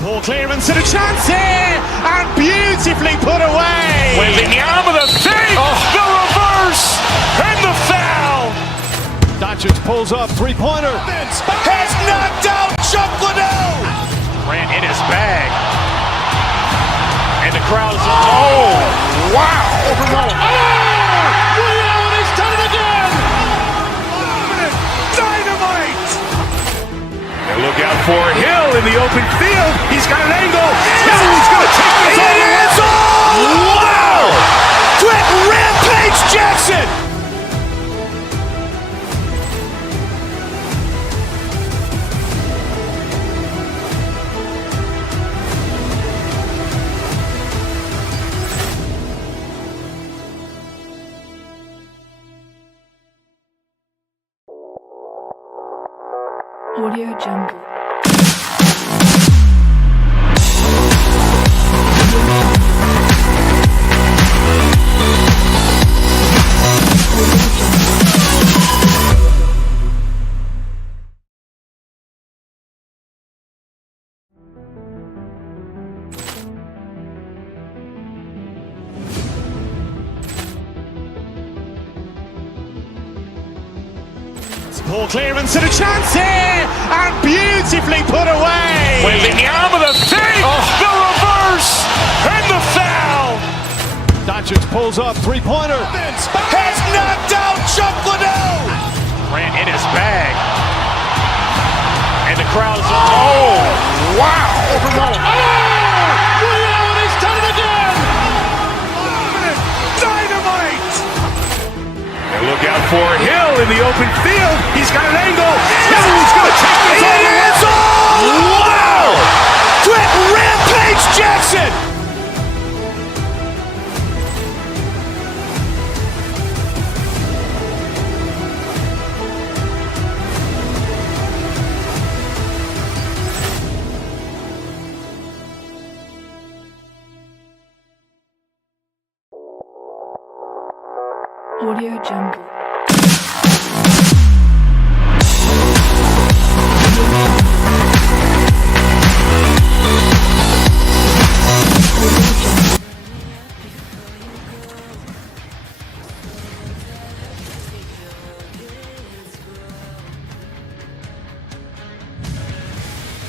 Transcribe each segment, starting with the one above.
Poor clearance and a chance here, and beautifully put away. Wembanyama the save, the reverse, and the foul. Doncic pulls up, three-pointer. Has knocked out Chuck Liddell. Grant in his bag. And the crowd is, oh, wow. He's done it again. Dynamite. And look out for Hill in the open field. He's got an angle. Hill's going to take this all the way. Wow. Quick Rampage Jackson. Audio Jungle. Poor clearance and a chance here, and beautifully put away. Wembanyama the save, the reverse, and the foul. Doncic pulls up, three-pointer. Has knocked out Chuck Liddell. Grant in his bag. And the crowd is, oh, wow. He's done it again. Dynamite. And look out for Hill in the open field. He's got an angle. Hill's going to take this all the way. Wow. Quick Rampage Jackson. Audio Jungle.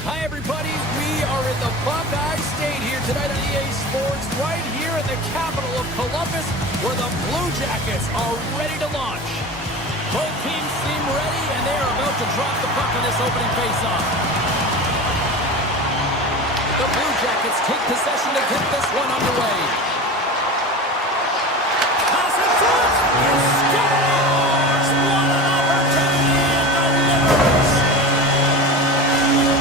Hi everybody, we are in the Buckeye State here tonight on EA Sports, right here in the capital of Columbus, where the Blue Jackets are ready to launch. Both teams seem ready, and they are about to drop the puck in this opening faceoff. The Blue Jackets take possession to get this one underway. Pass it shot! He scores! What an opportunity and delivers!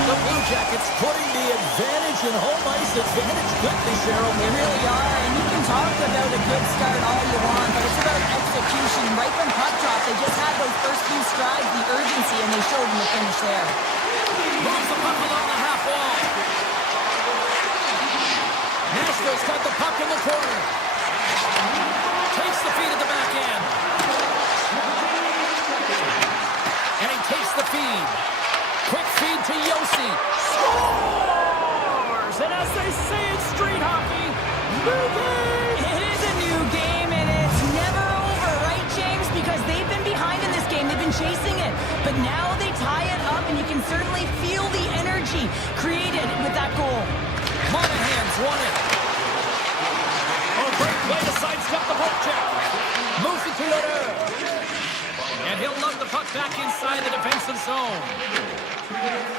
The Blue Jackets putting the advantage in home ice advantage quickly, Cheryl. They really are, and you can talk about a good start all you want, but it's about execution. Right from puck drop, they just had those first few strides, the urgency, and they showed them the finish there. Moves the puck along the half wall. Nashville's got the puck in the corner. Takes the feed at the back end. And he takes the feed. Quick feed to Yossi. Scores! And as they say in street hockey, new game! It is a new game, and it's never over, right, James? Because they've been behind in this game. They've been chasing it. But now they tie it up, and you can certainly feel the energy created with that goal. Monahan's won it. Oh, great play to sidestep the poke check. Moves it to Loder. And he'll lug the puck back inside the defensive zone.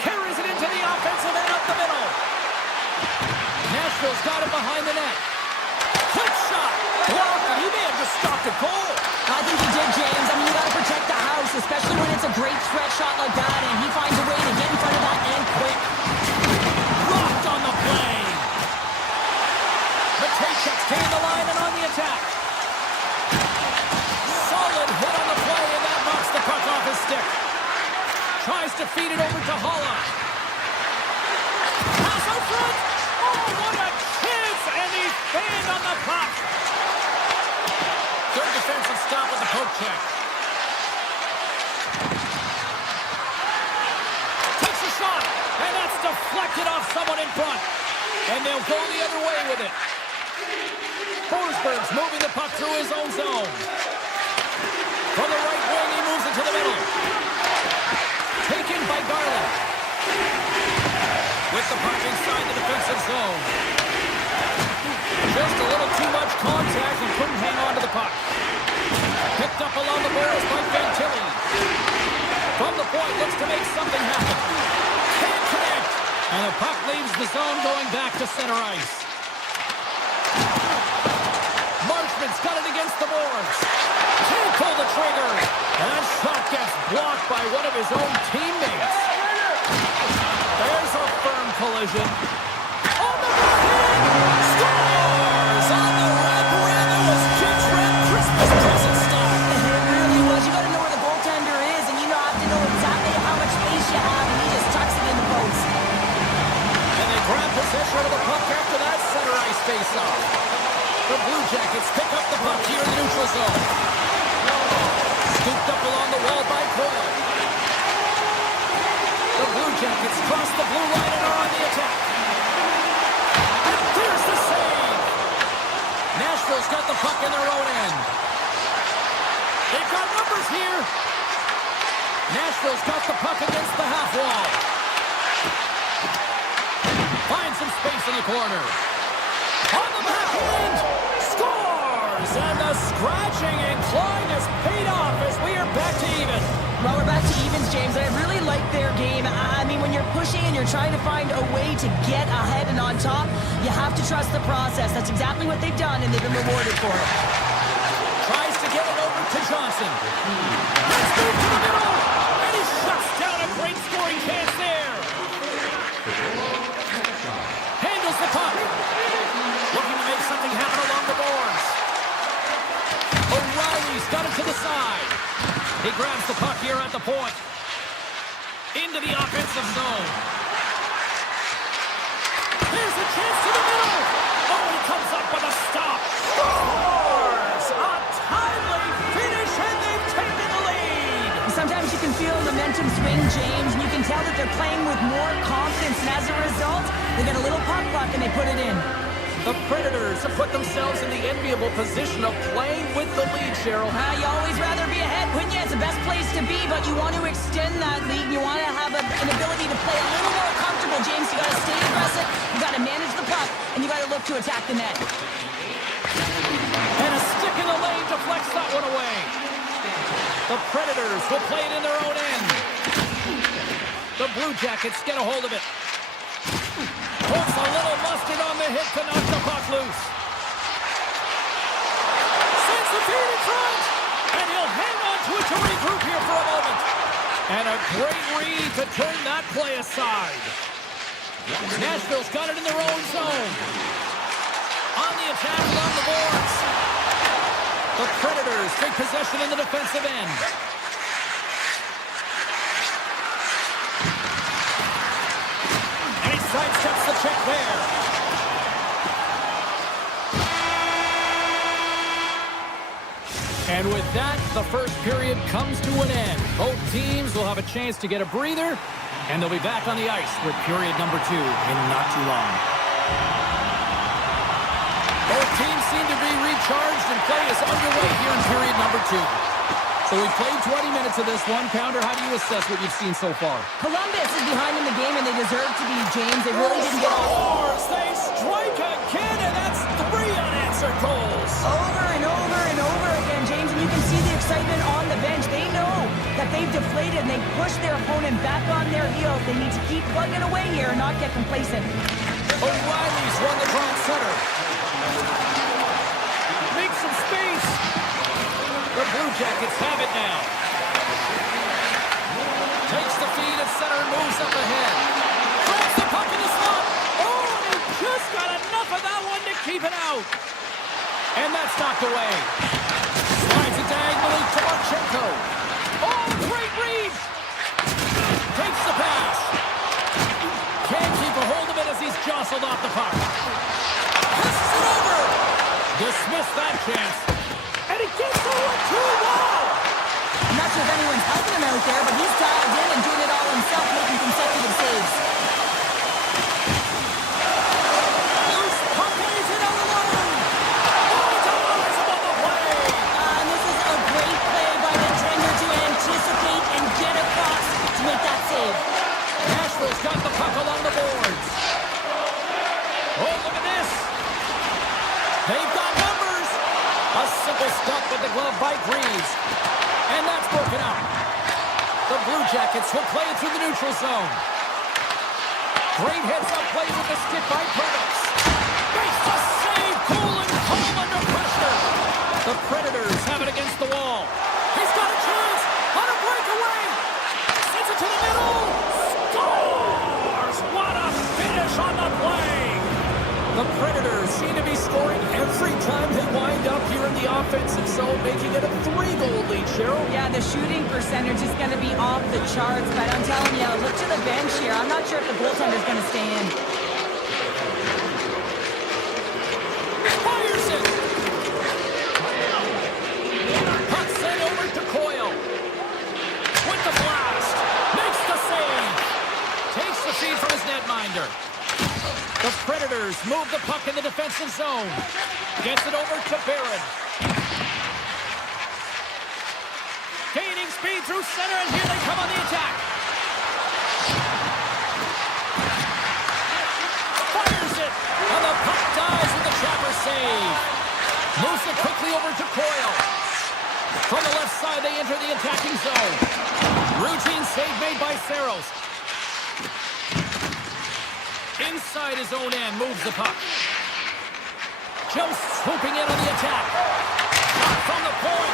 Carries it into the offensive end up the middle. Nashville's got it behind the net. Quick shot. Blocked, and he may have just stopped a goal. I think he did, James. I mean, you got to protect the house, especially when it's a great stretch shot like that, and he finds a way to get in front of that and quick. Blocked on the play. Matejchuk's taking the line and on the attack. Solid hit on the play, and that knocks the puck off his stick. Tries to feed it over to Holla. Pass out front. Oh, what a chance! And he's banged on the puck. Third defensive stop with the poke check. Takes a shot, and that's deflected off someone out in front. And they'll go the other way with it. Forsberg's moving the puck through his own zone. From the right wing, he moves it to the middle. Taken by Garland. With the puck inside the defensive zone. Just a little too much contact and couldn't hang on to the puck. Picked up along the boards by Fantilli. From the point, looks to make something happen. Can't connect. And the puck leaves the zone going back to center ice. Marchman's got it against the boards. Can't pull the trigger. And that shot gets blocked by one of his own teammates. There's a firm collision. On the backhand! Scores! On the wraparound. That was Jim's red Christmas present stuff. It really was. You got to know where the goaltender is, and you have to know exactly how much space you have, and he just tucks it in the post. And they grab possession of the puck after that center ice face-off. The Blue Jackets pick up the puck here in the neutral zone. Scooped up along the wall by Coyle. The Blue Jackets cross the blue line and are on the attack. And there's the save. Nashville's got the puck in their own end. They've got numbers here. Nashville's got the puck against the half wall. Finds some space in the corner. On the backhand. Scores! And the scratching and clawing has paid off as we are back to even. Well, we're back to evens, James, and I really like their game. I mean, when you're pushing and you're trying to find a way to get ahead and on top, you have to trust the process. That's exactly what they've done, and they've been rewarded for it. Tries to get it over to Johnson. Let's move to the middle. And he shuts down a great scoring chance there. Handles the puck. Looking to make something happen along the boards. O'Reilly's got it to the side. He grabs the puck here at the point. Into the offensive zone. Here's a chance to the middle. Oh, he comes up with a stop. Scores! A timely finish, and they've taken the lead. Sometimes you can feel momentum swing, James, and you can tell that they're playing with more confidence, and as a result, they get a little puck luck and they put it in. The Predators have put themselves in the enviable position of playing with the lead, Cheryl. You always rather be ahead, wouldn't you? It's the best place to be, but you want to extend that lead. You want to have an ability to play a little more comfortable, James. You got to stay aggressive, you got to manage the puck, and you got to look to attack the net. And a stick in the lane deflects that one away. The Predators will play it in their own end. The Blue Jackets get a hold of it. Puts a little mustard on the hit to knock the puck loose. Sends the feed in front. And he'll hang on to it to regroup here for a moment. And a great read to turn that play aside. Nashville's got it in their own zone. On the attack along the boards. The Predators take possession in the defensive end. Sidesteps the check there. And with that, the first period comes to an end. Both teams will have a chance to get a breather, and they'll be back on the ice with period number 2 in not too long. Both teams seem to be recharged, and play is underway here in period number 2. So we played 20 minutes of this one. Pounder, how do you assess what you've seen so far? Columbus is behind in the game, and they deserve to be, James. They really didn't get off. They strike again, and that's 3 unanswered goals. Over and over and over again, James, and you can see the excitement on the bench. They know that they've deflated, and they push their opponent back on their heels. They need to keep plugging away here and not get complacent. O'Reilly's won the draw center. Make some space. The Blue Jackets have it now. Takes the feed at center and moves up ahead. Grabs the puck in the slot. Oh, he just got enough of that one to keep it out. And that's knocked away. Slides it diagonally to Marchenko. Oh, great read. Takes the pass. Can't keep a hold of it as he's jostled off the puck. Passes it over. Dismissed that chance. And he gets over to the wall. I'm not sure if anyone's helping him out there, but he's dialed in and doing it all himself, making consecutive saves. Jackets will play it through the neutral zone. Great heads-up play with the stick by Curtis. Makes the save, cool and calm under pressure. The Predators have it against the wall. He's got a chance on a breakaway. Sends it to the middle. Scores! What a finish on the play. The Predators seem to be scoring every time they wind up here in the offensive zone, making it a 3-goal lead, Cheryl. Yeah, the shooting percentage is going to be off the charts, but I'm telling you, look to the bench here. I'm not sure if the goaltender's going to stay in. Fires it! Puck sent over to Coyle. With the blast. Makes the save. Takes the feed from his netminder. The Predators move the puck in the defensive zone. Gets it over to Barron. Gaining speed through center, and here they come on the attack. Fires it, and the puck dies with the Chapter save. Moves it quickly over to Coyle. From the left side, they enter the attacking zone. Routine save made by Saros. Inside his own end, moves the puck. Joe swooping in on the attack. From the point.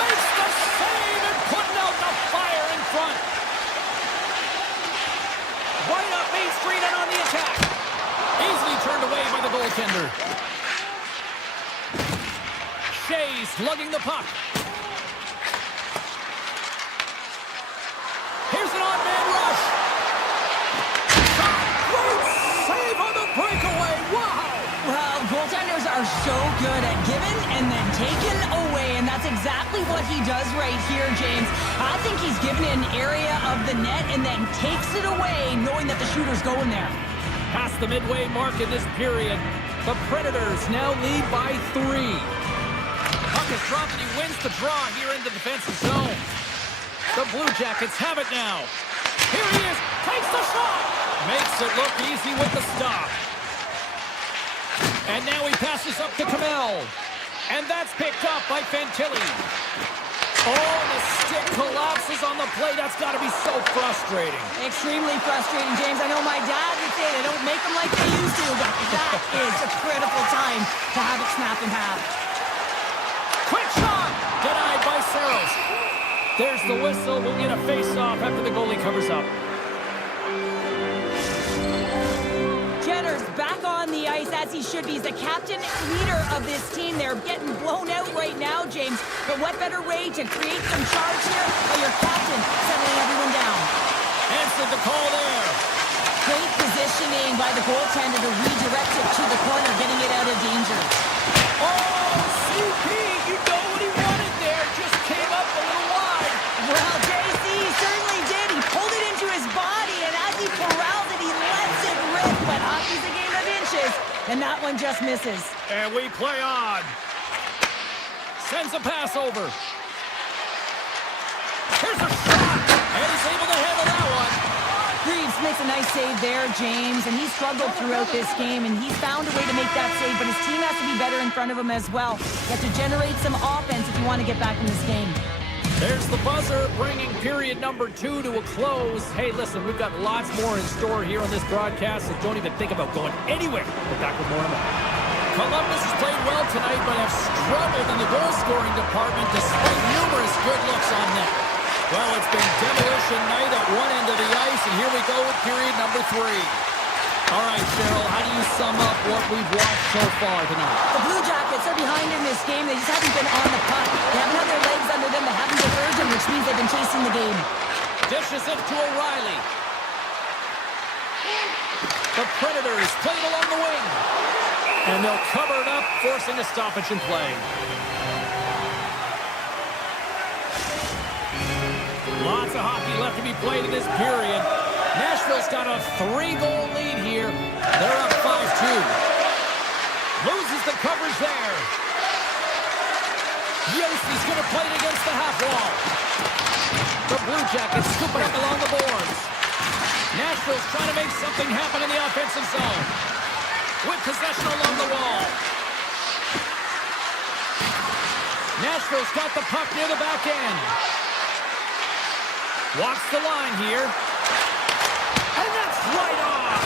Makes the save and putting out the fire in front. Right up Main Street and on the attack. Easily turned away by the goaltender. Shea's lugging the puck. Here's an odd-man rush. Save on the breakaway. Wow! Well, goaltenders are so good at giving and then taking away, and that's exactly what he does right here, James. I think he's given an area of the net and then takes it away, knowing that the shooter's going there. Past the midway mark in this period, the Predators now lead by 3. Puck is dropped and he wins the draw here in the defensive zone. The Blue Jackets have it now. Here he is, takes the shot! Makes it look easy with the stop. And now he passes up to Kamel. And that's picked up by Fantilli. Oh, the stick collapses on the play. That's got to be so frustrating. Extremely frustrating, James. I know my dad would say they don't make them like they used to, but that is a critical time to have it snap in half. Quick shot! Denied by Saros. There's the whistle. We'll get a face-off after the goalie covers up. Jenner's back on the ice as he should be. He's the captain leader of this team. They're getting blown out right now, James. But what better way to create some charge here by your captain settling everyone down? Answered the call there. Great positioning by the goaltender to redirect it to the corner, getting it out of danger. Oh, CP, you know what he wanted there. Just came up a little wide. Well, JC certainly did. He pulled it into his body, and as he corrals it, he lets it rip. But hockey's a game of inches, and that one just misses. And we play on. Sends a pass over. Here's a shot, and he's able to handle that one. Reeves makes a nice save there, James, and he's struggled throughout this game, and he's found a way to make that save, but his team has to be better in front of him as well. You have to generate some offense if you want to get back in this game. There's the buzzer, bringing period number 2 to a close. Hey, listen, we've got lots more in store here on this broadcast, so don't even think about going anywhere. We're back with more in a moment. Columbus has played well tonight, but have struggled in the goal-scoring department despite numerous good looks on net. Well, it's been demolition night at one end of the ice, and here we go with period number 3. All right, Cheryl, how do you sum up what we've watched so far tonight? The Blue Jackets are behind in this game. They just haven't been on the puck. They haven't had their legs under them. They haven't been urgent, which means they've been chasing the game. Dishes it to O'Reilly. The Predators play it along the wing. And they'll cover it up, forcing a stoppage in play. Lots of hockey left to be played in this period. Nashville's got a 3-goal lead here. They're up 5-2. Loses the coverage there. Yosti's going to play it against the half wall. The Blue Jackets scoop it up along the boards. Nashville's trying to make something happen in the offensive zone. With possession along the wall. Nashville's got the puck near the back end. Walks the line here. And that's right off.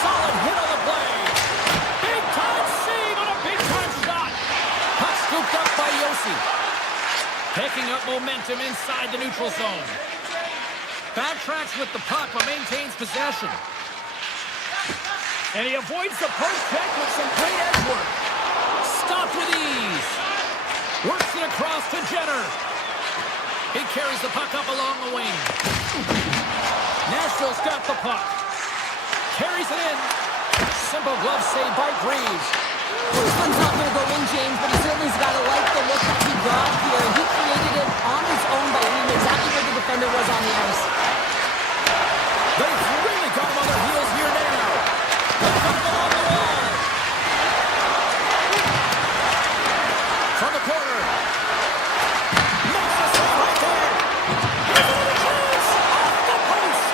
Solid hit on the play. Big time save on a big time shot. Puck scooped up by Yossi. Picking up momentum inside the neutral zone. Backtracks with the puck but maintains possession. And he avoids the post check with some great edge work. Stopped with ease. Works it across to Jenner. He carries the puck up along the wing. Nashville's got the puck. Carries it in. Simple glove save by Greaves. This one's not going to go in, James, but he certainly's got to like the look that he got here. He created it on his own by reading exactly where the defender was on the ice. They've really got him on their heels here now. The puck along the wall. From the corner. Makes a save right there. Here's another chance. Off the post.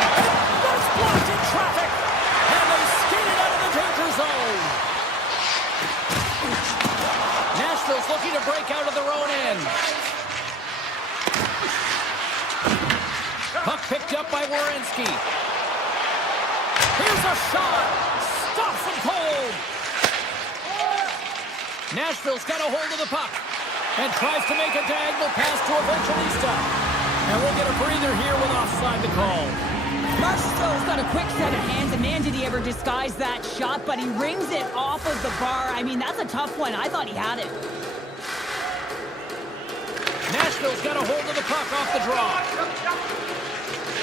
And that's blocked in traffic. And they skated out of the danger zone. Nashville's looking to break out of their own end. Puck picked up by Werenski. Here's a shot. Stops him cold. Nashville's got a hold of the puck and tries to make a diagonal pass to Evangelista. And we'll get a breather here with offside the call. Marchessault's got a quick set of hands, and man, did he ever disguise that shot, but he rings it off of the bar. I mean, that's a tough one. I thought he had it. Nashville's got a hold of the puck off the draw.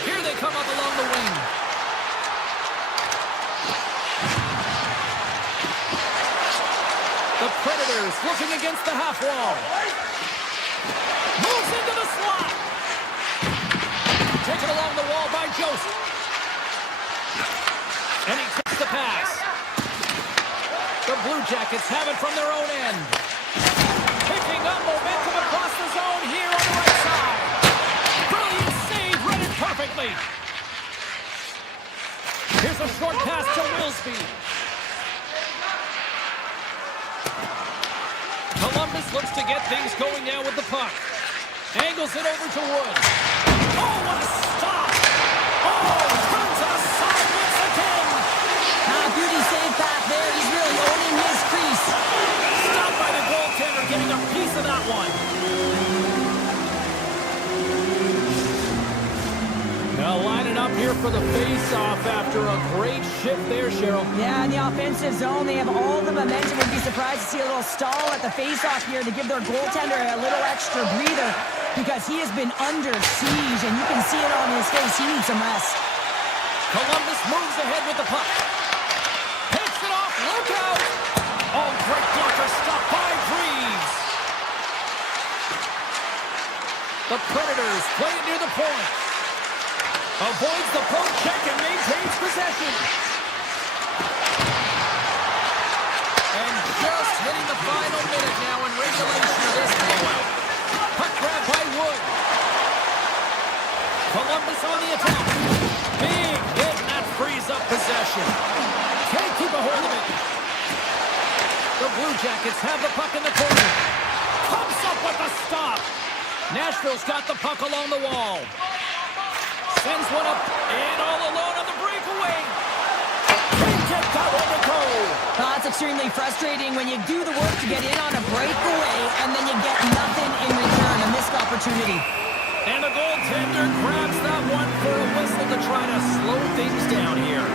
Here they come up along the wing. The Predators looking against the half wall. Moves into the slot. Taken along the wall by Joseph. And he takes the pass. The Blue Jackets have it from their own end. Picking up momentum across the zone here on the right side. Brilliant save, read it perfectly. Here's a short pass to Wilsby. Columbus looks to get things going now with the puck. Angles it over to Wood. Oh, what a stop! Oh, turns aside once again. Beauty save back there. He's really owning his crease. Stopped by the goaltender, getting a piece of that one. Now lining up here for the face-off after a great shift there, Cheryl. Yeah, in the offensive zone, they have all the momentum. Would be surprised to see a little stall at the face-off here to give their goaltender a little extra breather because he has been under siege, and you can see it on his face. He needs some rest. Columbus moves ahead with the puck. Takes it off. Look out! Oh, great blocker stop by Greaves. The Predators play it near the point. Avoids the poke check and maintains possession. And just hitting the final minute now in regulation of this blowout. Puck grab by Wood. Columbus on the attack. Big hit, and that frees up possession. Can't keep a hold of it. The Blue Jackets have the puck in the corner. Comes up with a stop. Nashville's got the puck along the wall. Sends one up and all alone on the breakaway. Can't get that one to go. That's extremely frustrating when you do the work to get in on a breakaway and then you get nothing in return, a missed opportunity. And the goaltender grabs that one for a whistle to try to slow things down here.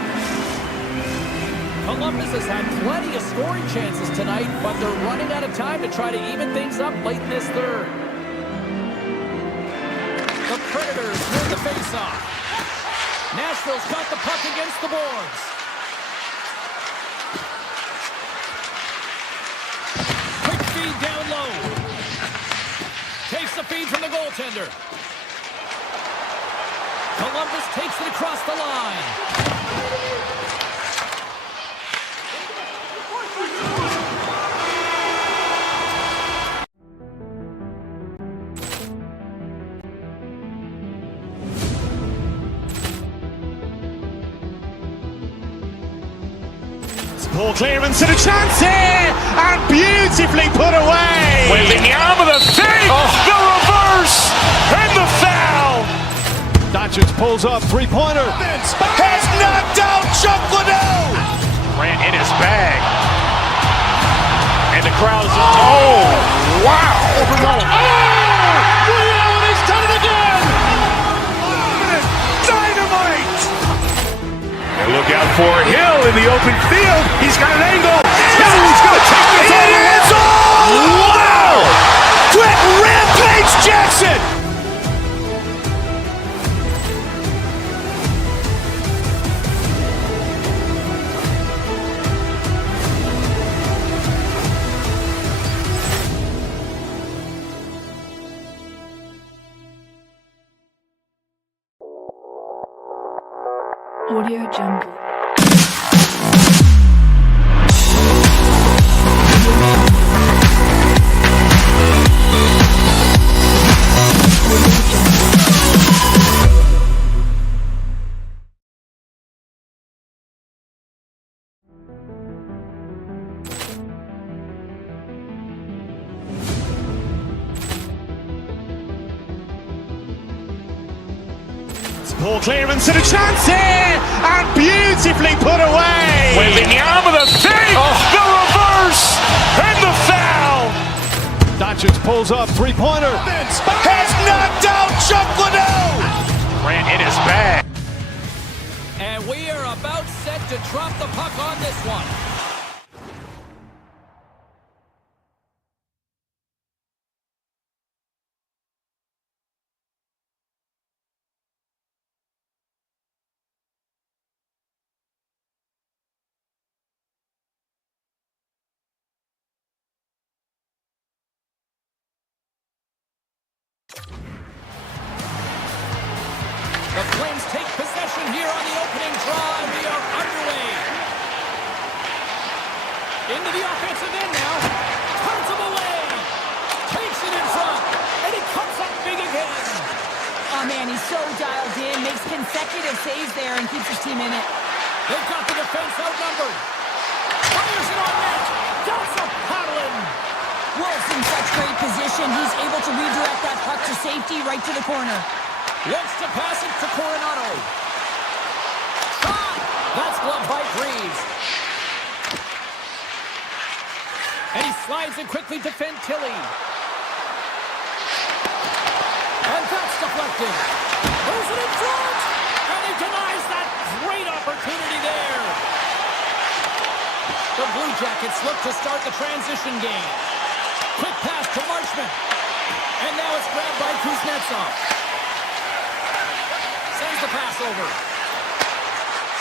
Columbus has had plenty of scoring chances tonight, but they're running out of time to try to even things up late in this third. The Predators win the faceoff. Nashville's got the puck against the boards. Quick feed down low. Takes the feed from the goaltender. Columbus takes it across the line. Ball clearance and a chance here, and beautifully put away. With the arm of the the fake, the reverse, and the foul. Doncic pulls up, three-pointer. Has knocked out Chuck Liddell. Ran in his bag. And the crowd is, oh, wow. Ray Allen has done it again! Dynamite. And look out for Hill in the open field. He's got an angle. He's going to take this all the way. Wow! Quick Rampage Jackson. Audio Jungle. Poor clearance and a chance here, and beautifully put away. With the arm of the fake, the reverse, and the foul. Doncic pulls up, three-pointer. Has knocked out Chuck Liddell. Ran in his bag. And we are about set to drop the puck on this one. The Flames take possession here on the opening draw, and we are underway. Into the offensive end now. Turns him away. Takes it in front. And he comes up big again. Oh, man, he's so dialed in. Makes consecutive saves there and keeps his team in it. They've got the defense outnumbered. Fires it on net. That's a paddling. Wolf's in such great position. He's able to redirect that puck to safety right to the corner. Looks to pass it to Coronado. Shot! That's gloved by Greaves. And he slides it quickly to Fantilli. And that's deflected. Moves it in front! And he denies that great opportunity there. The Blue Jackets look to start the transition game. Quick pass to Marchment. And now it's grabbed by Kuznetsov. Sends the pass over.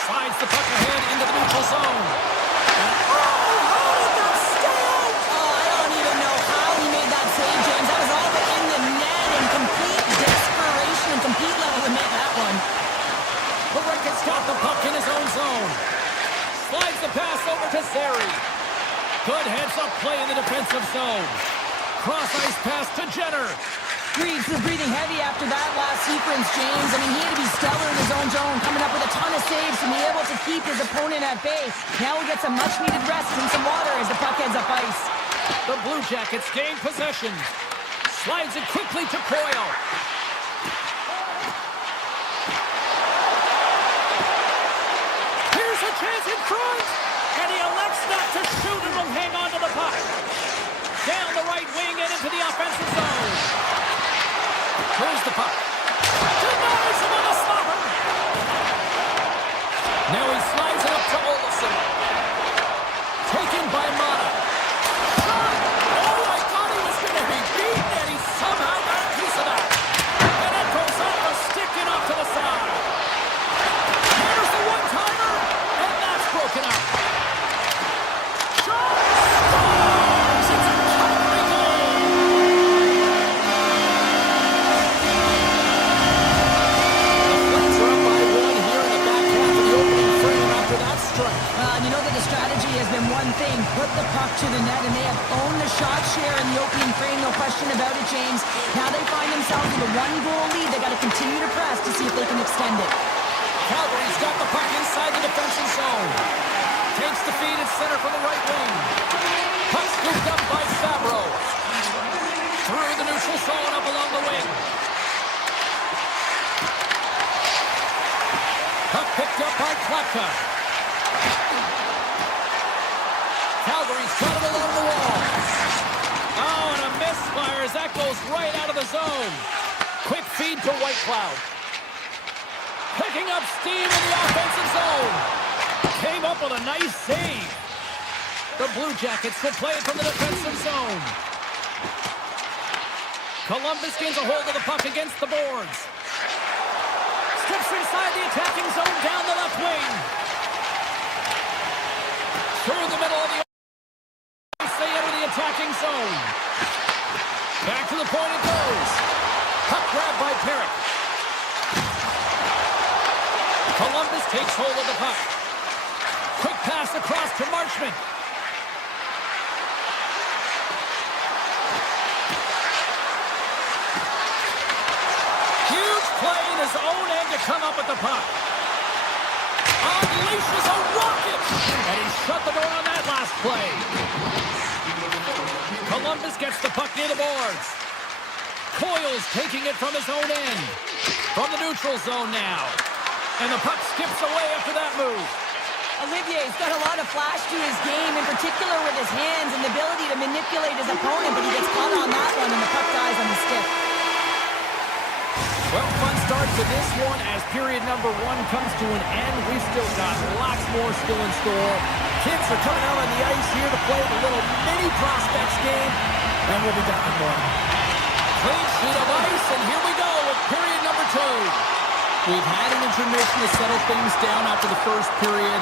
Slides the puck ahead into the neutral zone. And how did that stay out? Oh, I don't even know how he made that save, James. That was all but in the net in complete desperation and complete level to make that one. Barek's got the puck in his own zone. Slides the pass over to Zary. Good heads-up play in the defensive zone. Cross-ice pass to Jenner. Greaves was breathing heavy after that last sequence, James. I mean, he had to be stellar in his own zone, coming up with a ton of saves to be able to keep his opponent at bay. Now he gets a much-needed rest and some water as the puck heads up ice. The Blue Jackets gain possession. Slides it quickly to Coyle. Here's a chance in front, and he elects not to shoot and will hang on to the puck. Down the right wing and into the offensive zone. Here's the puck. Denies him on the stopper. Now he slides it up to Olsen. Taken by Mata. Shot! Oh, I thought he was going to be beaten, and he somehow got a piece of that. And it goes off the stick and off to the side. Here's the one-timer, and that's broken up. Shot! Scores! It's a Calgary goal! The Flames are up by one here in the back half of the opening frame after that strike. You know that the strategy has been one thing, put the puck to the net, and they have owned the shot share in the opening frame, no question about it, James. Now they find themselves with a one-goal lead. They got to continue to press to see if they can extend it. Calgary's got the puck inside the defensive zone. Takes the feed at center from the right wing. Puck scooped up by Subzero. Through America. Calgary's got it along the wall. Oh, and a misfire as that goes right out of the zone. Quick feed to White Cloud. Picking up steam in the offensive zone. Came up with a nice save. The Blue Jackets will play it from the defensive zone. Columbus gains a hold of the puck against the boards. Steps inside the attacking zone down the left wing. Through the middle of the ice, they enter the attacking zone. Back to the point it goes. Puck grabbed by Perrick. Columbus takes hold of the puck. Quick pass across to Marchment. Huge play in his own end to come up with the puck. Unleashes a rocket! And he shut the door on that last play. Columbus gets the puck near the boards. Coyle's taking it from his own end. From the neutral zone now. And the puck skips away after that move. Olivier's got a lot of flash to his game, in particular with his hands and the ability to manipulate his opponent, but he gets caught on that one and the puck dies on the stick. Well, fun start to this one as period number 1 comes to an end. We've still got lots more still in store. Kids are coming out on the ice here to play the little mini prospects game, and we'll be back in more. Clean sheet of ice, and here we go with period number 2. We've had an intermission to settle things down after the first period.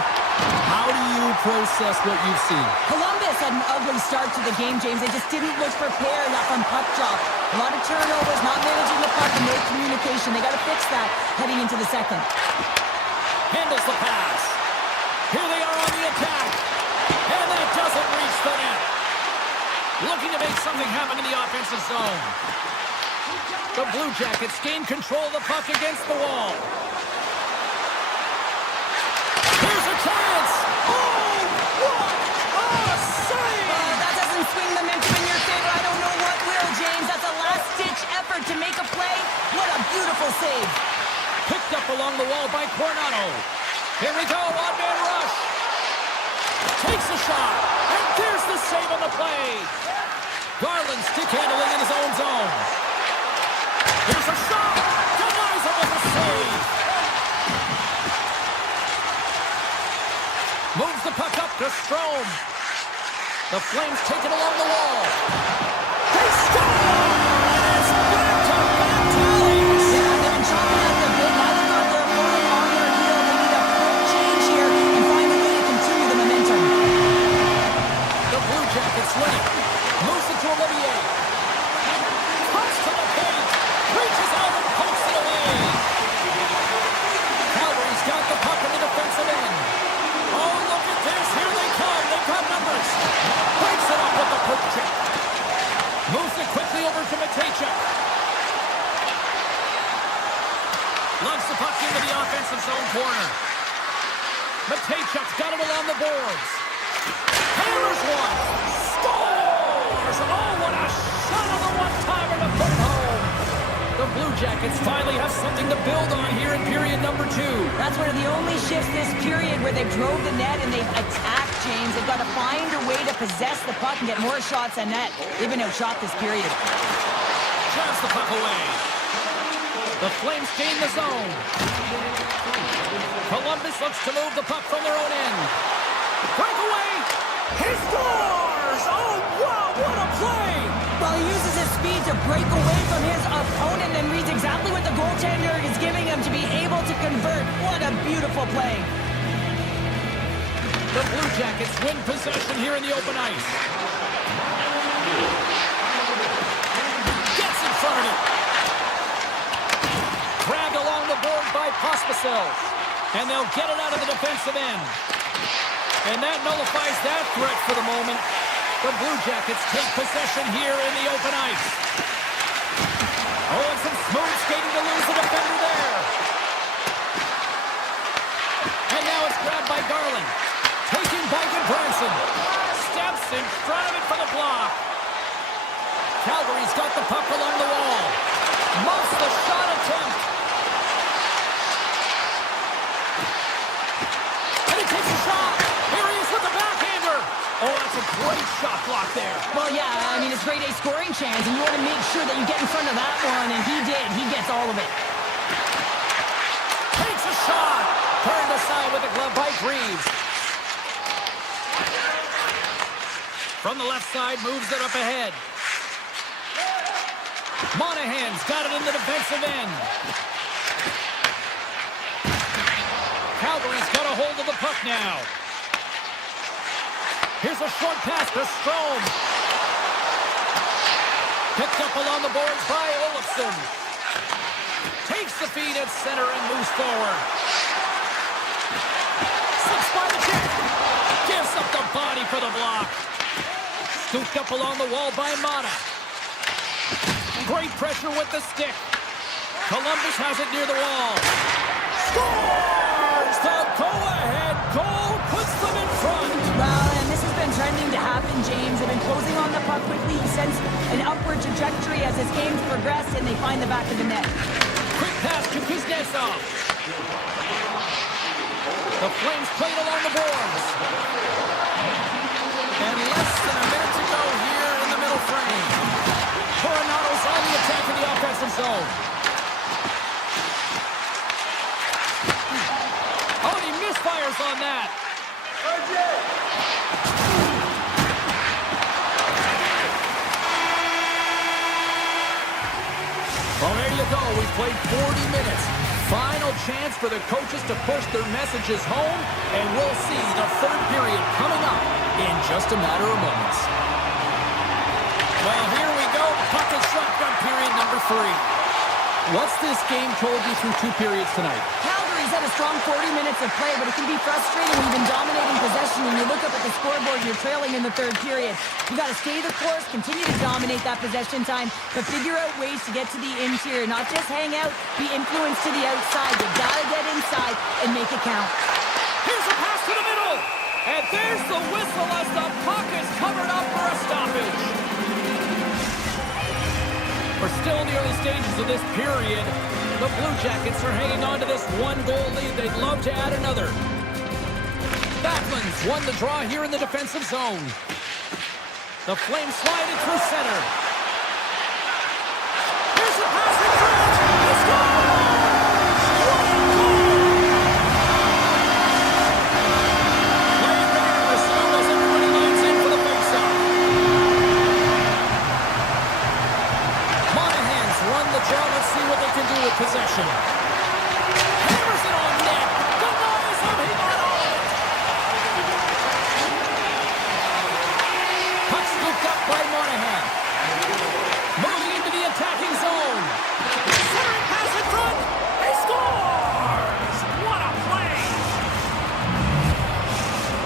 How do you process what you've seen? Columbus had an ugly start to the game, James. They just didn't look prepared from puck drop. A lot of turnovers, not managing the puck, and no communication. They got to fix that heading into the second. Handles the pass. Here they are on the attack. And that doesn't reach the net. Looking to make something happen in the offensive zone. The Blue Jackets gain control of the puck against the wall. Here's a chance! Oh, what a save! That doesn't swing momentum in your favor. I don't know what will, James. That's a last-ditch effort to make a play. What a beautiful save. Picked up along the wall by Coronado. Here we go, one-man rush. Takes a shot, and there's the save on the play. Garland stick handling in his own zone. Here's a shot! Denies him with a save! Moves the puck up to Strome. The Flames take it along the wall. They score! And it's back to Matthews! Yeah, they've been chopping at the bit. Now they've got their opponent on their heel. They need a quick change here and find a way to continue the momentum. The Blue Jackets win it. Moves it to Olivier. Comes to the paint. Reaches out and pokes it away. Calgary's got the puck in the defensive end. Oh, look at this. Here they come. They've got numbers. Breaks it up with the quick check. Moves it quickly over to Matejchuk. Lugs the puck into the offensive zone corner. Matejchuk's got it along the boards. Hammers one. Scores! Oh, what a shot on the one-timer to put it home. The Blue Jackets finally have something to build on here in period number 2. That's one of the only shifts this period where they've drove the net and they've attacked, James. They've got to find a way to possess the puck and get more shots on net. They've been outshot this period. Drives the puck away. The Flames gain the zone. Columbus looks to move the puck from their own end. Breakaway! He scores! Oh, wow, what a play! Well, he uses his speed to break away from his opponent and reads exactly what the goaltender is giving him to be able to convert. What a beautiful play. The Blue Jackets win possession here in the open ice. Gets in front of it. Grabbed along the board by Pospisil. And they'll get it out of the defensive end. And that nullifies that threat for the moment. The Blue Jackets take possession here in the open ice. Oh, and some smooth skating to lose the defender there. And now it's grabbed by Garland. Taken by Goodbranson. Steps in front of it for the block. Calgary's got the puck along the wall. Muffs the shot attempt. shot block there. Well, yeah, I mean, it's grade A scoring chance, and you want to make sure that you get in front of that one, and he did. He gets all of it. Takes a shot. Turned aside with the glove by Greaves. From the left side, moves it up ahead. Monahan's got it in the defensive end. Calgary's got a hold of the puck now. Here's a short pass to Strome. Picked up along the boards by Olofsson. Takes the feed at center and moves forward. Slips by the check. Gives up the body for the block. Scooped up along the wall by Mata. Great pressure with the stick. Columbus has it near the wall. Scores! The go-ahead goal puts them in front. Well, and this has been trending to happen, James. They've been closing on the puck quickly since an upward trajectory as this game's progressed, and they find the back of the net. Quick pass to Kuznetsov. The Flames played along the boards. And less than a minute to go here in the middle frame. Coronado's on the attack in the offensive zone. Oh, he misfires on that. Well, there you go. We've played 40 minutes. Final chance for the coaches to push their messages home, and we'll see the third period coming up in just a matter of moments. Well, here we go. Puck and shotgun period number 3. What's this game told you through 2 periods tonight? Calgary's had a strong 40 minutes of play, but it can be frustrating when you've been dominating possession and you look up at the scoreboard and you're trailing in the third period. You got to stay the course, continue to dominate that possession time, but figure out ways to get to the interior, not just hang out, be influenced to the outside. You got to get inside and make it count. Here's a pass to the middle, and there's the whistle as the puck is covered up for a stoppage. We're still in the early stages of this period. The Blue Jackets are hanging on to this 1-goal lead. They'd love to add another. Backlund's won the draw here in the defensive zone. The Flames slide it through center. Here's the pass in front. He scores! What a goal! Play ready to resume as everybody lines in for the faceoff. Monahan's run the draw. Let's see what they can do with possession. Hammers it on net. Denies him. He got on it. Puck scooped up by Monahan. Moving into the attacking zone. Centering pass in front. He scores! What a play!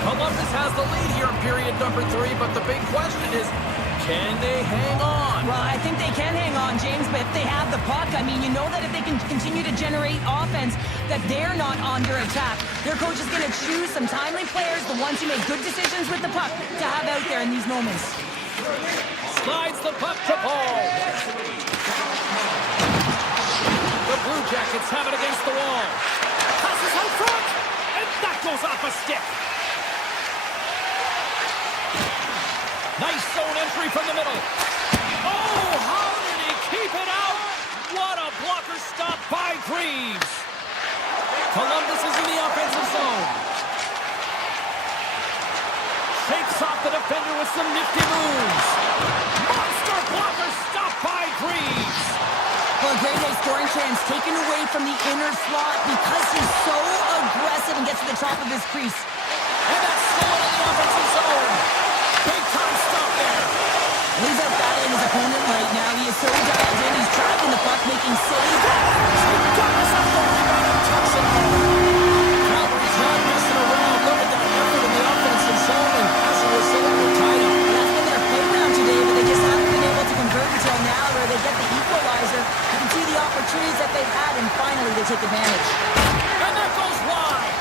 Columbus has the lead here in period number 3, but the big question is, can they hang on? Well, I think they can hang on, James, but if they have the puck, I mean, you know that if they can continue to generate offense, that they're not under attack. Their coach is going to choose some timely players, the ones who make good decisions with the puck, to have out there in these moments. Slides the puck to Paul. The Blue Jackets have it against the wall. Passes out front, and that goes off a stick. Nice zone entry from the middle. Oh, how did he keep it out? What a blocker stop by Greaves. Columbus is in the offensive zone. Shakes off the defender with some nifty moves. Monster blocker stop by Greaves. Well, great A scoring chance taken away from the inner slot because he's so aggressive and gets to the top of his crease. And that's stolen in the offensive zone. Big time stop there. He's out battling his opponent right now. He is so dialed in. He's tracking the puck, making saves. Got us up the rebound and tucks it home. Calgary's not messing around. Look at that effort in the offensive zone, and as a result, we're tied up. That's been their playground today, but they just haven't been able to convert until now where they get the equalizer. You can see the opportunities that they've had, and finally they take advantage. And that goes wide.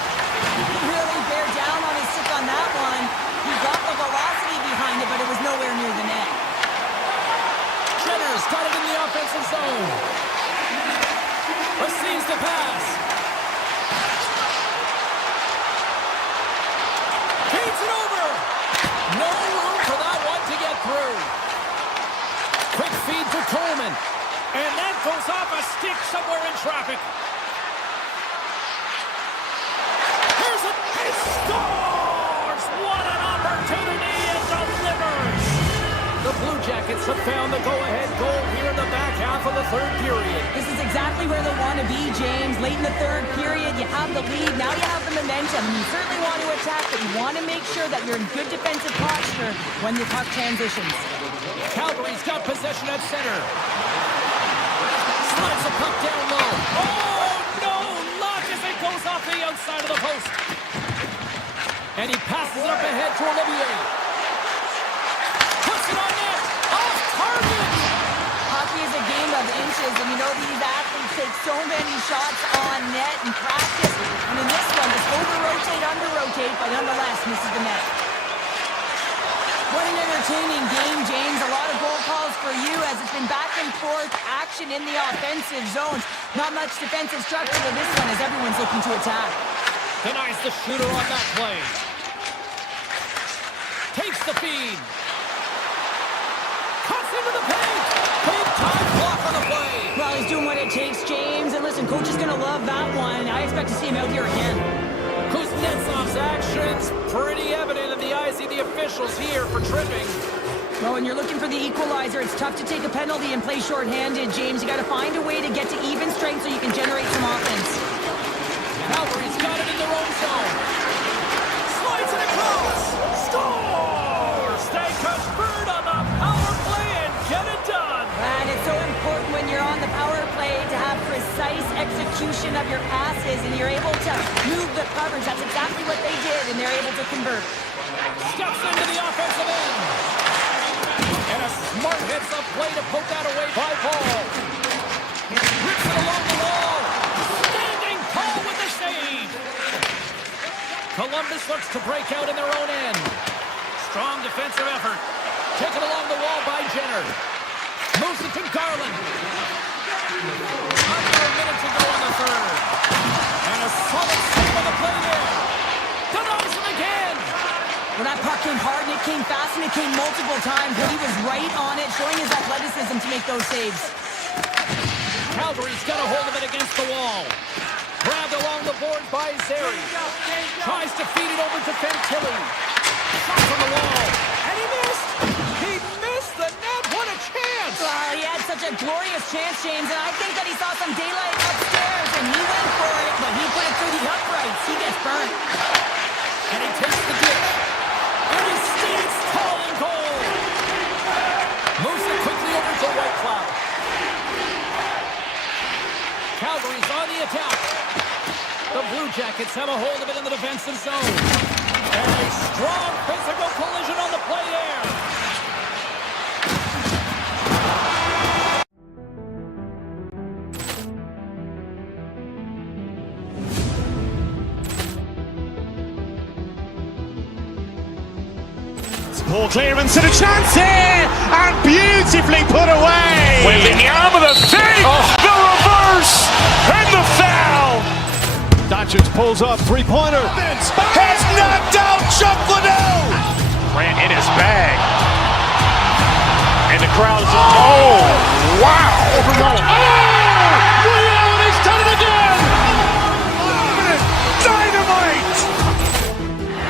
Really bear down on his stick on that one. He got the velocity behind it, but it was nowhere near the net. Jenner's got it in the offensive zone. Receives the pass. Feeds it over. No room for that one. And that goes off a stick somewhere in traffic. Here's it. He scores! What an opportunity and delivers! The Blue Jackets have found the go-ahead goal here in the back half of the third period. This is exactly where they want to be, James. Late in the third period, you have the lead. Now you have the momentum. You certainly want to attack, but you want to make sure that you're in good defensive posture when the puck transitions. Calgary's got possession at center. Slides the puck down low. Oh, no! Launches it, goes off the outside of the post. And he passes it up ahead to Olivier. Puts it on net. Off target. Hockey is a game of inches, and you know these athletes take so many shots on net in practice. And in this one, just over-rotate, under-rotate, but nonetheless misses the net. What an entertaining game, James. A lot of goal calls for you as it's been back and forth action in the offensive zones. Not much defensive structure to this one as everyone's looking to attack. Denies the shooter on that play. Takes the feed. Cuts into the paint. Big time block on the play. Well, he's doing what it takes, James. And listen, coach is going to love that one. I expect to see him out here again. Kuznetsov's actions pretty evident in the eyes of the officials here for tripping. Well, when you're looking for the equalizer, it's tough to take a penalty and play shorthanded, James. You got to find a way to get to even strength so you can generate some offense. Calgary's got it in their own zone. Slides it across. Scores! They convert on the power play and get it done. And it's so important when you're on the power play to have precise execution of your passes and you're able to move the coverage. That's exactly what they did, and they're able to convert. Steps into the offensive end. And a smart heads-up play to poke that away by Paul. Rips it along the wall. Standing tall with the save. Columbus looks to break out in their own end. Strong defensive effort. Taken along the wall by Jenner. Moves it to Garland. Under a minute to go in the third. And a solid save on the play there. Denies him again. Well, that puck came hard, and it came fast, and it came multiple times, but he was right on it, showing his athleticism to make those saves. Calgary's got a hold of it against the wall. Grabbed along the board by Zeri. Tries to feed it over to Fantilli. Shot from the wall. And he missed. He missed the net. What a chance. Well, he had such a glorious chance, James, and I think that he saw some daylight upstairs, and he went for it, but he put it through the uprights. He gets burnt. And he takes the dish. And he stands tall in goal. Moves it quickly over to Whitecloud. Calgary's on the attack. The Blue Jackets have a hold of it in the defensive zone. And a strong physical collision on the play there. Poor clearance and a chance here, and beautifully put away. Wembanyama the save, the reverse, and the foul. Doncic pulls up, three-pointer. Has knocked out Chuck Liddell. Ran in his bag. And the crowd is, oh, wow. He's done it again. Dynamite.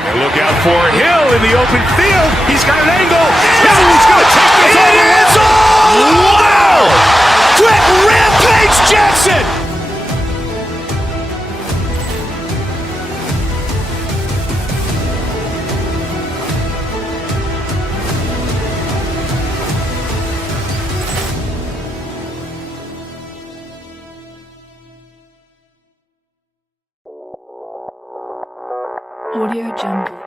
And look out for Hill in the open field. He's got an angle. Hill's going to take this all the way. Wow! Quick rampage Jackson. Audio Jungle.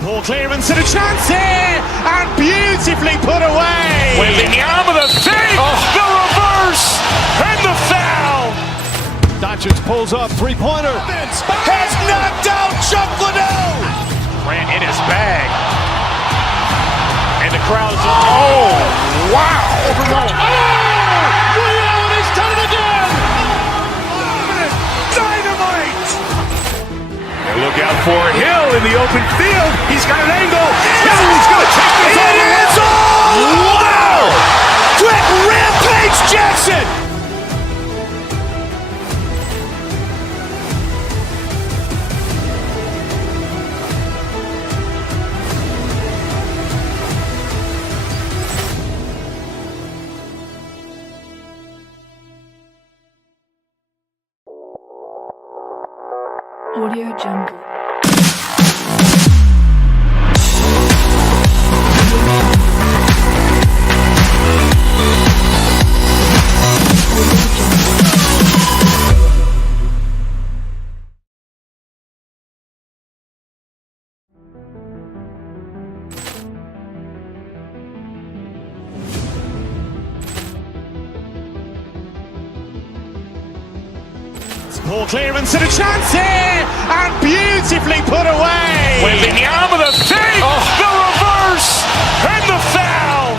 Poor clearance and a chance here, and beautifully put away. Wembanyama the save, the reverse, and the foul. Doncic pulls up, three-pointer. Has knocked out Chuck Liddell. Ran in his bag. And the crowd is, oh, wow. Ray Allen has done it again. Dynamite. And look out for Hill in the open field. He's got an angle. He's going to take this all the way. Wow. Quick Rampage Jackson. Audio Jungle. Poor clearance and a chance here, and beautifully put away. Wembanyama the fake, the reverse, and the foul.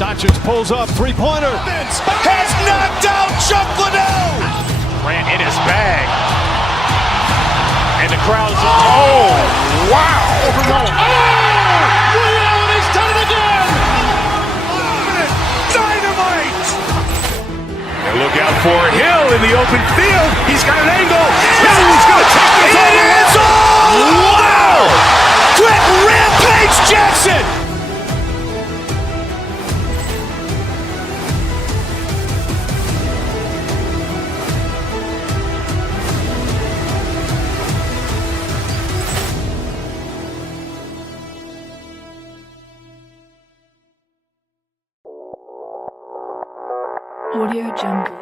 Doncic pulls up, three-pointer. Has knocked out Chuck Liddell. Ran in his bag. And the crowd is, oh, wow. Ray Allen has done it again. Dynamite. And look out for Hill in the open field. He's got an angle. He's going to take this all the way. Wow. Quick Rampage Jackson. Audio Jungle.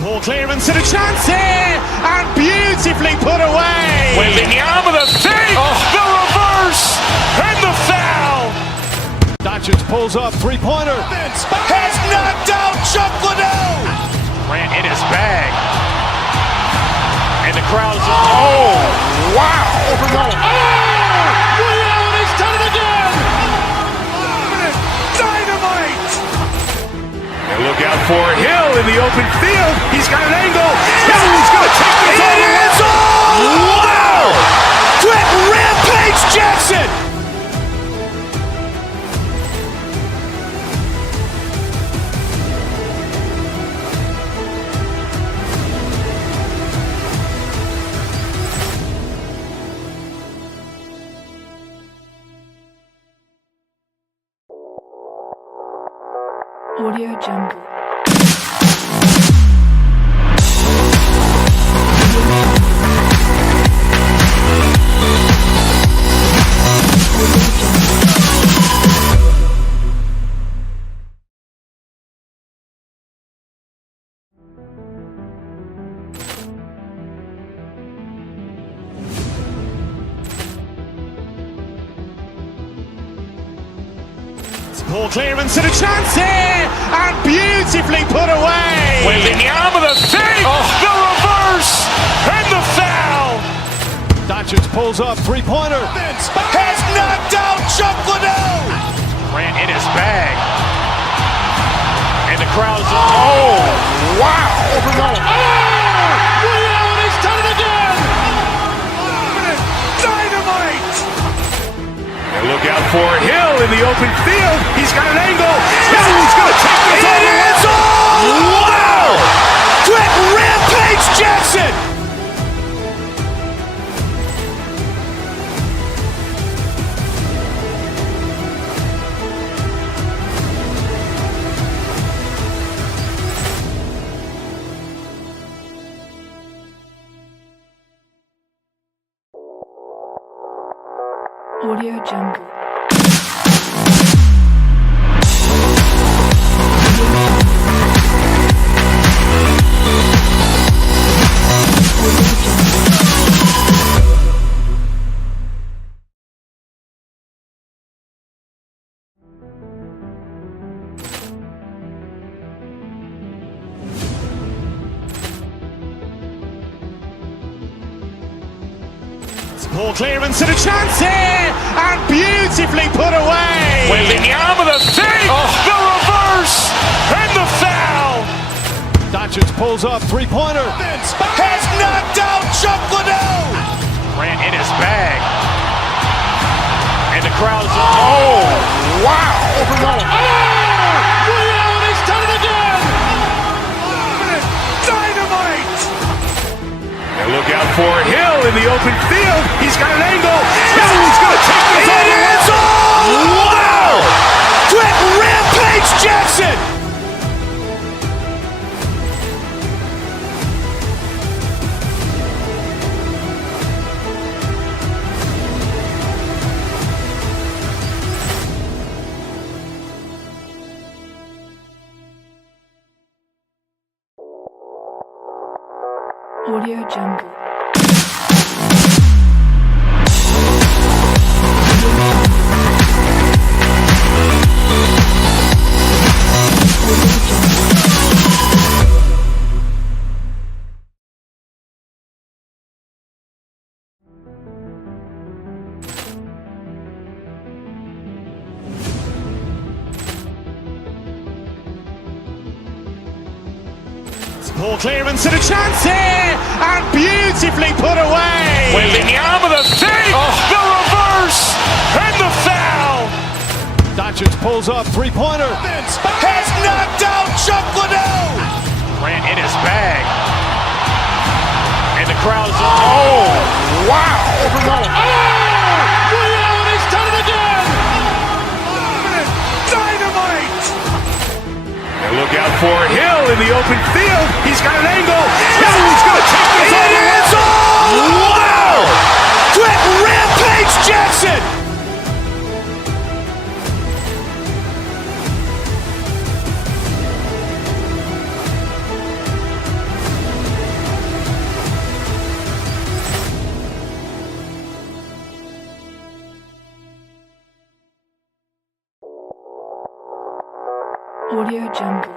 Poor clearance and a chance here, and beautifully put away. Wembanyama the fake, the reverse, and the foul. Doncic pulls up, three-pointer. Has knocked out Chuck Liddell. Ran in his bag. And the crowd is, oh, wow. Ray Allen has done it again. Dynamite. And look out for Hill in the open field. He's got an angle. He's going to take this all the way. Wow. Quick Rampage Jackson. Audio Jungle. Poor clearance and a chance here, and beautifully put away. Wembanyama the fake, the reverse, and the foul. Doncic pulls up, three-pointer. Has knocked out Chuck Liddell. Ran in his bag. And the crowd is, oh, wow. Ray Allen has done it again. Dynamite. And look out for Hill in the open field. He's got an angle. He's going to take this all the way. Wow. Quick Rampage Jackson. Audio Jungle. Ball clearance and a chance here, and beautifully put away. Wembanyama the save, the reverse, and the foul. Doncic pulls up, three-pointer. Has knocked out Chuck Liddell. Grant in his bag. And the crowd is, oh, wow. Ray Allen has done it again. Dynamite. And look out for Hill in the open field. He's got an angle. He's going to take this all the way. Wow. Quick Rampage Jackson. Audio Jungle. Ball clearance and a chance here, and beautifully put away. Wembanyama the save, the reverse, and the foul. Doncic pulls up, three-pointer. Has knocked out Chuck Liddell. Grant in his bag. And the crowd is, oh, wow. Ray Allen has done it again. Dynamite. And look out for Hill in the open field. He's got an angle. He's going to take this all the way. Wow. Quick Rampage Jackson. Audio Jungle.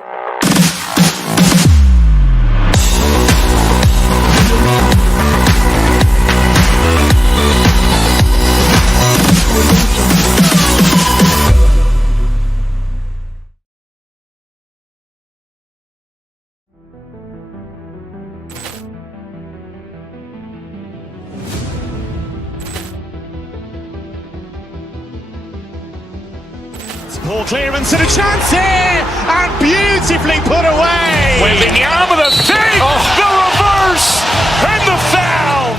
Ball clearance and a chance here, and beautifully put away. Wembanyama the save, the reverse, and the foul.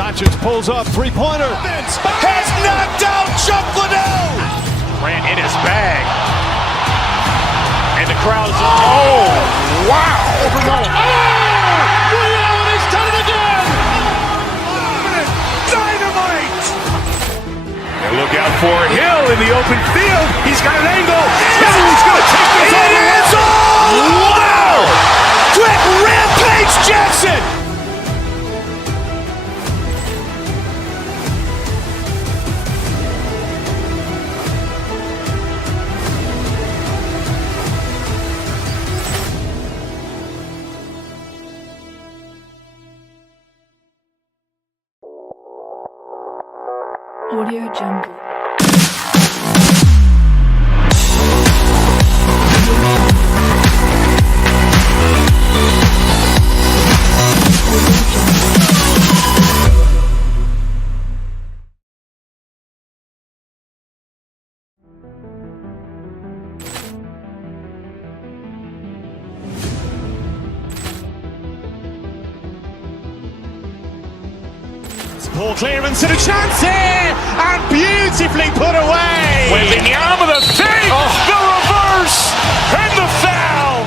Doncic pulls up, three-pointer. Has knocked out Chuck Liddell. Grant in his bag. And the crowd is, oh, wow. Ray Allen has done it again. Dynamite. And look out for Hill in the open field. He's got an angle. He's going to take this all the way. Wow. Quick Rampage Jackson. Audio Jungle. Ball clearance and a chance here, and beautifully put away. Wembanyama the save, the reverse, and the foul.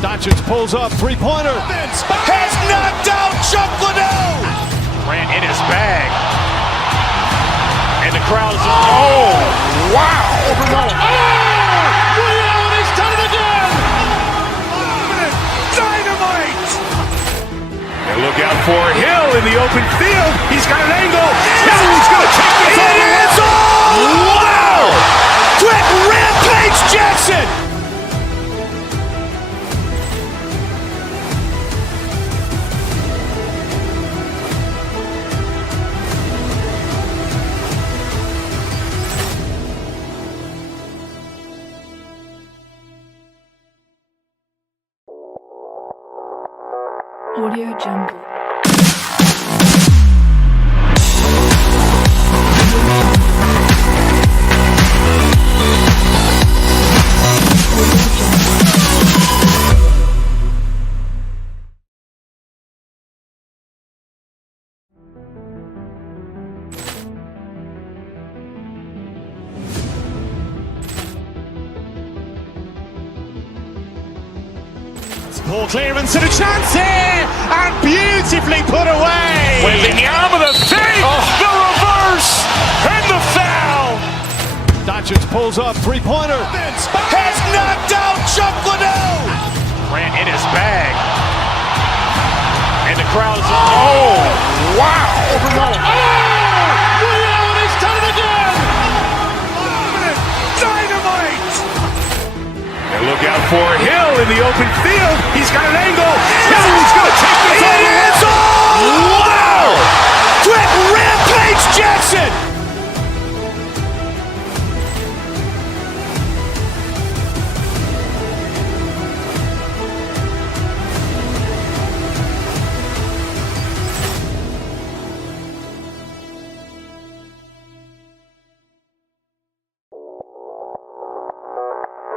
Doncic pulls up, three-pointer. Has knocked out Chuck Liddell. Grant in his bag. out for Hill in the open field. He's got an angle. Hill's going to take this all the way. Wow! Quick rampage Jackson! Audio Jungle. Ball clearance and a chance here, and beautifully put away. Wembanyama the fake, the reverse, and the foul. Doncic pulls up, three-pointer. Has knocked out Chuck Liddell. Grant in his bag. And the crowd is, oh, wow. Ray Allen has done it again. Dynamite. And look out for Hill in the open field. He's got an angle. Hill's going to take this all the way. Wow. Quick rampage Jackson.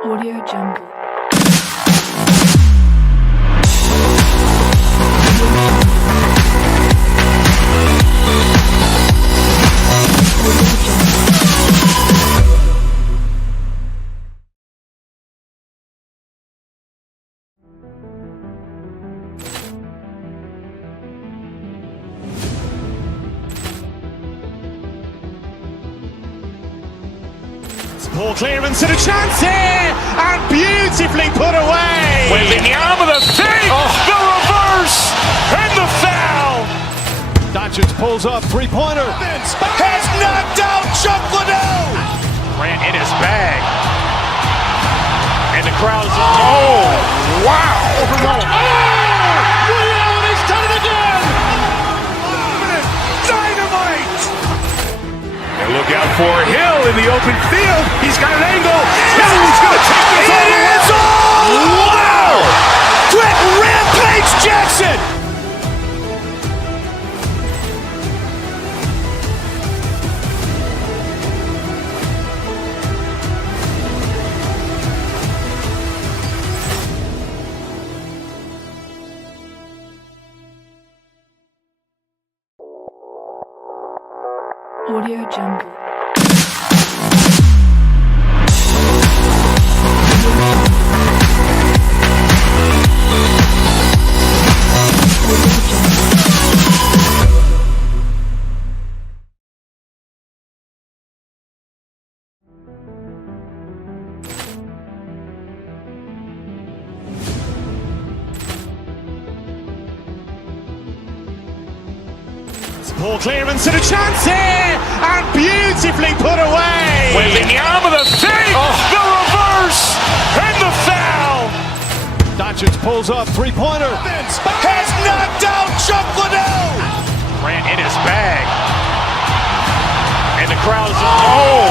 Audio Jungle. Ball clearance and a chance here, and beautifully put away. Wembanyama the fake, the reverse, and the foul. Doncic pulls up, three-pointer. Has knocked out Chuck Liddell. Grant in his bag. And the crowd is, oh, wow. Ray Allen has done it again. Dynamite. And look out for Hill in the open field. He's got an angle. Hill's going to take this all the way. Wow. Quick rampage Jackson. Audio Jungle. Ball clearance and a chance here, and beautifully put away. Wembanyama the fake, the reverse, and the foul. Doncic pulls up, three-pointer. Has knocked out Chuck Liddell. Grant in his bag. And the crowd is, oh,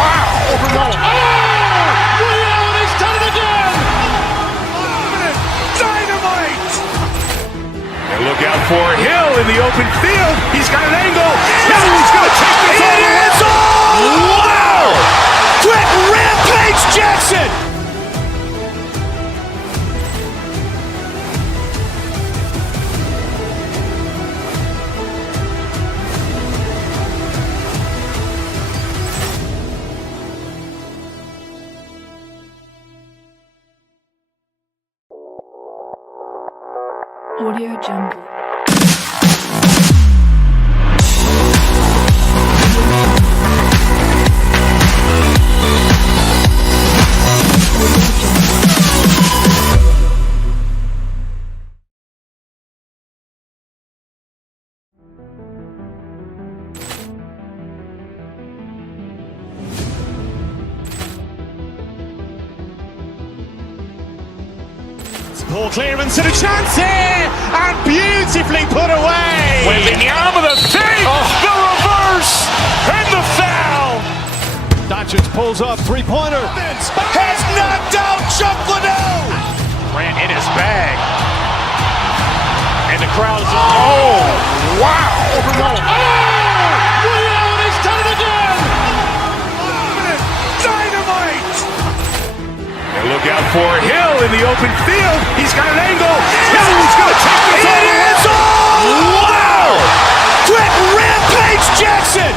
wow. Ray Allen has done it again. Dynamite. And look out for Hill in the open field. He's got an angle. Hill's going to take this all the way. Wow. Quick rampage Jackson. Audio Jungle. Ball clearance and a chance here, and beautifully put away. Wembanyama the save, the reverse, and the foul. Doncic pulls up, three-pointer. Has knocked out Chuck Liddell. Grant in his bag. And the crowd is, oh, wow. Ray Allen has done it again. Dynamite. And look out for Hill in the open field. He's got an angle. Hill's going to take this all the way. Wow. Quick rampage Jackson.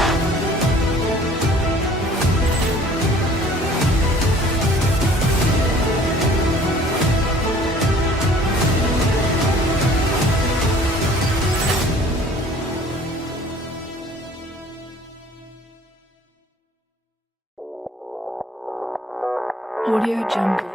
Audio Jungle.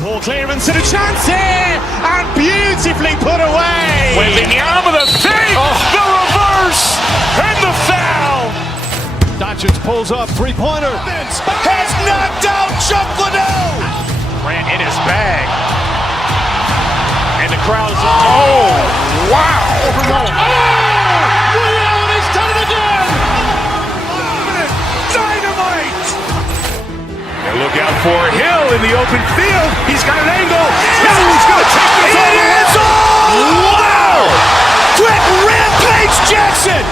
Ball clearance and a chance here, and beautifully put away. Wembanyama the save, the reverse, and the foul. Doncic pulls up, three-pointer. Has knocked out Chuck Liddell. Grant in his bag. And the crowd is, oh, wow. Ray Allen has done it again. Dynamite. And look out for Hill in the open field. He's got an angle. Hill's going to take this all the way. Wow. Quick rampage Jackson.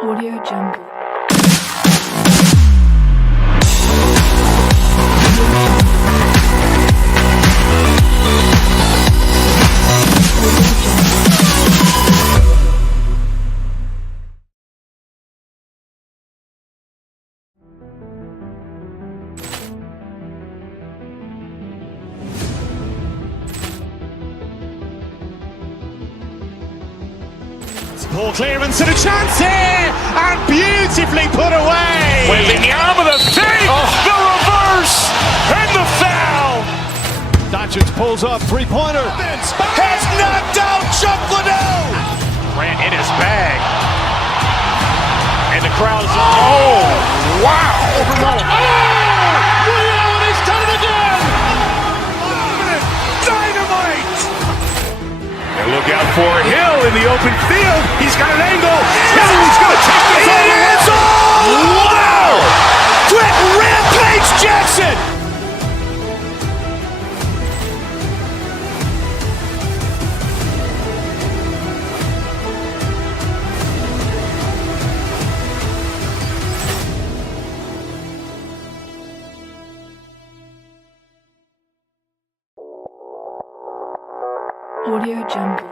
Audio Jungle. Ball clearance and a chance here, and beautifully put away. Wembanyama the save, the reverse, and the foul. Doncic pulls up, three-pointer. Has knocked out Chuck Liddell. Grant in his bag. And the crowd is, oh, wow. Ray Allen has done it again. Dynamite. And look out for Hill in the open field. He's got an angle. Hill's going to take this all the way. Wow. Quick rampage Jackson. Audio Jungle.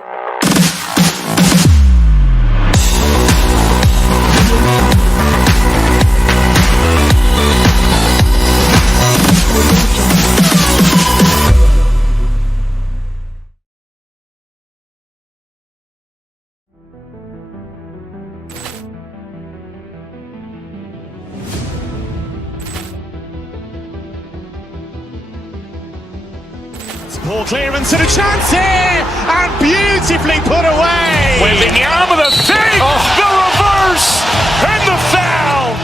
Ball clearance and a chance here, and beautifully put away. Wembanyama the save, the reverse, and the foul.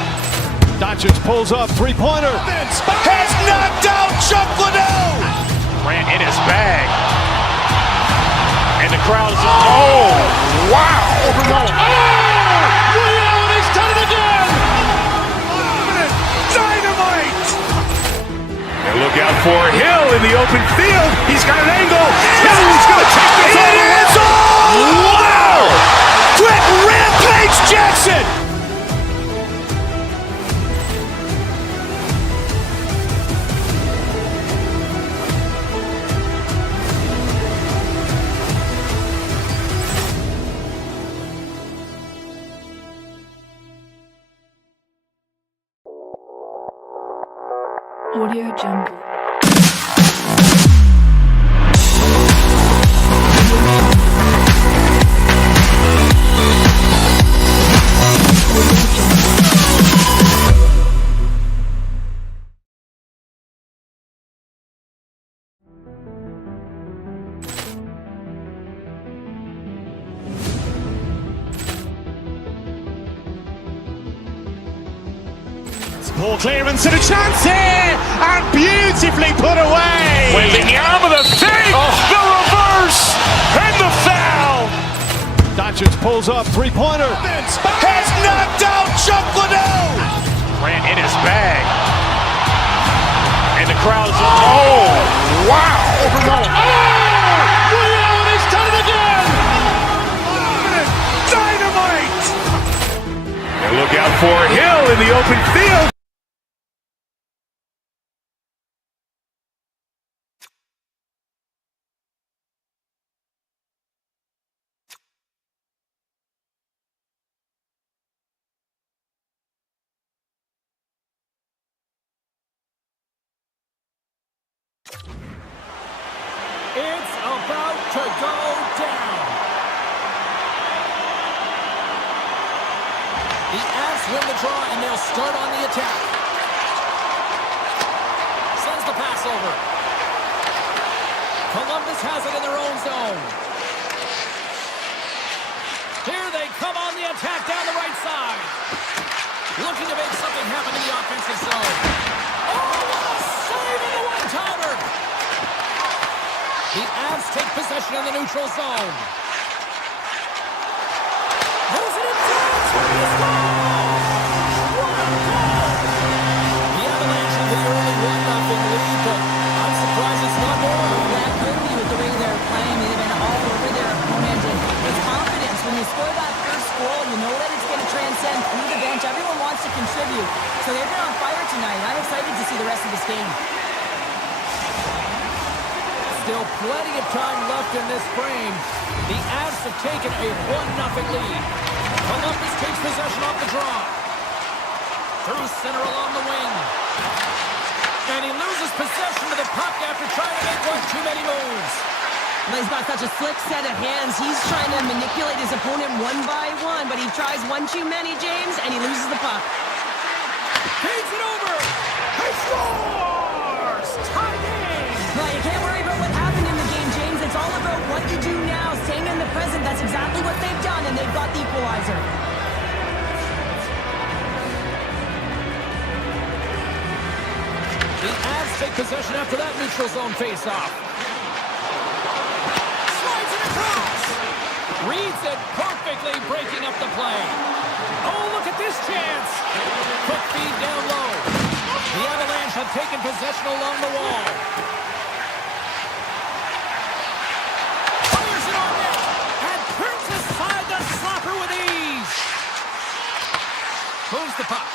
Doncic pulls up, three-pointer. Has knocked out Chuck Liddell. Grant in his bag. And the crowd is, oh, wow. Ray Allen has done it again. Dynamite. And look out for Hill in the open field. He's got an angle. Hill's going to take this all the way. Wow. Quick rampage Jackson. Audio Jungle. Ball clearance and a chance here, and beautifully put away. With the arm of the fake, the reverse, and the foul. Doncic pulls up, three-pointer. Has knocked out Chuck Liddell. Grant in his bag. And the crowd's oh, wow. Allen has done it again. Dynamite. And look out for Hill in the open field. It's about to go down. The Avs win the draw, and they'll start on the attack. Sends the pass over. Columbus has it in their own zone. Here they come on the attack down the right side. Looking to make something happen in the offensive zone. Oh, what a save in the one-timer! The Avs take possession in the neutral zone. Throws it in front. The Avalanche have the early 1-0 lead, but I'm surprised it's not more. That could be with the way they're playing. They've been all over their opponent. And it's confidence. When you score that first goal, you know that it's going to transcend through the bench. Everyone wants to contribute. So they've been on fire tonight. I'm excited to see the rest of this game. Still plenty of time left in this frame. The Avs have taken a 1-0 lead. Columbus takes possession off the draw. Through center along the wing. And he loses possession of the puck after trying to make one too many moves. Well, he's got such a slick set of hands. He's trying to manipulate his opponent one by one, but he tries one too many, James, and he loses the puck. Feeds it over. He scores! Tied in! Well, you can't worry about what happened in the game, James. It's all about what you do now, staying in the present. That's exactly what they've done, and they've got the equalizer. The Avs take possession after that neutral zone face-off. Slides it across. Reads it perfectly, breaking up the play. Oh, look at this chance. Quick feed down low. The Avalanche have taken possession along the wall. Fires it on net. And turns aside the slapper with ease. Moves the puck.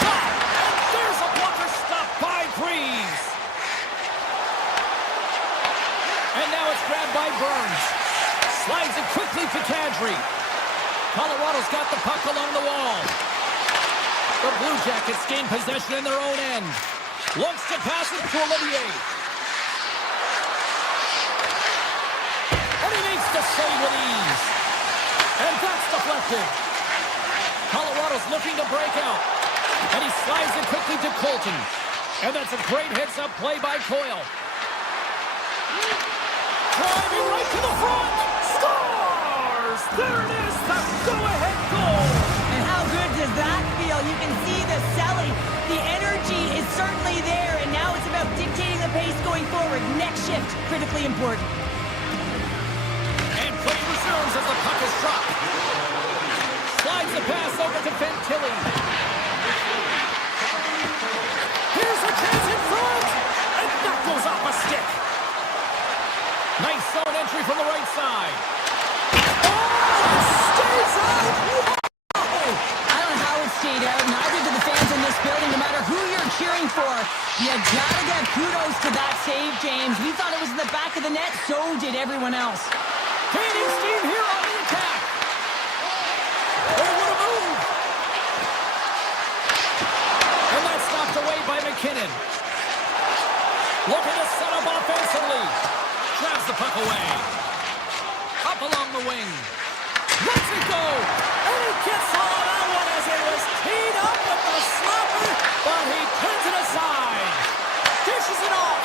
Shot. And there's a blocker stopped by Freeze. And now it's grabbed by Burns. Slides it quickly to Kadri. Colorado's got the puck along the wall. The Blue Jackets gain possession in their own end. Looks to pass it to Olivier. And he makes the save with ease. And that's deflected. Colorado's looking to break out. And he slides it quickly to Colton. And that's a great heads-up play by Coyle. Driving right to the front. Scores! There it is, the go-ahead goal. And how good does that feel? You can see the selling. The energy is certainly there, and now it's about dictating the pace going forward. Next shift, critically important. And play resumes as the puck is dropped. Slides the pass over to Ventilli. Here's a chance in front. And that goes off a stick. Nice zone entry from the right side. Oh, it stays out. Whoa. I don't know how it stayed out. Neither do the fans in this building, no matter who you're cheering for. You gotta give kudos to that save, James. We thought it was in the back of the net. So did everyone else. Gaining steam here on the attack. Oh, what a move. And that's knocked away by McKinnon. away. Up along the wing. Lets it go. And he gets all of that one as it was teed up with the slapper, but he turns it aside. Dishes it off.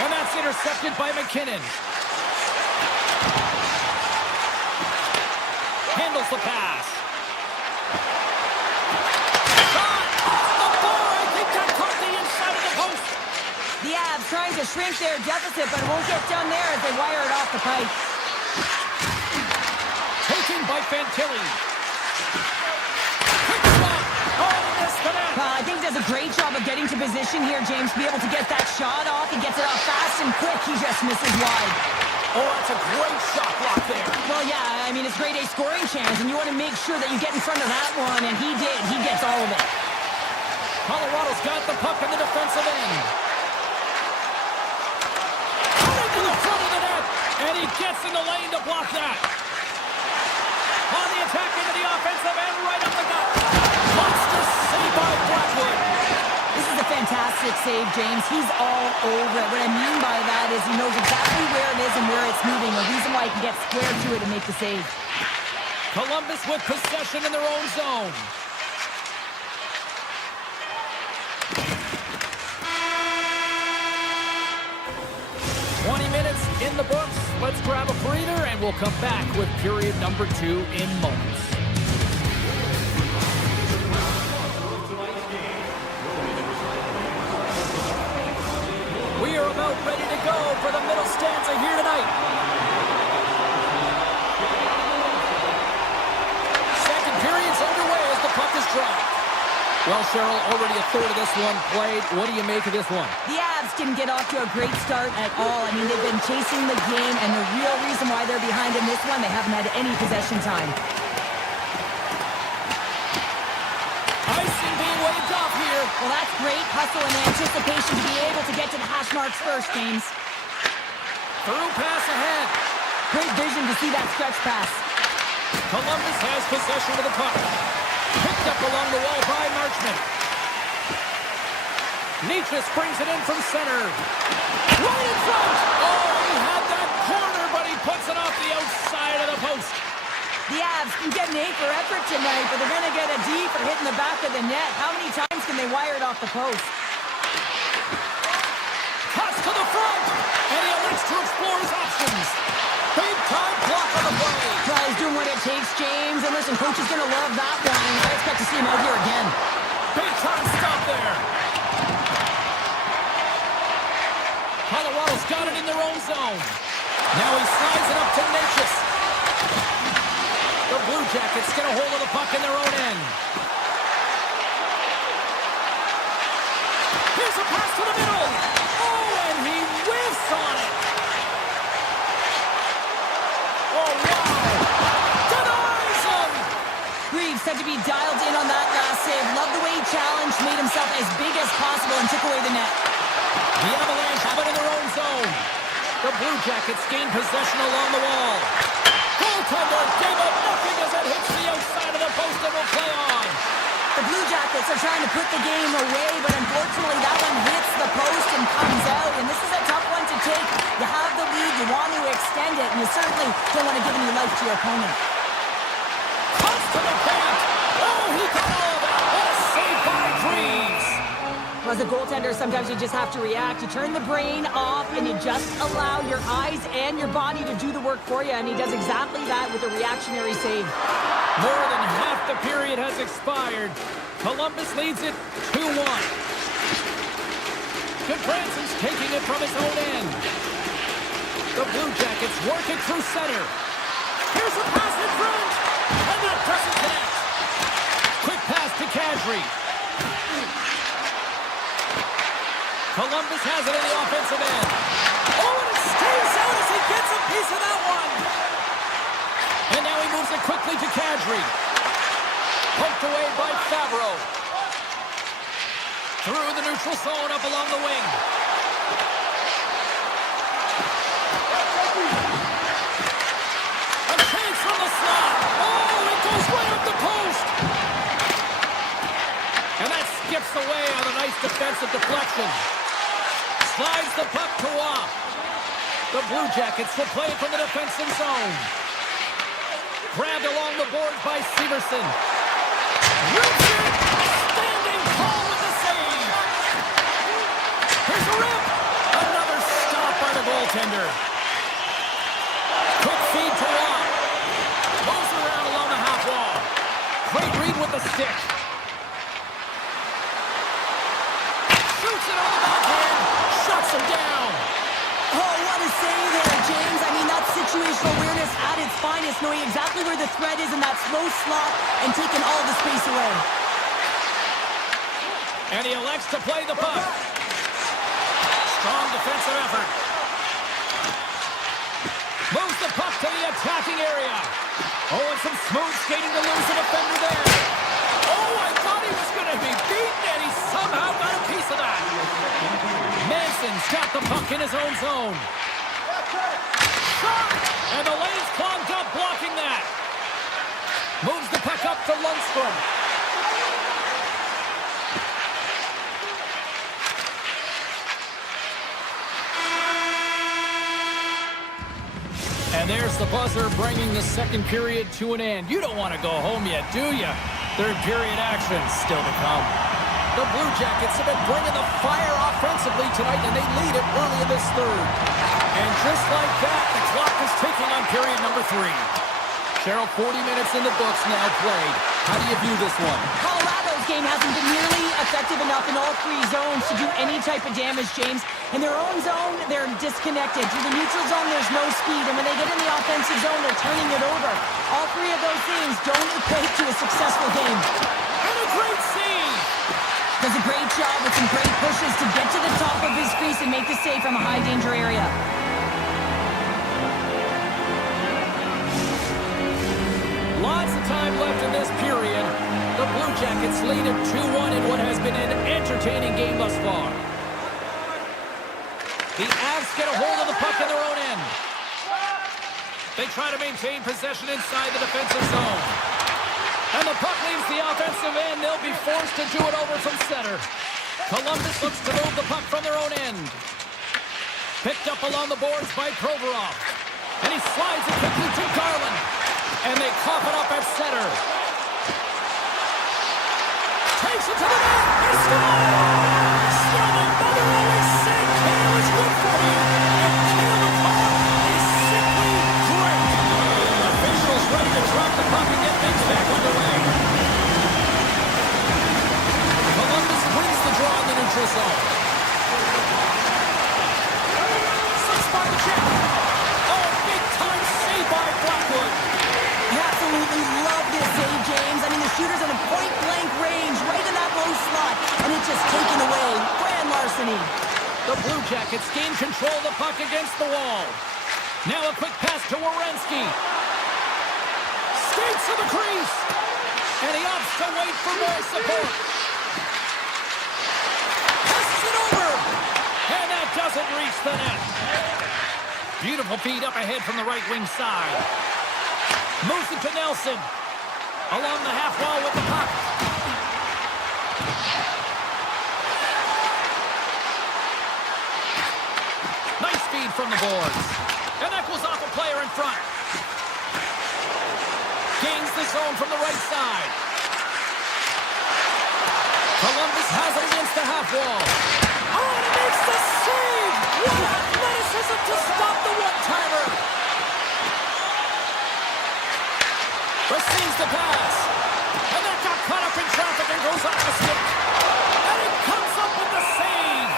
And that's intercepted by McKinnon. Handles the pass. Shot! The bar! I think that caught the inside of the post. The Avs trying to shrink their deficit, but it won't get done there as they wire it off the pipe. Taken by Fantilli. Quick shot! Oh, missed the net! I think he does a great job of getting to position here, James, to be able to get that shot off. He gets it off fast and quick. He just misses wide. Oh, that's a great shot block there. Well, yeah, I mean, it's grade A scoring chance, and you want to make sure that you get in front of that one, and he did. He gets all of it. Colorado's got the puck in the defensive end. Coming to the front of the net, and he gets in the lane to block that. On the attack into the offensive end, right up the gut. Monster save by Blackwood. This is a fantastic save, James. He's all over it. What I mean by that is he knows exactly where it is and where it's moving. The reason why he can get square to it and make the save. Columbus with possession in their own zone. Minutes in the books. Let's grab a breather and we'll come back with period number 2 in moments. We are about ready to go for the middle stanza here tonight. Second period's underway as the puck is dropped. Well, Cheryl, already a third of this one played. What do you make of this one? The Avs didn't get off to a great start at all. I mean, they've been chasing the game, and the real reason why they're behind in this one, they haven't had any possession time. Icing being waved off here. Well, that's great hustle and anticipation to be able to get to the hash marks first, James. Through pass ahead. Great vision to see that stretch pass. Columbus has possession of the puck. Picked up along the wall by Marchment. Nietzsche brings it in from center. Right in front! Oh, he had that corner, but he puts it off the outside of the post. The Avs can get an A for effort tonight, but they're going to get a D for hitting the back of the net. How many times can they wire it off the post? Pass to the front, and he elects to explore his options. Big time block on the play. Well, he's doing what it takes, James. And listen, coach is going to love that one. I expect to see him out here again. Big time stop there. Colorado's got it in their own zone. Now he slides it up to Natchez. The Blue Jackets get a hold of the puck in their own end. Here's a pass to the middle. Oh, and he whiffs on it. Oh, wow. Denies him. Reeves had to be dialed in on that last save. Loved the way he challenged, made himself as big as possible, and took away the net. The Avalanche have it in their own zone. The Blue Jackets gain possession along the wall. Goaltender gave up nothing as it hits the outside of the post and will play on. The Blue Jackets are trying to put the game away, but unfortunately that one hits the post and comes out. And this is a tough one to take. You have the lead, you want to extend it, and you certainly don't want to give any life to your opponent. Cuts to the paint. Oh, he got all of it. What a save by Reeves. As a goaltender, sometimes you just have to react. You turn the brain off, and you just allow your eyes and your body to do the work for you, and he does exactly that with a reactionary save. More than half the period has expired. Columbus leads it 2-1. Goodbranson's taking it from his own end. The Blue Jackets work it through center. Here's a pass in front, and that doesn't connect. Quick pass to Kadri. Columbus has it in the offensive end. Oh, and it stays out as he gets a piece of that one. And now he moves it quickly to Kadri. Poked away by Favreau. Through the neutral zone up along the wing. A chance from the slot. Oh, it goes right up the post. And that skips away on a nice defensive deflection. Slides the puck to Waugh. The Blue Jackets will play from the defensive zone. Grabbed along the boards by Severson. Wilson standing tall with the save. Here's a rip. Another stop by the goaltender. Quick feed to Rock. Moves around along the half wall. Great read with the stick. Shoots it on the backhand. Shuts him down. Oh, what a save there, James. I mean, that's situational awareness at its finest, knowing exactly where the threat is in that slow slot and taking all the space away. And he elects to play the puck. Strong defensive effort. Moves the puck to the attacking area. Oh, and some smooth skating to lose a defender there. Oh, I thought he was going to be beaten, and he somehow got a piece of that. Manson's got the puck in his own zone. Shot! And the lane's clogged up, blocking that. Moves the puck up to Lundstrom. And there's the buzzer, bringing the second period to an end. You don't want to go home yet, do you? Third period action still to come. The Blue Jackets have been bringing the fire offensively tonight, and they lead it early in this third. And just like that, the clock is ticking on period number 3. Cheryl, 40 minutes in the books now played. How do you view this one? Colorado's game hasn't been nearly effective enough in all 3 zones to do any type of damage, James. In their own zone, they're disconnected. Through the neutral zone, there's no speed. And when they get in the offensive zone, they're turning it over. All 3 of those things don't equate to a successful game. And a great save! Does a great job with some great pushes to get to the top of his crease and make the save from a high-danger area. Lots of time left in this period. The Blue Jackets lead at 2-1 in what has been an entertaining game thus far. The Avs get a hold of the puck in their own end. They try to maintain possession inside the defensive zone. And the puck leaves the offensive end. They'll be forced to do it over from center. Columbus looks to move the puck from their own end. Picked up along the boards by Provorov. And he slides it quickly to Garland. And they cough it up at center. Takes it to the net. He scores! Still the mother always said Kale is good for you. And Kale McCall is simply great. Officials ready to drop the puck and get things back underway. Columbus wins the draw in the neutral zone. 6 by the check. Oh, big time save by Blackwood. Absolutely love this save, James. I mean, the shooter's in a point-blank range, right in that low slot, and it's just taken away. Grand larceny. The Blue Jackets gain control of the puck against the wall. Now a quick pass to Werenski. Skates to the crease. And he opts to wait for more support. Passes it over. And that doesn't reach the net. Beautiful feed up ahead from the right wing side. Moves it to Nelson. Along the half wall with the puck. Nice feed from the boards. And that goes off a player in front. Gains the zone from the right side. Columbus has it against the half wall. Oh, and it makes the save! What athleticism to stop the one-timer! Receives the pass. And that got caught up in traffic and goes off the stick. And it comes up with the save!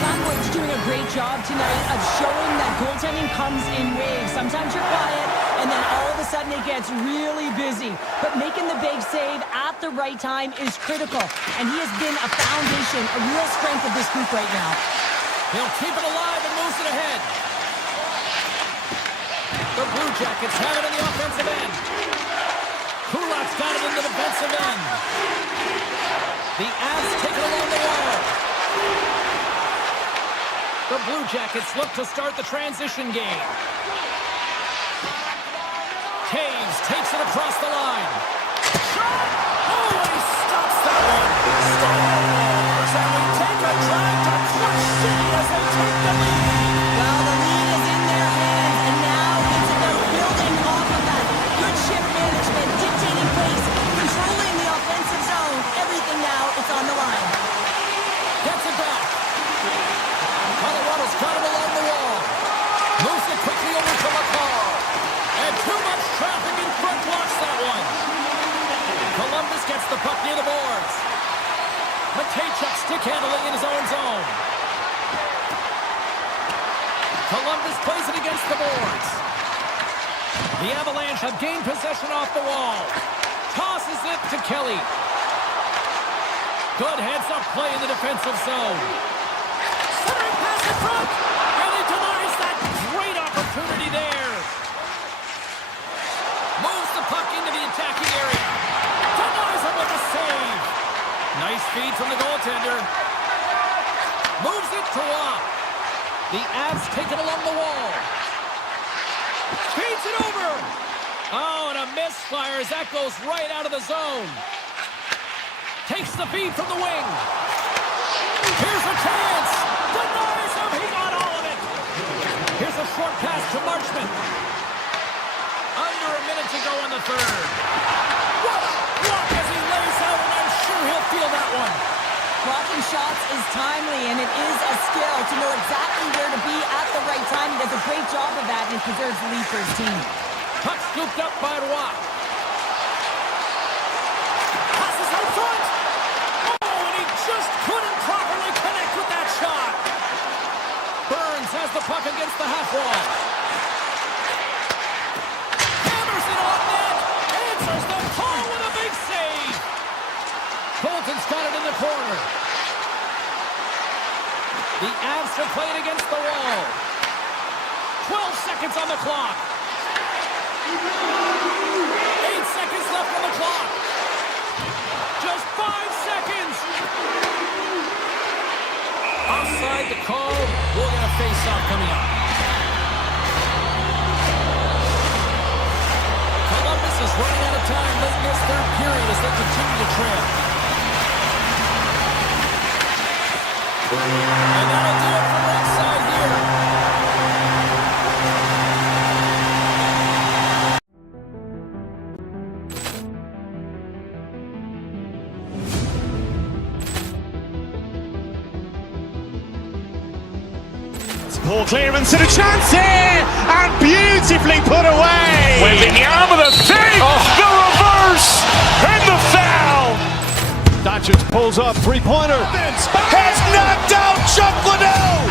Blackwood's doing a great job tonight of showing that goaltending comes in waves. Sometimes you're quiet, and then all of a sudden it gets really busy. But making the big save at the right time is critical. And he has been a foundation, a real strength of this group right now. He'll keep it alive and moves it ahead. The Blue Jackets have it in the offensive end. Kulak's got it in the defensive end. The Avs take it along the wall. The Blue Jackets look to start the transition game. Taves takes it across the line. Shot! Oh, and he stops that one. Scores! And we take take the lead. Well, the lead is in their hands, and now it's about building off of that. Good shift management, dictating pace, controlling the offensive zone. Everything now, it's on the line. Gets it back. Colorado's got it along the wall. Moves it quickly over to McCall. And too much traffic in front blocks that one. Columbus gets the puck near the boards. Matejchuk stick handling in his own zone. Columbus plays it against the boards. The Avalanche have gained possession off the wall. Tosses it to Kelly. Good heads-up play in the defensive zone. Centering pass in front. And he denies that great opportunity there. Moves the puck into the attacking area. Denies him with a save. Nice feed from the goaltender. Moves it to Watt. The Avs take it along the wall. Feeds it over. Oh, and a misfire as that goes right out of the zone. Takes the feed from the wing. Here's a chance. Denies him. He got all of it. Here's a short pass to Marchment. Under a minute to go in the third. What a block as he lays out, and I'm sure he'll feel that one. Blocking shots is timely, and it is a skill to know exactly where to be at the right time. He does a great job of that, and he preserves the lead for his team. Puck scooped up by Watt. Passes out front. Oh, and he just couldn't properly connect with that shot. Burns has the puck against the half wall. Hammers it on net. Answers the call with a big save. Colton's got it in the corner. The Avs have played against the wall. 12 seconds on the clock. 8 seconds left on the clock. Just 5 seconds. Offside the call. We'll get a face-off coming up. Columbus is running out of time late in this third period as they continue to trail. And that'll do it for right side here. Poor clearance and a chance here, and beautifully put away. With the arm of the save, the reverse, and the foul. Doncic pulls up, three-pointer. Has knocked out Chuck Liddell.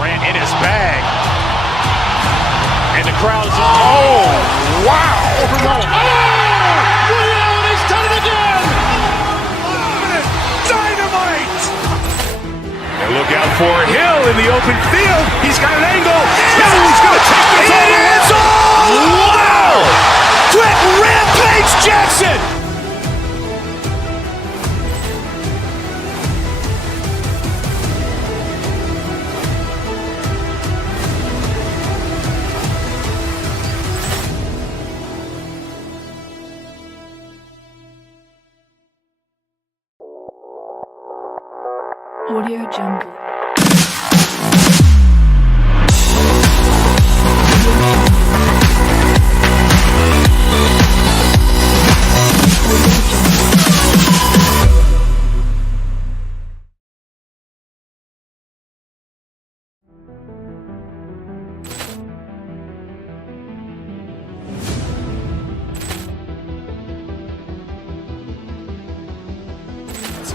Grant in his bag. And the crowd is, oh, wow. He's done it again. Dynamite. And look out for Hill in the open field. He's got an angle. Hill is going to take this all the way. Wow. Quick Rampage Jackson. Audio Jungle.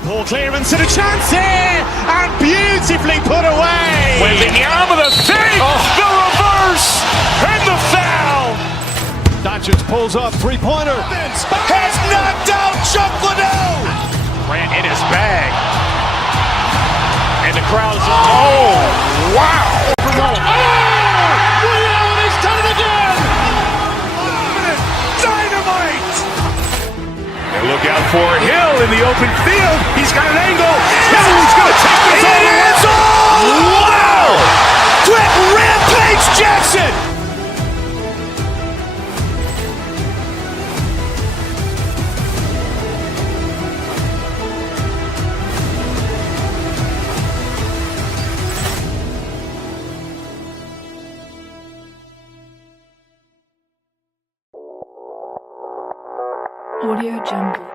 Poor clearance and a chance here, and beautifully put away. With the arm of the save, the reverse, and the foul. Doncic pulls up, three-pointer. Has knocked out Chuck Liddell. Grant in his bag. And the crowd is, oh, wow. He's done it again. Dynamite. And look out for Hill in the open field. He's got an angle. Hill is going to take this all the way. Wow. Quick Rampage Jackson. Audio Jungle.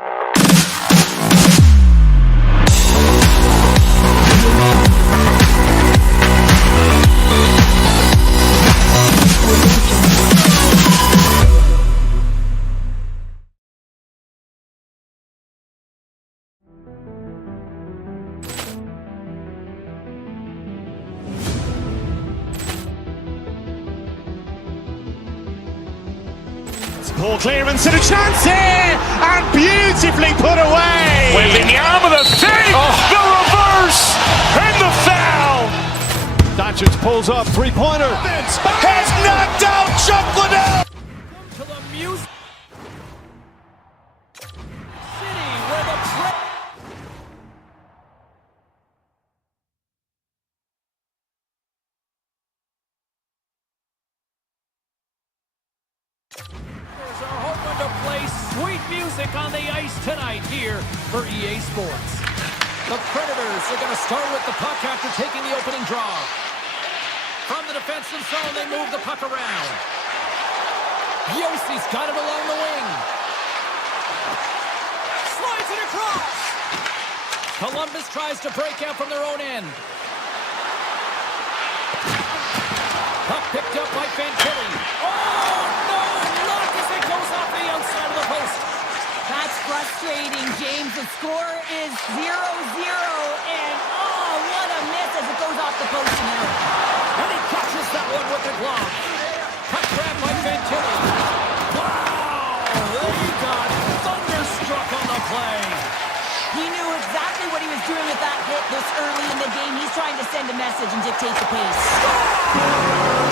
Poor clearance and a chance here, and beautifully put away. Wembanyama the save, the reverse, and the foul. Doncic pulls up, three-pointer. Has knocked out Chuck Liddell. To the music city where the Predators are hoping to play sweet music on the ice tonight here for EA Sports. The Predators are going to start with the puck after taking the opening draw. From the defensive zone, they move the puck around. Yossi's got it along the wing. Slides it across. Columbus tries to break out from their own end. Puck picked up by Fantilli. Oh, no! Look as it goes off the outside of the post. That's frustrating, James. The score is 0-0, and oh, what a miss as it goes off the post now. And he catches that one with the glove. Puck grab by Fantilli. Wow! They got thunderstruck on the play. He knew exactly what he was doing with that hit this early in the game. He's trying to send a message and dictate the pace.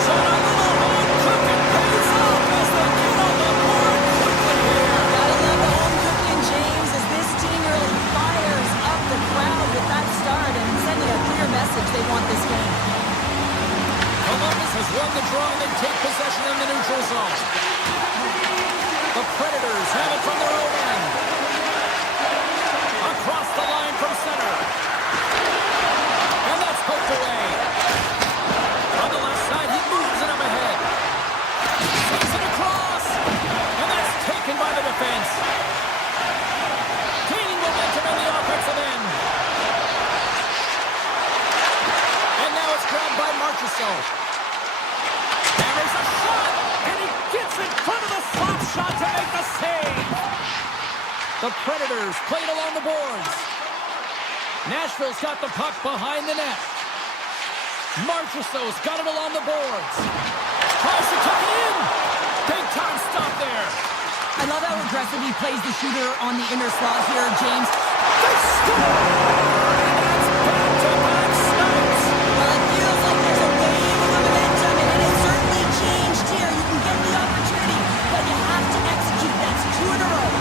So a little home cooking pays off as they get on the board quickly here. Gotta love the home cooking, James, as this team really fires up the crowd with that start and sending a clear message they want this game. Columbus has won the draw and they take possession in the neutral zone. The Predators have it from their own end. Across the line from center. And that's poked away. On the left side, he moves it up ahead. Sends it across. And that's taken by the defense. Gaining momentum on the offensive end. And now it's grabbed by Marchessault. Hammers a shot. And he gets in front of the slap shot to make the save. The Predators played along the boards. Nashville's got the puck behind the net. Marchessault's got it along the boards. Tries to tuck it in. Big time stop there. I love how aggressive he plays the shooter on the inner slot here, James. They score! That's back-to-back snaps. Well, it feels like there's a wave of momentum, and it has certainly changed here. You can get the opportunity, but you have to execute. That's 2 in a row.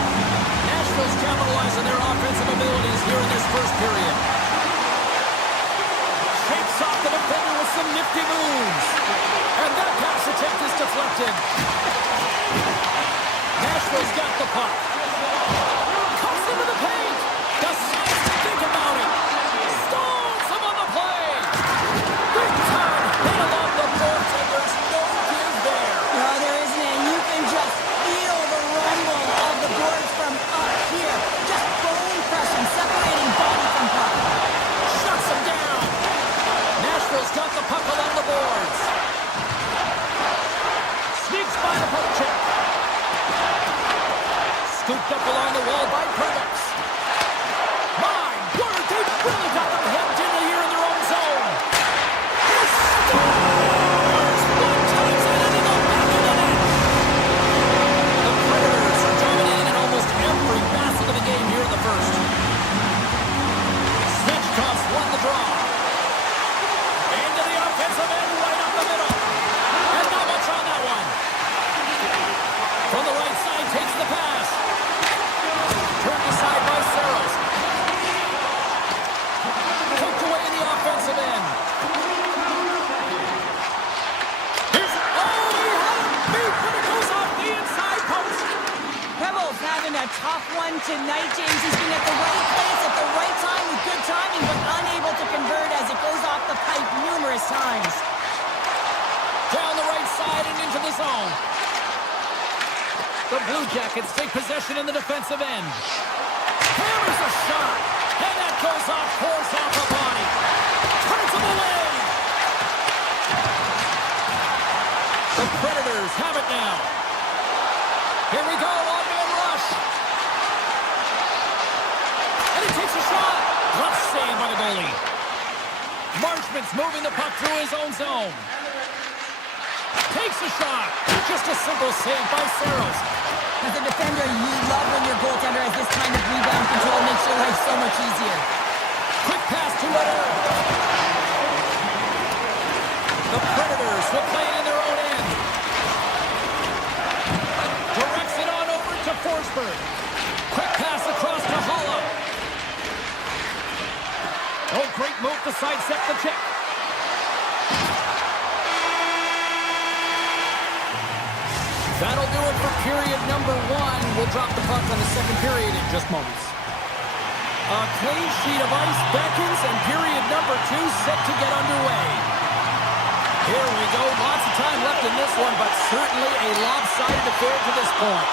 Nashville's capitalizing their offensive abilities here in this first period. Shakes off the defender with some nifty moves. And that pass attempt is deflected. Nashville's got the puck. Comes into the paint. Decides to think about it. Stalls him on the play. Big time hit along the boards, and there's no give there. No, there isn't, and you can just feel the rumble of the boards from up here. Just bone crushing, separating body from puck. Shuts him down. Nashville's got the puck along the boards. Sneaks by the poke check. Scooped up along the wall by Perdix. My word, they've really got them hemmed in here in their own zone. He scores! One times it into the back of the net. The Predators are dominating in almost every facet of the game here in the first. Svechnikov's won the draw. Into the offensive end, right up the middle. And not much on that one. From the right side, takes the pass. Turned aside by Saros. Poked away in the offensive end. Here's, oh, he had him beat, but it goes off the inside post. Pebbles having a tough one tonight, James. He's been at the right place at the right time with good timing, but unable to convert as it goes off the pipe numerous times. Down the right side and into the zone. The Blue Jackets take possession in the defensive end. Hammers a shot. And that goes off course off the body. Turns him away. The Predators have it now. Here we go, on-man rush. And he takes a shot. Left save by the goalie. Marchman's moving the puck through his own zone. Takes a shot. Just a simple save by Saros. As a defender, you love when your goaltender has this kind of rebound control. It makes your life so much easier. Quick pass to Leonard. The Predators will play it in their own end. Directs it on over to Forsberg. Quick pass across to Holla. Oh, great move to sidestep the check. That'll do it for period number 1. We'll drop the puck on the second period in just moments. A clean sheet of ice beckons, and period number 2 set to get underway. Here we go. Lots of time left in this one, but certainly a lopsided affair to this point.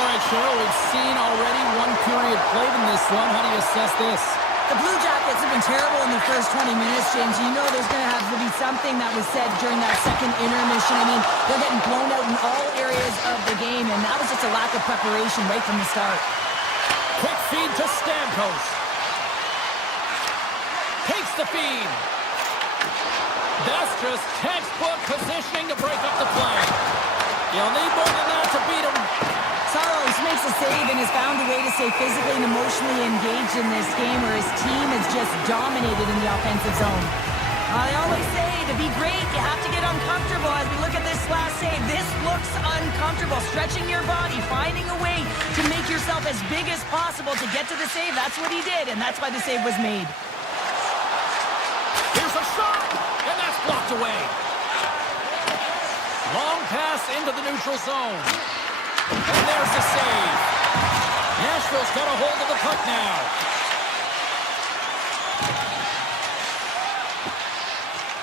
All right, Cheryl, we've seen already 1 period played in this one. How do you assess this? The Blue Jackets have been terrible in the first 20 minutes, James. You know there's going to have to be something that was said during that second intermission. I mean, they're getting blown out in all areas of the game, and that was just a lack of preparation right from the start. Quick feed to Stamkos. Takes the feed. That's just textbook positioning to break up the play. You'll need more than that to beat him. Saros makes a save and has found a way to stay physically and emotionally engaged in this game where his team has just dominated in the offensive zone. I always say, to be great, you have to get uncomfortable. As we look at this last save, this looks uncomfortable. Stretching your body, finding a way to make yourself as big as possible to get to the save. That's what he did, and that's why the save was made. Here's a shot, and that's blocked away. Long pass into the neutral zone. And there's the save. Nashville's got a hold of the puck now.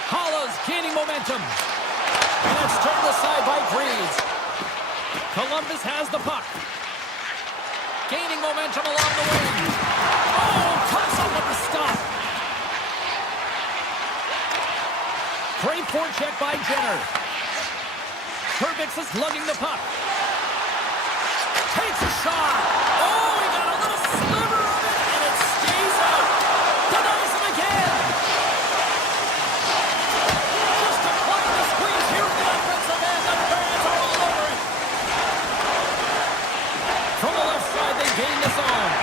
Holla's gaining momentum. And it's turned aside by Breeze. Columbus has the puck. Gaining momentum along the wing. Oh, cuts up with the stop. Great forecheck by Jenner. Herbix is lugging the puck. Takes a shot. Oh, he got a little sliver of it, and it stays out. Denies him again. Just a plug in the squeeze here in the offensive end. The fans are all over it. From the left side, they gain the zone.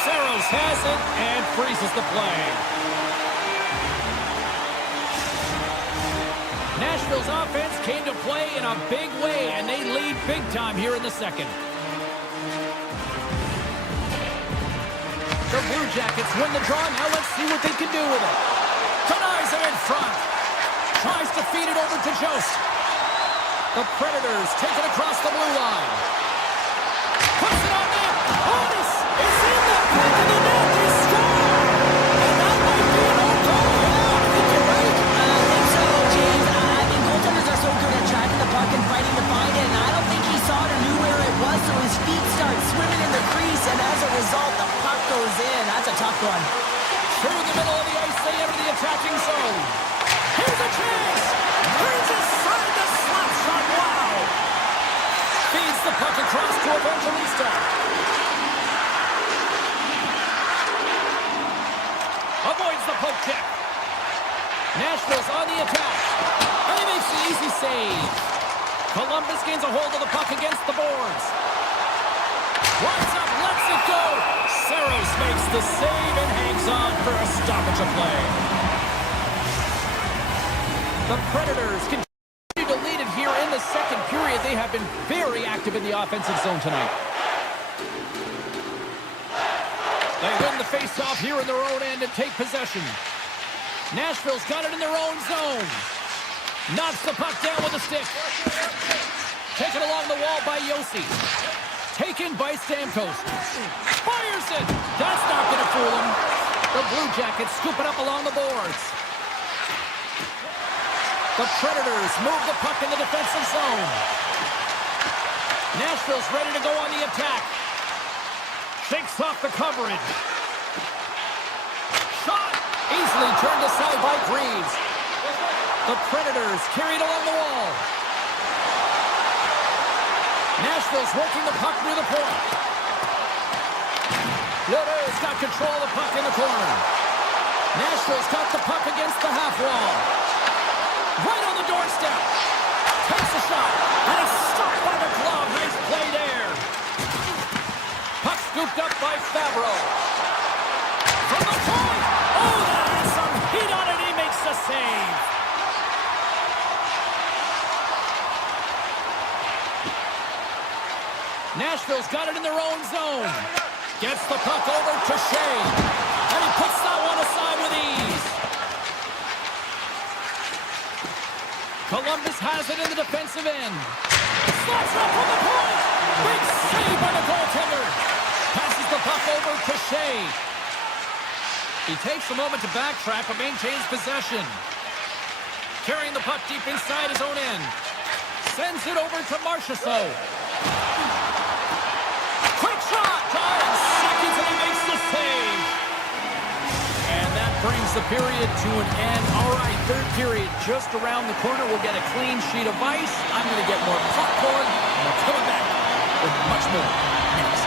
Saros has it and freezes the play. Nashville's offense came to play in a big way, and they lead big time here in the second. The Blue Jackets win the draw. Now let's see what they can do with it. Denies him in front. Tries to feed it over to Jost. The Predators take it across the blue line. Puts it on net. Otis is in the back of the net. They score. And that might be an own goal. Yeah, I think you're right. I think so, James. I mean, goaltenders are so good at tracking the puck and fighting to find it, and I don't think he saw it or knew where it was, so his feet start swimming in the crease, and as a result, the puck goes in. That's a tough one. Through the middle of the ice, they enter the attacking zone. Here's a chance. Turns aside the slap shot. Wow. Feeds the puck across to Evangelista. Avoids the poke check. Nashville's on the attack. And he makes the easy save. Columbus gains a hold of the puck against the boards. Runs up, lets it go. Saros makes the save and hangs on for a stoppage of play. The Predators continue to lead it here in the second period. They have been very active in the offensive zone tonight. They win the faceoff here in their own end and take possession. Nashville's got it in their own zone. Knocks the puck down with a stick. Taken along the wall by Yossi. Taken by Stamkos. Fires it. That's not going to fool him. The Blue Jackets scoop it up along the boards. The Predators move the puck in the defensive zone. Nashville's ready to go on the attack. Shakes off the coverage. Shot! Easily turned aside by Greaves. The Predators carried along the wall. Nashville's working the puck near the point. Ledoux got control of the puck in the corner. Nashville's got the puck against the half wall. Right on the doorstep. Takes a shot. And a stop by the glove. Nice play there. Puck scooped up by Favreau. From the point. Oh, that has some heat on it. He makes the save. Nashville's got it in their own zone. Gets the puck over to Shea. And he puts that one aside with ease. Columbus has it in the defensive end. Slots up from the point. Big save by the goaltender. Passes the puck over to Shea. He takes a moment to backtrack but maintains possession. Carrying the puck deep inside his own end. Sends it over to Marchessault. Quick shot! Time seconds and he makes the save. And that brings the period to an end. All right, third period just around the corner. We'll get a clean sheet of ice. I'm going to get more popcorn. And we'll come back with much more next.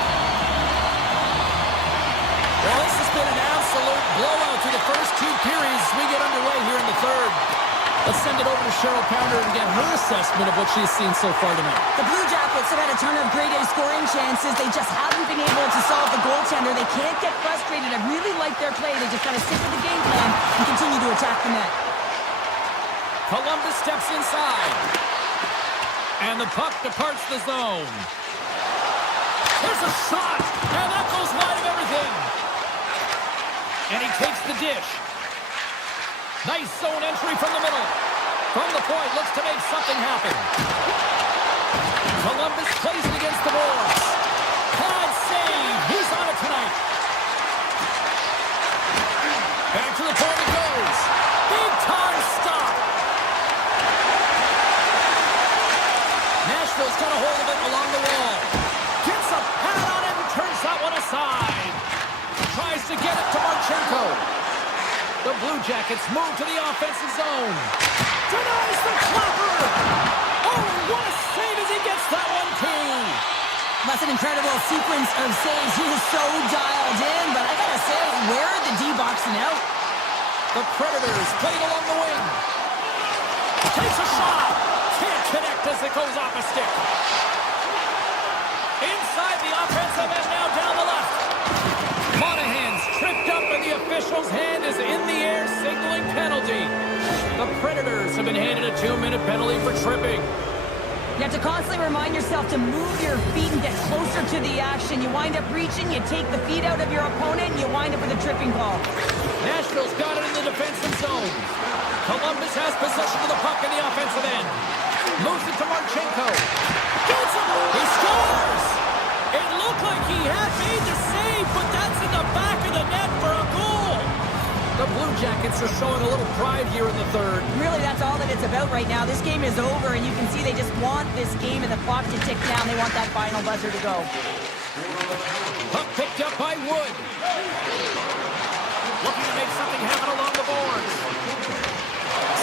Well, this has been an absolute blowout through the first two periods as we get underway here in the third. Let's send it over to Cheryl Pounder and get her assessment of what she's seen so far tonight. The Blue Jackets have had a ton of great A scoring chances. They just haven't been able to solve the goaltender. They can't get frustrated. I really like their play. They just got to stick with the game plan and continue to attack the net. Columbus steps inside. And the puck departs the zone. There's a shot. And that goes wide of everything. And he takes the dish. Nice zone entry from the middle. From the point, looks to make something happen. Columbus plays it against the boards. Hard save. He's on it tonight. Back to the point it goes. Big time stop. Nashville's got a hold of it along the wall. Gets a pad on it and turns that one aside. Tries to get it to Marchenko. The Blue Jackets move to the offensive zone. Denies the clapper. Oh, what a save as he gets that one, too. That's an incredible sequence of saves. He is so dialed in, but I gotta say, where are the D boxing out? The Predators played along the wing. Takes a shot. Can't connect as it goes off a stick. Inside the offensive end, now down the left. Monahan's tripped up and the official's hand is in the air, signaling penalty. The Predators have been handed a 2-minute penalty for tripping. You have to constantly remind yourself to move your feet and get closer to the action. You wind up reaching, you take the feet out of your opponent, and you wind up with a tripping call. Nashville's got it in the defensive zone. Columbus has possession of the puck in the offensive end. Moves it to Marchenko. Gets it! He scores! It looked like he had made the save, but that's in the back of the net for a goal. The Blue Jackets are showing a little pride here in the third. Really, that's all that it's about right now. This game is over, and you can see they just want this game and the clock to tick down. They want that final buzzer to go. Puck picked up by Wood. Looking to make something happen along the boards.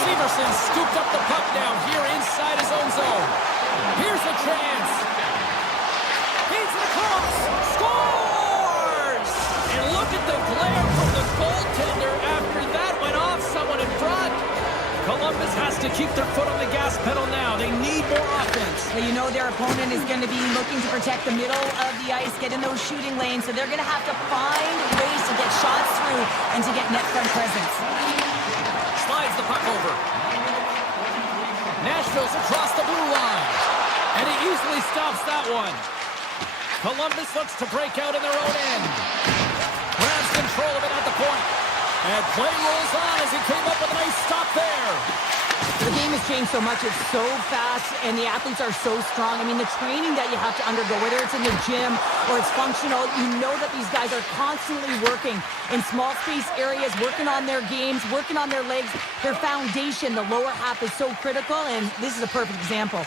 Severson scooped up the puck down here inside his own zone. Here's a chance. Feeds it across. Scores! And look at the glare from the goaltender after that went off someone in front. Columbus has to keep their foot on the gas pedal now. They need more offense. Well, you know their opponent is going to be looking to protect the middle of the ice, get in those shooting lanes, so they're going to have to find ways to get shots through and to get net front presence. Slides the puck over. Nashville's across the blue line. And he easily stops that one. Columbus looks to break out in their own end. Grabs control of it at the point. And play rolls on as he came up with a nice stop there. The game has changed so much. It's so fast, and the athletes are so strong. I mean, the training that you have to undergo, whether it's in the gym or it's functional, you know that these guys are constantly working in small space areas, working on their games, working on their legs. Their foundation, the lower half, is so critical, and this is a perfect example.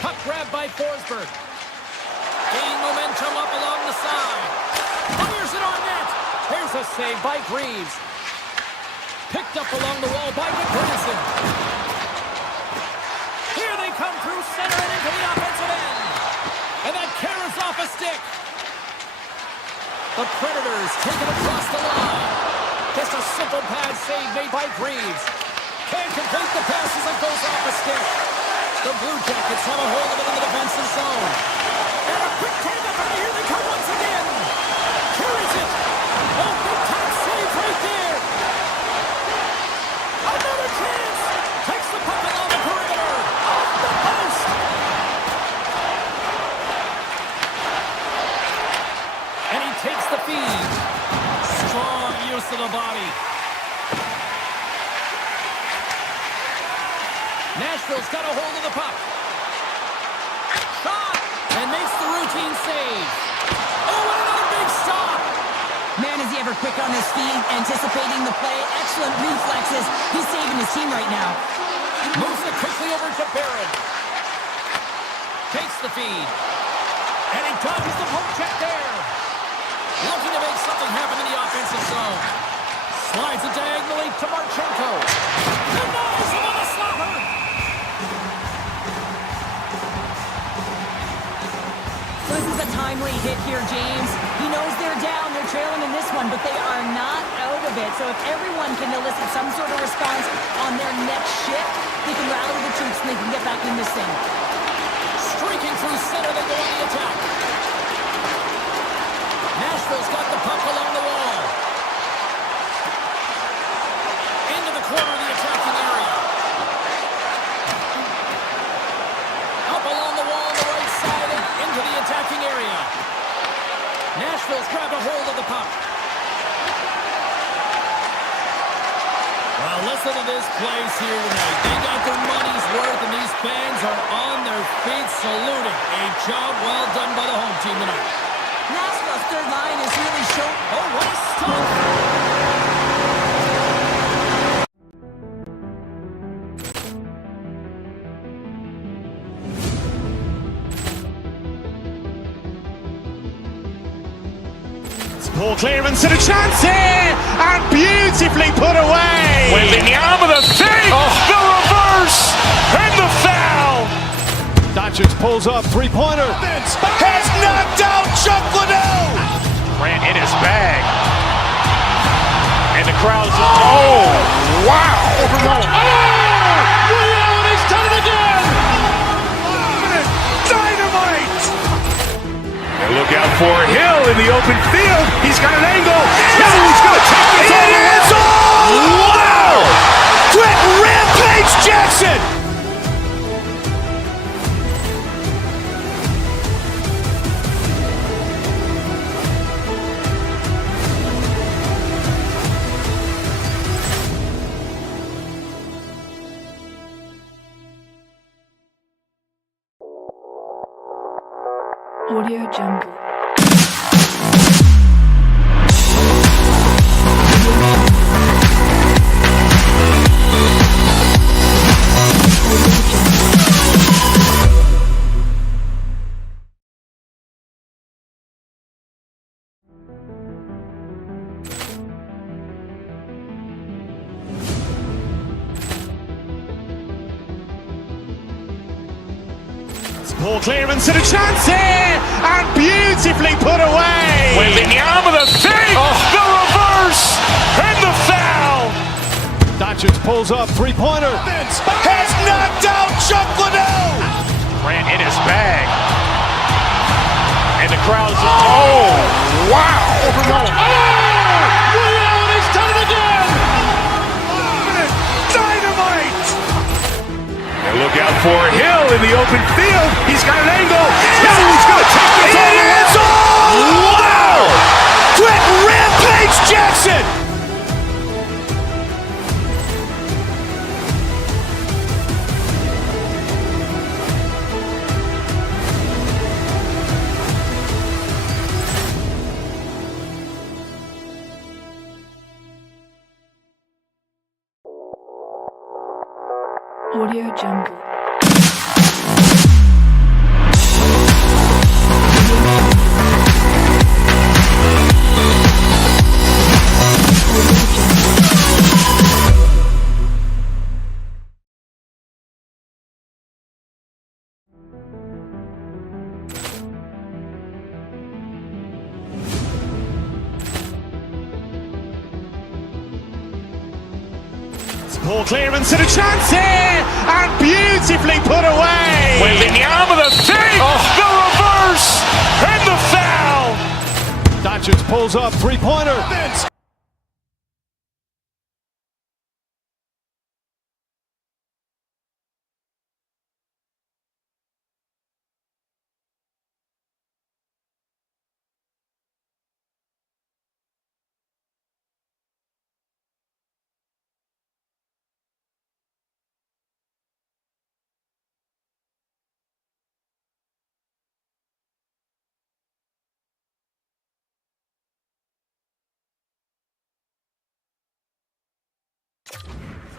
Puck grabbed by Forsberg. Gaining momentum up along the side. Fires it on net. Here's a save by Greaves. Picked up along the wall by McGranson. Here they come through center and into the offensive end. And that carries off a stick. The Predators take it across the line. Just a simple pad save made by Greaves. Can't complete the pass as it goes off a stick. The Blue Jackets have a hold of it in the defensive zone. And a quick take-up, and here they come once again. Carries it. Oh, big time save right there. Another chance. Takes the puck along the perimeter. Off the post. And he takes the feed. Strong use of the body. Nashville's got a hold of the puck. Shot! And makes the routine save. Oh, and another big stop! Man, is he ever quick on his feet, anticipating the play. Excellent reflexes. He's saving his team right now. Moves it quickly over to Barron. Takes the feed. And he dodges the poke check there. Looking to make something happen in the offensive zone. Slides it diagonally to Marchenko. Denies him on the slapper. This is a timely hit here, James. He knows they're down, they're trailing in this one, but they are not out of it. So if everyone can elicit some sort of response on their next shift, they can rally the troops and they can get back in this thing. Streaking through center, they go on the attack. Nashville's got the puck along the wall. Into the corner of the attacking area. Up along the wall on the right side and into the attacking area. Nashville's grabbed a hold of the puck. Well, listen to this place here tonight. They got their money's worth, and these fans are on their feet saluting. A job well done by the home team tonight. Nashville's third line is really showing. Oh, what a stop! Poor clearance and a chance here, and beautifully put away. Wembanyama with a save, the reverse, and the foul. Doncic pulls up, three-pointer. Has knocked out Chuck Liddell. Ran in his bag. And the crowd's, oh, wow. He's done it again! Dynamite. And look out for Hill in the open field. He's got an angle. Hill's going to take this all the way. Wow! Quick Rampage Jackson. Audio Jungle. Poor clearance and a chance here, and beautifully put away. Wembanyama with a save, the reverse, and the foul. Doncic pulls up, three-pointer. Has knocked out Chuck Liddell. Ran in his bag. And the crowd's, oh, wow. He's done it again! Dynamite. And look out for Hill in the open field. He's got an angle. Hill's going to take this all the way. Wow! Quick Rampage Jackson. Audio Jungle. Poor clearance and a chance here, and beautifully put away. With the arm of the save, the reverse, and the foul. Doncic pulls up, three-pointer.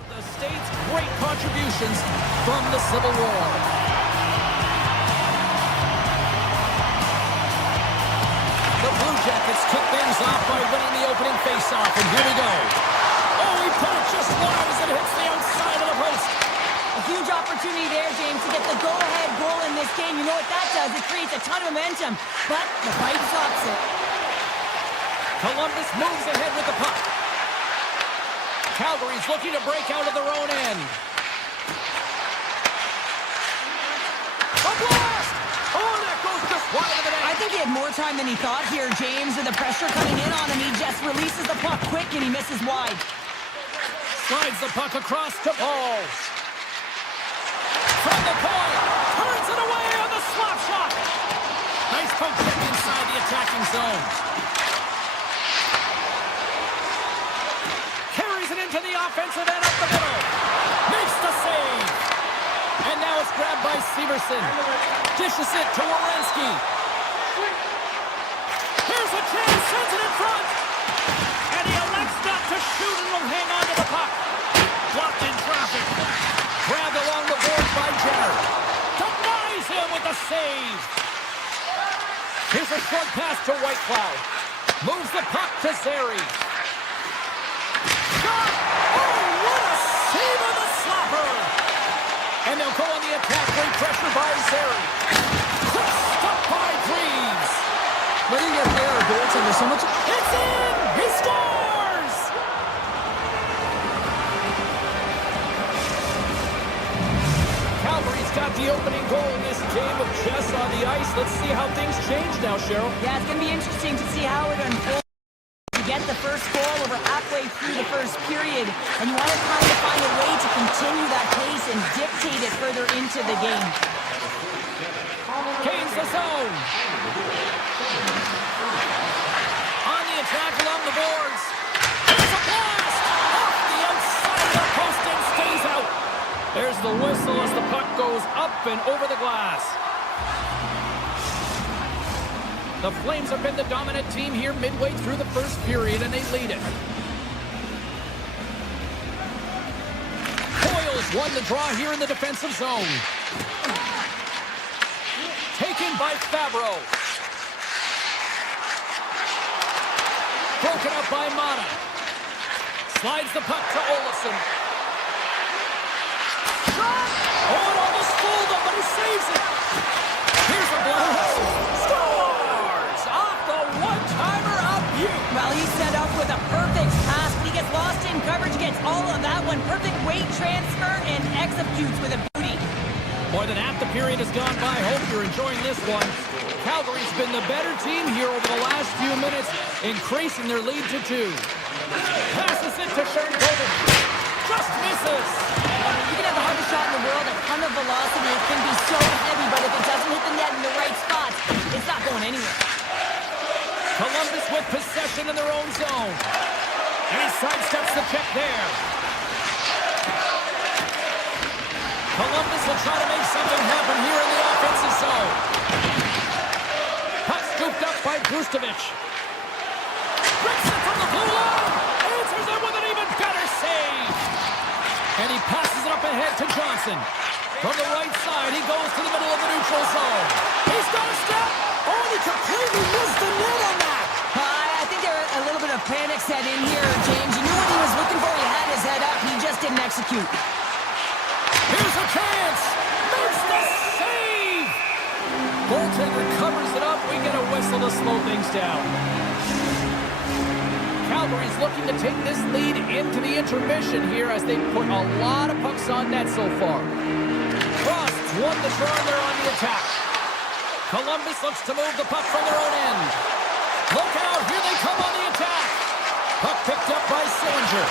The state's great contributions from the Civil War. The Blue Jackets kick things off by winning the opening faceoff, and here we go. Oh, he put it just wide as it hits the outside of the post. A huge opportunity there, James, to get the go-ahead goal in this game. You know what that does? It creates a ton of momentum, but the fight stops it. Columbus moves ahead with the puck. Calgary's looking to break out of their own end. A blast! Oh, that goes just wide of the net. I think he had more time than he thought here, James. With the pressure coming in on him, he just releases the puck quick and he misses wide. Slides the puck across to Paul. From the point, turns it away on the slap shot. Nice poke check inside the attacking zone. Carries it into the offensive end up the middle. Makes the save. And now it's grabbed by Severson. Dishes it to Werenski. Here's a chance, sends it in front. And he elects not to shoot and will hang on to the puck. Blocked in traffic. Grabbed along the boards by Jenner. Denies him with the save. Here's a short pass to Whitecloud. Moves the puck to Zary. Shot! Oh, what a save on the slapper! And they'll go on the attack, great pressure by Zary. Quick stop by Greaves. Whether you're there or Goldson, there's so much... It's in! He scores! Calgary's got the opening goal in this game of chess on the ice. Let's see how things change now, Cheryl. Yeah, it's going to be interesting to see how it unfolds. You get the first goal over halfway through the first period, and you want to kind of find a way to continue that pace and dictate it further into the game. Kane's the zone. On the attack along the boards. It's a blast! Off the outside of the post and stays out. There's the whistle as the puck goes up and over the glass. The Flames have been the dominant team here midway through the first period, and they lead it. Coyle's won the draw here in the defensive zone. Taken by Fabro. Broken up by Mata. Slides the puck to Olofsson. Shot! Oh, it almost fooled him, but he saves it. Here's a blast. Scores! Off the one-timer of Butte. Well, he's set up with a perfect pass, but he gets lost in coverage, gets all of that one. Perfect weight transfer and executes with a beauty. More than half the period has gone by. Hope you're enjoying this one. Calgary's been the better team here over the last few minutes, increasing their lead to 2. Passes it to Sharangovich. Just misses. You can have the hardest shot in the world, a ton of velocity. It can be so heavy, but if it doesn't hit the net in the right spot, it's not going anywhere. Columbus with possession in their own zone. And he sidesteps the check there. Columbus will try to make something happen here in the offensive zone. Puck scooped up by Brustovich. Bricks it from the blue line. Answers it with an even better save. And he passes it up ahead to Johnson. From the right side, he goes to the middle of the neutral zone. He He's got a step. Oh, and he completely missed the net on that. I think there a little bit of panic set in here, James. You knew what he was looking for. He had his head up. He just didn't execute. Here's a chance. Makes the save. Goaltender covers it up. We get a whistle to slow things down. Calgary's looking to take this lead into the intermission here as they put a lot of pucks on net so far. Frost's won the draw and they're on the attack. Columbus looks to move the puck from their own end. Look out, here they come on the attack. Puck picked up by Sillinger.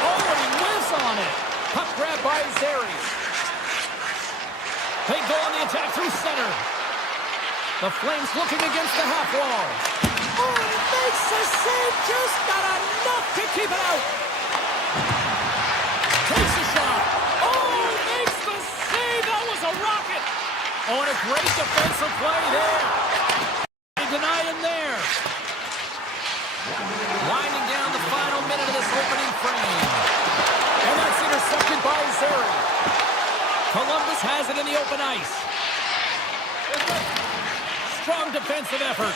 Oh, and he whiffs on it. Puck grabbed by Zary. They go on the attack through center. The Flames looking against the half wall. Oh, he makes the save, just not enough to keep it out. Takes a shot. Oh, makes the save. That was a rocket. Oh, and a great defensive play there. They deny him there. Winding down the final minute of this opening frame. And that's intercepted by Zary. Columbus has it in the open ice. Strong defensive effort.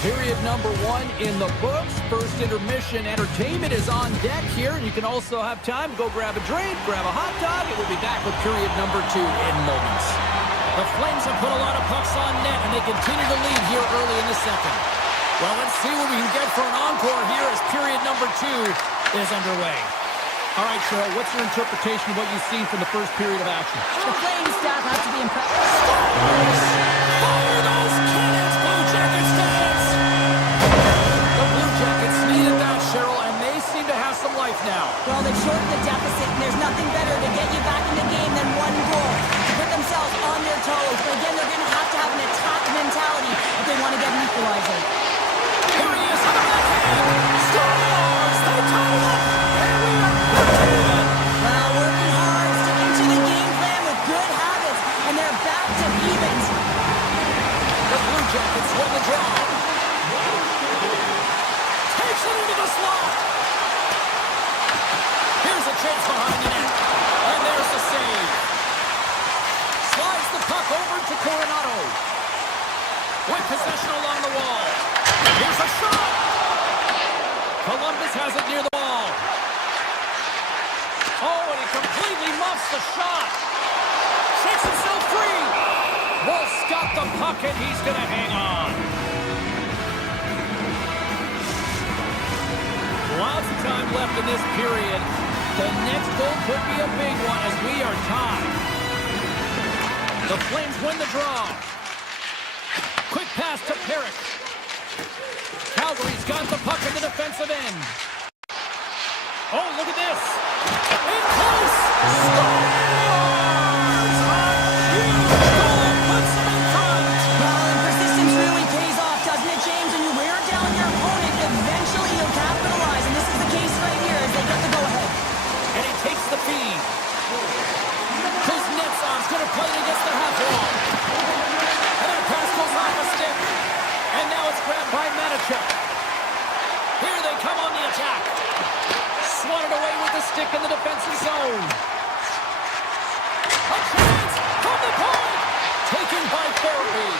Period number 1 in the books. First intermission entertainment is on deck here. And you can also have time to go grab a drink, grab a hot dog, and we'll be back with period number 2 in moments. The Flames have put a lot of pucks on net, and they continue to lead here early in the second. Well, let's see what we can get for an encore here as period number 2 is underway. All right, Cheryl, what's your interpretation of what you've seen from the first period of action? The Flames staff has to be impressed. Fire those cannons, Blue Jackets fans! The Blue Jackets needed that, Cheryl, and they seem to have some life now. Well, they've shortened the deficit, and there's nothing better to get you back in the game than one goal. To put themselves on their toes. But again, they're going to have an attack mentality if they want to get an equalizer. Here he is on the backhand. Scores! They tie it up! And we are back even! Well, working hard, sticking to the game plan with good habits, and they're back to evens. The Blue Jackets win the draw. Takes it into the slot. Here's a chance behind the net. And there's the save. Slides the puck over to Coronado. With possession along the wall. Here's a shot. Columbus has it near the wall. Oh, and he completely muffs the shot. Shakes himself free. Wolf's got the puck, and he's going to hang on. Lots of time left in this period. The next goal could be a big one as we are tied. The Flames win the draw. Quick pass to Parrish. Calgary's got the puck in the defensive end. Oh, look at this. In close. Scores! A huge goal puts them in front. Well, and persistence really pays off, doesn't it, James? When you wear down your opponent, eventually you'll capitalize. And this is the case right here as they get the go-ahead. And he takes the feed. Kuznetsov's going to play it against the half wall. And that pass goes off a stick. And now it's grabbed by Manichuk. Here they come on the attack. Swatted away with the stick in the defensive zone. A chance from the point. Taken by Therapy.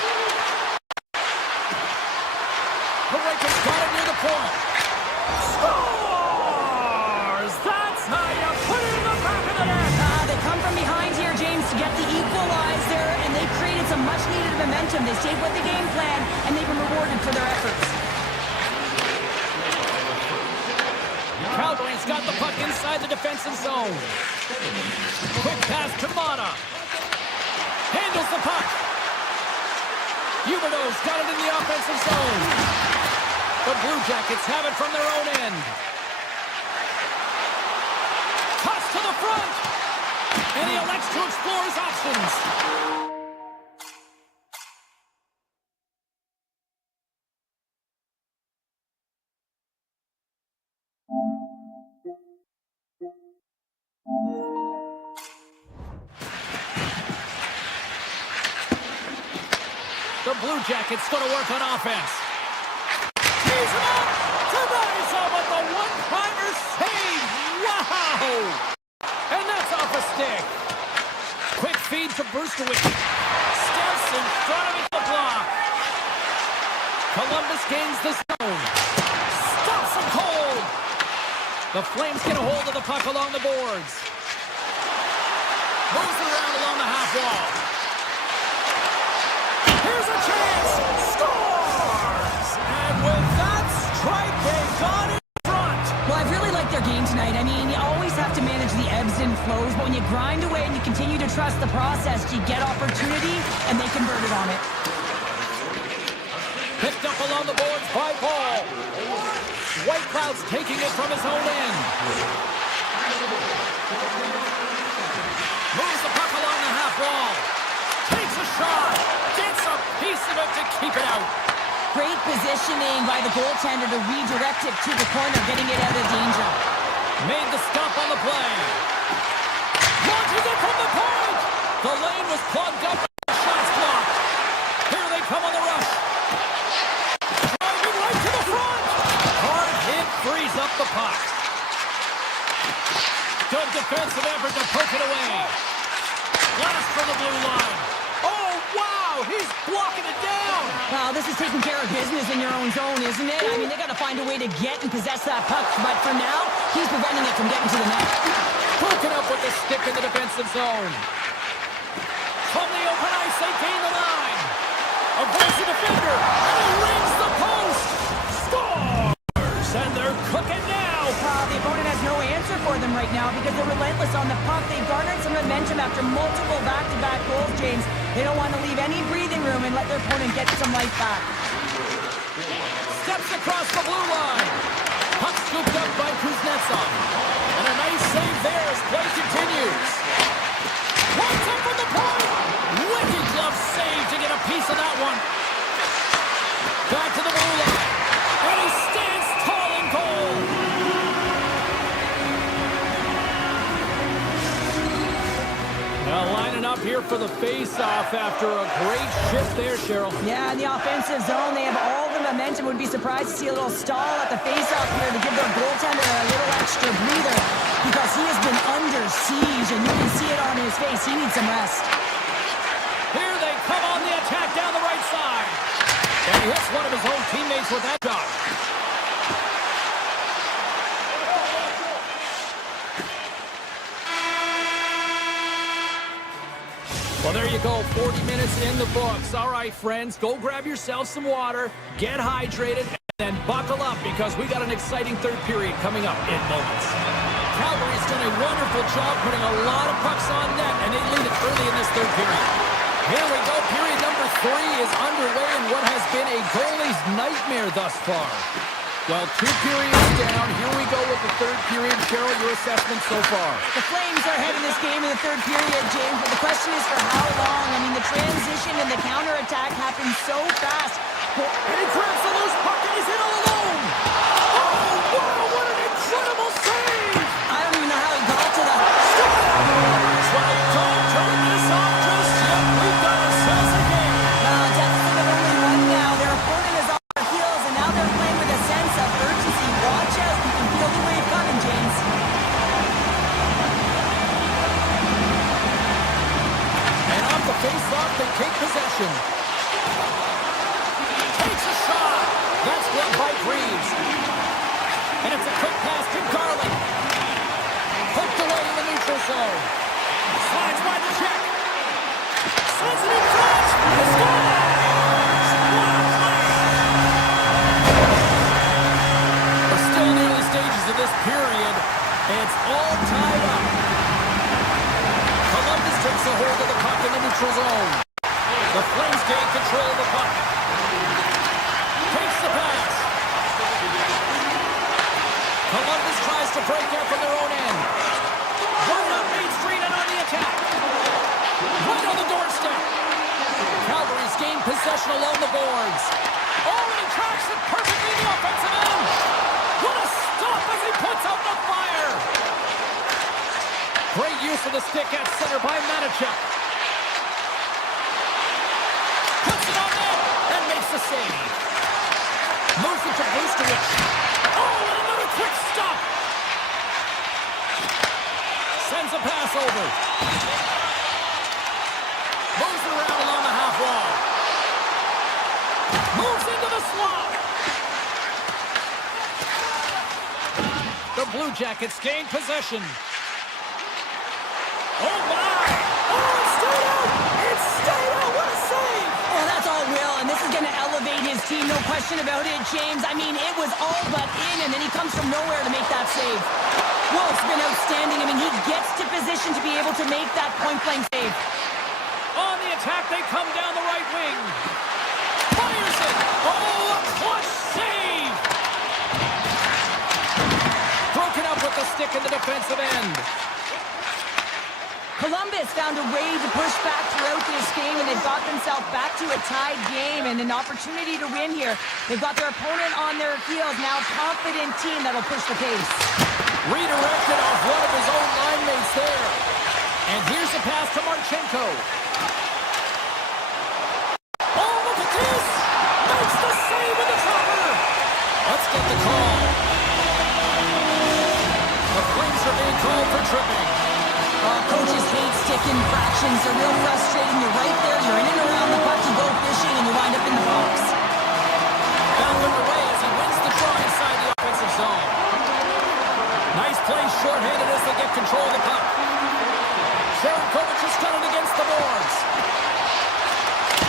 Pareka's got it near the point. Scores! That's how you put it in the back of the net. They come from behind here, James, to get the equalizer, and they've created some much-needed momentum. They stayed with the game plan, and they've been rewarded for their efforts. Calgary's got the puck inside the defensive zone. Quick pass to Mata. Handles the puck. Huberdeau's got it in the offensive zone. The Blue Jackets have it from their own end. Toss to the front. And he elects to explore his options. The Blue Jackets going to work on offense. Tease him up. Tonight's but the one-time Brewster steps in front of the block. Columbus gains the zone. Stops him cold. The Flames get a hold of the puck along the boards. Moves it around along the half wall. Here's a chance. Scores! And with that strike, they've gone in front. Well, I've really liked their game tonight. I mean, you always have to manage the ebbs and flows, but when you grind away and you continue to trust the process, you get opportunity, and they converted on it. Picked up along the boards by Paul. Whitecloud's taking it from his own end. Moves the puck along the half wall. Takes a shot. Gets a piece of it to keep it out. Great positioning by the goaltender to redirect it to the corner, getting it out of danger. Made the stop on the play. Launches it from the point. The lane was plugged up. Shots blocked. Here they come on the rush. Driving right to the front. Hard hit frees up the puck. Good defensive effort to poke it away. Blast from the blue line. Oh, wow! He's blocking it down. Wow, this is taking care of business in your own zone, isn't it? I mean, they got to find a way to get and possess that puck, but for now, he's preventing it from getting to the net. Broken up with the stick in the defensive zone. From the open ice, they gain the line. Avoids the defender, and he rings the post. Scores! And they're cooking now. The opponent has no answer for them right now because they're relentless on the puck. They've garnered some momentum after multiple back-to-back goals, James. They don't want to leave any breathing room and let their opponent get some life back. Steps across the blue line. Puck scooped up by Kuznetsov. And a nice save there as play continues. Points up from the point. Wicked glove save to get a piece of that one. Back to the blue line. And he stands tall and cold. Now lining up here for the face-off after a great shift there, Cheryl. Yeah, in the offensive zone, they have all the momentum. Would be surprised to see a little stall at the face-off here to give their goaltender a little extra breather because he has been under siege, and you can see it on his face. He needs some rest. Here they come on the attack down the right side. And he hits one of his own teammates with that shot. Well, there you go. 40 minutes in the books. All right, friends, go grab yourself some water, get hydrated, and then buckle up because we got an exciting third period coming up in moments. Calgary's done a wonderful job putting a lot of pucks on net, and they lead it early in this third period. Here we go. Period number 3 is underway in what has been a goalie's nightmare thus far. Well, 2 periods down. Here we go with the third period. Cheryl, your assessment so far? The Flames are ahead in this game in the third period, James, but the question is for how long? I mean, the transition and the counterattack happened so fast. And he grabs the loose puck and he's in all alone. Oh, wow, what an incredible save! I don't even know how he got to that. Well, don't turn this off just yet. We've got ourselves a game. Deficit of only one now. Their opponent is on their heels, and now they're playing with a sense of urgency. Watch out. You can feel the wave coming, James. And off the face-off, they take possession. Takes a shot. That's blocked by Greaves. And it's a quick pass to Garland. Hooked away in the neutral zone. Slides by the check. Sends it in front. He scores! We're still in the early stages of this period. It's all tied up. Columbus takes a hold of the puck in the neutral zone. The Flames gain control of the puck. Takes the pass. Columbus tries to break out from their own end. Right up Main Street and on the attack. Right on the doorstep. Calgary's gained possession along the boards. Oh, and he tracks it perfectly in the offensive end. What a stop as he puts out the fire. Great use of the stick at center by Manichuk. Puts it on net and makes the save. Moves it to Boosterich. Oh, and another quick stop. Sends a pass over. Blue Jackets gain possession. Oh, my! Oh, it's stayed out! It's stayed out! What a save! Oh, that's all Will, and this is going to elevate his team, no question about it, James. I mean, it was all but in, and then he comes from nowhere to make that save. Wolf's been outstanding. I mean, he gets to position to be able to make that point-blank save. On the attack, they come down the right wing. Fires it! Oh, a clutch save! Broken up with the stick in the defensive end. Columbus found a way to push back throughout this game, and they've got themselves back to a tied game and an opportunity to win here. They've got their opponent on their heels, now a confident team that'll push the pace. Redirected off one of his own line mates there. And here's the pass to Marchenko. Oh, look at this! Makes the save with the cover! Let's get the call. The Flames are being called for tripping. Coaches hate stick infractions. They're real frustrating. You're right there. You're in and around the puck. You go fishing, and you wind up in the box. Back underway as he wins the draw inside the offensive zone. Nice play shorthanded as they get control of the puck. Sharankovic has got it against the boards.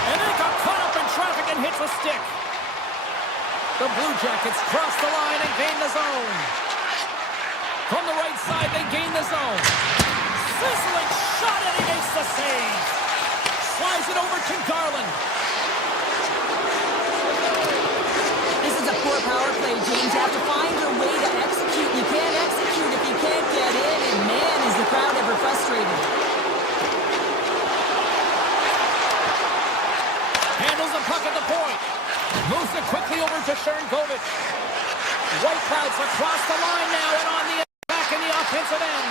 And they got caught up in traffic and hits a stick. The Blue Jackets cross the line and gain the zone. From the right side, they gain the zone. Sizzling shot, and he makes the save. Slides it over to Garland. This is a poor power play, James. You have to find a way to execute. You can't execute if you can't get in, and man, is the crowd ever frustrated. Handles the puck at the point. Moves it quickly over to Sharankovic. White Clouds across the line now and on the back in the offensive end.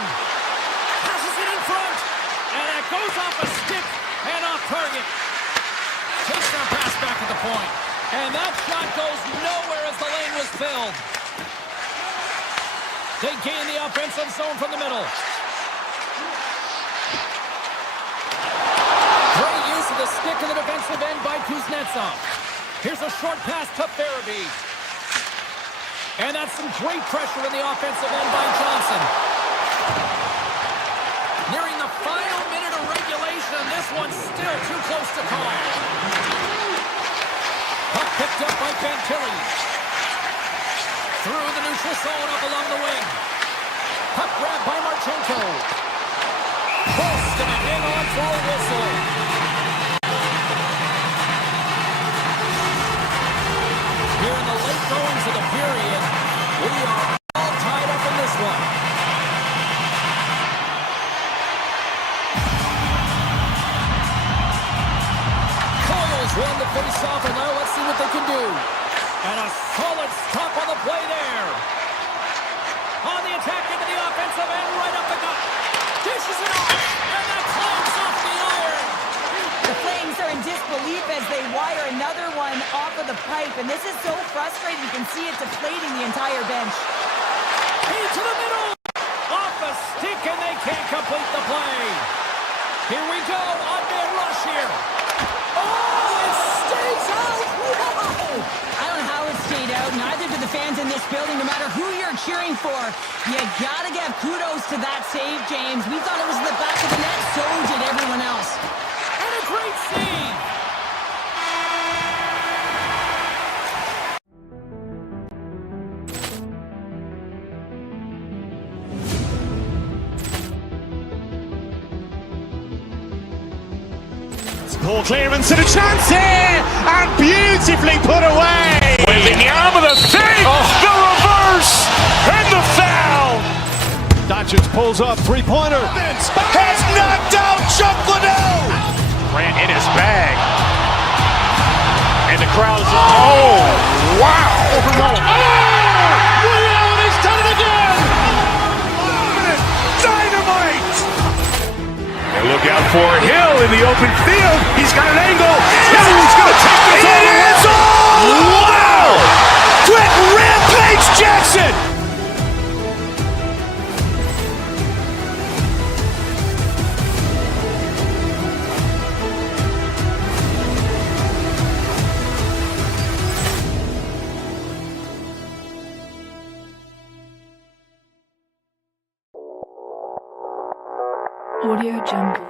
Passes it in front. And it goes off a stick and off target. Takes their pass back at the point. And that shot goes nowhere as the lane was filled. They gain the offensive zone from the middle. Great use of the stick in the defensive end by Kuznetsov. Here's a short pass to Farabee. And that's some great pressure in the offensive end by Johnson. Nearing the final minute of regulation, this one's still too close to call. Puck picked up by Fantilli. Through the neutral zone up along the wing. Puck grabbed by Marchenko. Post gonna hang on for a whistle. Here in the late goings of the period, we are all tied up in this one. Coyle's won the face-off, and now let's see what they can do. And a solid stop on the play there. On the attack into the offensive end, right up the gut. Dishes it off, and that climbs off the iron. The Flames are in disbelief as they wire another one off of the pipe, and this is so frustrating. You can see it deflating the entire bench. Into the middle. Off a stick, and they can't complete the play. Here we go. On-man rush here. Oh, it stays out. Wow. I don't know how it stayed out. Neither do the fans in this building, no matter who you're cheering for. You gotta give kudos to that save, James. We thought it was in the back of the net, so did everyone else. And a great save. Poor clearance and a chance here, and beautifully put away. With the arm of the thing, the reverse, and the foul. Doncic pulls up, three-pointer. Has knocked out Chuck Liddell. Ran in his bag. And the crowd's, oh, wow. He's done it again! Dynamite. And look out for Hill in the open field. He's got an angle. Hill's going to take this all the way. Wow! Quick Rampage Jackson! Audio Jungle.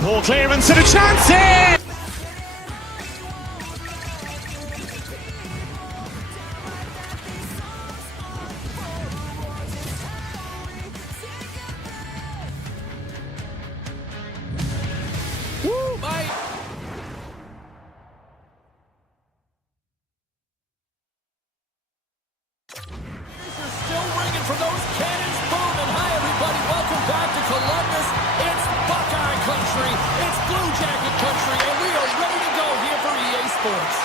Ball clearance and a chance here! Woo, mate! Are still ringing from those cannons booming. Hi, everybody. Welcome back to Columbus. It's Buckeye country. It's Blue Jacket country, and we are ready to go here for EA Sports.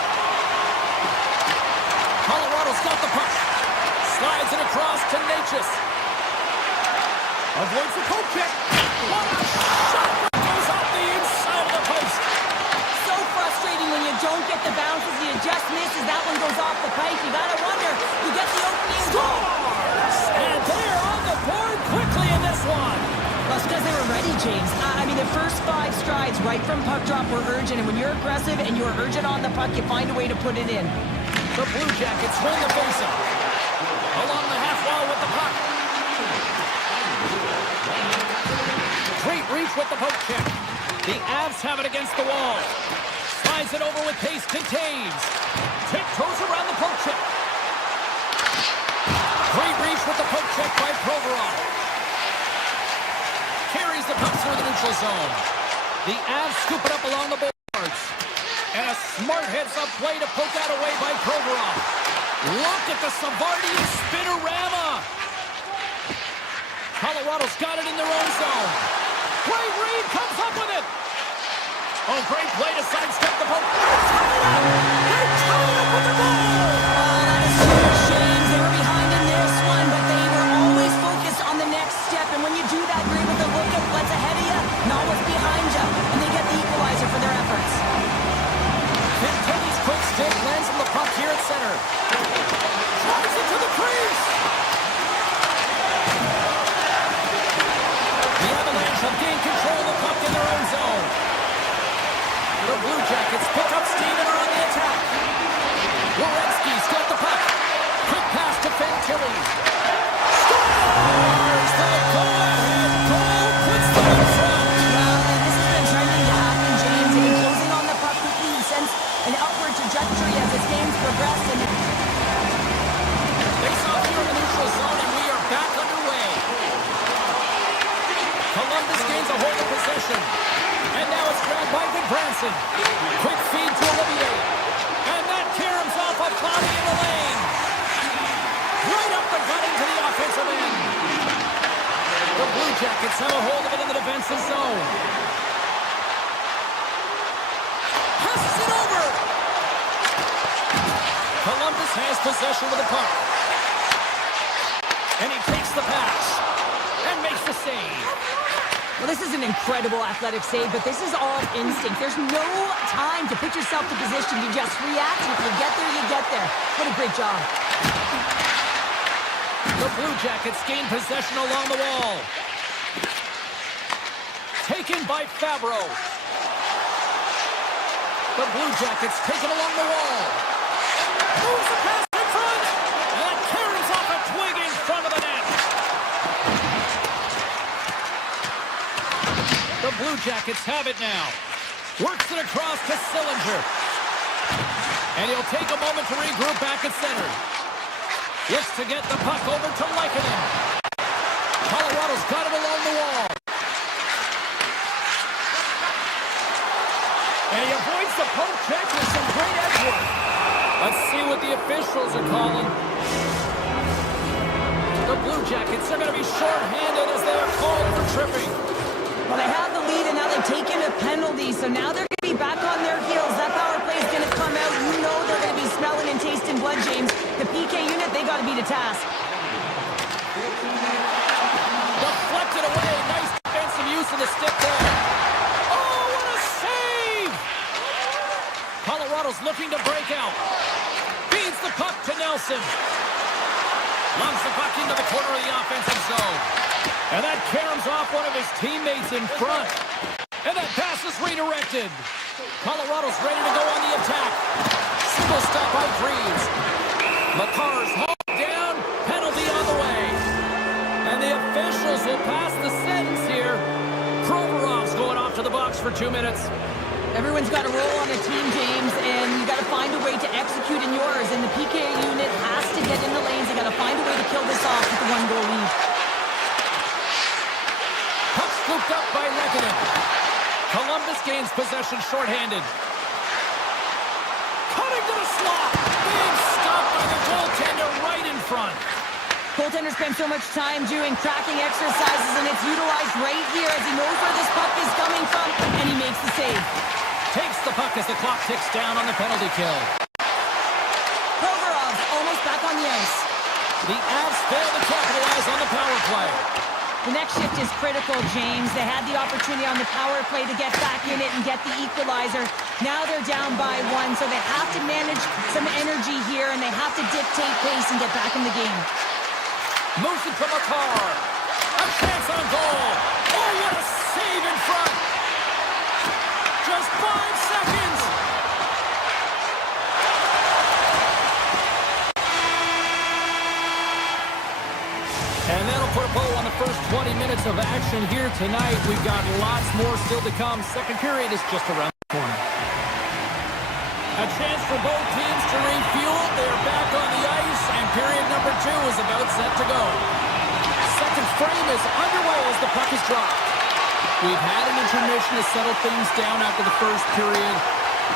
Colorado's got the puck. Slides it across to Natchez. Avoids the poke check. What a shot! Goes off the inside of the post. So frustrating when you don't get the bounces, you just misses. That one goes off the pipe. You gotta wonder, you get the opening goal. And they're on the board quickly in this one. Well, it's because they were ready, James. I mean, the first 5 strides right from puck drop were urgent, and when you're aggressive and you're urgent on the puck, you find a way to put it in. The Blue Jackets win the faceoff. Along the half wall with the puck. Great reach with the poke check. The Avs have it against the wall. Slides it over with pace, contains. Tiptoes around the poke check. Great reach with the poke check by Provorov. Carries the puck through the neutral zone. The Avs scoop it up along the boards. And a smart heads-up play to poke that away by Provorov. Look at the Savardian spinorama. Colorado's got it in their own zone. Great read, comes up with it. Oh, great play to sidestep the poke. They tie it up with the goal. That is such a shame. They were behind in this one, but they were always focused on the next step. And when you do that, you're able to look at what's ahead of you, not what's behind you. And they get the equalizer for their efforts. Kentucky's quick stick lands on the puck here at center. Drives it to the crease. The Avalanche have gained control of the puck in their own zone. The Blue Jackets pick up steam and are on the attack. Werenski's got the puck. Quick pass to Fantilli. Scores the go-ahead goal. Puts them in front. This has been trending to happen, James. And closing on the puck quickly, you sense an upward trajectory as this game's progressed. And Face off here in the neutral zone, and we are back underway. Columbus gains a hold of possession. And now it's grabbed by Goodbranson. Quick feed to Olivier. And that caroms off a body in the lane. Right up the gut into the offensive end. The Blue Jackets have a hold of it in the defensive zone. Passes it over. Columbus has possession of the puck. And he takes the pass. And makes the save. well, this is an incredible athletic save, but this is all instinct. There's no time to put yourself to position. You just react. If you get there, you get there. What a great job. The Blue Jackets gain possession along the wall. Taken by Fabro. The Blue Jackets take it along the wall. Moves the pass in front. And carries off a twig in front of the net. The Blue Jackets have it now. Works it across to Sillinger. And he'll take a moment to regroup back at center. Looks to get the puck over to Lehkonen. Colorado's got it along the wall. And he avoids the poke check with some great edge work. Let's see what the officials are calling. The Blue Jackets are going to be shorthanded as they are called for tripping. Well, they have the lead, and now they've taken a penalty, so now they're going to be back on their heels. That power play is going to come out. You know they're going to be smelling and tasting blood, James. The PK unit, they got to be to task. Deflected away. Nice defensive use of the stick there. Oh, what a save! to break out. Feeds the puck to Nelson. Lungs the puck into the corner of the offensive zone. And that caroms off one of his teammates in front. And that pass is redirected. Colorado's ready to go on the attack. Single stop by Freeze. McCarr's hauled down. Penalty on the way. And the officials will pass the sentence here. Provorov's going off to the box for 2 minutes. Everyone's got a role on a team, James, and you got to find a way to execute in yours. And the PK unit has to get in the lanes. They got to find a way to kill this off with the 1-goal lead. Puck scooped up by Lehkonen. Columbus gains possession shorthanded. Cutting to the slot. Being stopped by the goaltender right in front. Goaltender spends so much time doing tracking exercises, and it's utilized right here as he knows where this puck is coming from, and he makes the save. Takes the puck as the clock ticks down on the penalty kill. Provorov almost back on the ice. The Avs fail to capitalize on the power play. The next shift is critical, James. They had the opportunity on the power play to get back in it and get the equalizer. Now they're down by 1, so they have to manage some energy here, and they have to dictate pace and get back in the game. Moves it from McCarr. A chance on goal. Oh, what a save in front. Just 5 seconds. And that'll put a bow on the first 20 minutes of action here tonight. We've got lots more still to come. Second period is just around the corner. A chance for both teams to refuel. They're back on the ice, and period number 2 is about set to go. Second frame is underway as the puck is dropped. We've had an intermission to settle things down after the first period.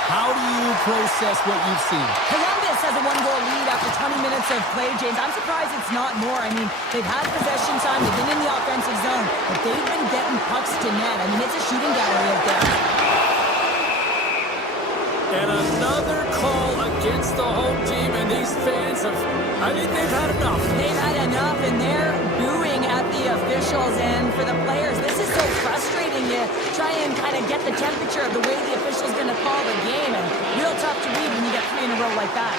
How do you process what you've seen? Columbus has a 1-goal lead after 20 minutes of play, James. I'm surprised it's not more. I mean, they've had possession time. They've been in the offensive zone, but they've been getting pucks to net. I mean, it's a shooting gallery out there. And another call against the home team, and these fans have, I think they've had enough. They've had enough, and they're booing at the officials. And for the players, this is so frustrating. You try and kind of get the temperature of the way the official's going to call the game, and real tough to read when you get 3 in a row like that.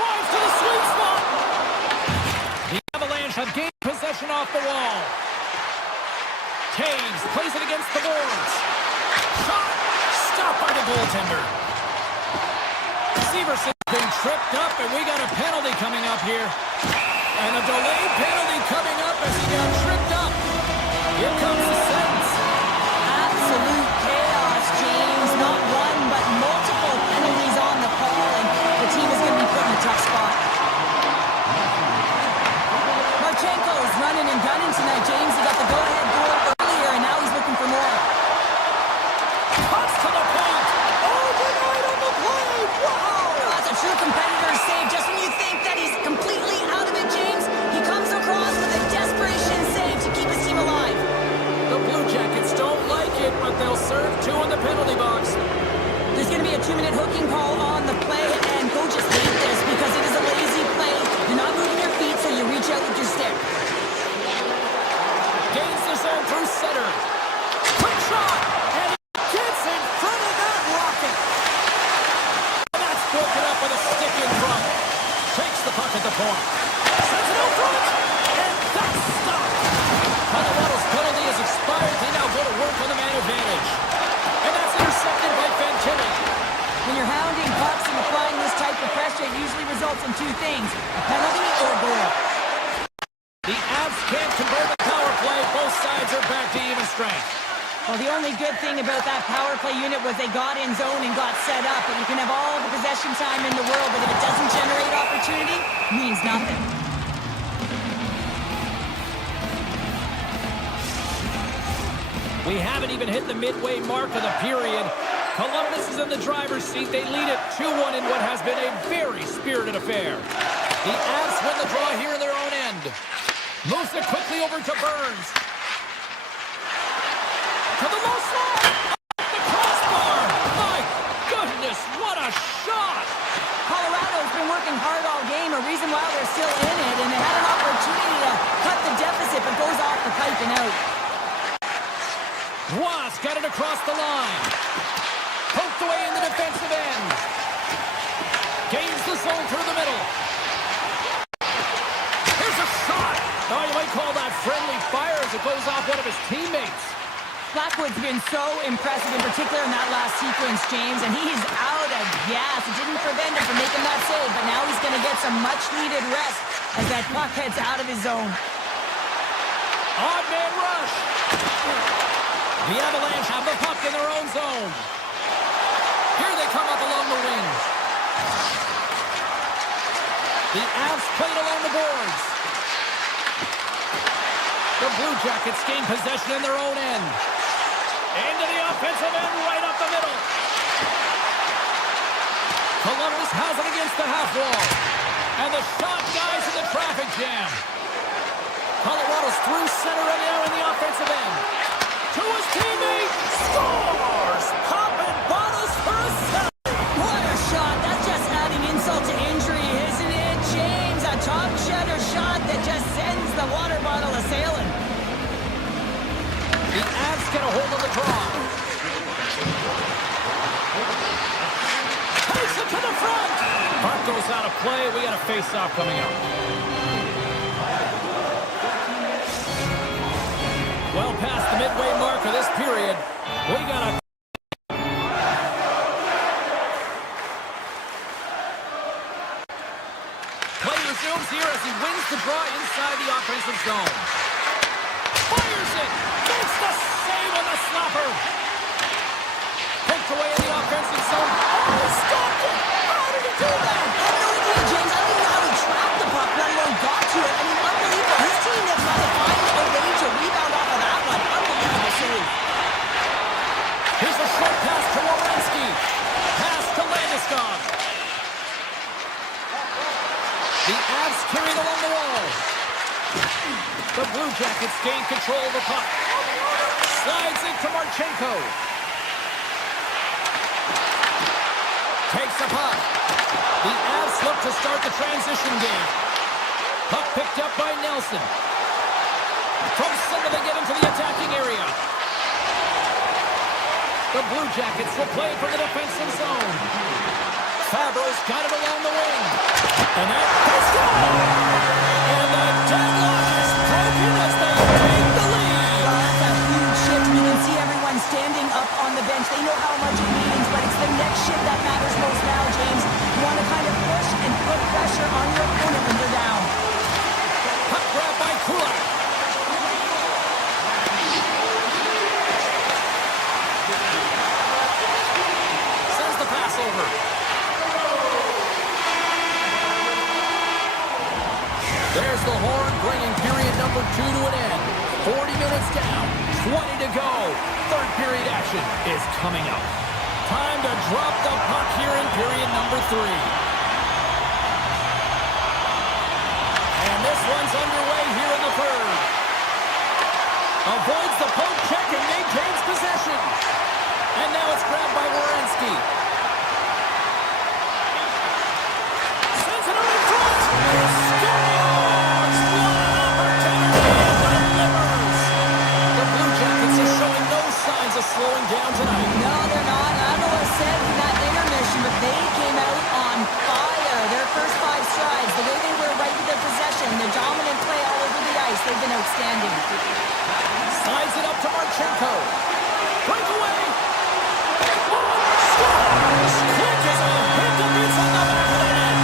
Drives to the sweet spot. The Avalanche have gained possession off the wall. Taves plays it against the boards. Shot. Stopped by the goaltender. Severson's been tripped up, and we got a penalty coming up here. And a delayed penalty coming up as he got tripped up. Here comes the sentence. Absolute chaos, James. Not one, but multiple penalties on the call, and the team is going to be put in a tough spot. Marchenko's running and gunning tonight, James. He got the go-ahead goal earlier, and now he's looking for more. Cuts to the point. Overnight on the play. Wow. That's a true competitor's save. Just when you think that he's completely out of it, James, he comes across with a desperation save to keep his team alive. The Blue Jackets don't like it, but they'll serve 2 in the penalty box. There's going to be a 2-minute hooking call on the play, and coaches hate this because it is a lazy play. You're not moving your feet, so you reach out with your stick. Gains the zone through center. Quick shot, and he gets in front of that rocket. And that's broken up with a stick in front. Takes the puck at the point. Sends it out front, and that's stopped. Colorado's penalty has expired. They now go to work on the man advantage. And that's intercepted by Fantilli. When you're hounding pucks and applying this type of pressure, it usually results in 2 things, a penalty or a goal. The Avs can't convert the power play. Both sides are back to even strength. Well, the only good thing about that power play unit was they got in zone and got set up. And you can have all the possession time in the world, but if it doesn't generate opportunity, it means nothing. We haven't even hit the midway mark of the period. Columbus is in the driver's seat. They lead it 2-1 in what has been a very spirited affair. The Avs win the draw here in their own end. Moves it quickly over to Burns. To the low slot. Off the crossbar. My goodness, what a shot. Colorado's been working hard all game, a reason why they're still in it, and they had an opportunity to cut the deficit, but goes off the pipe and out. Watts got it across the line. Poked away in the defensive end. one of his teammates. Blackwood's been so impressive, in particular in that last sequence, James, and he's out of gas. It didn't prevent him from making that save, but now he's going to get some much-needed rest as that puck heads out of his zone. Odd man rush. The Avalanche have the puck in their own zone. Here they come up along the wing. The Avs played along the boards. The Blue Jackets gain possession in their own end. Into the offensive end, right up the middle. Columbus has it against the half wall. And the shot dies in the traffic jam. Colorado's through center and now in the offensive end. To his teammate, scores! Popping bottles for a set. What a shot. That's just adding insult to injury, isn't it, James? A top shutter shot that just sends the water bottle a-sailing. The Avs get a hold of the draw. Takes it to the front. Puck goes out of play. We got a face-off coming up. Well past the midway mark of this period, we got a... Play resumes here as he wins the draw inside the offensive zone. Fires it! Makes the save on the slapper! Picked away in the offensive zone. Oh, he stopped it! How did he do that? I have no idea, James. I don't even know how he tracked the puck, let alone got to it. I mean, unbelievable. His team has got to find a way to rebound off of that one. Unbelievable save. Here's a short pass to Werenski. Pass to Landeskog. The Avs carried along the wall. The Blue Jackets gain control of the puck. Slides it to Marchenko. Takes the puck. The Avs look to start the transition game. Puck picked up by Nelson. From center they get into the attacking area. The Blue Jackets will play from the defensive zone. Fabro's got it along the wing. And that they score! And the deadlock is broken as they take the lead. Well, that's a huge shift. You can see everyone standing up on the bench. They know how much it means, but it's the next shift that matters most now, James. You want to kind of push and put pressure on your opponent when they're down. Puck grab by Kulak. Sends the pass over. There's the horn, bringing period number 2 to an end. 40 minutes down, 20 to go. Third period action is coming up. Time to drop the puck here in period number 3. And this one's underway here in the third. Avoids the poke check and maintains possession. And now it's grabbed by Werenski. Sends it over in front. Scores! Slowing down tonight. No, they're not. Ottawa said in that intermission, but they came out on fire. Their first 5 strides, the way they were right with their possession, their dominant play all over the ice, they've been outstanding. Slides it up to Marchenko. Breakaway. Scores! Quick as a hit to beats on the back of the net.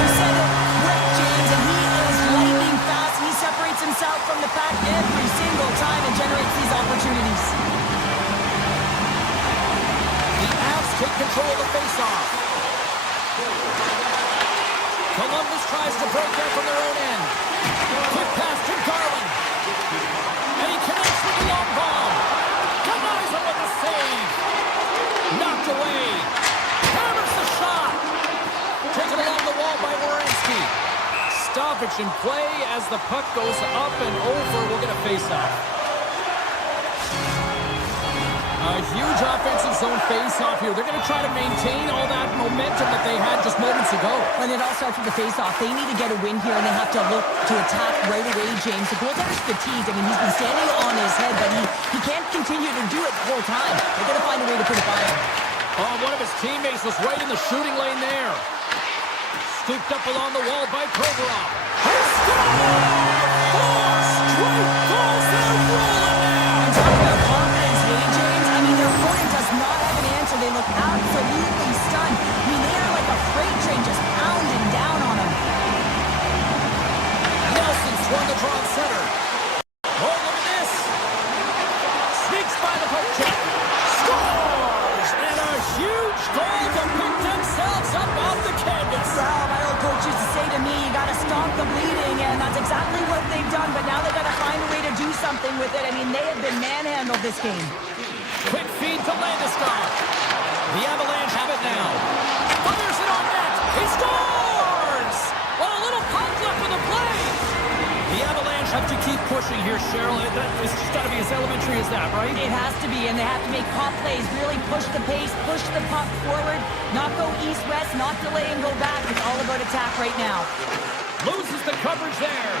You said it, Rick James, and he is lightning fast. He separates himself from the pack every single time and generates these opportunities. Take control of the faceoff. Columbus tries to break out from their own end. Quick pass to Garland. And he connects with the long bomb. Denies him with the save. Knocked away. Hammers the shot. Taken along the wall by Werenski. Stoppage in play as the puck goes up and over. We'll get a faceoff. A huge offensive zone face-off here. They're going to try to maintain all that momentum that they had just moments ago. And it all starts with the face-off. They need to get a win here, and they have to look to attack right away, James. The goaltender's fatigued. I mean, he's been standing on his head, but he can't continue to do it the whole time. They're going to find a way to put it by him. Oh, one of his teammates was right in the shooting lane there. Scooped up along the wall by Provorov. He scores! 4 straight goals. They're rolling. center. Oh, look at this. Sneaks by the poke check. Scores! And a huge goal to pick themselves up off the canvas. Well, my old coach used to say to me, you got to stop the bleeding, and that's exactly what they've done, but now they've got to find a way to do something with it. I mean, they have been manhandled this game. Quick feed to Landeskog. The Avalanche have it now. Fires it on net. He scores! Well, a little puck left in the play. The Avalanche have to keep pushing here, Cheryl. It's just got to be as elementary as that, right? It has to be, and they have to make pop plays, really push the pace, push the puck forward, not go east-west, not delay and go back. It's all about attack right now. Loses the coverage there.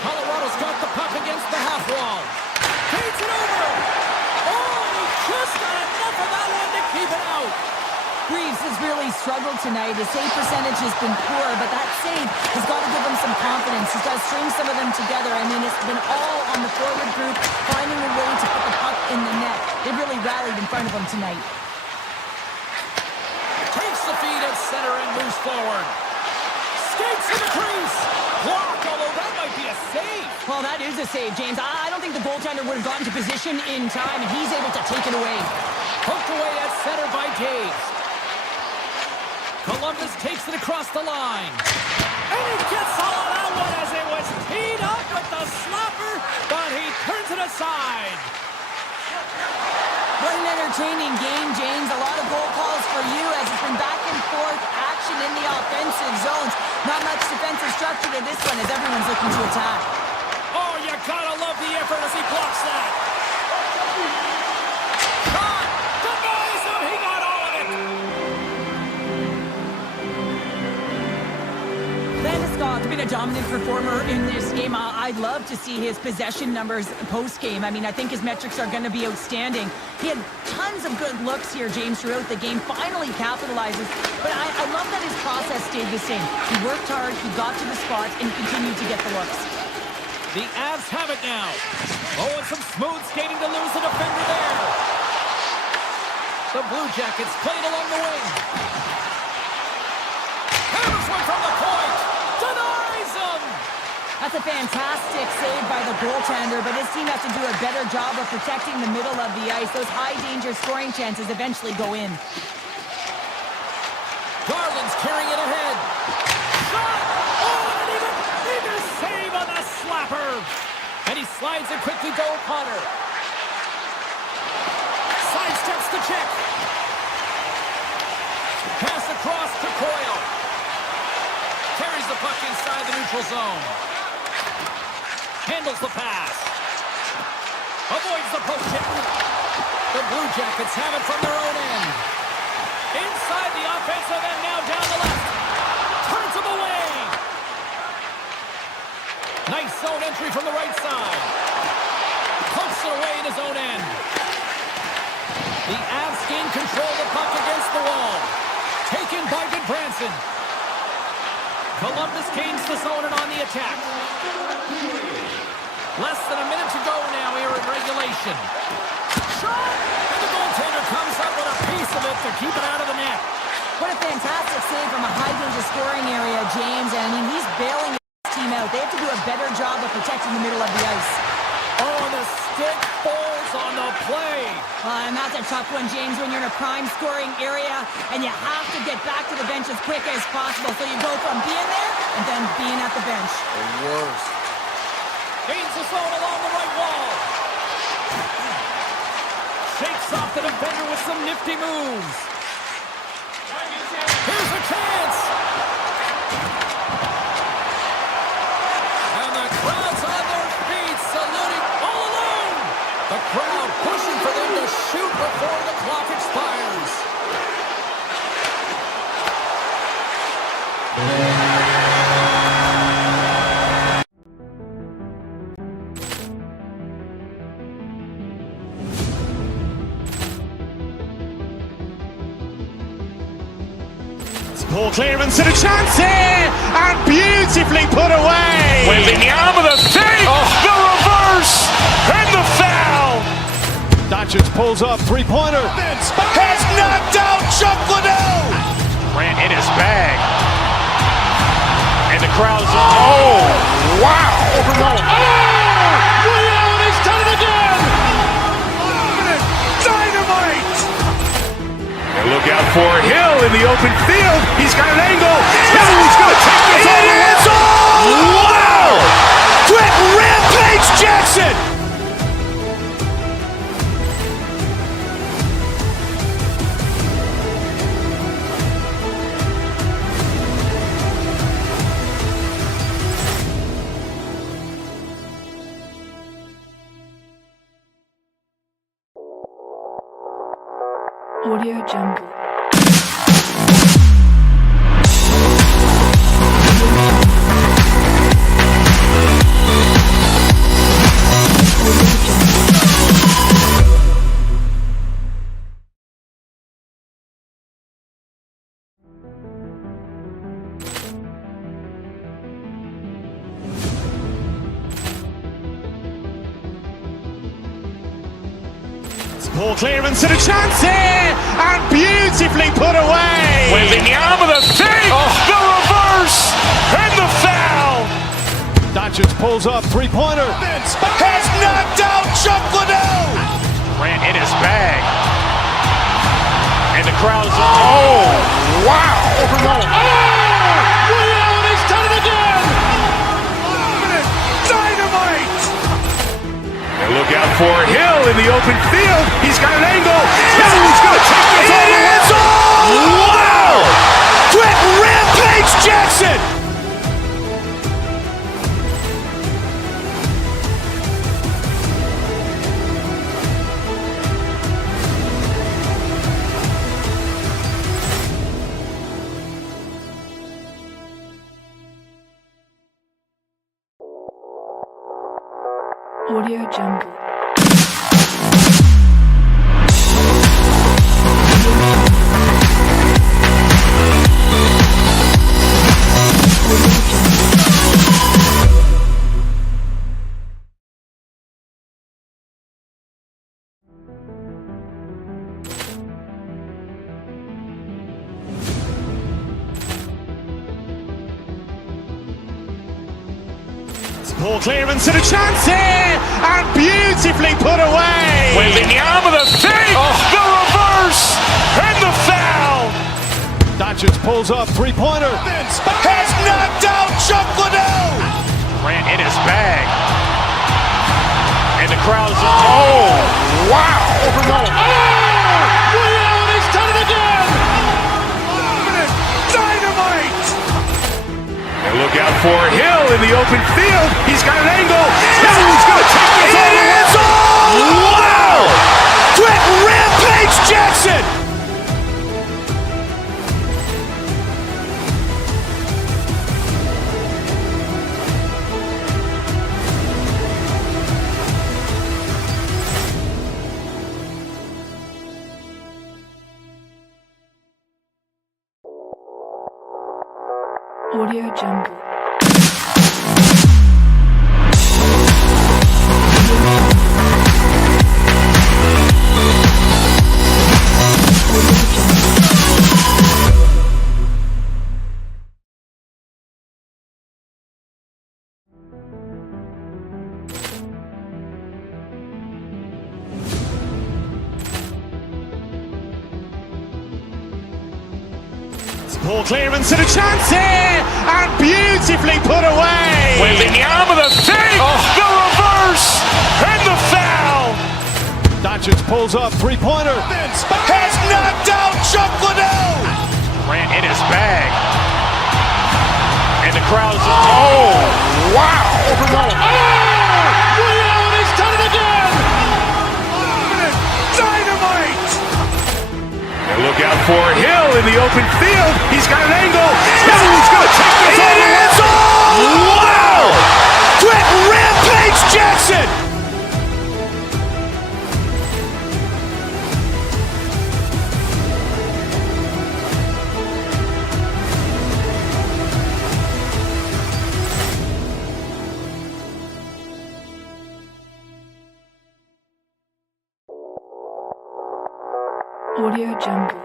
Colorado's got the puck against the half wall. Feeds it over. Oh, he just got enough of that one to keep it out. Reeves has really struggled tonight. His save percentage has been poor, but that save has got to give him some confidence. He's got to string some of them together. I mean, it's been all on the forward group, finding a way to put the puck in the net. They really rallied in front of him tonight. Takes the feed at center and moves forward. Skates to the crease. Blocked, although that might be a save. Well, that is a save, James. I don't think the goaltender would have gotten to position in time, and he's able to take it away. Poked away at center by Taves. Columbus takes it across the line. And he gets all of that one as it was teed up with the slapper, but he turns it aside. What an entertaining game, James. A lot of goal calls for you as it's been back and forth action in the offensive zones. Not much defensive structure to this one as everyone's looking to attack. Oh, you gotta love the effort as he blocks that. Shot! Denies him! He got all of it! Landeskog has been a dominant performer in this game. I'd love to see his possession numbers post-game. I mean, I think his metrics are going to be outstanding. He had tons of good looks here, James, throughout the game. Finally capitalizes. But I love that his process stayed the same. He worked hard, he got to the spots, and he continued to get the looks. The Avs have it now. Oh, and some smooth skating to lose the defender there. The Blue Jackets played along the wing. Hammers one from the point. Denies him. That's a fantastic save by the goaltender, but his team has to do a better job of protecting the middle of the ice. Those high-danger scoring chances eventually go in. Garland's carrying it ahead. Shot! Oh, and even save on the slapper. And he slides it quickly to O'Connor. Sidesteps the check. Pass across to Coyle. Carries the puck inside the neutral zone. Handles the pass. Avoids the poke check. The Blue Jackets have it from their own end. Inside the offensive end, now down the left. Turns him away. Nice zone entry from the right side. Pokes it away in his own end. The Avs gain control of the puck against the wall. Taken by Goodbranson. Columbus gains the zone and on the attack. Less than a minute to go now here in regulation. Shot! And the goaltender comes up with a piece of it to keep it out of the net. What a fantastic save from a high-danger scoring area, James. I mean, he's bailing his team out. They have to do a better job of protecting the middle of the ice. Oh, and the stick falls on the play. And that's a tough one, James, when you're in a prime scoring area and you have to get back to the bench as quick as possible. So you go from being there and then being at the bench. The worst. Gains the zone along the right wall. Shakes off the defender with some nifty moves. Here's a chance. And the crowd's on their feet, saluting all alone. The crowd pushing for them to shoot before the clock expires. Poor clearance and a chance here, and beautifully put away. Waving the arm of the fake, the reverse, and the foul. Doncic pulls up, three-pointer. Has knocked out Chuck Liddell. Ran in his bag. And And the crowd's, oh, wow! Ray Allen has done it again! Dynamite! And look out for Hill in the open field. He's got an angle. He's going to take this all the way. Wow! Quick Rampage Jackson! Audio Jungle. Ball clearance and a chance here, and beautifully put away. Wembanyama the fake, the reverse, and the foul. Doncic pulls up, three-pointer. Has knocked out Chuck Liddell. Grant in his bag. And the crowd's, oh, wow. Ray Allen has done it again! Dynamite! And look out for Hill in the open field. He's got an angle. He's going to take this all the way. Wow! Quick Rampage Jackson! Audio Jungle. Ball clearance and a chance here, and beautifully put away. Wembanyama the fake, the reverse, and the foul. Doncic pulls up, three-pointer. Has knocked out Chuck Liddell. Grant in his bag. And the crowd's, oh, wow. Ray Allen has done it again! Dynamite! And look out for Hill in the open field. He's got an angle. He's going to take this all the way. Wow! Quick Rampage Jackson! Audio Jungle. Ball clearance and a chance here, and beautifully put away. Wembanyama the fake, the reverse, and the foul. Doncic pulls up, three-pointer. Has knocked out Chuck Liddell. Grant in his bag. And the crowd's, oh, wow. Ray Allen has done it again! Dynamite! And look out for Hill in the open field. He's got an angle. He's going to take this all the way. Wow! Quick Rampage Jackson! Audio Jungle.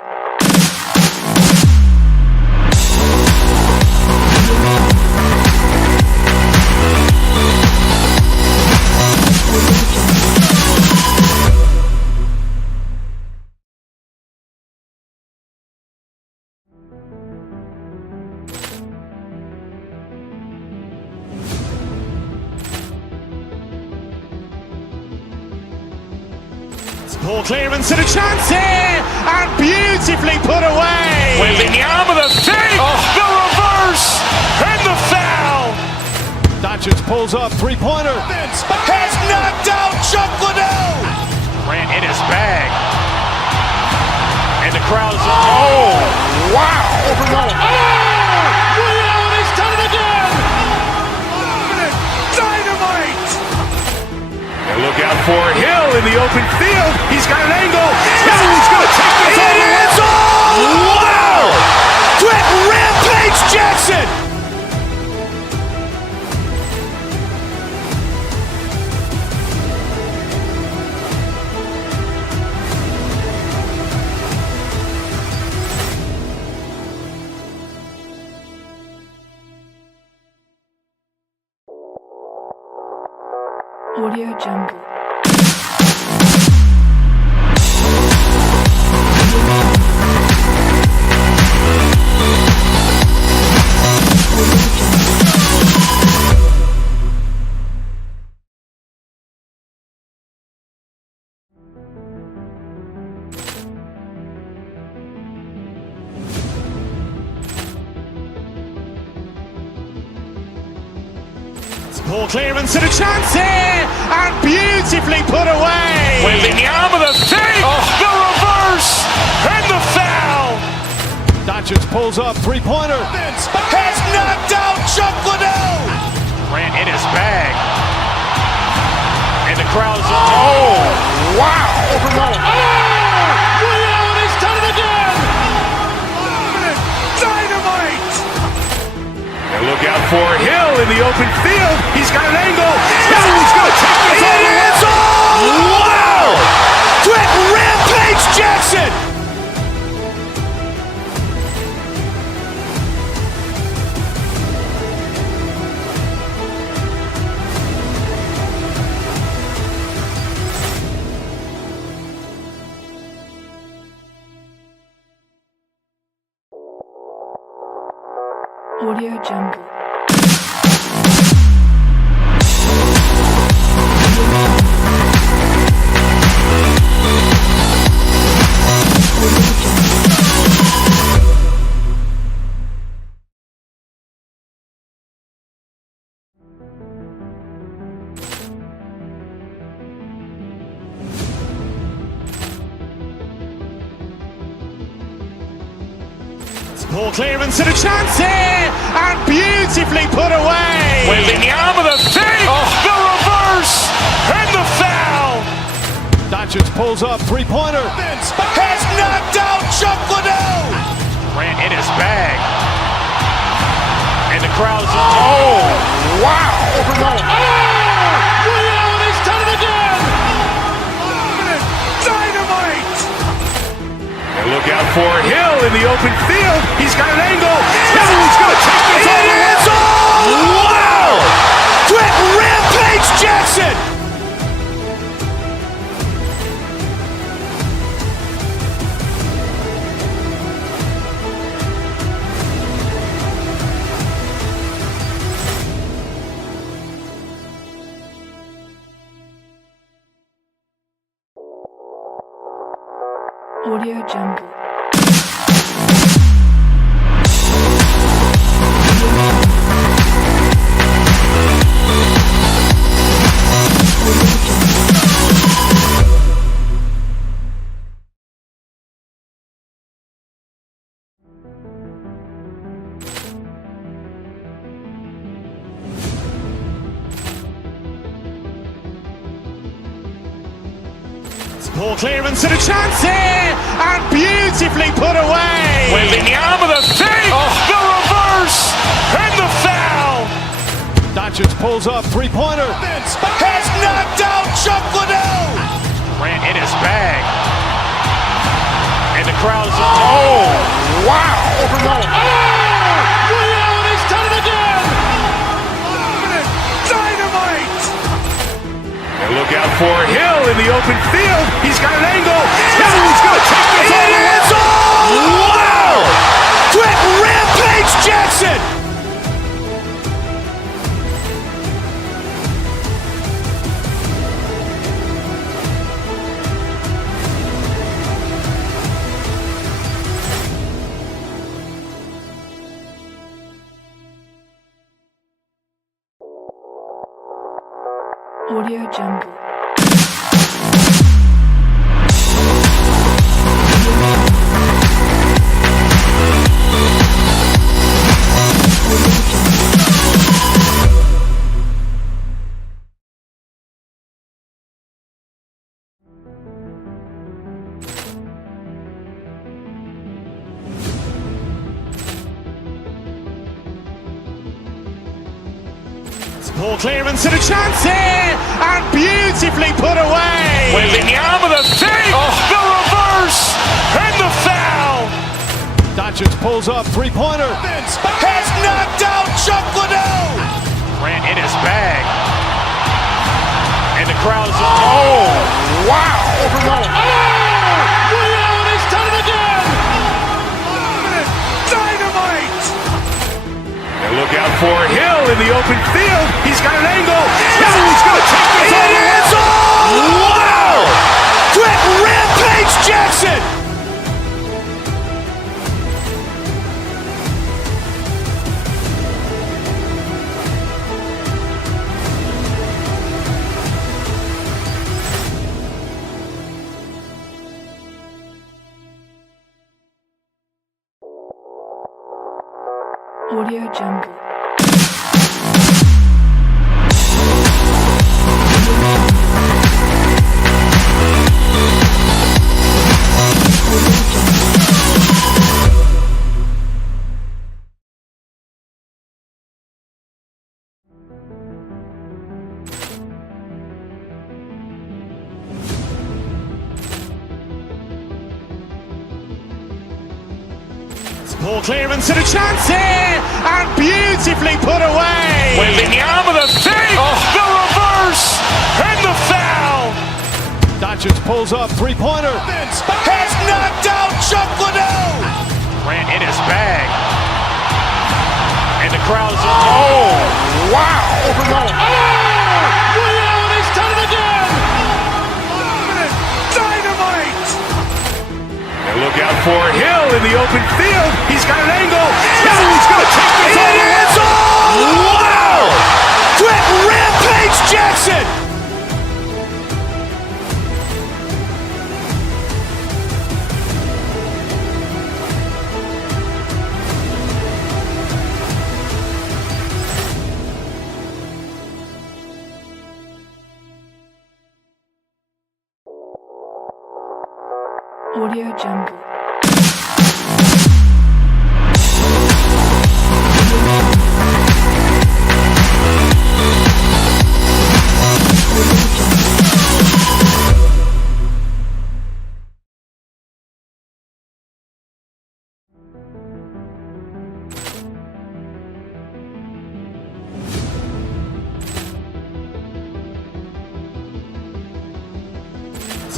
Poor clearance and a chance here, and beautifully put away. With the arm of the save, the reverse, and the foul. Doncic pulls up, three-pointer. Has knocked out Chuck Liddell. Ran in his bag. And the crowd's, oh, wow. Ray Allen has done it again. Dynamite. And look out for Hill in the open field. He's got an angle. Hill's going to take this all the way. Wow. Quick Rampage Jackson. Audio Jungle. Poor clearance and a chance here, and beautifully put away. With the arm of the save, the reverse, and the foul. Doncic pulls up, three-pointer. Has knocked out Chuck Liddell. Ran in his bag. And the crowd's, oh, wow. Ray Allen has done it again. Dynamite. And look out for Hill in the open field. He's got an angle. Hill's going to take this all the way. Wow. Quick Rampage Jackson. Audio Jungle. Poor clearance and a chance here, and beautifully put away. With the arm of the save, the reverse, and the foul. Doncic pulls up, three-pointer. Has knocked out Chuck Liddell. Ran in his bag. And the crowd's, oh, wow. Ray Allen has done it again. Dynamite. And look out for Hill in the open field. He's got an angle. Hill's going to take this all the way. Wow. Quick Rampage Jackson. Audio Jungle. Poor clearance and a chance here, and beautifully put away. With the arm of the save, the reverse, and the foul. Doncic pulls up, three-pointer. Has knocked out Chuck Liddell. Ran in his bag. And the crowd's, oh, wow. Ray Allen has done it again. Dynamite. And look out for Hill in the open field. He's got an angle. Hill's going to take this all the way. Wow. Quick Rampage Jackson. Audio Jungle. Ball clearance and a chance here, and beautifully put away. Wembanyama with a save, the reverse, and the foul. Doncic pulls up, three-pointer. Has knocked out Chuck Liddell. Grant in his bag. And the crowd is, oh, wow. Ray Allen has done it again. Dynamite. And look out for Hill in the open field. He's got an angle. He's going to take it. It is all. Wow. Quick Rampage Jackson. Audio Jungle. Ball clearance and a chance here, and beautifully put away. Wembanyama with a save, the reverse, and the foul. Doncic pulls up, three-pointer. Has knocked out Chuck Liddell. Grant in his bag. And the crowd is, oh, wow. Ray Allen has done it again. Dynamite. And look out for Hill in the open field. He's got an angle. He's going to take it. It is all. Wow. Quick Rampage Jackson. Audio Jungle.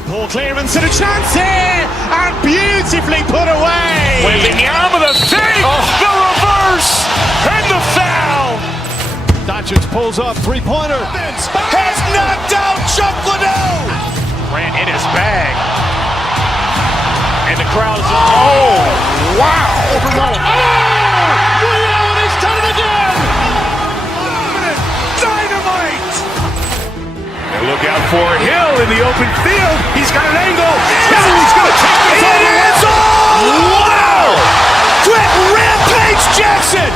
Ball clearance and a chance here, and beautifully put away. Wembanyama with a save, the reverse, and the foul. Doncic pulls up, three-pointer. Has knocked out Chuck Liddell. Grant in his bag. And the crowd is, oh, wow. Ray Allen has done it again. Dynamite. And look out for Hill in the open field. He's got an angle. He's going to take it. It is all. Wow. Quick Rampage Jackson.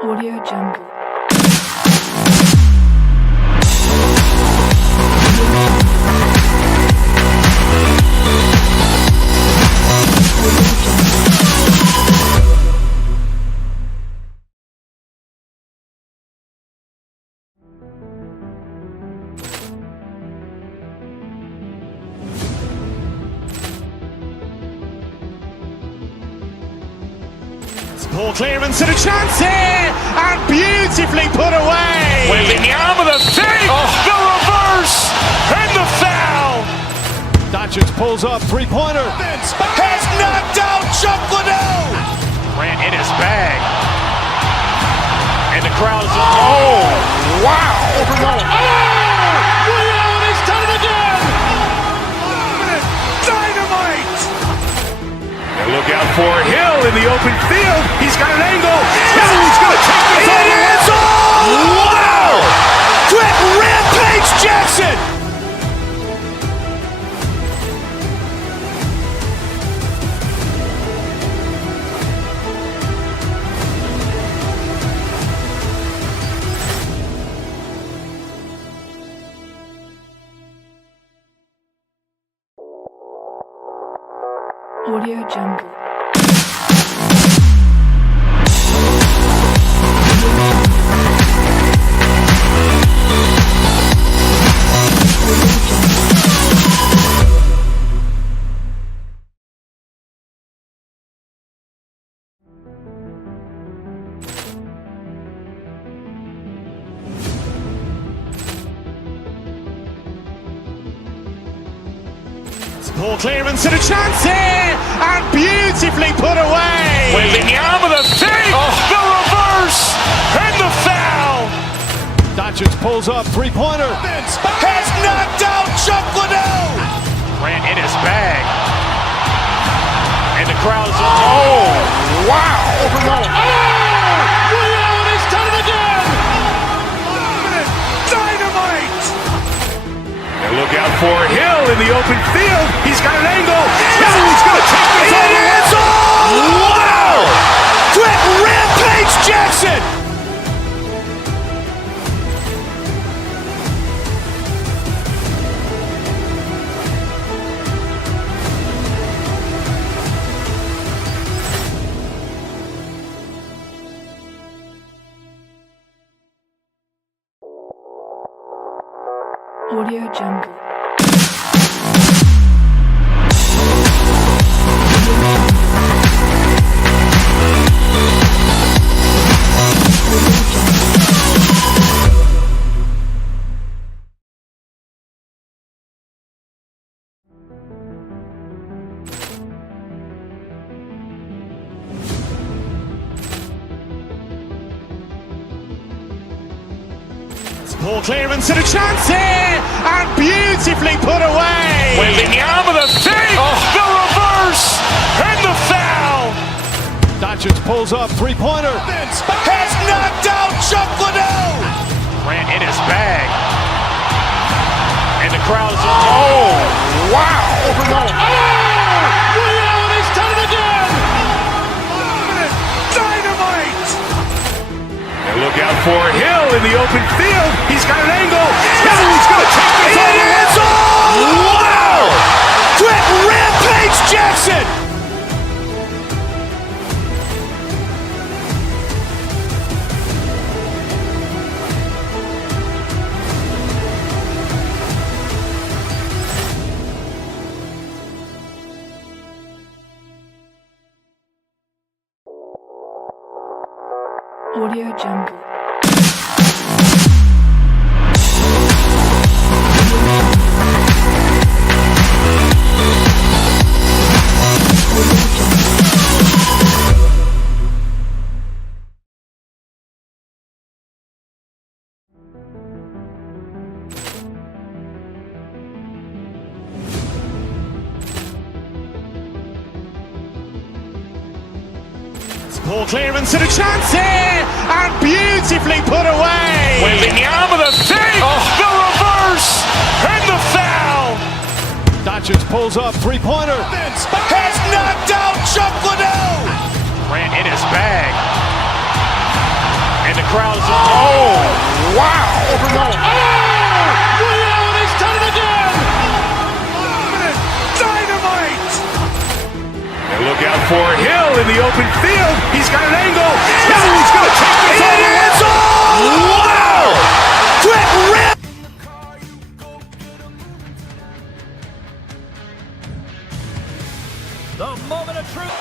Audio Jungle. Ball clearance and a chance here, and beautifully put away. Wembanyama with a save, the reverse, and the foul. Doncic pulls up, three-pointer. Has knocked out Chuck Liddell. Grant in his bag. crowd is, oh, wow! Ray Allen has done it again! Dynamite! And look out for Hill in the open field. He's got an angle. Hill's going to take this all the way. Wow! Quick Rampage Jackson! Audio Jungle. Ball clearance and a chance here, and beautifully put away. Wembanyama the fake, the reverse, and the foul. Doncic pulls up, three-pointer. Has knocked out Chuck Liddell. Grant in his bag. And the crowd is, oh, wow. Ray Allen has done it again! Dynamite. And look out for Hill in the open field. He's got an angle. Hill's going to take this all the way. Wow. Quick Rampage Jackson. Audio Jungle. Ball clearance and a chance here, and beautifully put away. Wembanyama the fake, the reverse, and the foul. Doncic pulls up, three-pointer. Has knocked out Chuck Liddell. Grant in his bag. And the crowd is, oh, wow. Ray Allen has done it again! Dynamite. And look out for Hill in the open field. He's got an angle. Hill's going to take this all the way. Wow. Quick Rampage Jackson. Audio Jungle. Ball clearance and a chance here, and beautifully put away. Wembanyama the fake, the reverse, and the foul. Doncic pulls up, three-pointer. Has knocked out Chuck Liddell. Grant in his bag. And the crowd is, oh, wow. Ray Allen has done it again! Dynamite. And look out for Hill in the open field. He's got an angle. Hill's going to take this all the way. Wow. Quick rip. The moment of truth.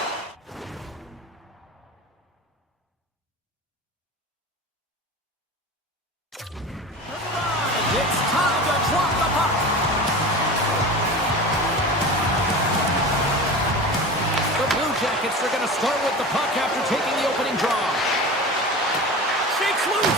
It's time to drop the puck. The Blue Jackets are going to start with the puck after taking the opening draw. Shakes loose.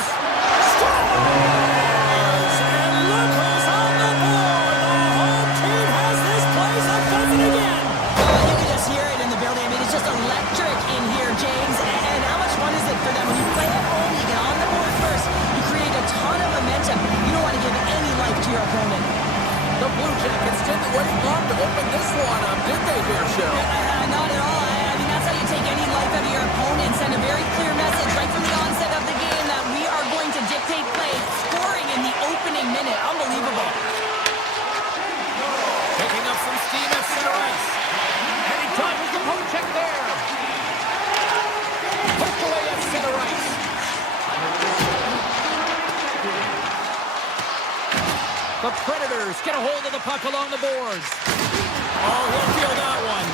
The Predators get a hold of the puck along the boards. Oh, he'll feel that one.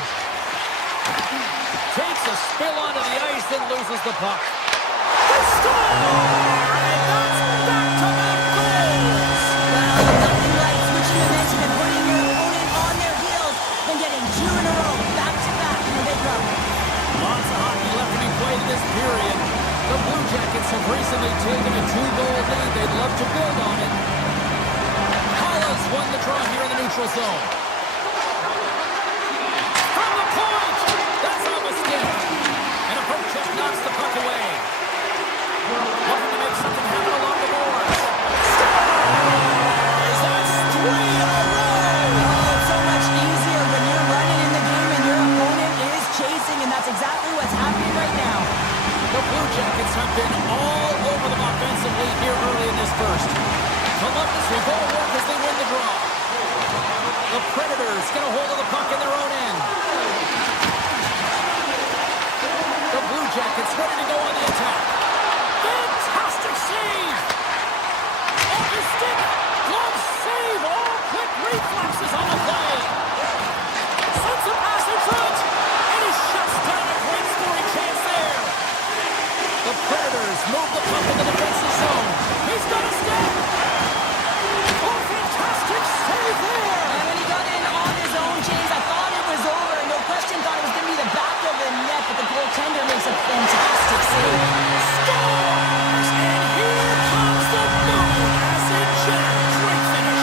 Takes a spill onto the ice and loses the puck. They score! And that's back-to-back goals! Well, nothing like switching momentum and putting your opponent on their heels than getting 2 in a row, back-to-back in a big run. Lots of hockey left to be played in this period. The Blue Jackets have recently taken a 2-goal lead. They'd love to build on it. Hollis won the draw here in the neutral zone. From the point! That's off a stick. And a poke check knocks the puck away. Looking to make something happen along the boards. Scores! That's 3 in a row! Oh, it's so much easier when you're running in the game and your opponent is chasing, and that's exactly what's happening right now. The Blue Jackets have been all over them offensively here early in this first. Columbus will go to work as they win the draw. The Predators get a hold of the puck in their own end. The Blue Jackets ready to go on the attack. Fantastic save! Off his stick! Glove save! All quick reflexes on the play. Sends a pass in front! And he shuts down a great scoring chance there. The Predators move the puck in the defensive zone. He's got a step! Oh, fantastic save there! And when he got in on his own, James, I thought it was over. No question, thought it was going to be the back of the net, but the goaltender makes a fantastic save. Scores! And here comes the moon as it jams. Great finish.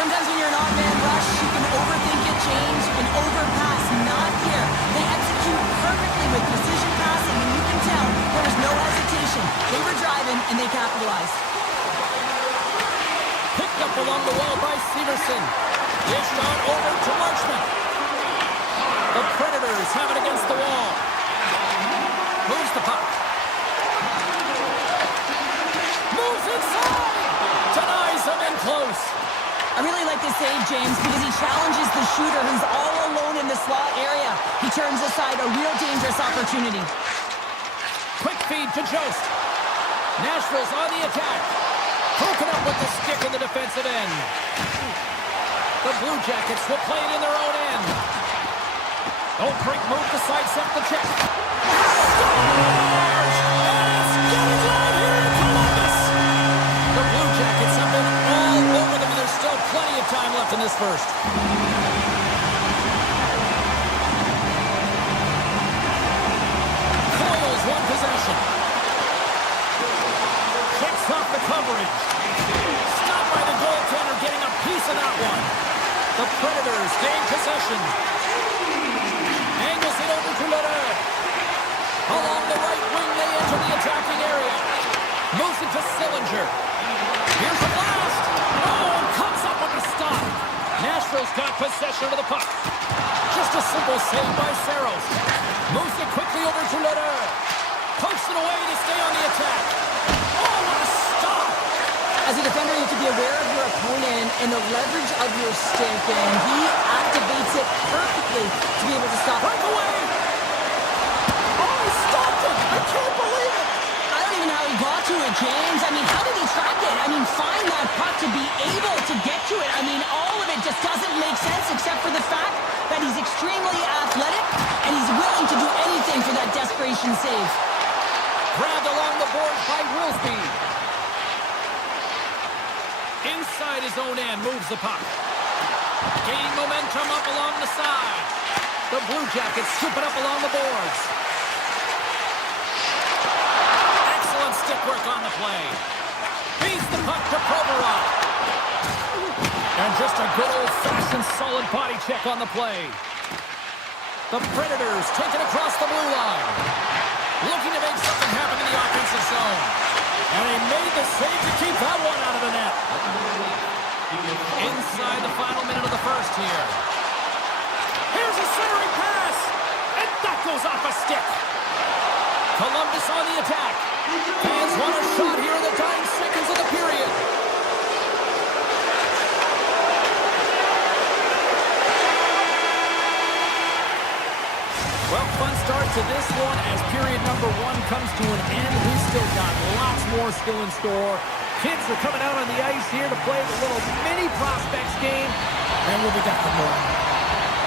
Sometimes when you're in an odd-man rush, you can overthink it, James. You can overpass. Not here. They execute perfectly with precision passing, and you can tell there was no hesitation. They were driving, and they capitalized. Picked up along the wall by Severson. Dished on over to Marchment. The Predators have it against the wall. Moves the puck. Moves inside. Denies him in close. I really like this save, James, because he challenges the shooter who's all alone in the slot area. He turns aside a real dangerous opportunity. Quick feed to Jost. Nashville's on the attack. Broken up with the stick in the defensive end. The Blue Jackets will play it in their own end. Oh, great move to sidestep the check. Scores! And it's getting loud here in Columbus. The Blue Jackets have been all over them, and there's still plenty of time left in this first. Coyle's won possession. Kicks off the coverage. Stopped by the goaltender, getting a piece of that one. The Predators gain possession. Angles it over to Letter. Along the right wing, they enter the attacking area. Moves it to Sillinger. Here's the blast. Oh, comes up with a stop. Nashville's got possession of the puck. Just a simple save by Saros. Moves it quickly over to Letter. Pokes it away to stay on the attack. Oh, what a stop. As a defender, you have to be aware of your opponent and the leverage of your stick, and he activates it perfectly to be able to stop. Breakaway. Oh, he stopped it. I can't believe it. I don't even know how he got to it, James. I mean, how did he track it? I mean, find that puck to be able to get to it. I mean, all of it just doesn't make sense except for the fact that he's extremely athletic and he's willing to do anything for that desperation save. Grabbed along the boards by Wilsby. Inside his own end, moves the puck. Gaining momentum up along the side. The Blue Jackets scoop it up along the boards. Excellent stick work on the play. Beats the puck to Provorov. And just a good old-fashioned solid body check on the play. The Predators take it across the blue line. Looking to make something happen in the offensive zone. And they made the save to keep that one out of the net. Inside the final minute of the first here. Here's a centering pass. And that goes off a stick. Columbus on the attack. Fans want a shot here in the dying seconds of the period. Well, fun start to this one as period number 1 comes to an end. We've still got lots more still in store. Kids are coming out on the ice here to play the little mini prospects game, and we'll be back with more.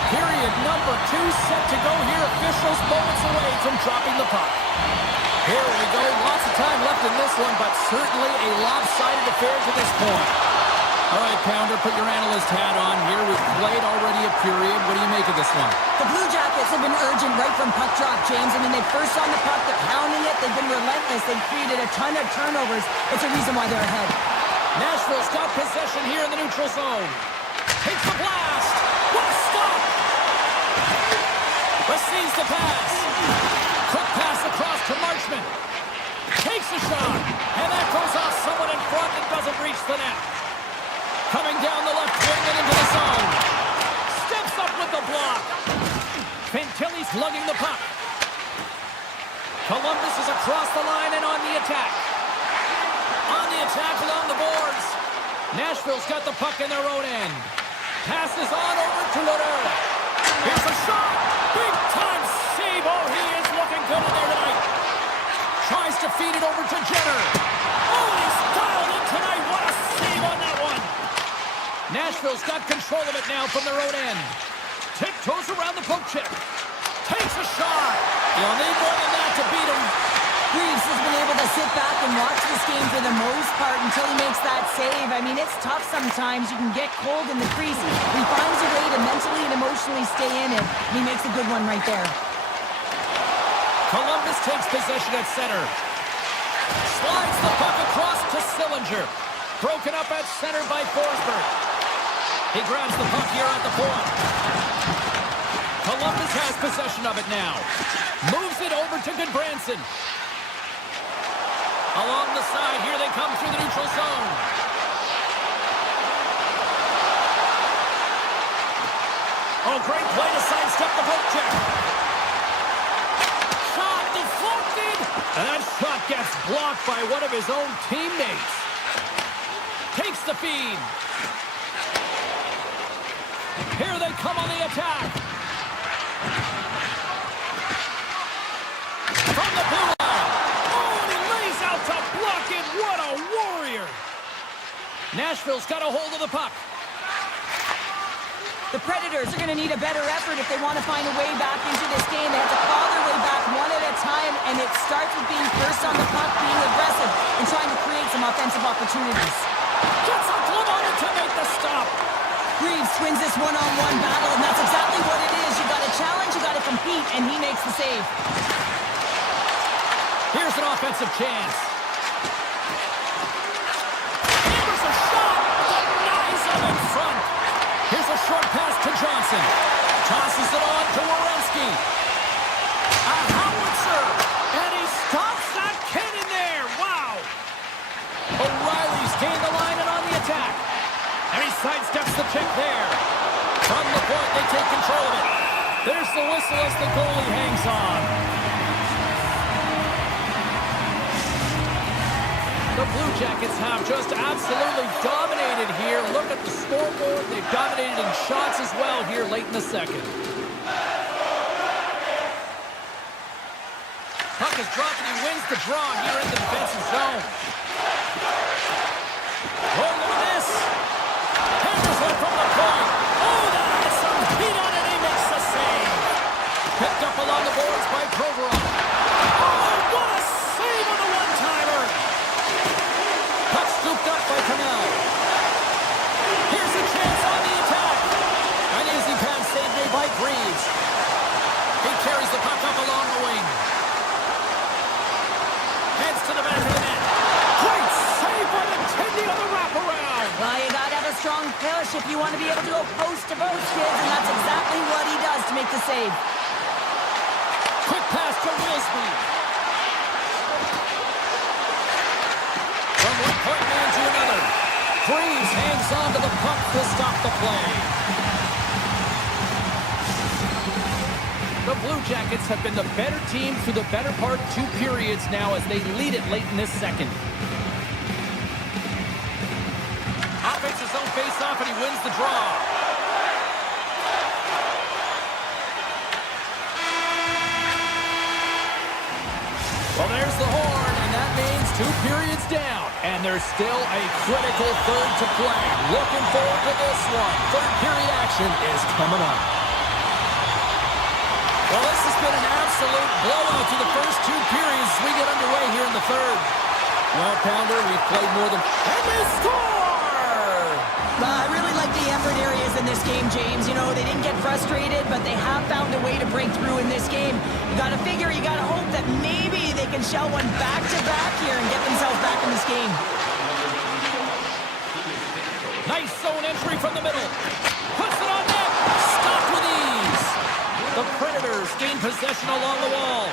Period number 2 set to go here. Officials moments away from dropping the puck. Here we go. Lots of time left in this one, but certainly a lopsided affair to this point. All right, Pounder, put your analyst hat on here. We've played already a period. What do you make of this one? The Blue Jackets have been urgent right from puck drop, James. I mean, they first on the puck, they're hounding it, they've been relentless, they've created a ton of turnovers. It's a reason why they're ahead. Nashville's got possession here in the neutral zone. Takes the blast. What a stop! Receives the pass. Quick pass across to Marchman. Takes a shot. And that goes off someone in front and doesn't reach the net. Coming down the left wing and into the zone. Steps up with the block. Fantilli's lugging the puck. Columbus is across the line and on the attack. On the attack along the boards. Nashville's got the puck in their own end. Passes on over to Lodero. Here's a shot. Big time save. Oh, he is looking good in there tonight. Tries to feed it over to Jenner. Oh, he's dialed in tonight. What a save on that one. Nashville's got control of it now from their own end. Tiptoes around the poke check. Takes a shot. You'll need more than that to beat him. Reeves has been able to sit back and watch this game for the most part until he makes that save. I mean, it's tough sometimes. You can get cold in the crease. He finds a way to mentally and emotionally stay in it, and he makes a good one right there. Columbus takes possession at center. Slides the puck across to Sillinger. Broken up at center by Forsberg. He grabs the puck here at the point. Columbus has possession of it now. Moves it over to Goodbranson. Along the side, here they come through the neutral zone. Oh, great play to sidestep the poke check. Shot deflected. And that shot gets blocked by one of his own teammates. Takes the feed. Here they come on the attack. From the blue line. Oh, and he lays out to block it. What a warrior. Nashville's got a hold of the puck. The Predators are going to need a better effort if they want to find a way back into this game. They have to claw their way back one at a time, and it starts with being first on the puck, being aggressive, and trying to create some offensive opportunities. Gets a glove on it to make the stop. Reeves wins this one-on-one battle, and that's exactly what it is. You got to challenge, you got to compete, and he makes the save. Here's an offensive chance. Here's a shot. Denies him in front. Here's a short pass to Johnson. Tosses it on to Werenski. A howitzer. And he stops that cannon there. Wow. O'Reilly's gained the line and on the attack. And he sidesteps the kick there. From the point, they take control of it. There's the whistle as the goalie hangs on. The Blue Jackets have just absolutely dominated here. Look at the scoreboard. They've dominated in shots as well here late in the second. Puck is dropped and he wins the draw here in the defensive zone. Oh, look at this. Henderson from the point. Oh, that has some heat on it. He makes the save. Picked up along the boards by Provorov. Oh, what a save on the one-timer. Puck scooped up by Cannell. Here's a chance on the attack. An easy pass save made by Reeves. He carries the puck up along the wing. Heads to the back of the net. Great save by the Tindy on the wraparound. Well, you got to have a strong push if you want to be able to go post to post, kids, and that's exactly what he does to make the save. Quick pass to Wilsby. From one point man to another. Freeze hangs on to the puck to stop the play. The Blue Jackets have been the better team through the better part of 2 periods now as they lead it late in this second. Offense his own face-off and he wins the draw. Well, there's the horn, and that means 2 periods down, and there's still a critical third to play. Looking forward to this one. Third period action is coming up. Well, this has been an absolute blowout through the first 2 periods as we get underway here in the third. Well, Pounder, we've played more than... And they score! I really like the effort areas in this game, James. You know, they didn't get frustrated, but they have found a way to break through in this game. You got to figure, you got to hope that maybe they can shell one back-to-back here and get themselves back in this game. Nice zone entry from the middle. Puts it on net. Stopped with ease. The Predators gain possession along the wall.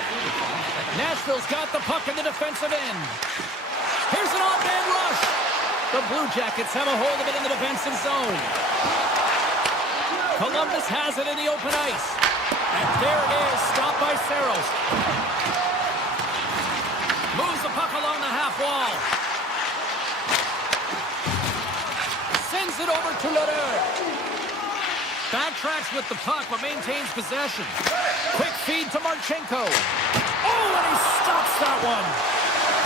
Nashville's got the puck in the defensive end. Here's an on-man rush. The Blue Jackets have a hold of it in the defensive zone. Columbus has it in the open ice. And there it is, stopped by Saros. Moves the puck along the half wall. Sends it over to Lodeur. Backtracks with the puck, but maintains possession. Quick feed to Marchenko. Oh, and he stops that one.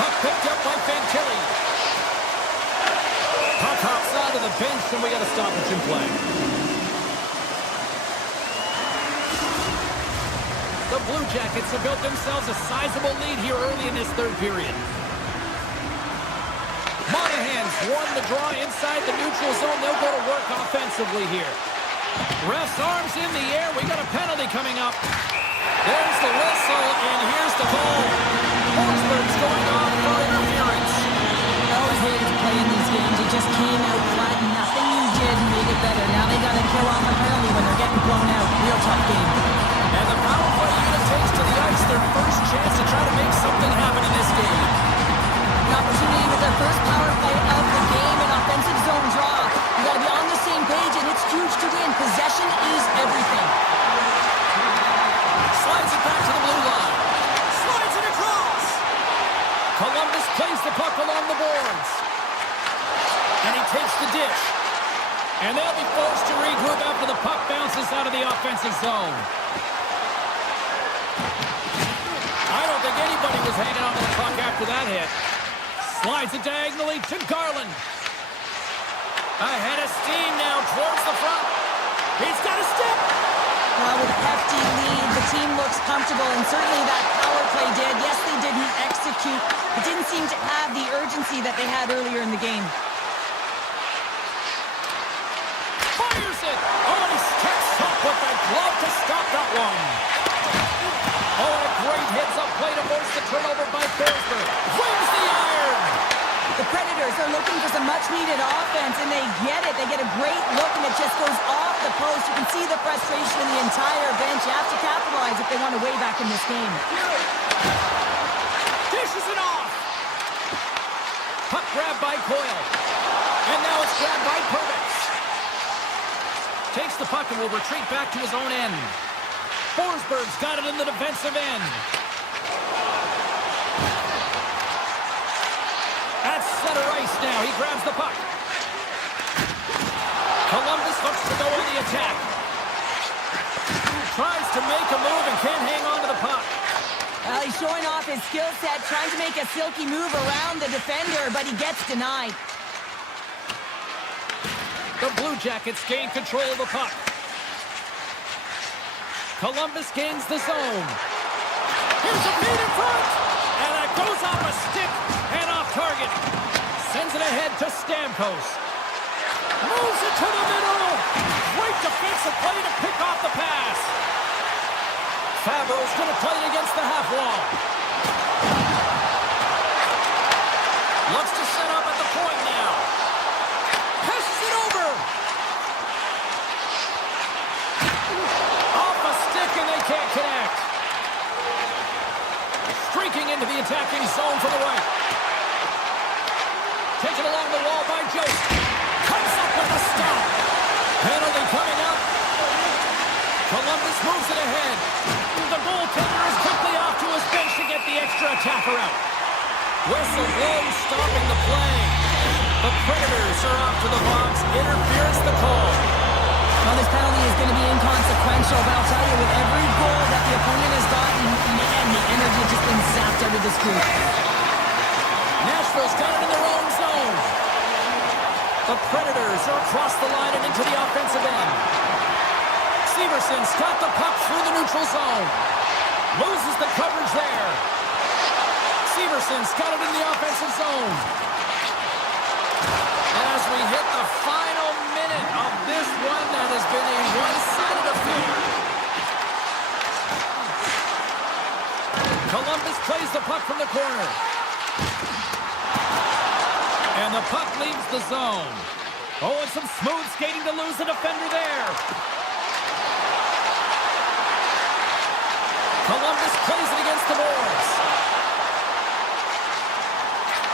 Puck picked up by Fantilli. Puck hops out of the bench, and we got a stoppage in play. The Blue Jackets have built themselves a sizable lead here early in this third period. Monahan's won the draw inside the neutral zone. They'll go to work offensively here. Ref's arms in the air. We got a penalty coming up. There's the whistle, and here's the goal. Forsberg's going off for interference. I always hated to play in these games. You just came out flat. Nothing you did made it better. Now they got to kill off a penalty when they're getting blown out. Real tough game. And the power play unit takes to the ice their first chance to try to make something happen in this game. An opportunity with their first power play of the game, an offensive zone draw. You got to be on the same page, and it's huge to win. Possession is everything. Slides it back to the blue line. Slides it across. Columbus plays the puck along the boards. And he takes the dish. And they'll be forced to regroup after the puck bounces out of the offensive zone. I don't think anybody was hanging on to the puck after that hit. Slides it diagonally to Garland. Ahead of steam now towards the front. He's got a step. Well, with a hefty lead, the team looks comfortable, and certainly that power play did. Yes, they didn't execute. It didn't seem to have the urgency that they had earlier in the game. Fires it. Oh, and he steps up with that glove to stop that one. Oh, and a great heads-up play to force the turnover by Forsberg. Wins the iron. The Predators are looking for some much-needed offense, and they get it. They get a great look, and it just goes off the post. You can see the frustration in the entire bench. You have to capitalize if they want to way back in this game. Dishes it off. Puck grabbed by Coyle. And now it's grabbed by Purvis. Takes the puck and will retreat back to his own end. Forsberg's got it in the defensive end. At center ice now, he grabs the puck. Columbus looks to go on the attack. Tries to make a move and can't hang on to the puck. He's showing off his skill set, trying to make a silky move around the defender, but he gets denied. The Blue Jackets gain control of the puck. Columbus gains the zone. Here's a feed in front. And that goes off a stick and off target. Sends it ahead to Stamkos. Moves it to the middle. Great defensive play to pick off the pass. Fabro's going to play it against the half wall. Looks to set up at the point now. Passes it over. Off a stick and they can't connect. Streaking into the attacking zone for the right. Taken along the wall by Jost. Comes up with a stop. Penalty coming up. Columbus moves it ahead. The goaltender is quickly off to his bench to get the extra attacker out. Whistle blows, stopping the play. The Predators are off to the box. Interference the call. Well, this penalty is going to be inconsequential, but I'll tell you, with every goal that the opponent has gotten, man, the energy has just been zapped out of this group. Nashville's got it in their own zone. The Predators are across the line and into the offensive end. Severson's got the puck through the neutral zone. Loses the coverage there. Severson's got it in the offensive zone. As we hit the final minute of this one, that has been a one-sided affair. Columbus plays the puck from the corner. And the puck leaves the zone. Oh, and some smooth skating to lose the defender there. Columbus plays it against the boards.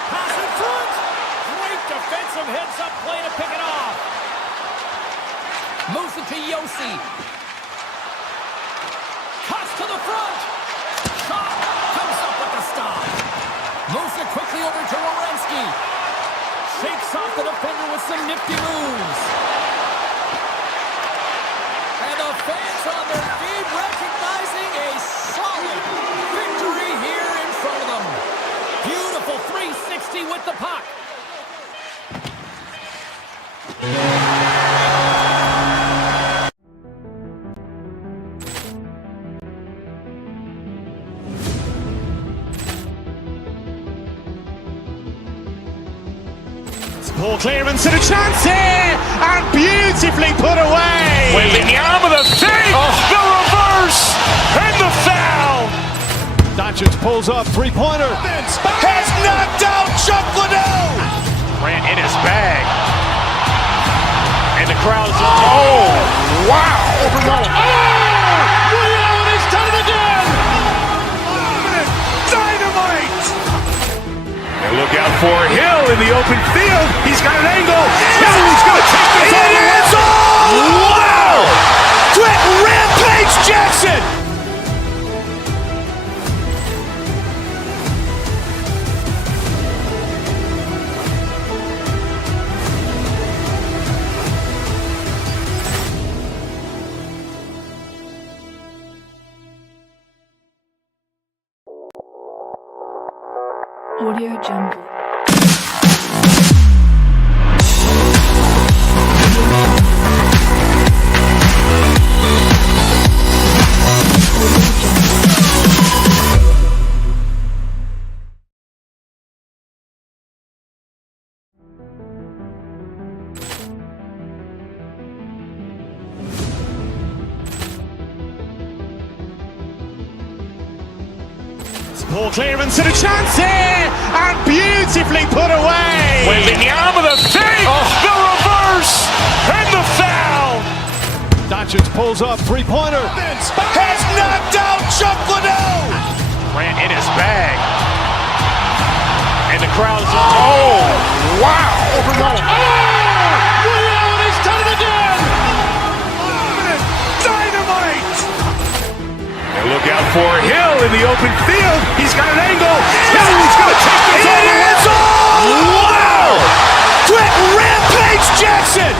Pass in front. Great defensive heads-up play to pick it off. Moves it to Yossi. Cuts to the front. Shot. Comes up with the stop. Moves it quickly over to Werenski. Shakes off the defender with some nifty moves. And the fans on their feet recognizing a solid victory here in front of them. Beautiful 360 with the puck. Poor clearance and a chance here, and beautifully put away. Waving the arm of the fake, the reverse, and the foul. Doncic pulls up, three-pointer. Has knocked out Chuck Liddell. Ran in his bag. And the crowd's oh, wow. He's done it again. Dynamite. And look out for Hill in the open field. He's got an angle. Hill's going to take this all the way. Wow! Quick Rampage Jackson. Audio Jungle. Poor clearance and a chance here, and beautifully put away. Waving the arm of the fake, the reverse, and the foul. Doncic pulls up, three-pointer. Has knocked out Chuck Liddell. Ran in his bag. And the crowd's oh, wow. He's done it again. Dynamite. And look out for Hill in the open field. He's got an angle. Hill's going to take this all the way. Wow! Quick Rampage Jackson.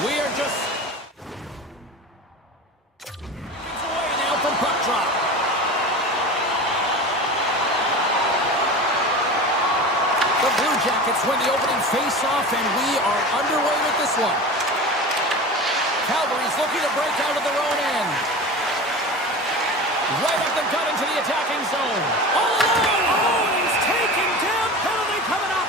We are just away now from puck drop. The Blue Jackets win the opening face-off, and we are underway with this one. Calgary's looking to break out of their own end. Right up the gut into the attacking zone. All alone! Oh, he's taken down. Penalty coming up.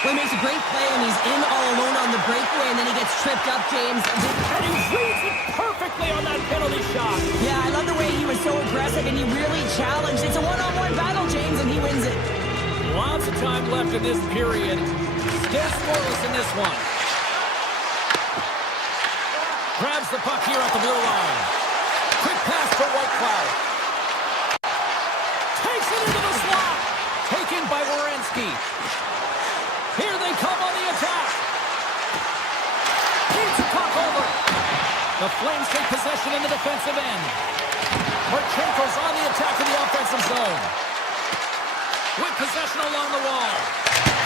Well, he makes a great play, and he's in all alone on the breakaway, and then he gets tripped up, James. And he reads it perfectly on that penalty shot. Yeah, I love the way he was so aggressive, and he really challenged. It's a one-on-one battle, James, and he wins it. Lots of time left in this period. Still scoreless in this one. Grabs the puck here at the blue line. Quick pass for Whitecloud. Takes it into the slot. Taken by Werenski. Here they come on the attack. Keeps the puck over. The Flames take possession in the defensive end. Marchenko's on the attack in the offensive zone. With possession along the wall.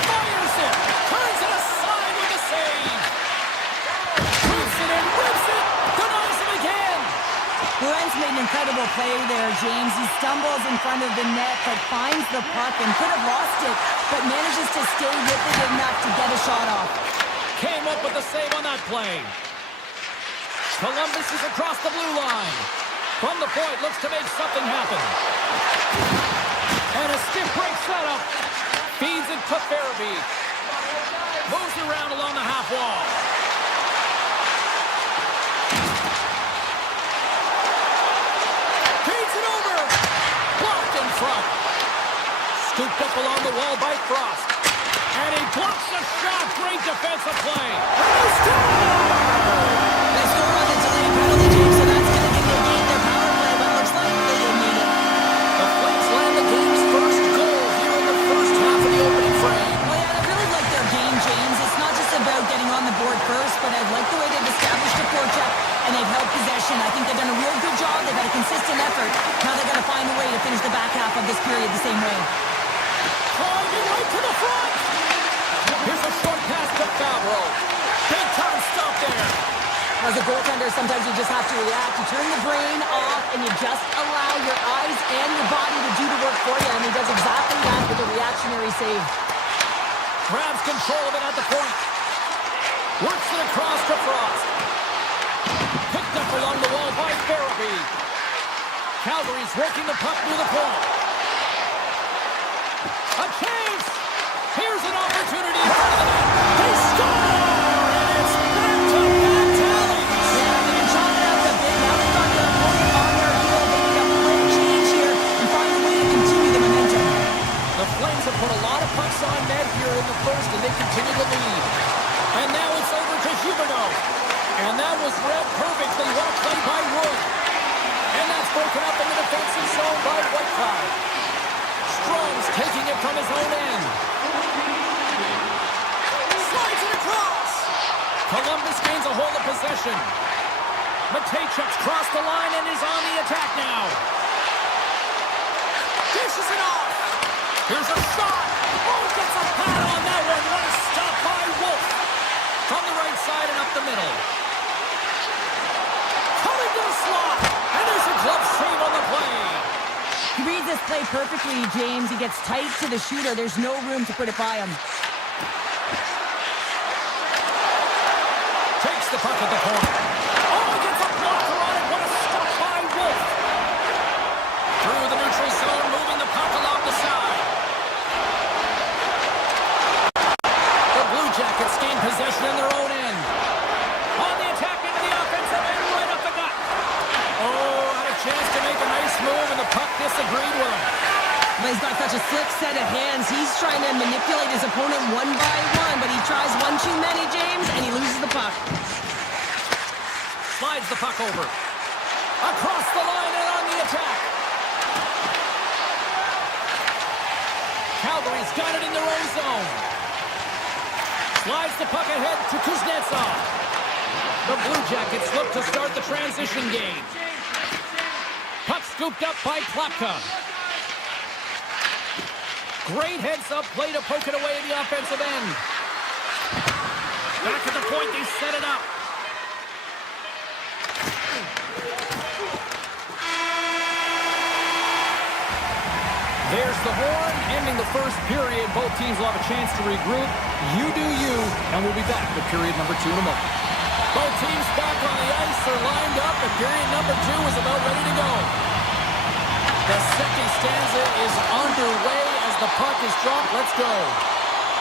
Fires it. Turns it aside with a save. Shoots it and rips it. Denies him again. Brent's made an incredible play there, James. He stumbles in front of the net, but finds the puck and could have lost it, but manages to stay with it enough to get a shot off. Came up with a save on that play. Columbus is across the blue line. From the point, looks to make something happen. And a stiff break setup. Feeds it to Farabee. Moves around along the half wall. Feeds it over. Blocked in front. Scooped up along the wall by Frost. And he blocks the shot. Great defensive play. And they score! They score on the delayed penalty, James, so that's going to give them their power play, but looks like they didn't need it. The Flames land the game's first goal here in the first half of the opening frame. Well, yeah, I really like their game, James. It's not just about getting on the board first, but I like the way they've established a forecheck and they've held possession. I think they've done a real good job. They've had a consistent effort. Now they've got to find a way to finish the back half of this period the same way. Driving right to the front. Here's a short pass to Favreau. Big time stop there. As a goaltender, sometimes you just have to react. You turn the brain off and you just allow your eyes and your body to do the work for you. And he does exactly that with a reactionary save. Grabs control of it at the point. Works it across to Frost. Picked up along the wall by Farabee. Calgary's working the puck near the point. A chance! Here's an opportunity in front of the net. They score! And it's back-to-back tallies! Yeah, they can chalk it up a bit. Now they've got their opponent on their heel. They need a quick change here and find a way to continue the momentum. The Flames have put a lot of pucks on net here in the first, and they continue to lead. And now it's over to Huberdeau. And that was read perfectly. What a play by Wood. And that's broken up in the defensive zone by Whitecloud. Strom's taking it from his own end. Slides it across. Columbus gains a hold of possession. Matejchuk's crossed the line and is on the attack now. Dishes it off. Here's a shot. Oh, gets a pad on that one. What a stop by Wolf. From the right side and up the middle. Coming to the slot. And there's a glove save on the play. He reads this play perfectly, James. He gets tight to the shooter. There's no room to put it by him. Takes the puck at the point. Oh, he gets a blocker on it. What a stop by Wolf. Through the neutral zone, moving the puck along the side. The Blue Jackets gain possession in their own end. On the attack into the offensive end, right up the gut. Oh, had a chance to make a nice move, and the puck disagreed with him. But he's got such a slick set of hands. He's trying to manipulate his opponent one by one, but he tries one too many, James, and he loses the puck. Slides the puck over. Across the line and on the attack. Calgary's got it in their own zone. Slides the puck ahead to Kuznetsov. The Blue Jackets look to start the transition game. Puck scooped up by Klapka. Great heads-up play to poke it away at the offensive end. Back at the point, they set it up. There's the horn, ending the first period. Both teams will have a chance to regroup. You do you, and we'll be back with period number 2 in a moment. Both teams back on the ice are lined up, and period number 2 is about ready to go. The second stanza is underway as the puck is dropped. Let's go.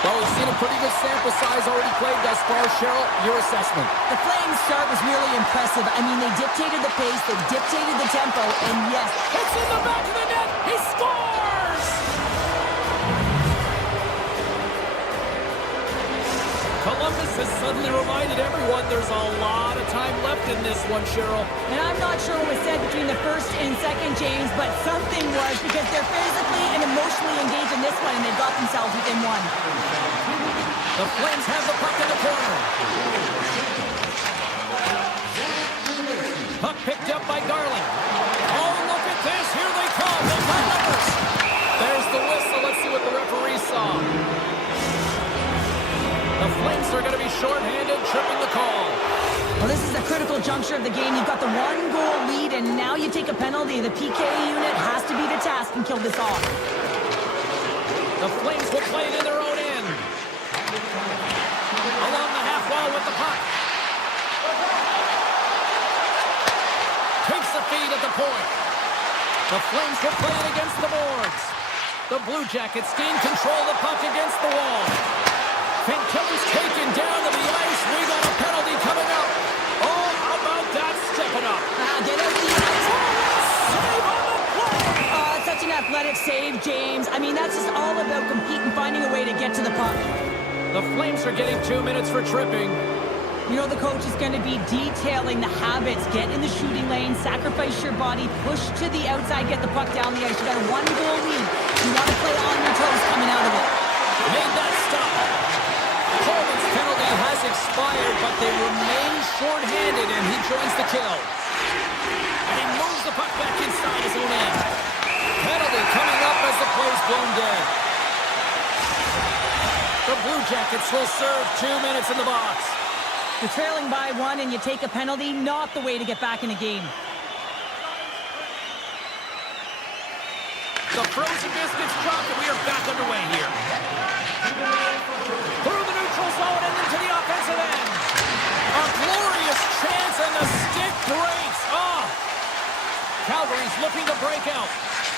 Well, we've seen a pretty good sample size already played thus far. Cheryl, your assessment. The Flames' start was really impressive. I mean, they dictated the pace, they dictated the tempo, and yes, It's in the back of the net. He scores! Columbus has suddenly reminded everyone there's a lot of time left in this one, Cheryl. and I'm not sure what was said between the first and second, James, but something was, because they're physically and emotionally engaged in this one, and they've got themselves within one. The Flames have the puck in the corner. shorthanded, tripping the call. Well, this is a critical juncture of the game. You've got the 1-goal lead, and now you take a penalty. The PK unit has to be the task and kill this off. The Flames will play it in their own end. Along the half wall with the puck. Takes the feed at the point. The Flames will play it against the boards. The Blue Jackets gain control of the puck against the wall. Fantilli's taken down to the ice. We got a penalty coming up. Oh, how about that stepping up? Get out the ice. Save on the play! Such an athletic save, James. I mean, that's just all about competing, finding a way to get to the puck. The Flames are getting 2 minutes for tripping. You know the coach is going to be detailing the habits. Get in the shooting lane, sacrifice your body, push to the outside, get the puck down the ice. You got a 1-goal lead. You want to play on your toes coming out of it. Made that stop. Coleman's penalty has expired, but they remain shorthanded, and he joins the kill. And he moves the puck back inside his own end. Penalty coming up as the play's blown dead. The Blue Jackets will serve 2 minutes in the box. You're trailing by 1 and you take a penalty, not the way to get back in a game. The frozen biscuits dropped, and we are back underway here. Through the neutral zone and into the offensive end. A glorious chance, and the stick breaks. Oh! Calgary's looking to break out.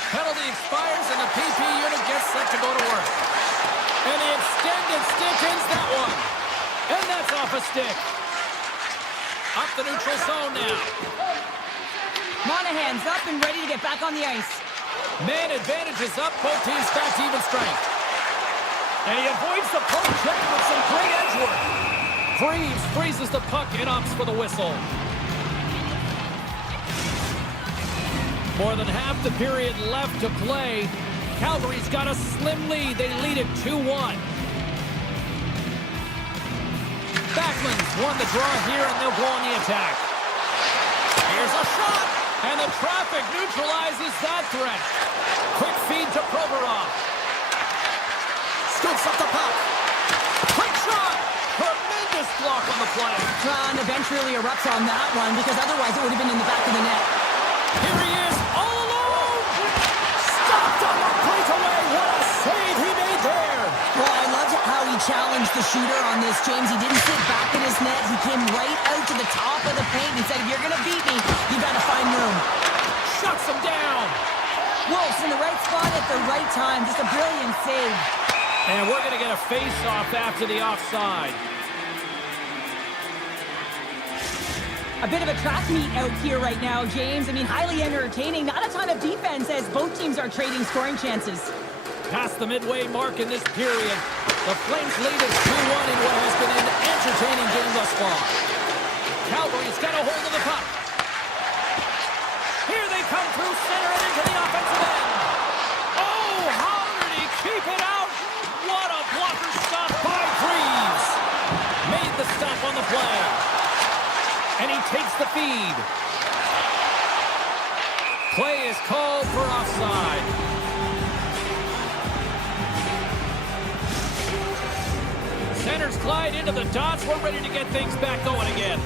Penalty expires, and the PP unit gets set to go to work. And the extended stick ends that one. And that's off a stick. Up the neutral zone now. Monahan's up and ready to get back on the ice. Man advantage is up. Both teams back to even strength. And he avoids the poke check with some great edge work. Freeze freezes the puck and opts for the whistle. More than half the period left to play. Calgary's got a slim lead. They lead it 2-1. Backman's won the draw here, and they'll go on the attack. Here's a shot, and the traffic neutralizes that threat. Quick feed to Provorov. Scoops up the puck. Quick shot. Tremendous block on the play. And the bench really erupts on that one, because otherwise it would have been in the back of the net. Here he is, all alone. Stopped on the breakaway. What a save he made there. Well, I loved how he challenged the shooter on this, James. He didn't sit back in his net. He came right out to the top of the paint. He said, if you're going to beat me, you got to find room. Shuts him down. Wolf's in the right spot at the right time. Just a brilliant save. And we're going to get a face-off after the offside. A bit of a track meet out here right now, James. I mean, highly entertaining. Not a ton of defense as both teams are trading scoring chances. Past the midway mark in this period, the Flames lead is 2-1 in what has been an entertaining game thus far. Calgary's got a hold of the puck. Here they come through center and into the offensive end. Oh, how did he keep it out? What a blocker stop by Freeze. Made the stop on the play. And he takes the feed. Play is called for offside. Centers glide into the dots. We're ready to get things back going again.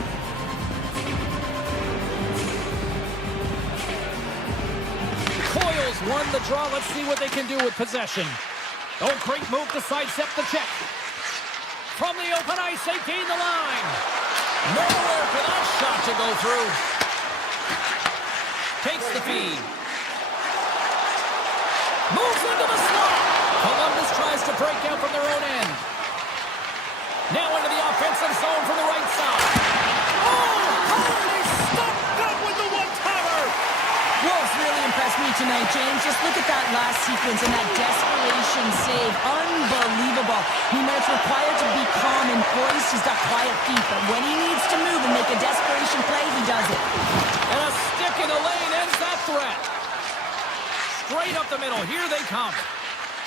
Coils won the draw. Let's see what they can do with possession. Oh, great move to sidestep the check. From the open ice, they gain the line. Nowhere for that shot to go through. Takes the feed. Moves into the slot. Columbus tries to break out from their own end. Now into the offensive zone from the right side. Oh, how did he stop that with the one-timer? Wolves really impressed me tonight, James. Just look at that last sequence and that desperation save. Unbelievable. I mean, when it's required to be calm and poised, he's got quiet feet. But when he needs to move and make a desperation play, he does it. And a stick in the lane ends that threat. Straight up the middle. Here they come.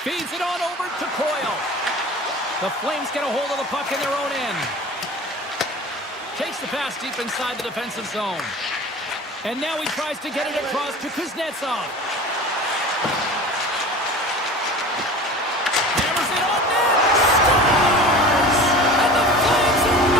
Feeds it on over to Coyle. The Flames get a hold of the puck in their own end. Takes the pass deep inside the defensive zone. And now he tries to get it across to Kuznetsov. Hammers it on net. Scores! And the Flames are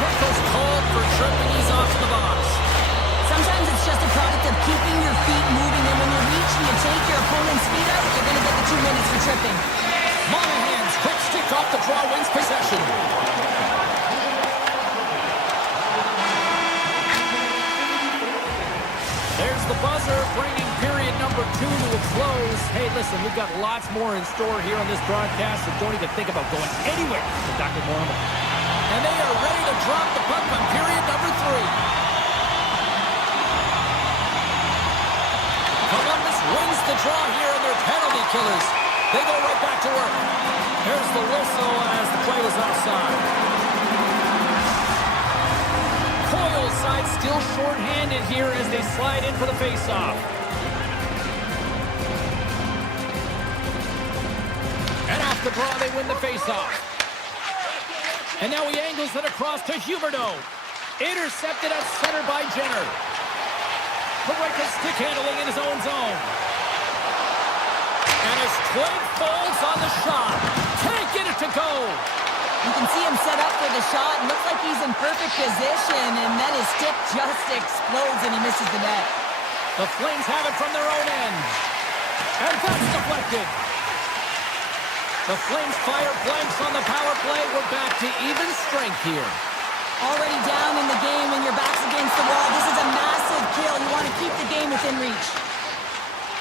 Checo's called for tripping. He's off to the box. Sometimes it's just a product of keeping your feet moving, and when you reach and you take your opponent's feet out, you're going to get the 2 minutes for tripping. Monahan's quick stick off the draw wins possession. There's the buzzer, bringing period number 2 to a close. Hey, listen, we've got lots more in store here on this broadcast, so don't even think about going anywhere. We're back with more. And they are ready to drop the puck on period number 3. Columbus wins the draw here, and they're penalty killers. They go right back to work. Here's the whistle as the play was offside. Coyle's side still shorthanded here as they slide in for the faceoff. And off the draw, they win the faceoff. And now he angles it across to Huberdeau. Intercepted at center by Jenner. Corrected stick handling in his own zone. And his twig falls on the shot. Can't get it to go. You can see him set up for the shot. Looks like he's in perfect position, and then his stick just explodes and he misses the net. The Flames have it from their own end. And that's deflected. The Flames fire blanks on the power play. We're back to even strength here. Already down in the game and your back's against the wall. This is a massive kill. You want to keep the game within reach.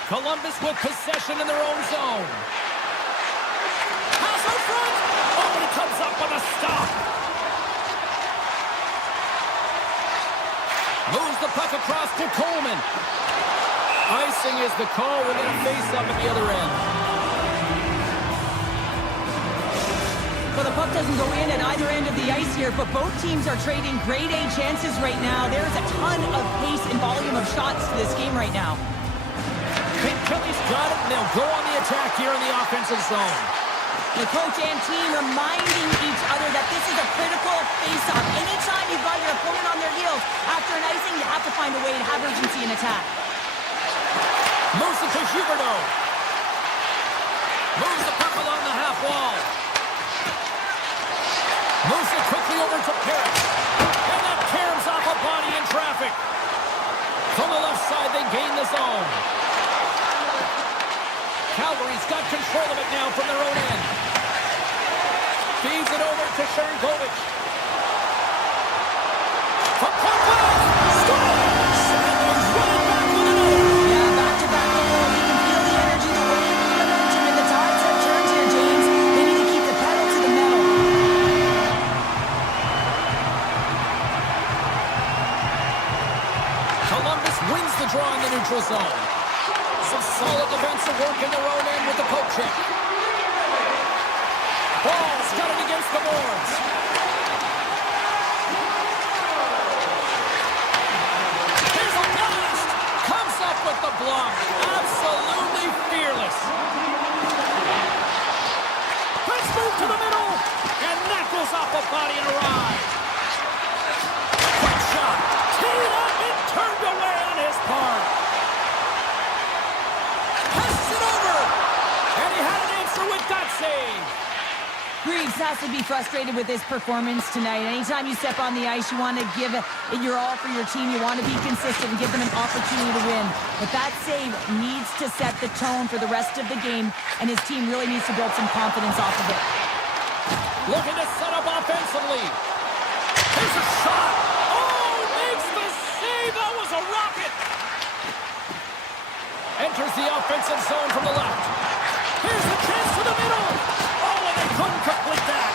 Columbus with possession in their own zone. Pass out front. Oh, and he comes up with a stop. Moves the puck across to Coleman. Icing is the call. We're going to face up at the other end. Well, the puck doesn't go in at either end of the ice here, but both teams are trading grade A chances right now. There's a ton of pace and volume of shots to this game right now. Kelly's got it, and they'll go on the attack here in the offensive zone. The coach and team reminding each other that this is a critical face-off. Anytime you've got your opponent on their heels after an icing, you have to find a way to have urgency in attack. Moves it to Huberdeau. Moves the puck along the half wall. Moves it quickly over to Parrish. And that caroms off a body in traffic. From the left side, they gain the zone. Calgary's got control of it now from their own end. Feeds it over to Sharangovich. From point blank, scores! And they're running back with another. Yeah, back-to-back goals. You can feel the energy, the wave, the momentum, and the tides have turned here, James. They need to keep the pedal to the metal. Columbus wins the draw in the neutral zone. Some solid defensive work in their own end with the poke check. Ball's got it against the boards. Here's a blast. Comes up with the block. Absolutely fearless. Let's move to the middle. And that goes off the body and a ride. Quick shot. Teed up and turned away on his part. Passes it over. And he had an answer with that save. Greaves has to be frustrated with his performance tonight. Anytime you step on the ice, you want to give it your all for your team. You want to be consistent and give them an opportunity to win. But that save needs to set the tone for the rest of the game, and his team really needs to build some confidence off of it. Looking to set up offensively. Here's a shot. Oh, makes the save. That was a rocket. Enters the offensive zone from the left. Here's the chance to the middle. Oh, and they couldn't complete that.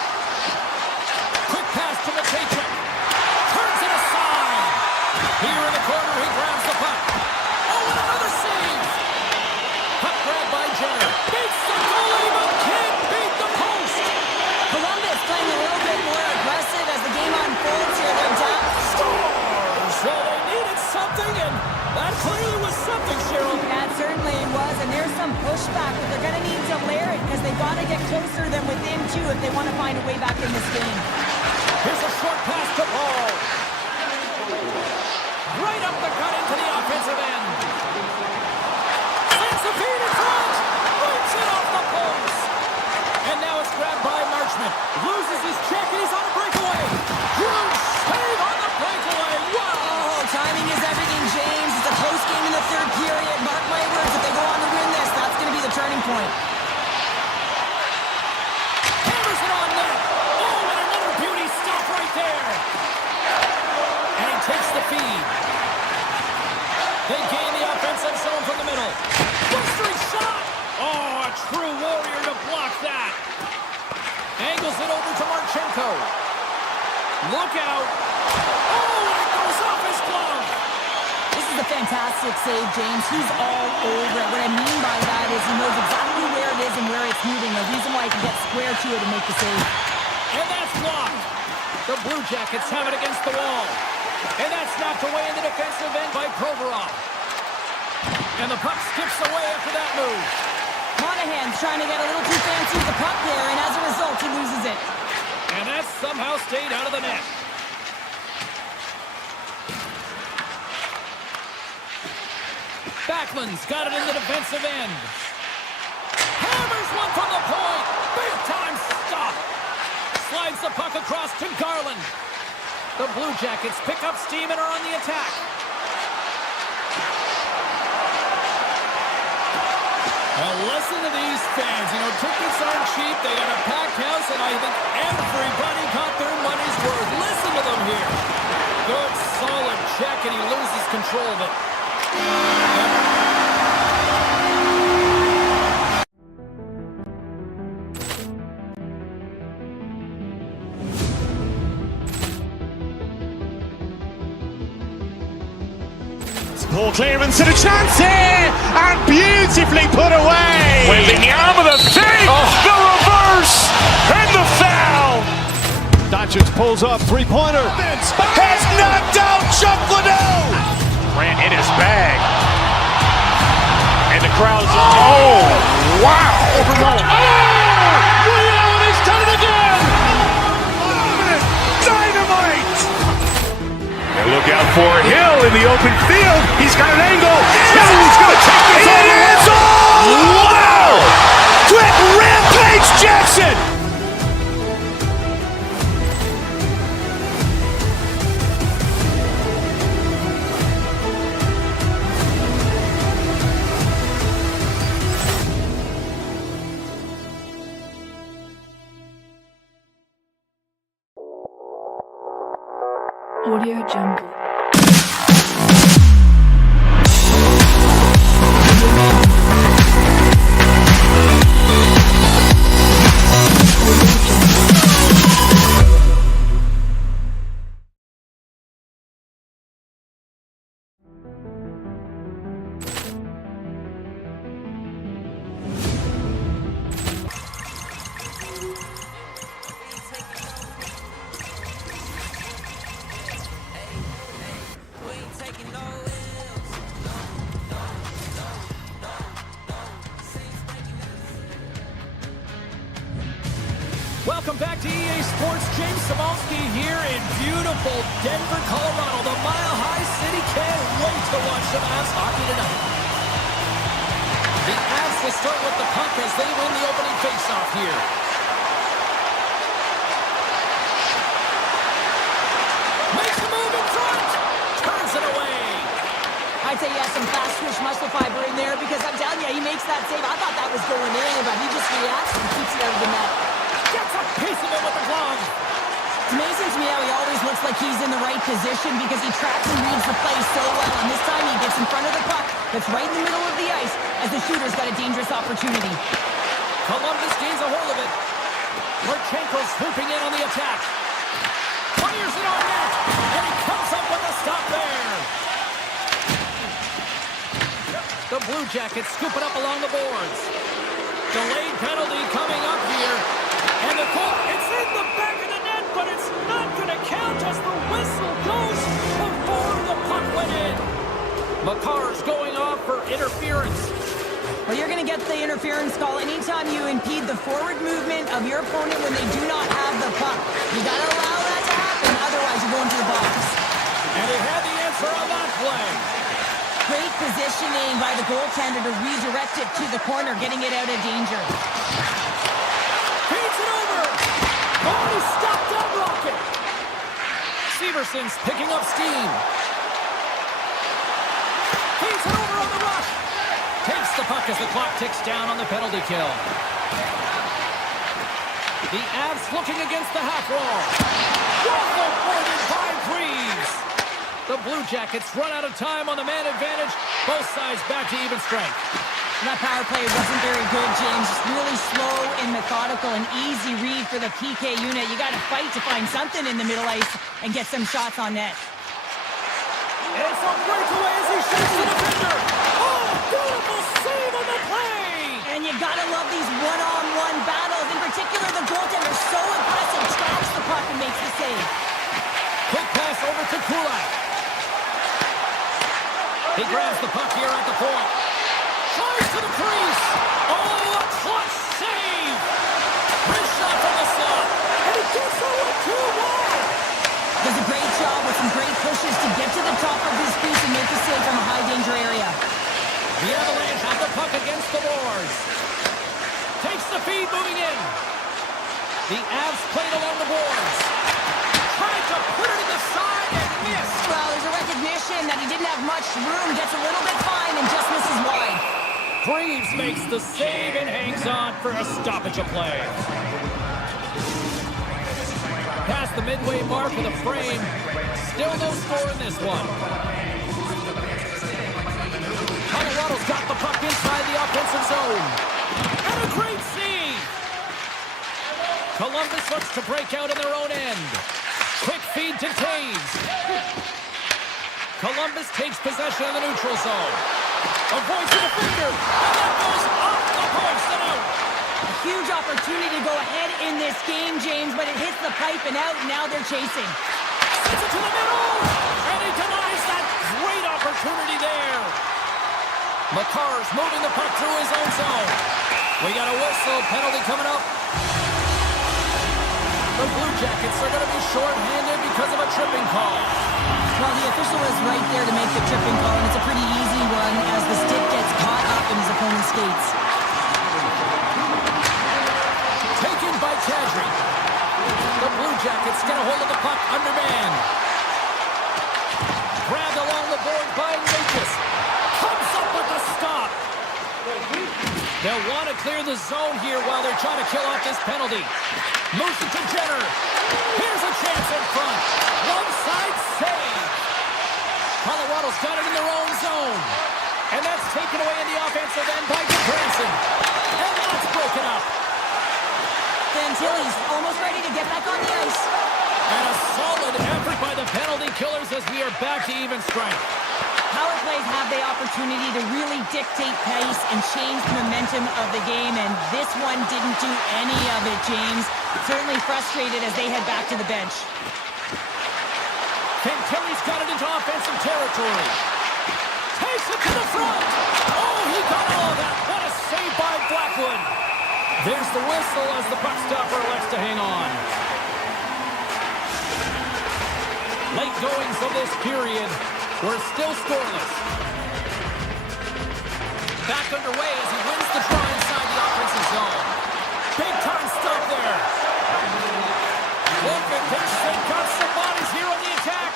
Quick pass to Matejchuk. Turns it aside. Here in the corner, he grabs the puck. Oh, and another save. Puck grabbed by Jenner. Beats the goalie, but can't beat the post. Columbus playing a little bit more aggressive as the game unfolds here. They're down. Scores! Well, they needed something, and that clearly was something, Cheryl. That certainly was, and there's some pushback, but they're going to need to layer it because they've got to get closer than within two if they want to find a way back in this game. Here's a short pass to Paul. Right up the gut into the offensive end. Sends the feed in front. Rips it off the post. And now it's grabbed by Marchment. Loses his check, and he's on a breakaway. Huge middle. Blistering shot. Oh, a true warrior to block that. Angles it over to Marchenko. Look out. Oh, it goes off his glove. This is a fantastic save, James. He's all over it. What I mean by that is he knows exactly where it is and where it's moving. A reason why he can get square to it and make the save. And that's blocked. The Blue Jackets have it against the wall. And that's knocked away in the defensive end by Provorov. And the puck skips away after that move. Monahan's trying to get a little too fancy with the puck there, and as a result, he loses it. And that somehow stayed out of the net. Backlund's got it in the defensive end. Hammers one from the point. Big time stop. Slides the puck across to Garland. The Blue Jackets pick up steam and are on the attack. Well, listen to these fans. You know, tickets aren't cheap. They got a packed house, and I think everybody got their money's worth. Listen to them here. Good, solid check, and he loses control of it. Poor clearance and a chance here, and beautifully put away. Waving the arm of the save, the reverse, and the foul. Doncic pulls up, three-pointer. Has knocked out Chuck Liddell. Ran in his bag. And the crowd's, oh, wow. He's done it again. Dynamite. And look out for Hill in the open field. He's got an angle. Hill's going to take this all the way. Wow! Quick Rampage Jackson. Audio Jungle. Welcome back to EA Sports. James Cybulski here in beautiful Denver, Colorado. The Mile High City can't wait to watch some Avs hockey tonight. The Avs will start with the puck as they win the opening faceoff here. Makes a move in front. Turns it away. I'd say he has some fast twitch muscle fiber in there because I'm telling you, he makes that save. I thought that was going in, but he just reacts and keeps it out of the net. Gets a piece of it with the glove. It's amazing to me how he always looks like he's in the right position because he tracks and reads the play so well. And this time he gets in front of the puck that's right in the middle of the ice as the shooter's got a dangerous opportunity. Columbus gains a hold of it. Marchenko swooping in on the attack. Fires it on net. And he comes up with a stop there. The Blue Jackets scoop it up along the boards. Delayed penalty coming up here. And the goal, it's in the back of the net, but it's not going to count as the whistle goes before the puck went in. Makar's going off for interference. Well, you're going to get the interference call anytime you impede the forward movement of your opponent when they do not have the puck. You got to allow that to happen, otherwise you go into the box. And he had the answer on that play. Great positioning by the goaltender to redirect it to the corner, getting it out of danger. Feeds it over. Oh, he stopped that rocket. Severson's picking up steam. Feeds it over on the rush. Takes the puck as the clock ticks down on the penalty kill. The Avs looking against the half wall. Waffle pointed by Reeves. The Blue Jackets run out of time on the man advantage. Both sides back to even strength. That power play wasn't very good, James. Just really slow and methodical. An easy read for the PK unit. You got to fight to find something in the middle ice and get some shots on net. It's a breakaway as he shoots the defender. Oh, beautiful save on the play. And you got to love these one-on-one battles. In particular, the goaltender so aggressive, tracks the puck and makes the save. Quick pass over to Kulak. He grabs the puck here at the point. Tries to the crease. Oh, a clutch save. Great shot from the slot. And he gets over 2 wide. Does a great job with some great pushes to get to the top of his crease and make the save from a high-danger area. The Avalanche have the puck against the boards. Takes the feed moving in. The Avs played along the boards. Tried to put it in the side and missed. Well, there's a recognition that he didn't have much room. Gets a little bit fine and just misses wide. Greaves makes the save and hangs on for a stoppage of play. Past the midway mark of the frame. Still no score in this one. Colorado's got the puck inside the offensive zone. And a great save. Columbus looks to break out in their own end. Quick feed to Taves. Columbus takes possession of the neutral zone. Avoids the defender. And that goes off the post and out. A huge opportunity to go ahead in this game, James, but it hits the pipe and out, and now they're chasing. Sends it to the middle. And he denies that great opportunity there. McCarr's moving the puck through his own zone. We got a whistle. Penalty coming up. The Blue Jackets are going to be short-handed because of a tripping call. Well, the official is right there to make the tripping call, and it's a pretty easy one as the stick gets caught up in his opponent's skates. Taken by Kadri. The Blue Jackets get a hold of the puck undermanned. Grabbed along the board by Lucas. Comes up with the stop. They'll want to clear the zone here while they're trying to kill off this penalty. Moves it to Jenner. Here's a chance in front. One side save. Colorado's got it in their own zone. And that's taken away in the offensive end by Branson. And that's broken up. Fantilli's almost ready to get back on the ice. And a solid effort by the penalty killers as we are back to even strength. Power plays have the opportunity to really dictate pace and change the momentum of the game, and this one didn't do any of it, James. Certainly frustrated as they head back to the bench. Fantilli's got it into offensive territory. Takes it to the front. Oh, he got all of that. What a save by Blackwood. There's the whistle as the puck stopper elects to hang on. Late goings of this period. We're still scoreless. Back underway as he wins the draw inside the offensive zone. Big time stop there. Look at this. They've got some bodies here on the attack.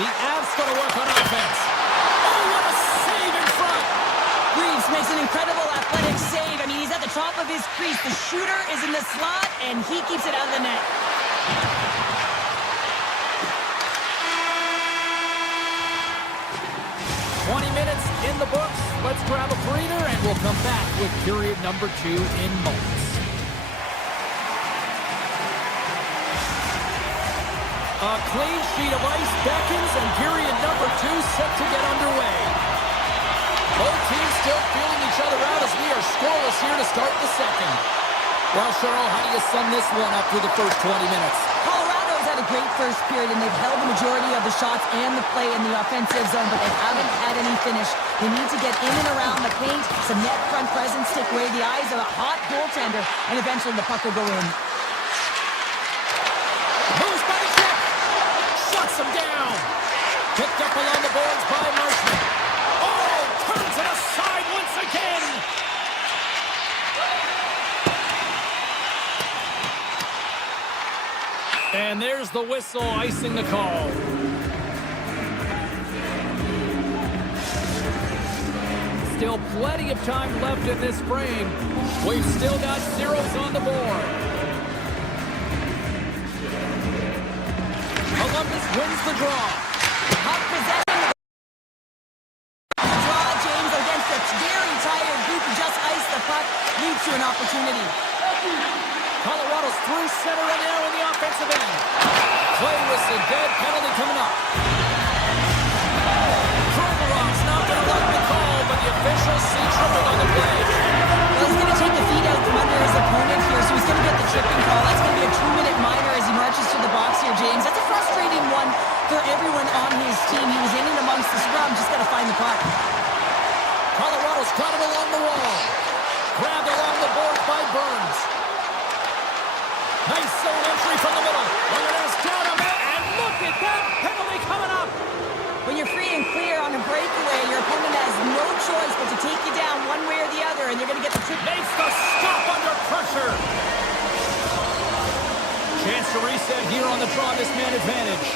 The Avs going to work on offense. Oh, what a save in front. Reeves makes an incredible athletic save. I mean, he's at the top of his crease. The shooter is in the slot, and he keeps it out of the net. 20 minutes in the books. Let's grab a breather, and we'll come back with period number 2 in moments. A clean sheet of ice beckons, and period number 2 set to get underway. Both teams still feeling each other out as we are scoreless here to start the second. Well, Cheryl, how do you sum this one up through the first 20 minutes? Colorado's had a great first period, and they've held the majority of the shots and the play in the offensive zone, but they haven't had any finish. They need to get in and around the paint, some net front presence, take away the eyes of a hot goaltender, and eventually the puck will go in. Moves by the kick. Shuts him down. Picked up along the boards by Marshman. Oh, turns it aside once again. And there's the whistle icing the call. Still plenty of time left in this frame. We've still got zeros on the board. Columbus wins the draw. Hot opportunity. Colorado's through center and now in the offensive end. Play whistle dead, penalty coming up. Provorov's not going to like the call, but the officials see tripping on the play. Well, he's going to take the feet out from under his opponent here, so he's going to get the tripping call. That's going to be a 2-minute minor as he marches to the box here, James. That's a frustrating one for everyone on his team. He was in and amongst the scrum, just got to find the puck. Colorado's got it along the wall. Grabbed along the boards by Burns. Nice zone entry from the middle. Look at this, down a man, and look at that penalty coming up. When you're free and clear on a breakaway, your opponent has no choice but to take you down one way or the other, and you're going to get the trip. Makes the stop under pressure. Chance to reset here on the draw, this man advantage.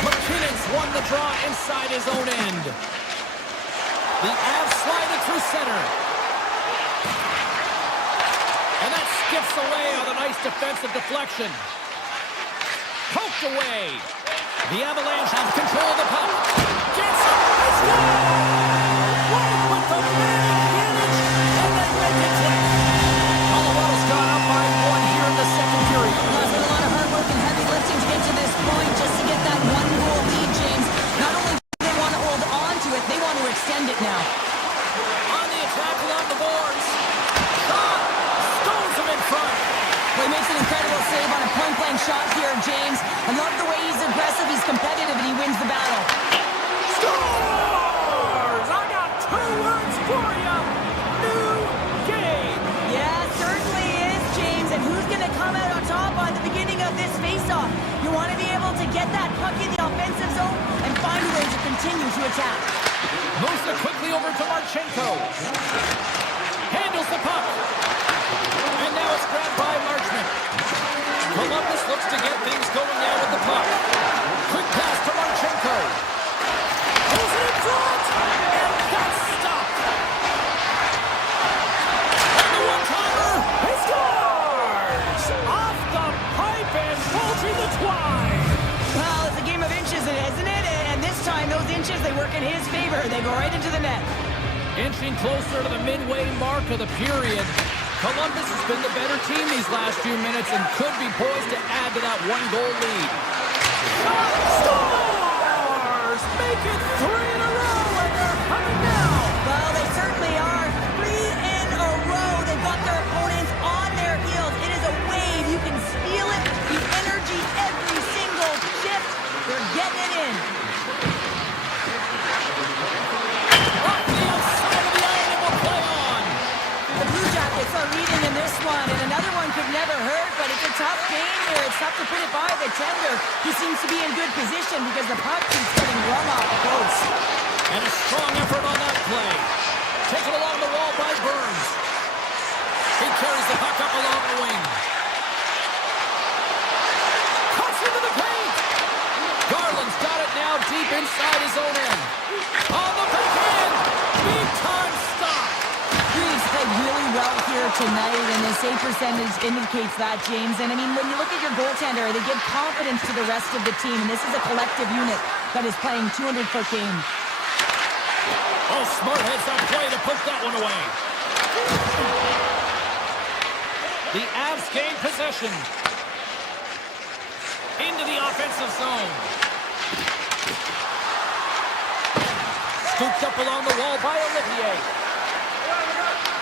McKinnon's won the draw inside his own end. The Avs sliding through center. And that skips away on a nice defensive deflection. Poked away. The Avalanche have control of the puck. Gets it. It's good. Right with the man advantage. And they make it click. Colorado's gone up by 1 here in the second period. Well, it's been a lot of hard work and heavy lifting to get to this point just to get that 1-goal lead, James. Not only do they want to hold on to it, they want to extend it now. On the attack along the boards. Shot. Stones him in front. Well, he makes an incredible save on a point-blank shot here, James. I love the way he's aggressive, he's competitive, and he wins the battle. Scores! I got 2 words for you. New game. Yeah, certainly is, James. And who's going to come out on top on the beginning of this face-off? You want to be able to get that puck in the offensive zone and find a way to continue to attack. Moves it quickly over to Marchenko. Handles the puck. And now it's grabbed by Marchment. Columbus looks to get things going now with the puck. Quick pass to Marchenko. Pulls it in front. And that's stopped. And the one-timer. He scores! Off the pipe and bulging the twine. Well, it's a game of inches, isn't it? And this time, those inches, they work in his favor. They go right into the net. Inching closer to the midway mark of the period. Columbus has been the better team these last few minutes and could be poised to add to that 1-goal lead. Stars! Make it 3 in a row, and they're coming now! Well, they certainly are. 3 in a row. They've got their opponents on their heels. It is a wave. You can feel it. The energy every single shift. They're getting it in. Off the outside of the iron, it will play on! The Blue Jackets are leading in this one, and another one could never hurt, but it's a tough game here. It's tough to put it by the tender. He seems to be in good position because the puck keeps getting run off the post. And a strong effort on that play. Taken along the wall by Burns. He carries the puck up along the wing. Cuts into the paint. Garland's got it now deep inside his own end. On the backhand. Big time stop. Reeves played really well here tonight, and his save percentage indicates that, James. And I mean, when you look at your goaltender, they give confidence to the rest of the team, and this is a collective unit that is playing 200-foot game. Oh, smart heads on play to push that one away. The Avs gain possession. Into the offensive zone. Scooped up along the wall by Olivier.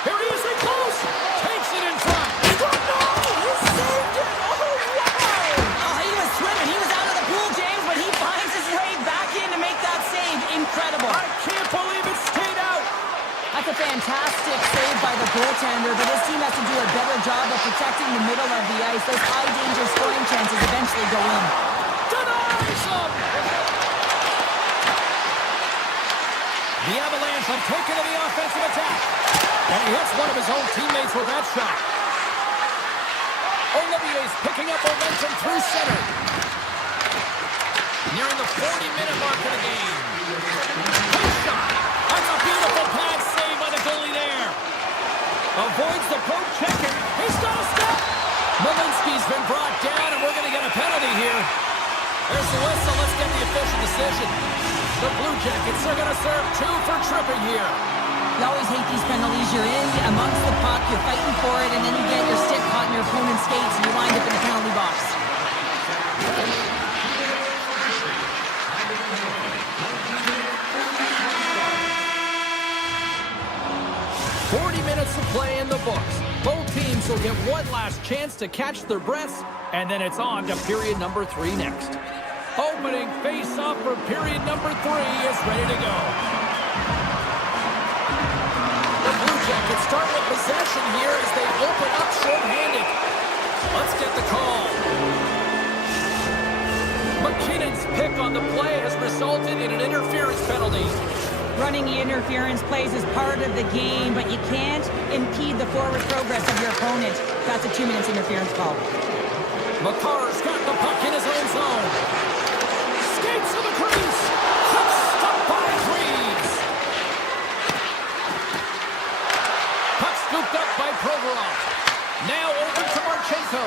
Here he is in close. Takes it in front. Oh, no! He saved it! Oh, wow! Oh, he was swimming. He was out of the pool, James, but he finds his way back in to make that save. Incredible. I can't believe it stayed out. That's a fantastic save by the goaltender, but this team has to do a better job of protecting the middle of the ice. Those high-danger scoring chances eventually go in. Denies him! The Avalanche have taken to the offensive attack. And he hits one of his own teammates with that shot. Olivier's picking up momentum through center. Nearing the 40-minute mark of the game. His shot. That's a beautiful pass save by the goalie there. Avoids the poke check, and he's got a step. Mominski's been brought down, and we're going to get a penalty here. There's the whistle. Let's get the official decision. The Blue Jackets are going to serve 2 for tripping here. You always hate these penalties. You're in amongst the puck, you're fighting for it, and then you get your stick caught in your opponent's skates, and you wind up in the penalty box. 40 minutes of play in the books. Both teams will get one last chance to catch their breaths, and then it's on to period number 3 next. Opening face-off for period number 3 is ready to go. The Blue Jackets start with possession here as they open up short-handed. Let's get the call. McKinnon's pick on the play has resulted in an interference penalty. Running the interference plays is part of the game, but you can't impede the forward progress of your opponent. That's a 2-minute interference call. McCarr's got the puck in his own zone. Skates to the crease. Puck stopped by Reeves. Puck scooped up by Provorov. Now over to Marchenko.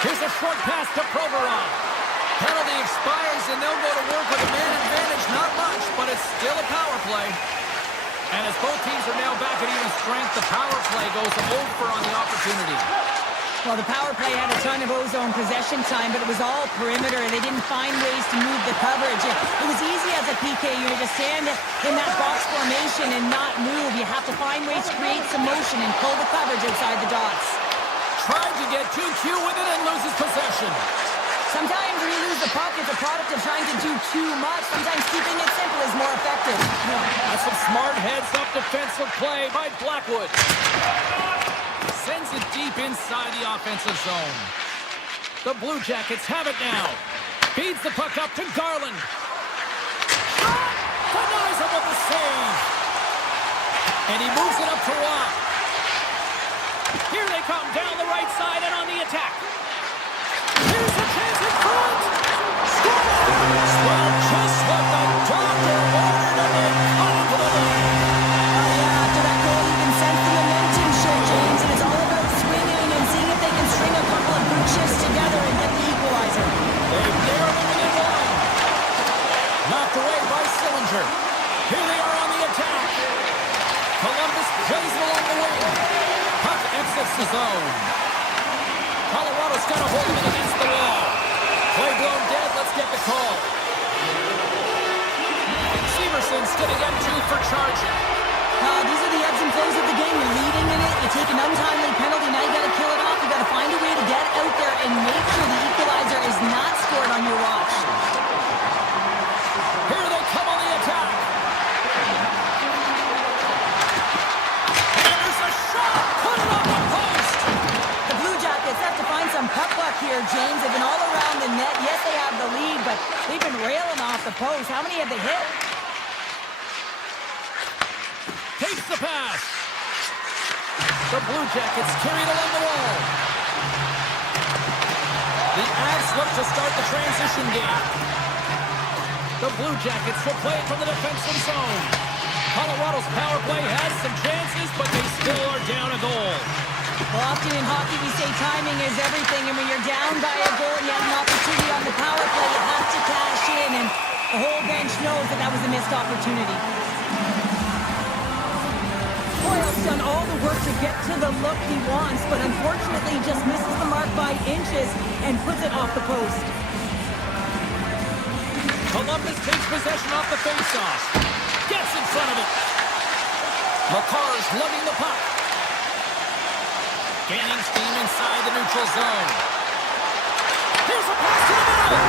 Here's a short pass to Provorov. Penalty expires, and they'll go to work with a man advantage. Not much, but it's still a power play. And as both teams are now back at even strength, the power play goes over on the opportunity. Well, the power play had a ton of ozone possession time, but it was all perimeter, and they didn't find ways to move the coverage. It was easy as a PK unit to stand in that box formation and not move. You have to find ways to create some motion and pull the coverage outside the dots. Tried to get too cute with it and loses possession. Sometimes when you lose the puck, it's a product of trying to do too much. Sometimes keeping it simple is more effective. That's some smart heads-up defensive play by Blackwood. Sends it deep inside the offensive zone. The Blue Jackets have it now. Feeds the puck up to Garland. Shot! Denies him with the save. And he moves it up to Rock. Here they come down the right side and on the attack. Here's the chance in front. Scores! Well, just what the doctor ordered him in. Onto the line. Yeah, after that goal, you can sense the momentum shift, James, and it's all about swinging and seeing if they can string a couple of good shifts together and get the equalizer. They've narrowed him in line. Knocked away by Sillinger. Here they are on the attack. Columbus plays it along the wing. Puck exits the zone. Colorado's got a hold of it against the wall. Play blown dead. Let's get the call. Severson's going to get 2 for charging. These are the ebbs and flows of the game. You're leading in it. You take an untimely penalty. Now you got to kill it off. You got to find a way to get out there and make sure the equalizer is not scored on your watch. Here they come on the attack. And there's a shot. Put it on the post. The Blue Jackets have to find some puck luck here, James. They've been all around the net. Yes, they have the lead, but they've been railing off the post. How many have they hit? Takes the pass. The Blue Jackets carry it along the wall. The Avs look to start the transition game. The Blue Jackets will play it from the defensive zone. Colorado's power play has some chances, but they still are down a goal. Well, often in hockey, we say timing is everything, and when you're down by a goal and you have an opportunity on the power play, you have to cash in, and the whole bench knows that that was a missed opportunity. Coyle's done all the work to get to the look he wants, but unfortunately just misses the mark by inches and puts it off the post. Columbus takes possession off the faceoff. Gets in front of it. McCarr's lugging the puck. Gaining steam inside the neutral zone. Here's a pass to the middle.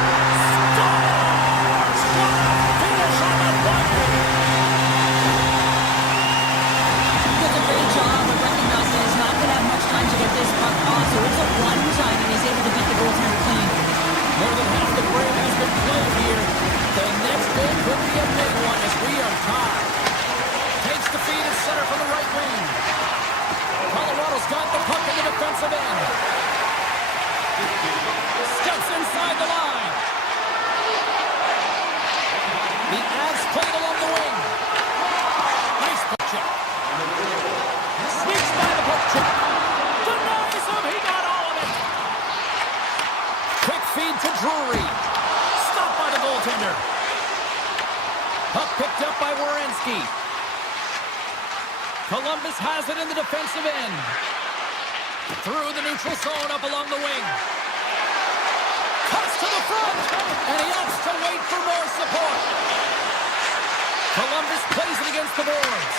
Scores! What a finish on the play! He does a great job of recognizing he's not going to have much time to get this puck off, so it's a one-time and he's able to beat the goaltender clean. More than half the frame has been played here. The next goal could be a big one as we are tied. Takes the feed at center from the right wing. Colorado's got the puck in the defensive end. Steps inside the line. Hasky. Columbus has it in the defensive end. Through the neutral zone, up along the wing. Cuts to the front, and he opts to wait for more support. Columbus plays it against the boards.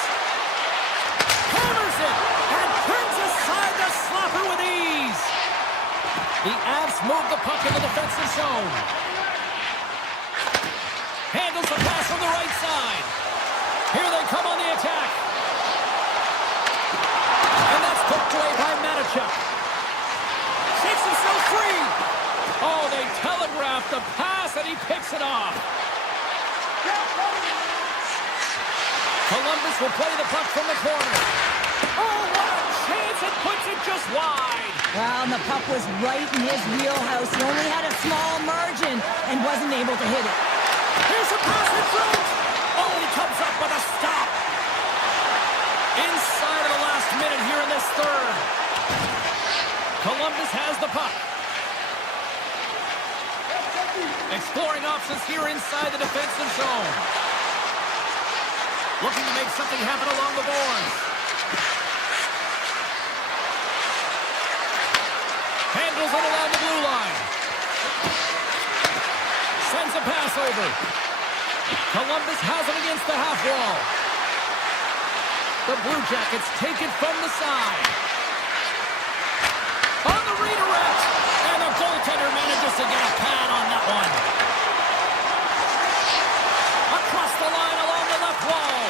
Hammers it, and turns aside the slapper with ease. The Avs move the puck in the defensive zone. Handles the pass from the right side. Here they come on the attack. And that's poked away by Matichuk. Shakes himself free. Oh, they telegraph the pass, and he picks it off. Columbus will play the puck from the corner. Oh, what a chance! It puts it just wide. Well, and the puck was right in his wheelhouse. He only had a small margin and wasn't able to hit it. Here's a pass in front. Oh, he comes up with a stop. Inside of the last minute here in this third. Columbus has the puck. Exploring options here inside the defensive zone. Looking to make something happen along the boards. Handles it along the blue line. Sends a pass over. Columbus has it against the half wall. The Blue Jackets take it from the side. On the redirect. And the goaltender manages to get a pad on that one. Across the line along the left wall.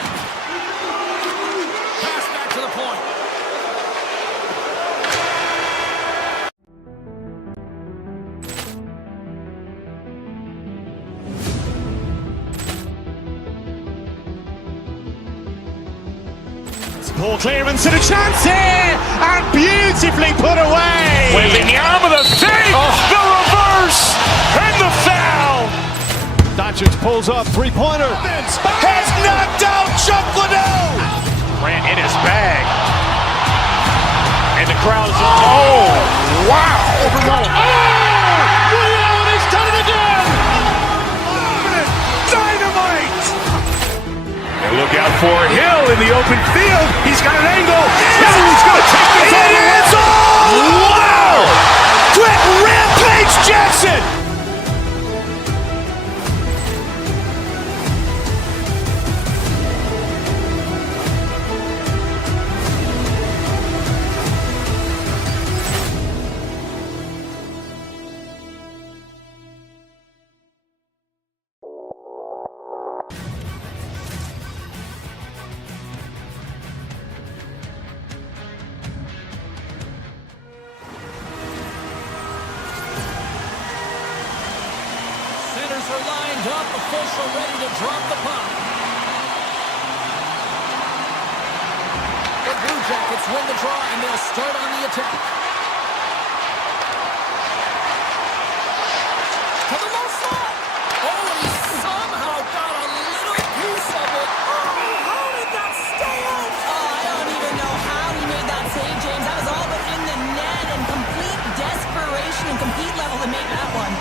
Pass back to the point. Poor clearance and a chance here, and beautifully put away. Wembanyama the save, the reverse, and the foul. Doncic pulls up, three-pointer. Has knocked out Chuck Liddell. Ran in his bag. And the crowd is, oh, wow. He's done it again. Dynamite. And look out for Hill in the open field. He's got an angle. He's going to take this all the way. Wow! Quick Rampage Jackson. Centers are lined up, official ready to drop the puck. The Blue Jackets win the draw, and they'll start on the attack. To the low slot. Oh, and he somehow got a little piece of it. Oh, how did that stay out? Oh, I don't even know how he made that save, James. That was all but in the net and complete desperation and complete level to make that one.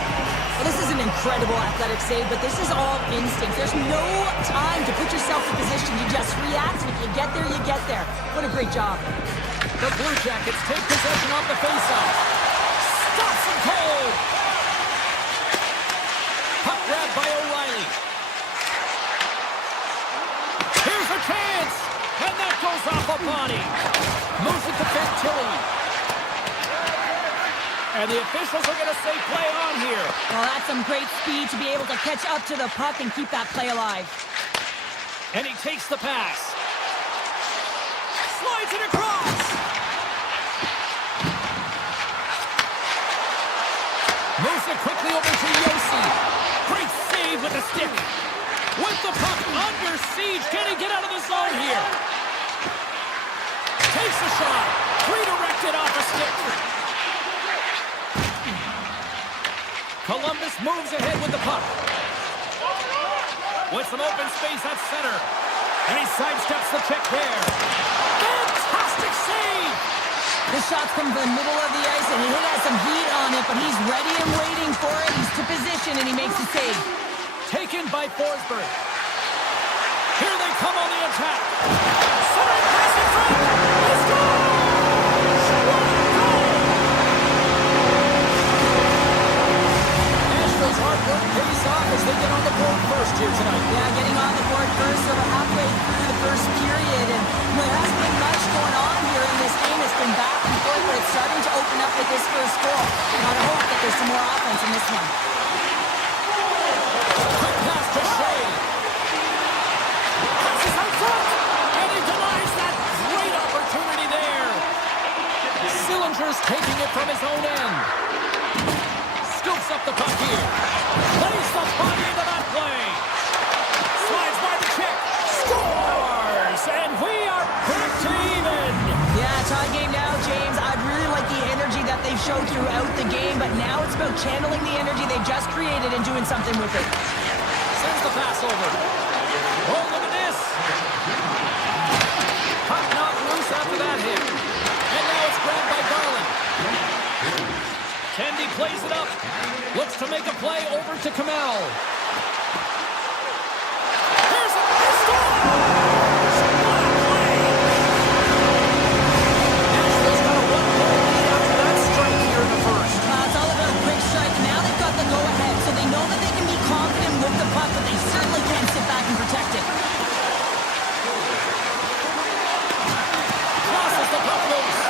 Well, this is an incredible athletic save, but this is all instinct. There's no time to put yourself in position. You just react. If you get there, you get there. What a great job. The Blue Jackets take possession off the faceoff. Stops him cold. Puck grabbed by O'Reilly. Here's a chance. And that goes off a body. Moves it to Fantilli. And the officials are going to say play on here. Well, that's some great speed to be able to catch up to the puck and keep that play alive. And he takes the pass. Slides it across. Moves it quickly over to Yossi. Great save with the stick. With the puck under siege. Can he get out of the zone here? Takes the shot. Redirected off a stick. Columbus moves ahead with the puck. With some open space at center. And he sidesteps the check there. Fantastic save! The shot's come from the middle of the ice, and he has some heat on it, but he's ready and waiting for it. He's to position, and he makes the save. Taken by Forsberg. Here they come on board first here tonight. Yeah, getting on the board first, so we're halfway through the first period, and there hasn't been much going on here in this game. It's been back and forth, but it's starting to open up with this first goal. Gotta hope that there's some more offense in this one. Quick pass to Shea. Passes out front, and he denies that great opportunity there. Sillinger's taking it from his own end. Scoops up the puck here. Plays the body into that play. Slides by the check. Scores! And we are back to even. Yeah, tie game now, James. I really like the energy that they've showed throughout the game, but now it's about channeling the energy they've just created and doing something with it. Sends the pass over. Oh, look at this. Puck knocked loose after that hit. And now it's grabbed by Garland. Kendi plays it up. Looks to make a play over to Kamel. Here's a pistol! What a play! Nashville's got a one-goal lead after that strike here in the first. It's all about a quick strike. Now they've got the go-ahead, so they know that they can be confident with the puck, but they certainly can't sit back and protect it. Crosses the puck loose.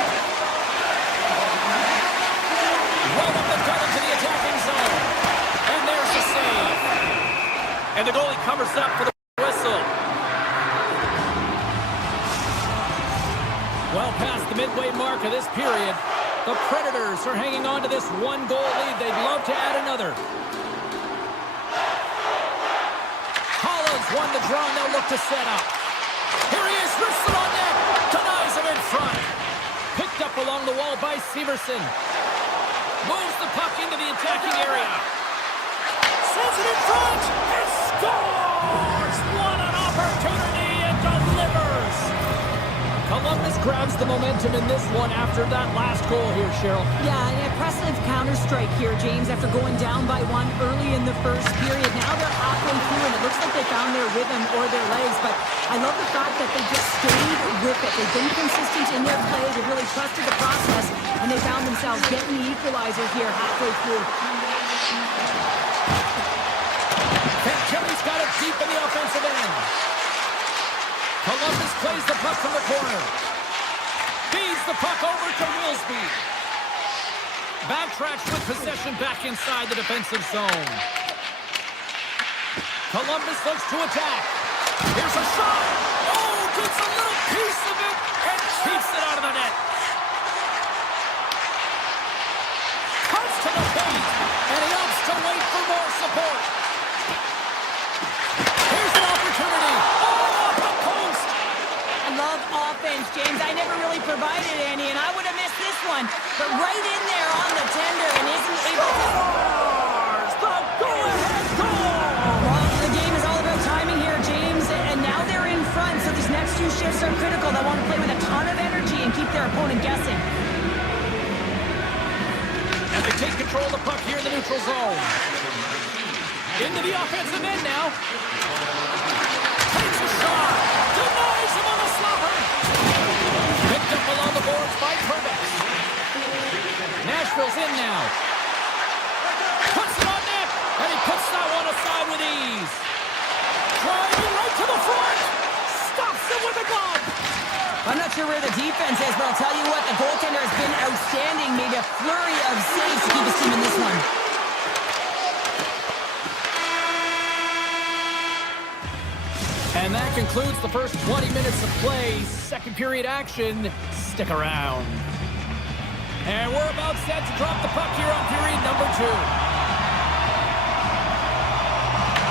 Right up the gut into the attacking zone. And there's the save. And the goalie covers up for the whistle. Well past the midway mark of this period, the Predators are hanging on to this one-goal lead. They'd love to add another. Holland's won the draw, and they'll look to set up. Here he is, wrists it on net. Denies him in front. Picked up along the wall by Severson. Moves the puck into the attacking area. Sends it in front and scores! What an opportunity and delivers! Columbus grabs the momentum in this one after that last goal here, Cheryl. Yeah, an impressive counter-strike here, James, after going down by one early in the first period. Now they're halfway through, and it looks like they found their rhythm or their legs, but I love the fact that they just stayed with it. They've been consistent in their play. They really trusted the process, and they found themselves getting the equalizer here halfway through. Kelly's got it deep in the offensive end. Columbus plays the puck from the corner. Feeds the puck over to Wilsby. Backtracks with possession back inside the defensive zone. Columbus looks to attack. Here's a shot. Oh, gets a little piece of it and keeps it out of the net. Cuts to the paint, and he opts to wait for more support. Here's an opportunity. Oh, off the post. I love offense, James. I never really provided any, and I would have missed this one. But right in there on the tender and isn't able to... Scores the go-ahead goal. Well, the game is all about timing here, James, and now they're in front, so these next two shifts are critical. They want to play with a ton of energy and keep their opponent guessing. And they take control of the puck here in the neutral zone. Into the offensive end now. Takes a shot. Denies him on the slapper. Picked up along the boards by Perbix. Nashville's in now. Puts it on net. And he puts that one aside with ease. Driving right to the front. Stops it with a glove. I'm not sure where the defense is, but I'll tell you what, the goaltender has been outstanding. Made a flurry of saves to keep his team in this one. And that concludes the first 20 minutes of play. Second period action. Stick around. And we're about set to drop the puck here on period number 2.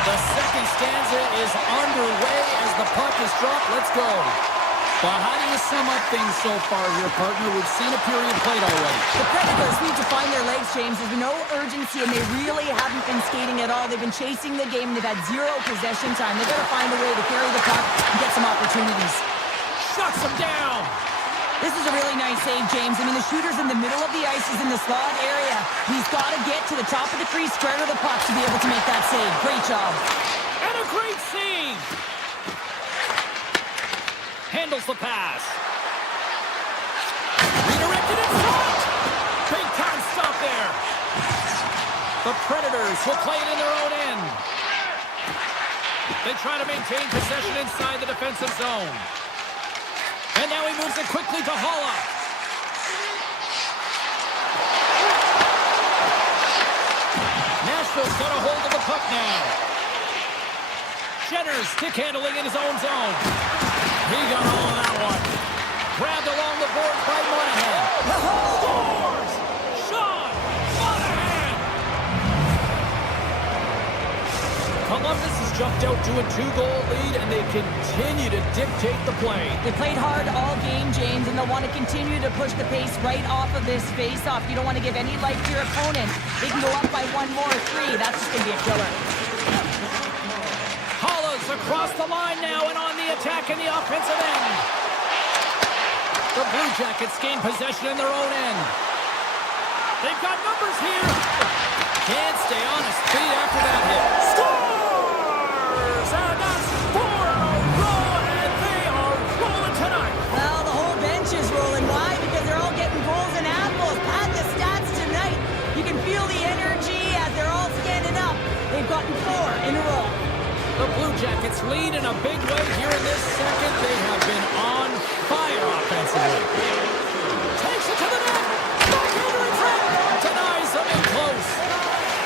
The second stanza is underway as the puck is dropped. Let's go. Well, how do you sum up things so far here, partner? We've seen a period played already. The Predators need to find their legs, James. There's no urgency, and they really haven't been skating at all. They've been chasing the game, and they've had zero possession time. They've got to find a way to carry the puck and get some opportunities. Shuts him down. This is a really nice save, James. I mean, the shooter's in the middle of the ice. He's in the slot area. He's got to get to the top of the crease, square to the puck to be able to make that save. Great job. And a great save. Handles the pass. Redirected in front. Big time stop there. The Predators will play it in their own end. They try to maintain possession inside the defensive zone. And now he moves it quickly to Holla. Nashville's got a hold of the puck now. Jenner's stick handling in his own zone. He got all of that one. Grabbed along the boards by Monahan. Scores! Sean Monahan! Columbus has jumped out to a 2-goal lead, and they continue to dictate the play. They played hard all game, James, and they'll want to continue to push the pace right off of this face-off. You don't want to give any life to your opponent. They can go up by 1 more or 3. That's just going to be a killer. Holla's across the line now and on the attack in the offensive end. The Blue Jackets gain possession in their own end. They've got numbers here. Can't stay on his feet after that hit. Scores! And that's 4 in a row, and they are rolling tonight. Well, the whole bench is rolling. Why? Because they're all getting goals and apples. Pad the stats tonight. You can feel the energy as they're all standing up. They've gotten 4 in a row. The Blue Jackets lead in a big way here in this second. They have been on fire offensively. Takes it to the net. Backhander in front. Denies them in close.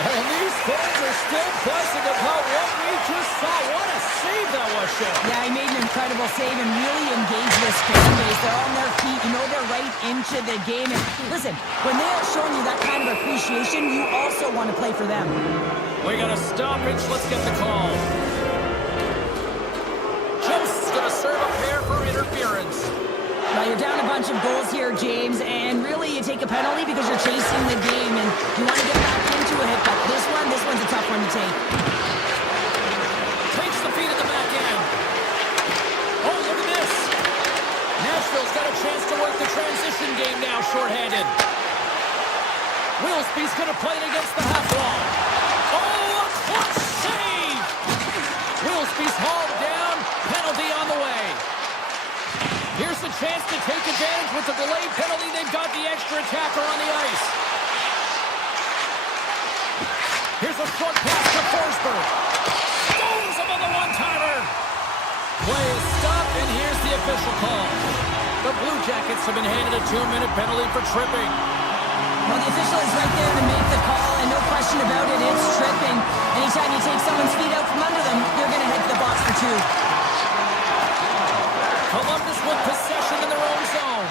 And these fans are still buzzing about what we just saw. What a save that was, Sean. Yeah, he made an incredible save and really engaged this fan base. They're on their feet. You know they're right into the game. And listen, when they are showing you that kind of appreciation, you also want to play for them. We got a stoppage. Let's get the call. Joseph's going to serve a pair for interference. Now, you're down a bunch of goals here, James, and really you take a penalty because you're chasing the game and you want to get back into it. But this one's a tough one to take. Takes the feed at the back end. Oh, look at this. Nashville's got a chance to work the transition game now, shorthanded. Wilsby's going to play it against the half wall. Oh, a clutch save! Wilsby's hauled down. Penalty on the way. Here's the chance to take advantage with the delayed penalty. They've got the extra attacker on the ice. Here's a short pass to Forsberg. Stones him on the one-timer. Play is stopped, and here's the official call. The Blue Jackets have been handed a 2-minute penalty for tripping. Well, the official is right there to make the call, and no question about it, it's tripping. Anytime you take someone's feet out from under them, they're going to head to the box for 2. Columbus with possession in their own zone.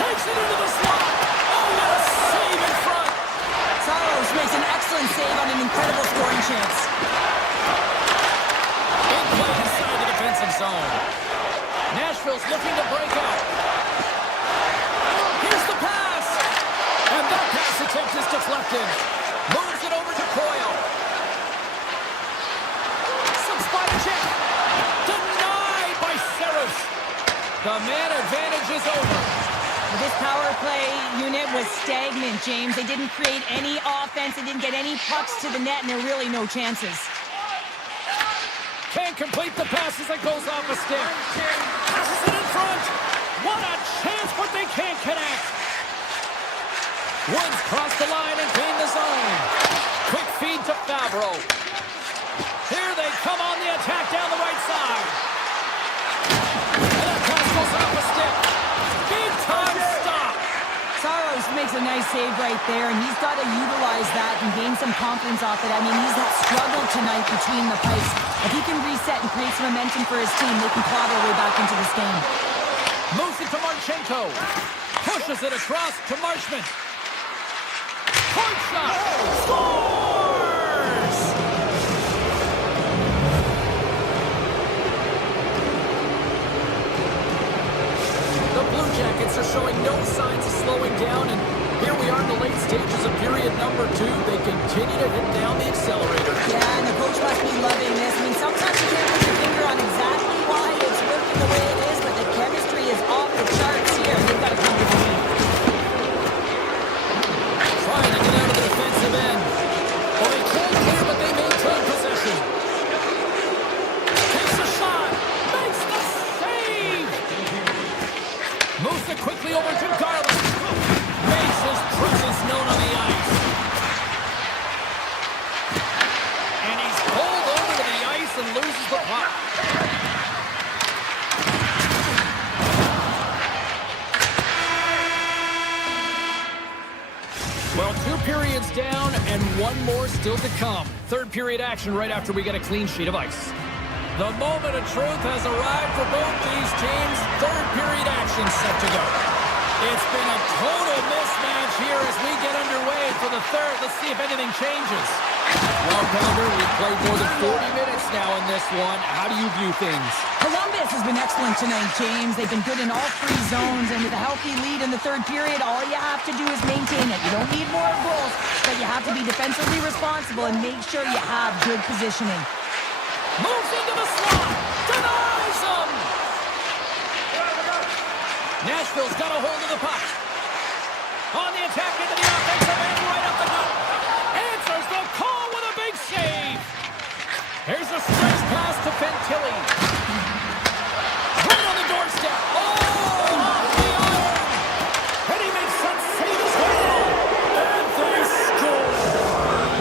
Takes it into the slot. Oh, what a save in front. Saros makes an excellent save on an incredible scoring chance. In play inside the defensive zone. Nashville's looking to break out. Here's the pass. And that pass attempt is deflected. Moves it over to Coyle. Subzero check. Denied by Saros. The man advantage is over. Well, this power play unit was stagnant, James. They didn't create any offense. They didn't get any pucks to the net, and there are really no chances. Can't complete the pass as it goes off a stick. Passes it in front. What a chance, but they can't connect. Woods crossed the line and gained the zone. Quick feed to Favreau. Here they come on the attack down the right side. And that pass goes off a stick. Big time stop. Saros makes a nice save right there, and he's got to utilize that and gain some confidence off it. I mean, he's struggled tonight between the pipes. If he can reset and create some momentum for his team, they can claw their way back into this game. Moves it to Marchenko. Pushes it across to Marchment. Hard shot. Scores! The Blue Jackets are showing no signs of slowing down, and here we are in the late stages of period number 2. They continue to hit down the accelerator. Yeah, and the coach must be loving this. I mean, sometimes you can't put your finger on exactly why it's working the way it is, but the chemistry is off the charts here. They've got to come to the lead. Trying to get out of the defensive end. Well, they can't clear, but they maintain possession. Takes a shot. Makes the save. Moves it quickly over to Garland. Makes his presence known on the ice. And he's pulled over periods down and one more still to come. Third period action right after we get a clean sheet of ice. The moment of truth has arrived for both these teams. Third period action set to go. It's been a total mismatch here as we get underway for the third. Let's see if anything changes. Well, Calgary, we've played more than 40 minutes now in this one. How do you view things? Columbus has been excellent tonight, James. They've been good in all three zones, and with a healthy lead in the third period, all you have to do is maintain it. You don't need more goals, but you have to be defensively responsible and make sure you have good positioning. Moves into the slot. Denies him. Nashville's got a hold of the puck. On the attack into the offensive end, right up the gut. Answers the call with a big save. Here's a stretch pass to Fantilli. Right on the doorstep. Oh, off the iron. And he makes that save as well. And they score.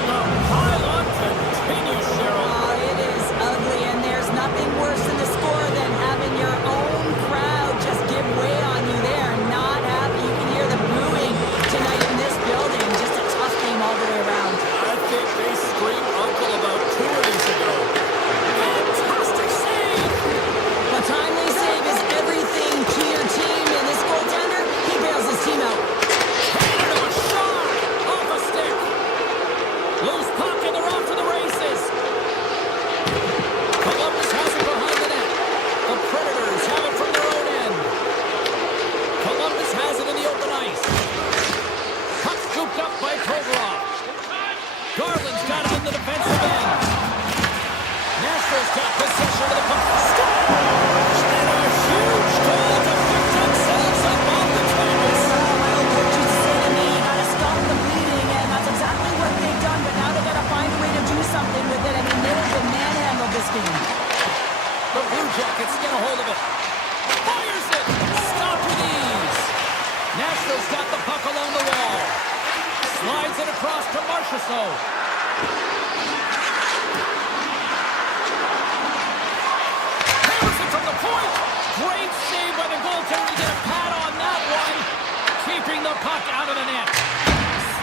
The pile-on continues, Cheryl. Oh, it is ugly, and there's nothing worse in the score than having your own crowd just give way on you. They are not happy. You can hear the booing tonight in this building. Just a tough game all the way around. I think they screamed uncle about 2 innings ago. Fantastic save! A timely save is everything to your team, and this goaltender, he bails his team out. Canada shot off a stick. Loose puck and they're off to the races. Columbus has it behind the net. The Predators have it from their own end. Columbus has it in the open ice. Puck scooped up by Provorov. Garland's got it in the defensive end. Nashville's got possession of the puck. Scores! And a huge goal to pick themselves up off the canvas. My old coach used to say to me, you gotta stop the bleeding, and that's exactly what they've done, but now they gotta find a way to do something with it. I mean, they've been manhandled this game. The Blue Jackets get a hold of it. Fires it! Stop with ease. Nashville's got the puck along the wall. Slides it across to Marchessault. Hammers it from the point. Great save by the goaltender to get a pad on that one. Keeping the puck out of the net.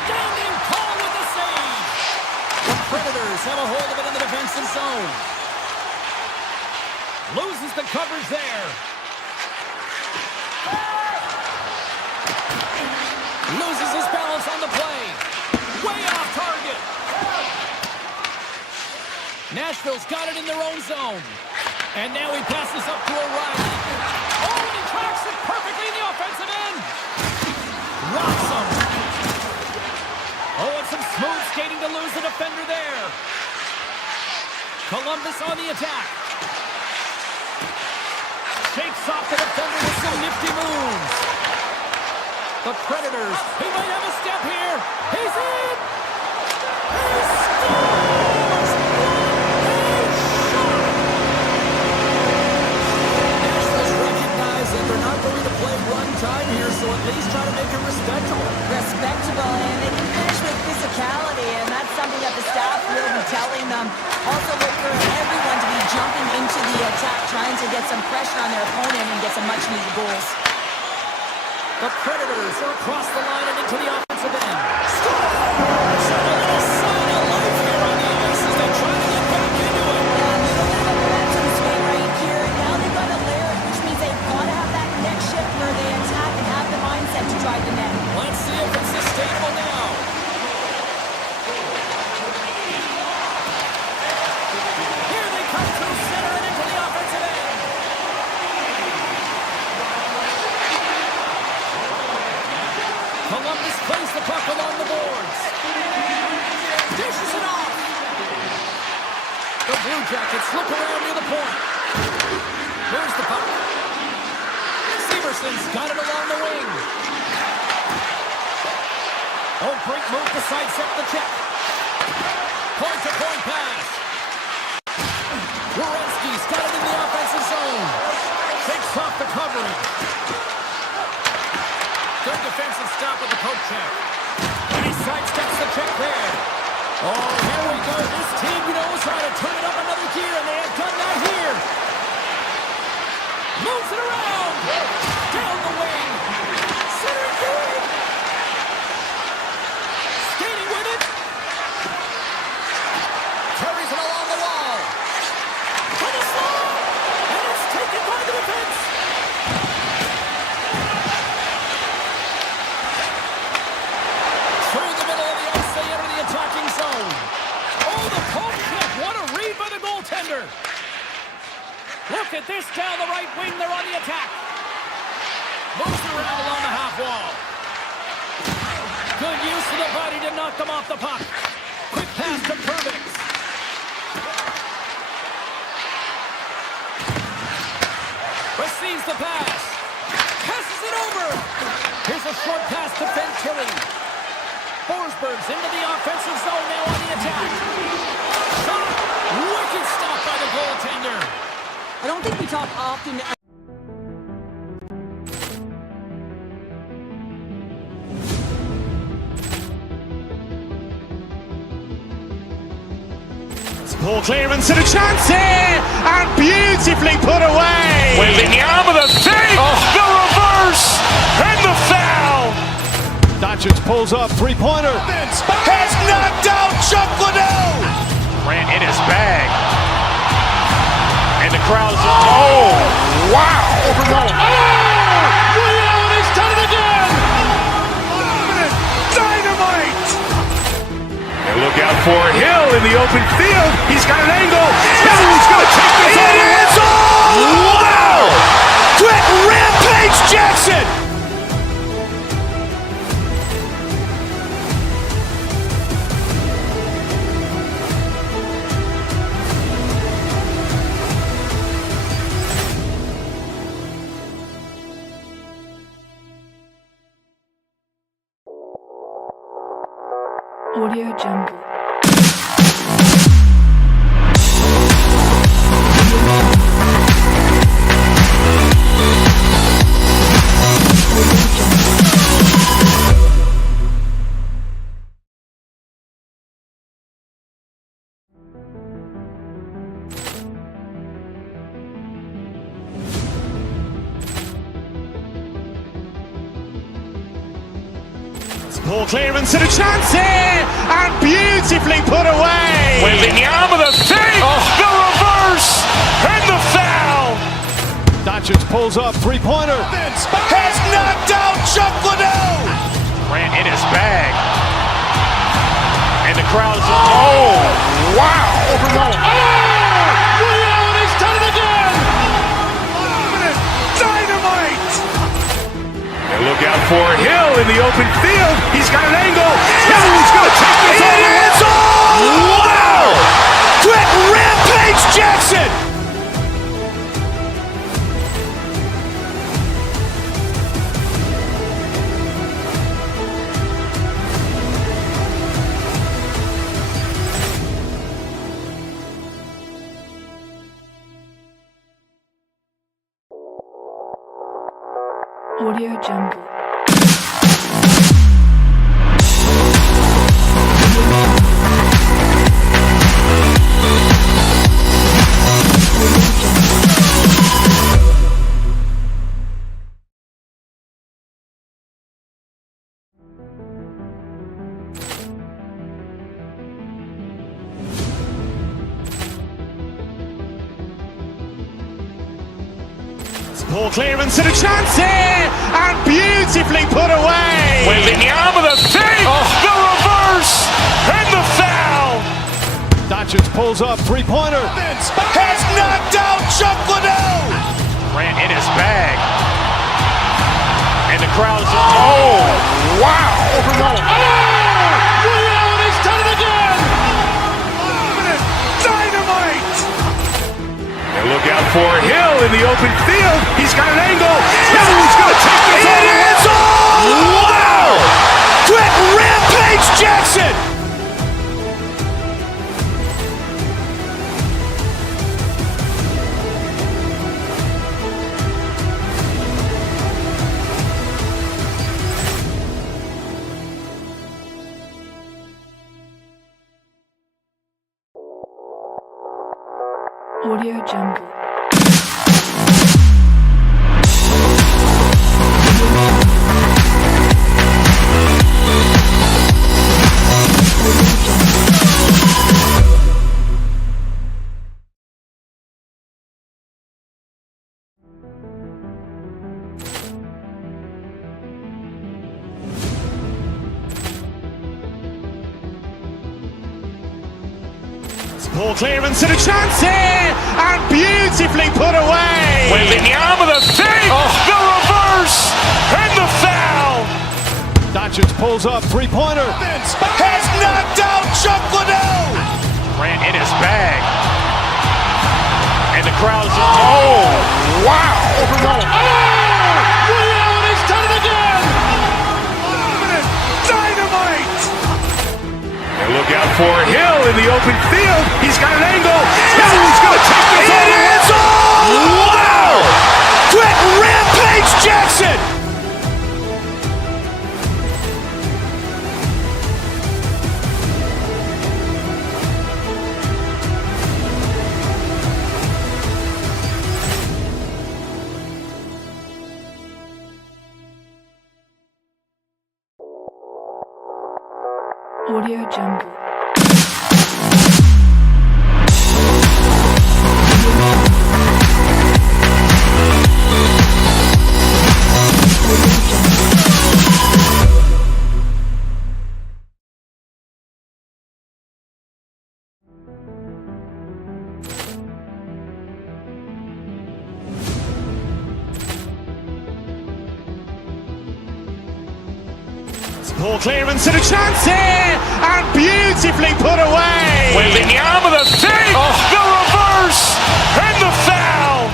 Standing tall with the save. The Predators have a hold of it in the defensive zone. Loses the coverage there. Loses his balance on the play. Way off target. Nashville's got it in their own zone. And now he passes up to O'Reilly. Oh, and he tracks it perfectly in the offensive end. Rocks him. Oh, and some smooth skating to lose the defender there. Columbus on the attack. Shakes off the defender with some nifty moves. The Predators, he might have a step here. He's in! He scores! What a shot! Nashville's recognized that they're not going to play one time here, so at least try to make it respectable. Respectable, and they can finish with physicality, and that's something that the staff will be telling them. Also look for everyone to be jumping into the attack, trying to get some pressure on their opponent and get some much-needed goals. The Predators are across the line and into the offensive end. Scores! And a little sign of life here on the ice as they try to get back into it. Yeah, a little bit of a momentum swing right here. Now they've got to layer it, which means they've got to have that next shift where they attack and have the mindset to drive the net. Let's see if it's sustainable now. Here they come through center and into the offensive end. Columbus plays the puck along the boards. Dishes it off. The Blue Jackets look around near the point. Here's the puck. Severson's got it along the wing. Oh, great move to sidestep the check. Point-to-point pass. Werenski's got it in the offensive zone. Shakes off the covering. Good defensive stop with the poke check. And he sidesteps the check there. Oh, here we go. This team knows how to turn it up another gear, and they have done that here. Moves it around. Down the wing. Center field. Skating pass down the right wing. They're on the attack. Moves it around along the half wall. Good use of the body to knock them off the puck. Quick pass to Pervix. Receives the pass. Passes it over. Here's a short pass to Venturi. Forsberg's into the offensive zone now on the attack. Shot. Wicked stop by the goaltender. I don't think we talk often. Poor clearance and a chance here, and beautifully put away. Waving the arm of the save, the reverse, and the foul. Doncic pulls up, three-pointer. Has knocked out Chuck Liddell. Ran in his bag. And the crowd is, oh, wow. He's done it again. Dynamite. And look out for Hill in the open field. He's got an angle. He's going to take this all the way. Wow. Quick rampage Jackson. Audio Jungle. Poor clearance and a chance here, and beautifully put away. Waving the arm of the save, the reverse, and the foul. Doncic pulls up, three-pointer. Has knocked out Chuck Liddell. Ran in his bag. And the crowd is, oh, wow. He's done it again. Dynamite. And look out for Hill in the open field. He's got an angle. He's going to take this all the way. Wow. Quick rampage Jackson. Audio Jungle. Poor clearance and a chance here, and beautifully put away. Waving the arm of the save, the reverse, and the foul. Doncic pulls up, three-pointer. Has knocked out Chuck Liddell. Ran in his bag. And the crowd is, oh, wow. He's done it again. Dynamite. And look out for Hill in the open field. He's got an angle. He's going to take this all the way. Wow. Quick rampage Jackson. Audio Jungle. Ball clearance and a chance here, and beautifully put away. Waving the arm of the fake, the reverse, and the foul. Doncic pulls up, three-pointer. Has knocked out Chuck Liddell. Ran in his bag. And the crowd is, oh, wow. Ray Allen has done it again. Dynamite. And look out for Hill in the open field. He's got an angle. He's going to take this all the way. Wow. Quick Rampage Jackson. Audio Jungle. Ball clearance and a chance here, and beautifully put away. Waving the arm of the fake, the reverse, and the foul.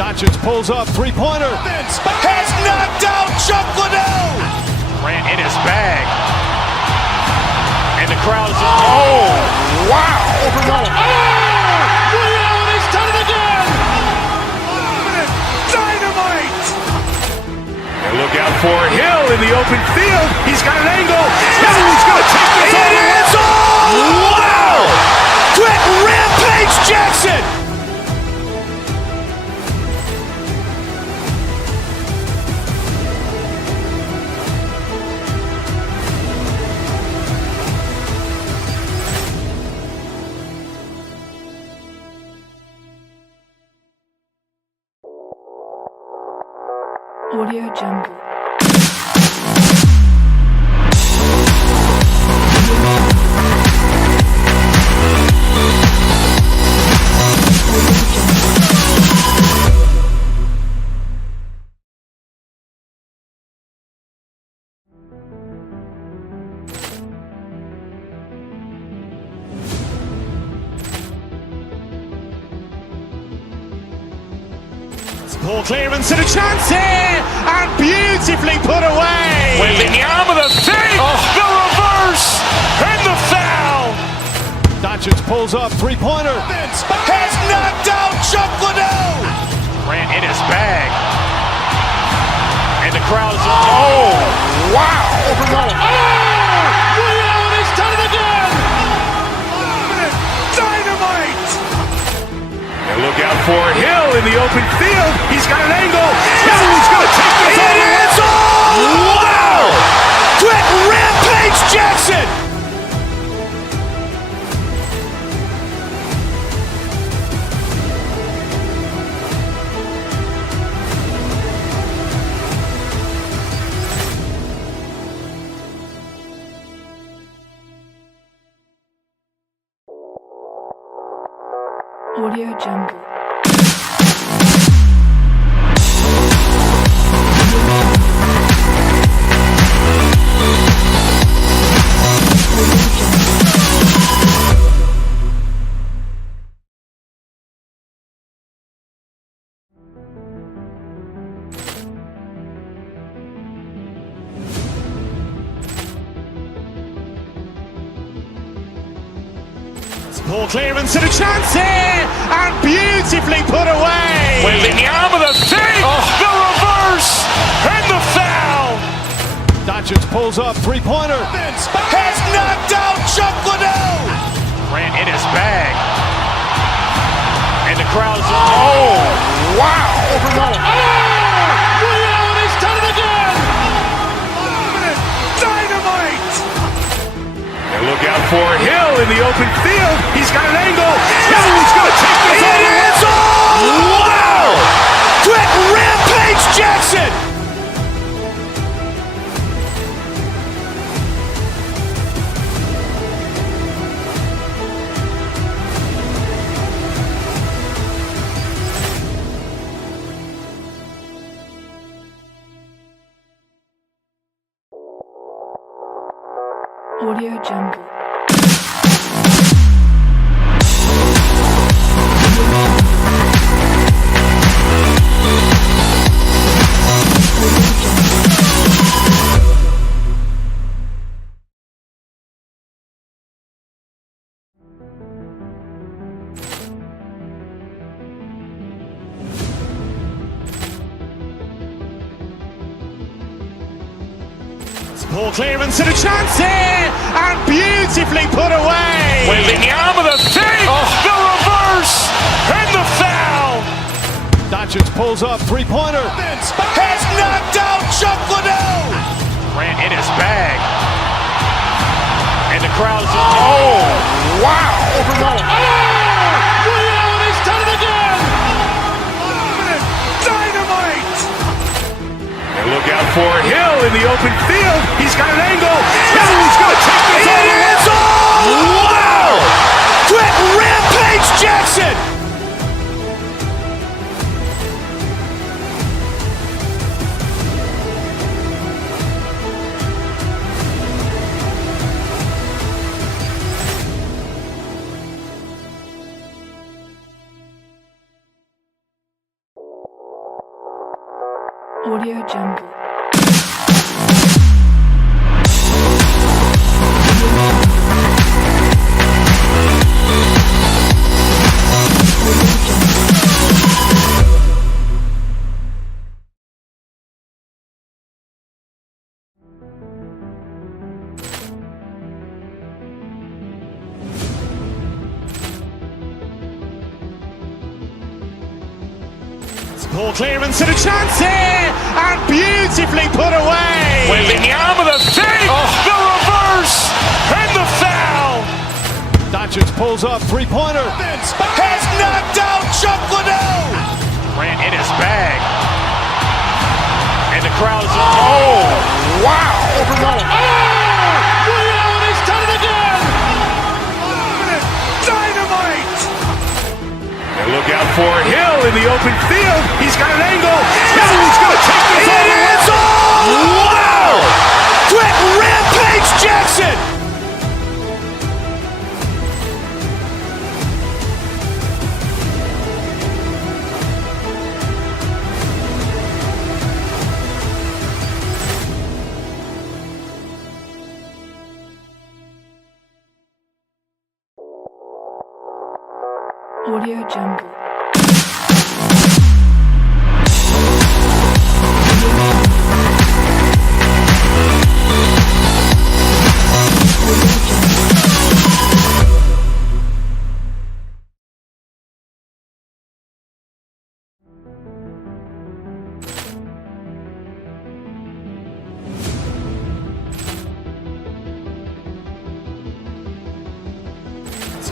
Doncic pulls up, three-pointer. Has knocked out Chuck Liddell. Ran in his bag. And the crowd is, oh, wow. Ray Allen has done it again. Dynamite. And look out for Hill in the open field. He's got an angle. He's going to take this all the way. Wow. Quick Rampage Jackson. Audio Jungle. Ball clearance and a chance here, and beautifully put away. Waving the arm of the fake, the reverse, and the foul. Doncic pulls up, three-pointer. Has knocked out Chuck Liddell. Ran in his bag. And the crowd is, oh, wow. Ray Allen has done it again. Dynamite. And look out for Hill in the open field. He's got an angle. He's going to take this all the way. Wow. Quick Rampage Jackson. Audio Jungle. Ball clearance and a chance here, and beautifully put away. Waving the arm of the fake, the reverse, and the foul. Doncic pulls up, three-pointer. Has knocked out Chuck Liddell. Ran in his bag. And the crowd is, oh, wow. Ray Allen has done it again. Dynamite. And look out for Hill in the open field. He's got an angle. He's going to take this all the way. Wow. Quick Rampage Jackson. Audio Jungle. Ball clearance and a chance here, and beautifully put away. Waving the arm of the save, the reverse, and the foul. Doncic pulls up, three-pointer. Has knocked out Chuck Liddell. Grant in his bag. And the crowd's oh, wow. Ray Allen has done it again. Dynamite. And look out for Hill in the open field. He's got an angle. Hill's going to take this all the way. Wow! Quick Rampage Jackson. Audio Jungle. Ball clearance and a chance here, and beautifully put away. Waving the arm of the save, the reverse, and the foul. Doncic pulls up, three-pointer. Has knocked out Chuck Liddell. Grant in his bag. And the crowd's oh, wow. Ray Allen has done it again. Dynamite. And look out for Hill in the open field. He's got an angle. Hill's going to take this all the way. Wow! Quick Rampage Jackson. Audio Jungle.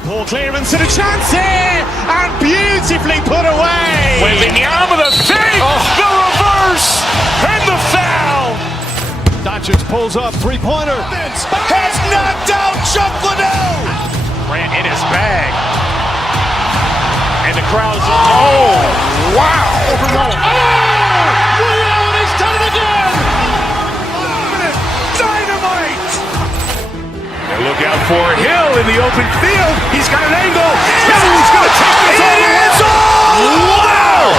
Ball clearance and a chance here, and beautifully put away. Waving the arm of the save, the reverse, and the foul. Doncic pulls up, three-pointer. Has knocked out Chuck Liddell. Grant in his bag. And the crowd's oh, wow. Ray Allen has done it again. Dynamite. And look out for Hill in the open field. He's got an angle. Hill's going to take this all the way. Wow!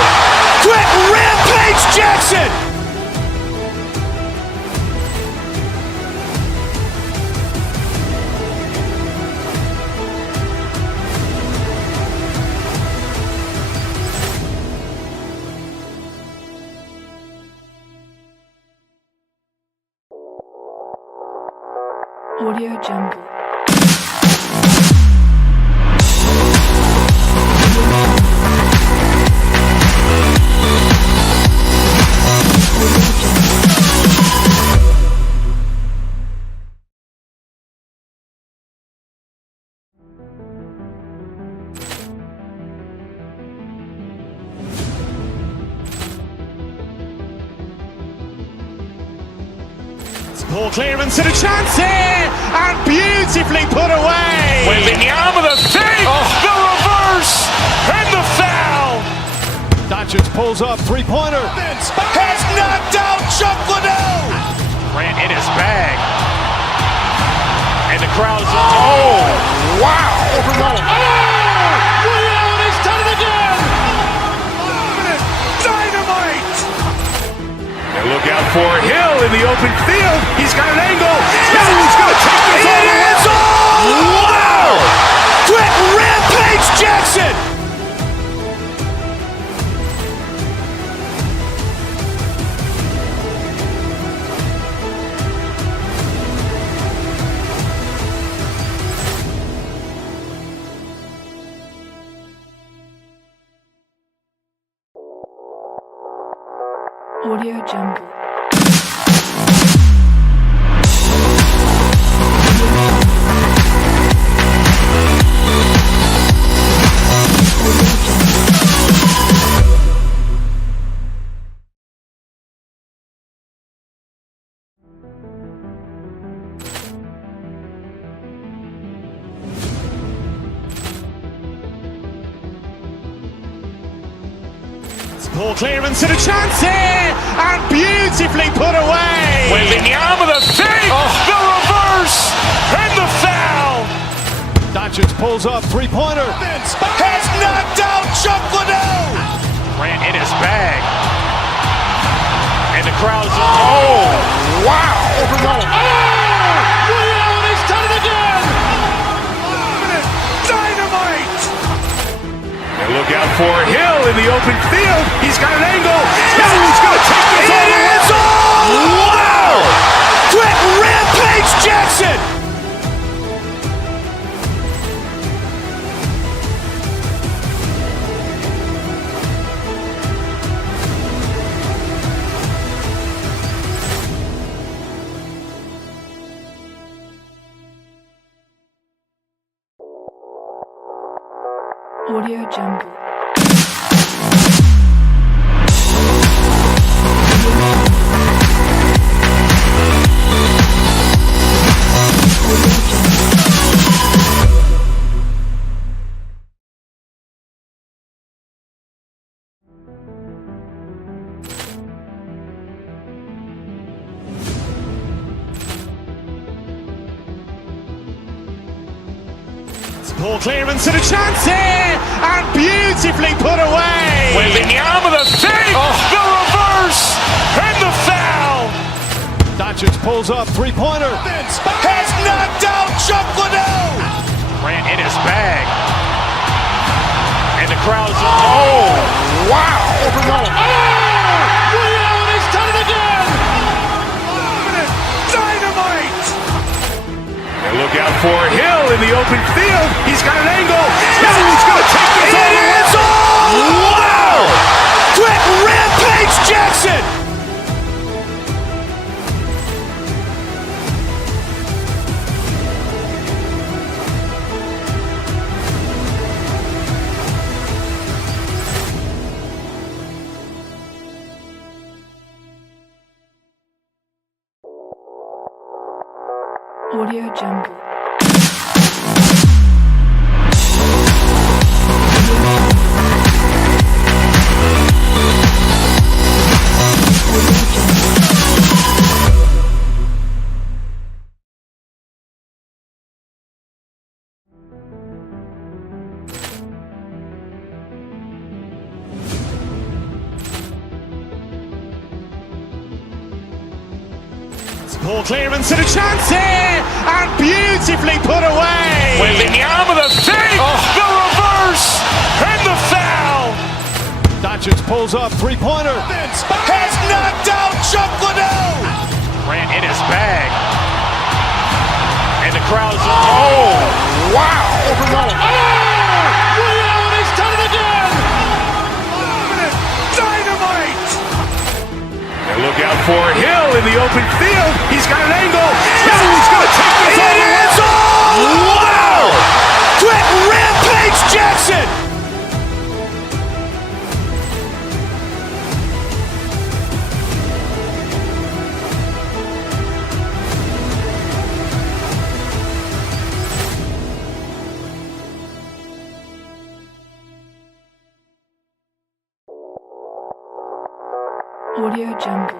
Quick Rampage Jackson. Audio Jungle. Ball clearance and a chance here, and beautifully put away. Waving the arm of the save, the reverse, and the foul. Doncic pulls up, three-pointer. Has knocked out Chuck Liddell. Grant in his bag. the crowd's oh, wow! Ray Allen has done it again! Dynamite! And look out for Hill in the open field. He's got an angle. Hill's going to take this all the way. Wow! Quick Rampage Jackson! Audio Jungle. Ball clearance and a chance here, and beautifully put away. Wembanyama the fake, the reverse, and the foul. Doncic pulls up, three-pointer. Has knocked out Chuck Liddell. Ran in his bag. And the crowd's oh, wow. Ray Allen has done it again! Dynamite! And look out for Hill in the open field. He's got an angle. Hill's going to take this all the way. Wow! Quick Rampage Jackson! Audio Jungle. Ball clearance and a chance here, and beautifully put away. Wembanyama the fake, the reverse, and the foul. Doncic pulls up, three-pointer. Has knocked out Chuck Liddell. Ran in his bag. And the crowd's oh, wow. Ray Allen has done it again! Dynamite! And look out for Hill in the open field. He's got an angle. Hill's going to take this all the way. Wow! Quick Rampage Jackson! Audio Jungle. Ball clearance and a chance here, and beautifully put away. Wembanyama the fake, the reverse, and the foul. Doncic pulls up, three-pointer. Has knocked out Chuck Liddell. Ran in his bag. And the crowd's oh, wow. Ray Allen has done it again! Dynamite! And look out for Hill in the open field. He's got an angle. Hill's going to take this all the way. Wow! Quick Rampage Jackson! Audio Jungle.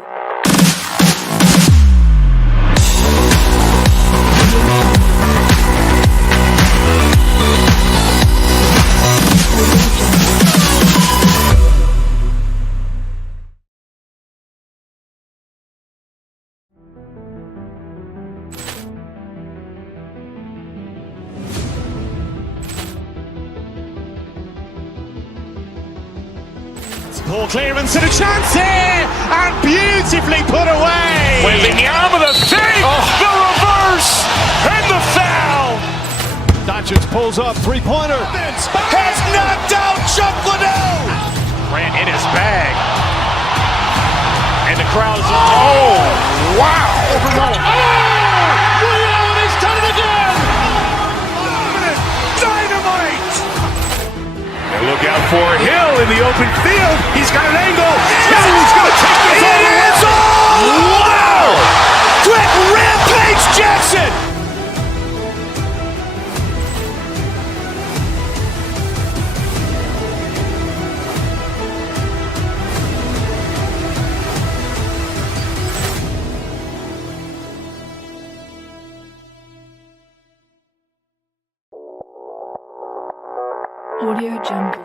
Ball clearance and a chance here, and beautifully put away. Wembanyama the fake, the reverse, and the foul. Doncic pulls up, three-pointer. Has knocked out Chuck Liddell. Grant in his bag. And the crowd is, oh, wow. Ray Allen has done it again. Dynamite. And look out for Hill in the open field. He's got an angle. He's going to take it. It is all. Wow. Quick Rampage Jackson. Audio Jungle.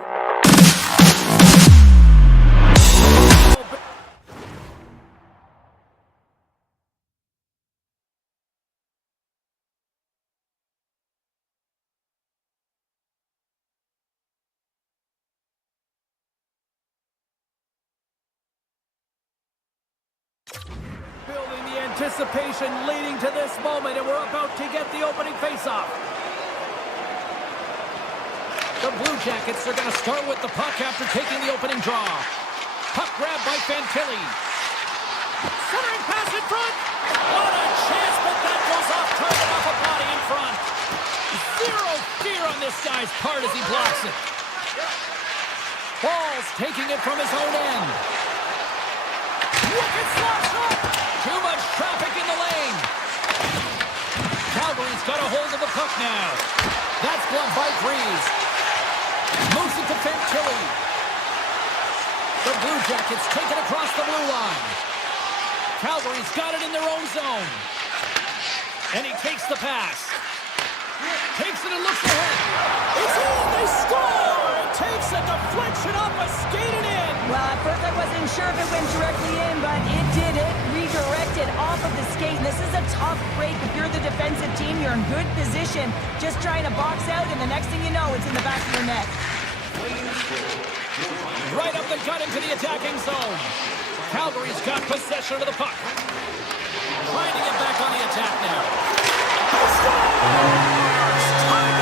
Building the anticipation leading to this moment, and we're about to get the opening faceoff. The Blue Jackets are going to start with the puck after taking the opening draw. Puck grab by Fantilli. Centering pass in front. What a chance, but that goes off target off a body in front. Zero fear on this guy's part as he blocks it. Ball's taking it from his own end. Wicked slap shot. Too much traffic in the lane. Calgary's got a hold of the puck now. That's gloved by Freeze. Moves it to Fantilli. The Blue Jackets take it across the blue line. Calgary's got it in their own zone. And he takes the pass. Takes it and looks ahead. It's in! They score! It takes a deflection off a skated in. Well, at first I wasn't sure if it went directly in, but it did. It redirected off of the skate. And this is a tough break. If you're the defensive team, you're in good position, just trying to box out, and the next thing you know, it's in the back of your net. Right up the gut into the attacking zone. Calgary's got possession of the puck. Trying to get back on the attack now. Well,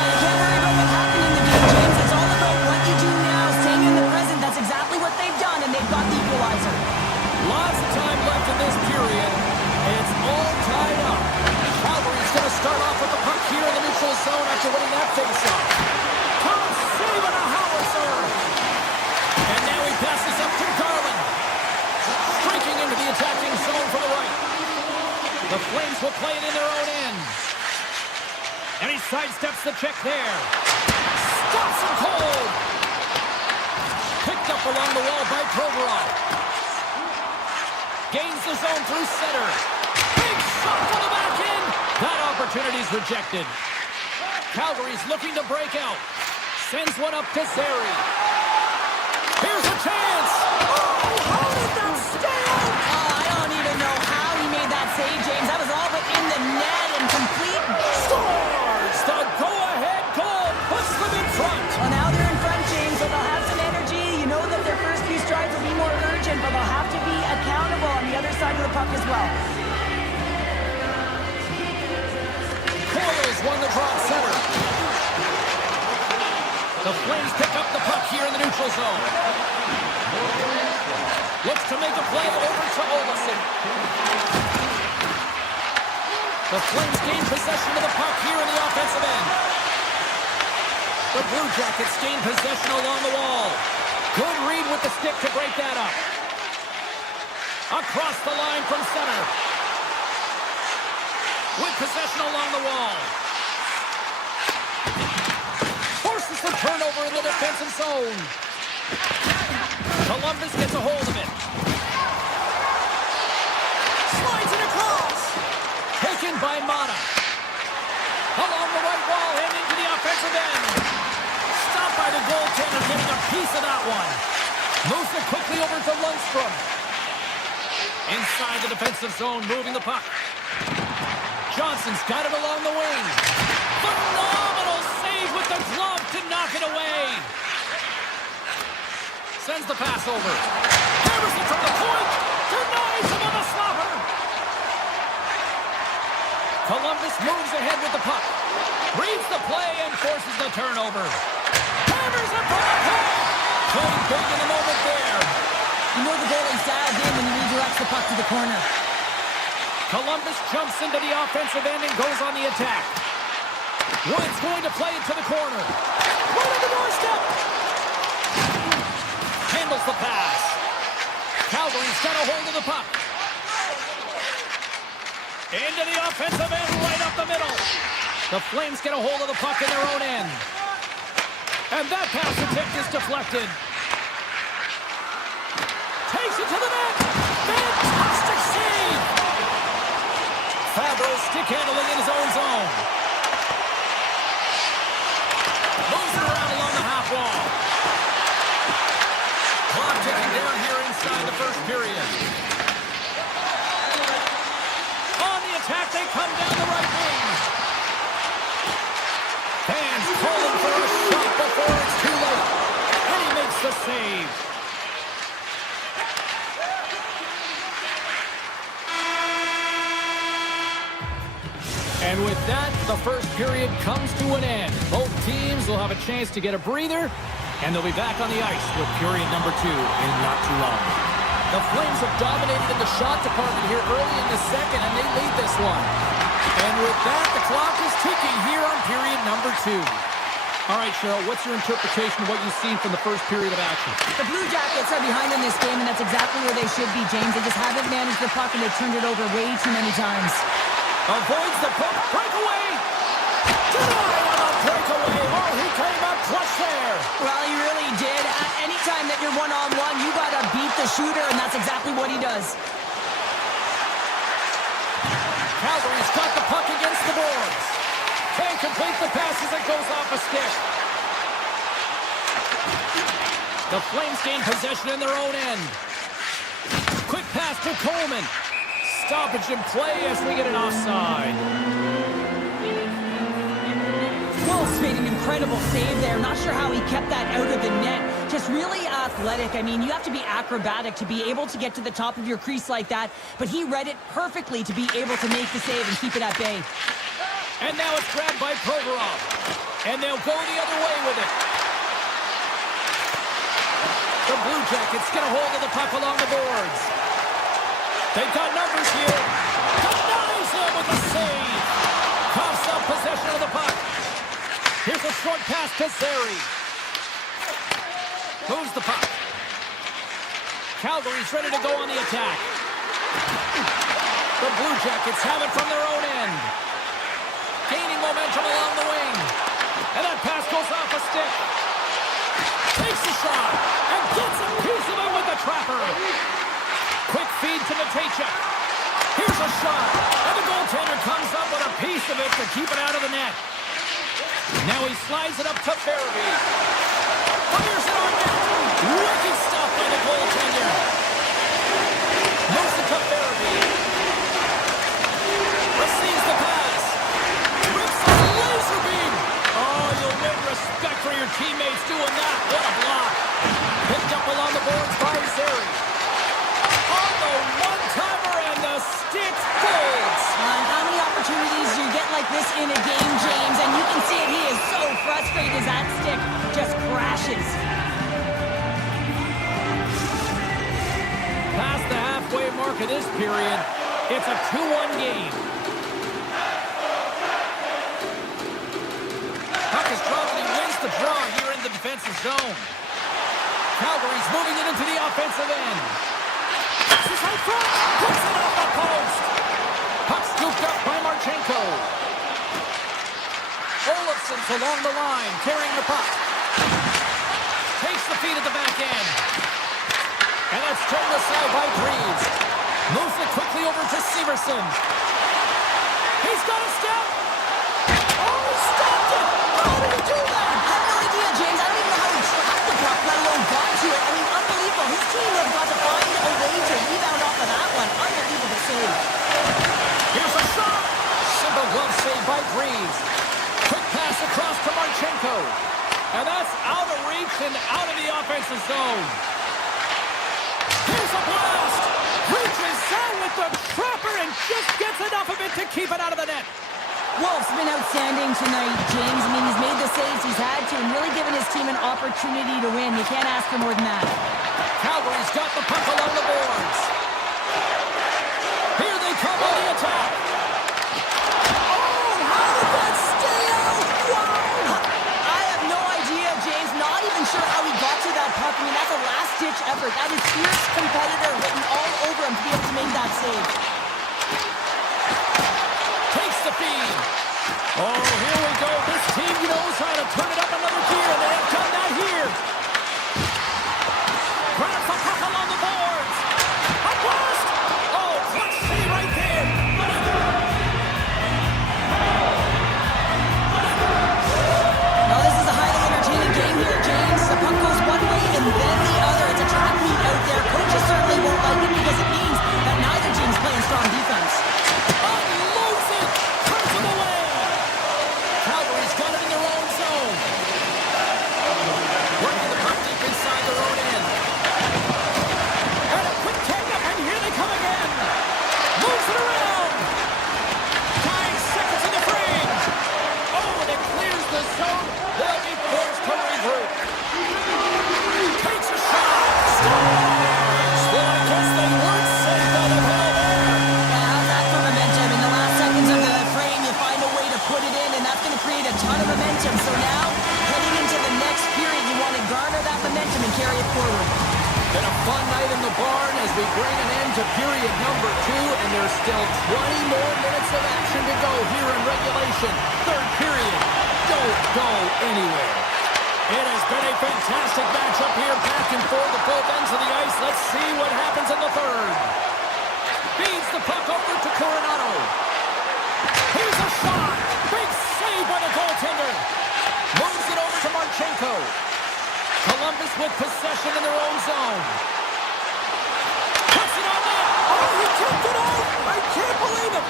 you can't worry about what happened in the game, James. It's all about what you do now, staying in the present. That's exactly what they've done, and they've got the equalizer. Lots of time left in this period. It's all tied up. Calgary's going to start off with the puck here in the neutral zone after winning that faceoff. Tom saving a howitzer. And now he passes up to Garland. Streaking into the attacking zone for the right. The Flames will play it in their own end. And he sidesteps the check there. Stops him cold. Picked up along the wall by Provorov. Gains the zone through center. Big shot for the back end. That opportunity's rejected. Calgary's looking to break out. Sends one up to Zary. Here's a chance. Oh, how did that stay out? Oh, I don't even know how he made that save, James. That was all but in the net and complete. Scores! The go-ahead goal puts them in front. Well, now they're in front, James, so they'll have some energy. You know that their first few strides will be more urgent, but they'll have to be accountable on the other side of the puck as well. Coyle's won the draw at center. The Flames pick up the puck here in the neutral zone. Looks to make a play over to Olsen. The Flames gain possession of the puck here in the offensive end. The Blue Jackets gain possession along the wall. Good read with the stick to break that up. Across the line from center. With possession along the wall. Forces the turnover in the defensive zone. Columbus gets a hold of it. Slides it across. Taken by Mata. Along the right wall and into the offensive end. Stopped by the goaltender, getting a piece of that one. Moves it quickly over to Lundstrom. Inside the defensive zone, moving the puck. Johnson's got it along the wing. Phenomenal save with the glove to knock it away. sends the pass over. Hammers it from the point. Denies him on the slapper. Columbus moves ahead with the puck. Reads the play and forces the turnover. Hammers it from the point. Playing big in the moment there. You know the goalie's dialed in when he redirects the puck to the corner. Columbus jumps into the offensive end and goes on the attack. Wood's going to play it to the corner. Right on the doorstep. Handles the pass. Calgary's got a hold of the puck. Into the offensive end, right up the middle. The Flames get a hold of the puck in their own end. And that pass attempt is deflected. Takes it to the net. Fantastic save. Fabro stick handling in his own zone. Moves it around along the half wall. Clock ticking down here inside the first period. On the attack, they come down the right wing. Fans calling for a shot before it's too late. And he makes the save. And with that, the first period comes to an end. Both teams will have a chance to get a breather, and they'll be back on the ice with period number 2 in not too long. The Flames have dominated in the shot department here early in the second, and they lead this one. And with that, the clock is ticking here on period number 2. All right, Cheryl, what's your interpretation of what you've seen from the first period of action? The Blue Jackets are behind in this game, and that's exactly where they should be, James. They just haven't managed the puck, and they've turned it over way too many times. Avoids the puck. Breakaway. Denied on a breakaway. Oh, he came up clutch there. Well, he really did. Anytime that you're one-on-one, you got to beat the shooter, and that's exactly what he does. Calgary's got the puck against the boards. Can't complete the pass as it goes off a stick. The Flames gain possession in their own end. Quick pass to Coleman. Stoppage in play as we get an offside. Wolf's made an incredible save there. Not sure how he kept that out of the net. Just really athletic. I mean, you have to be acrobatic to be able to get to the top of your crease like that, but he read it perfectly to be able to make the save and keep it at bay. And now it's grabbed by Provorov. And they'll go the other way with it. The Blue Jackets get a hold of the puck along the boards. They've got numbers here. Denies him with a save. Coughs up possession of the puck. Here's a short pass to Zary. Moves the puck. Calgary's ready to go on the attack. The Blue Jackets have it from their own end. Gaining momentum along the wing. And that pass goes off a stick. Takes a shot and gets a piece of it with the trapper. Quick feed to Matejchuk. Here's a shot. And the goaltender comes up with a piece of it to keep it out of the net. Now he slides it up to Farabee. Fires it on net. Wicked stuff by the goaltender. Moves it to Farabee. Receives the pass. Rips a laser beam. Oh, you'll win respect for your teammates doing that. What a block. Picked up along the boards by Zary. On the one-timer and the stick folds. How many opportunities do you get like this in a game, James? And you can see it. He is so frustrated as that stick just crashes. Past the halfway mark of this period, it's a 2-1 game. Puck is dropped and he wins the draw here in the defensive zone. Calgary's moving it into the offensive end. This is right front. Puts it off the post. Puck scooped up by Marchenko. Olofsson's along the line, carrying the puck. Takes the feed at the back end. And that's turned aside by Greaves. Moves it quickly over to Severson. He's got a step. Oh, he stopped it. How did he do that? I have no idea, James. I don't even know how he tracked the puck, let alone got to it. I mean, unbelievable. His team has got to find a way to rebound off of that one. Unbelievable save. Here's a shot. Simple glove save by Greaves. Quick pass across to Marchenko. And that's out of reach and out of the offensive zone. with the trapper and just gets enough of it to keep it out of the net. Wolf's been outstanding tonight, James. I mean, he's made the saves he's had to and really given his team an opportunity to win. You can't ask for more than that. Calgary's got the puck along the boards. Here they come on the attack. Oh, how did that stay out? Wow! I have no idea, James. Not even sure how he got to that puck. I mean, that's a last-ditch effort. That is fierce competitor written all over him to be able to make that save. Takes the feed. Oh, here we go. This team knows how to turn it up another gear, and they have done that here. Grabs the puck along the boards. A blast! Oh, clutch save right there. Now, this is a highly entertaining game here, James. The puck goes one way and then the other. It's a track meet out there. Coaches certainly won't like it because it means that neither team's playing strong defense. Unloads it. Turns it away. Calgary's got it in their own zone. Working the puck deep inside their own end. And a quick take-up, and here they come again. Moves it around. 9 seconds in the fringe. Oh, and it clears the zone. They'll be forced to regroup. Takes a shot. Still, I guess the worst save that have held there. How's that for momentum? In the last seconds of the frame, you find a way to put it in, and that's going to create a ton of momentum. So now, heading into the next period, you want to garner that momentum and carry it forward. Been a fun night in the barn as we bring an end to period number 2, and there's still 20 more minutes of action to go here in regulation. Third period. Don't go anywhere. It has been a fantastic matchup here, back and forth at both ends of the ice. Let's see what happens in the third. Feeds the puck over to Coronado. Here's a shot. Big save by the goaltender. Moves it over to Marchenko. Columbus with possession in their own zone. Puts it on net. Oh, he tipped it out. I can't believe it.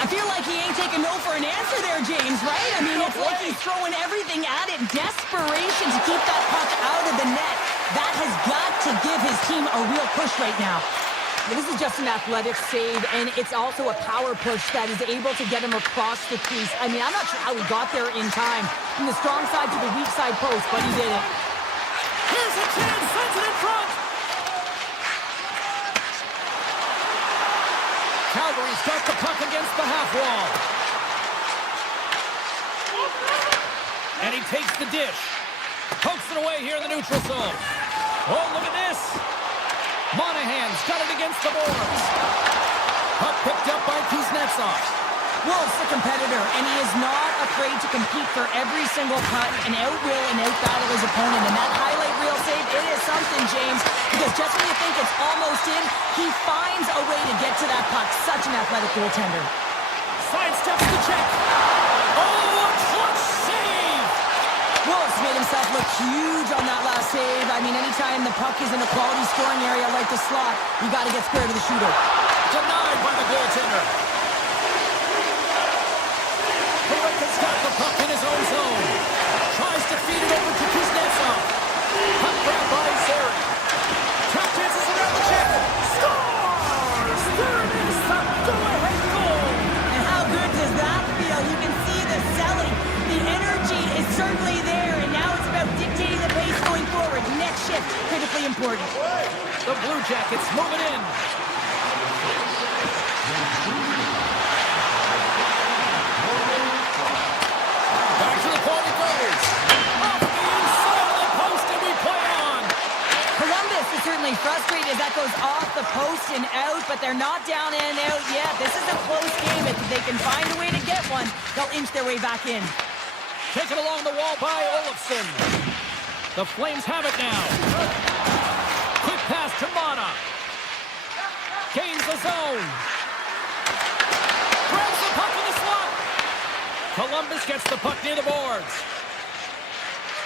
I feel like he ain't taking no for an answer there, James, right? I mean, it's like he's throwing everything at it. Desperation to keep that puck out of the net. That has got to give his team a real push right now. This is just an athletic save, and it's also a power push that is able to get him across the crease. I mean, I'm not sure how he got there in time. From the strong side to the weak side post, but he did it. Here's a chance. Sends it in front. Calgary's got the puck against the half wall. And he takes the dish. Pokes it away here in the neutral zone. Oh, look at this. Monahan's got it against the boards. Puck picked up by Kuznetsov. Wolf's a competitor, and he is not afraid to compete for every single puck and outwill and outbattle his opponent. And that highlight reel save, it is something, James, because just when you think it's almost in, he finds a way to get to that puck. Such an athletic goaltender. Sidesteps the check. Oh, a clutch save! Wolf's made himself look huge on that last save. I mean, anytime the puck is in a quality scoring area like the slot, you got to get square to the shooter. Denied by the goaltender. He's got the puck in his own zone. Tries to feed it over to Kuznetsov. Puck grab by Zary. Two chances around the check. Scores! There it is, the go-ahead goal. And how good does that feel? You can see the selling. The energy is certainly there, and now it's about dictating the pace going forward. Next shift, critically important. The Blue Jackets move it in. Back to the point it goes. Off the inside of the post, and we play on. Columbus is certainly frustrated as that goes off the post and out, but they're not down and out yet. This is a close game. If they can find a way to get one, they'll inch their way back in. Taken along the wall by Olofsson. The Flames have it now. Quick pass to Mana. Gains the zone. Grabs the puck in the slot. Columbus gets the puck near the boards.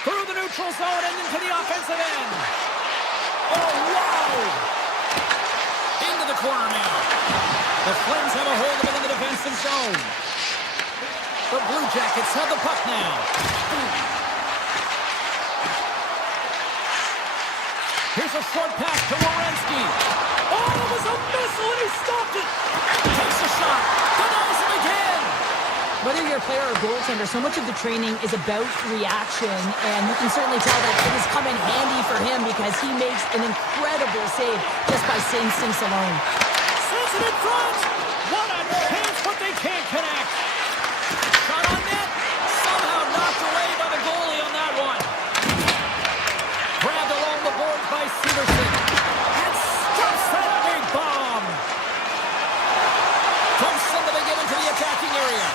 Through the neutral zone and into the offensive end. Oh, wow! Into the corner now. The Flames have a hold of it in the defensive zone. The Blue Jackets have the puck now. Here's a short pass to Werenski. Oh, it was a missile and he stopped it. player or goaltender, so much of the training is about reaction, and you can certainly tell that it has come in handy for him because he makes an incredible save just by instincts alone. Sends it in front. What a chance, but they can't connect. Shot on net. Somehow knocked away by the goalie on that one. Grabbed along the boards by Severson. And stuffs that big bomb. Dumps somebody get into the attacking area.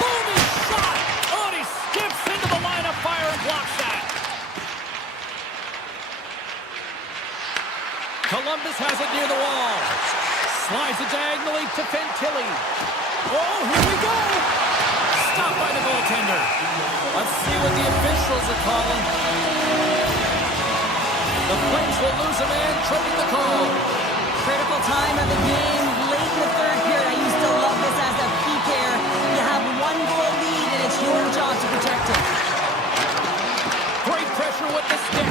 Booming shot. Oh, and he skips into the line of fire and blocks that. Columbus has it near the wall. Slides it diagonally to Fantilli. Oh, here we go. Stopped by the goaltender. Let's see what the officials are calling. The Flames will lose a man, trading the call. Critical time of the game, late in the third period. I used to love this as a PKer. You have one goal lead, and it's your job to protect it. Great pressure with the stick.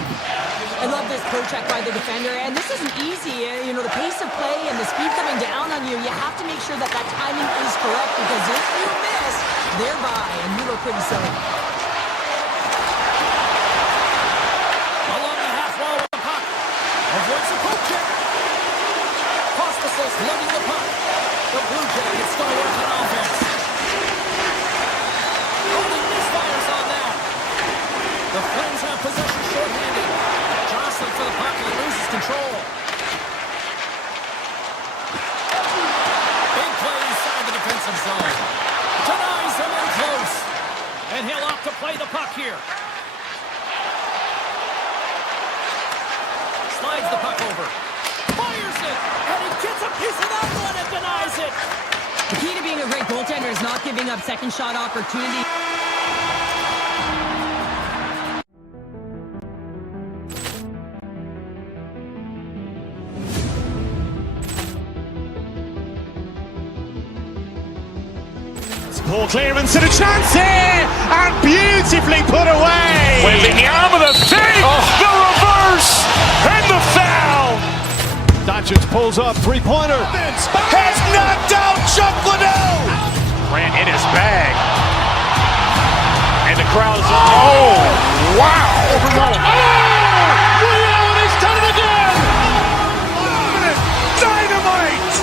I love this poke check by the defender, and this isn't easy. You know, the pace of play and the speed coming down on you, you have to make sure that that timing is correct, because if you miss, they're by, and you look pretty silly. Along the half wall with the puck. Avoids the poke check. Pospisil's lugging the puck. The Blue Jackets going to work on offense. Only misfires on that. The Flames have possession shorthanded. Jostling for the puck and he loses control. Big play inside the defensive zone. Denies him in close. And he'll opt to play the puck here. Slides the puck over. Fires it. And he gets a piece of that one and denies it. The key to being a great goaltender is not giving up second shot opportunity. Poor clearance and a chance here, and beautifully put away. Wembanyama the save, the reverse, and the foul. Doncic pulls up, three-pointer. Has knocked out Chuck Liddell. Grant in his bag. And the crowd is, oh, wow. Allen has done it again. Dynamite.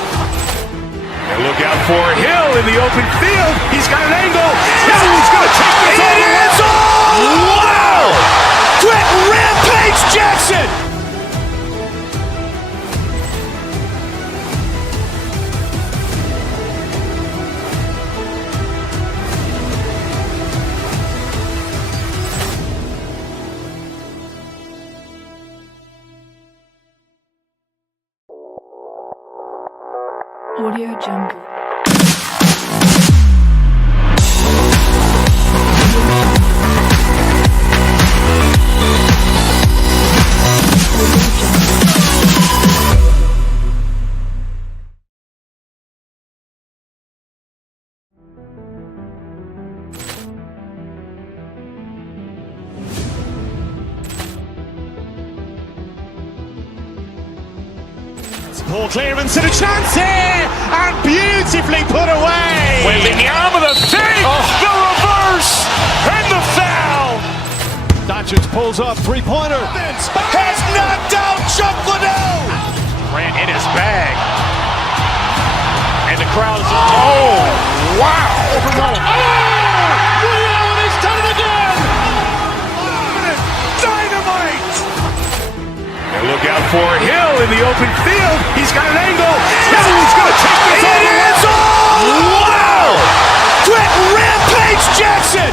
And look out for Hill in the open field. He's got an angle. Hill's going to take this all the way. Wow. Quick Rampage Jackson. Audio Jungle. Poor clearance and a chance here, and beautifully put away. Wembanyama the save, the reverse, and the foul. Doncic pulls up, three-pointer. Has knocked out Chuck Liddell. Grant in his bag. And the crowd is, oh, wow. Allen has done it again. Dynamite. And look out for Hill in the open field. He's got an angle. Hill's going to take this all the way. Wow. Quick Rampage Jackson.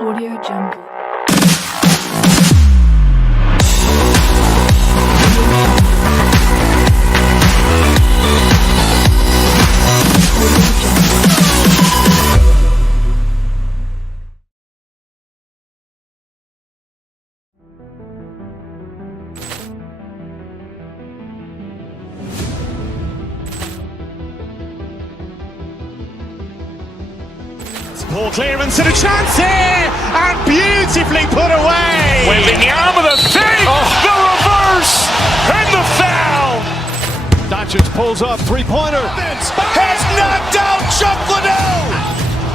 Audio Jungle. Ball clearance and a chance here, and beautifully put away. With the arm of the fake, the reverse, and the foul. Doncic pulls up, three-pointer. Has knocked out Chuck Liddell.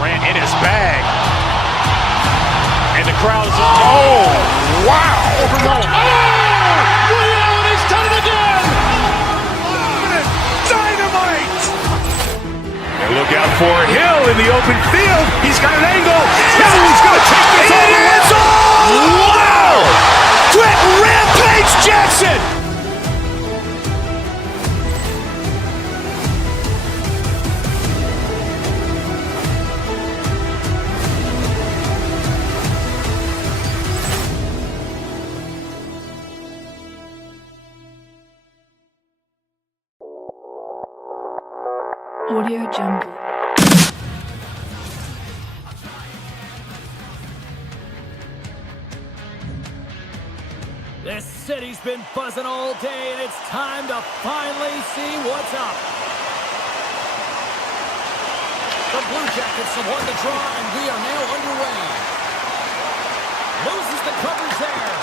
Ran in his bag. And the crowd is, oh, wow. Ray Allen has done it again. Dynamite. And look out for Hill in the open field. He's got an angle. He's going to take this all the way. Wow. Quick Rampage Jackson. Audio Jungle. This city's been buzzing all day, and it's time to finally see what's up. The Blue Jackets have won the draw, and we are now underway. Loses the covers there.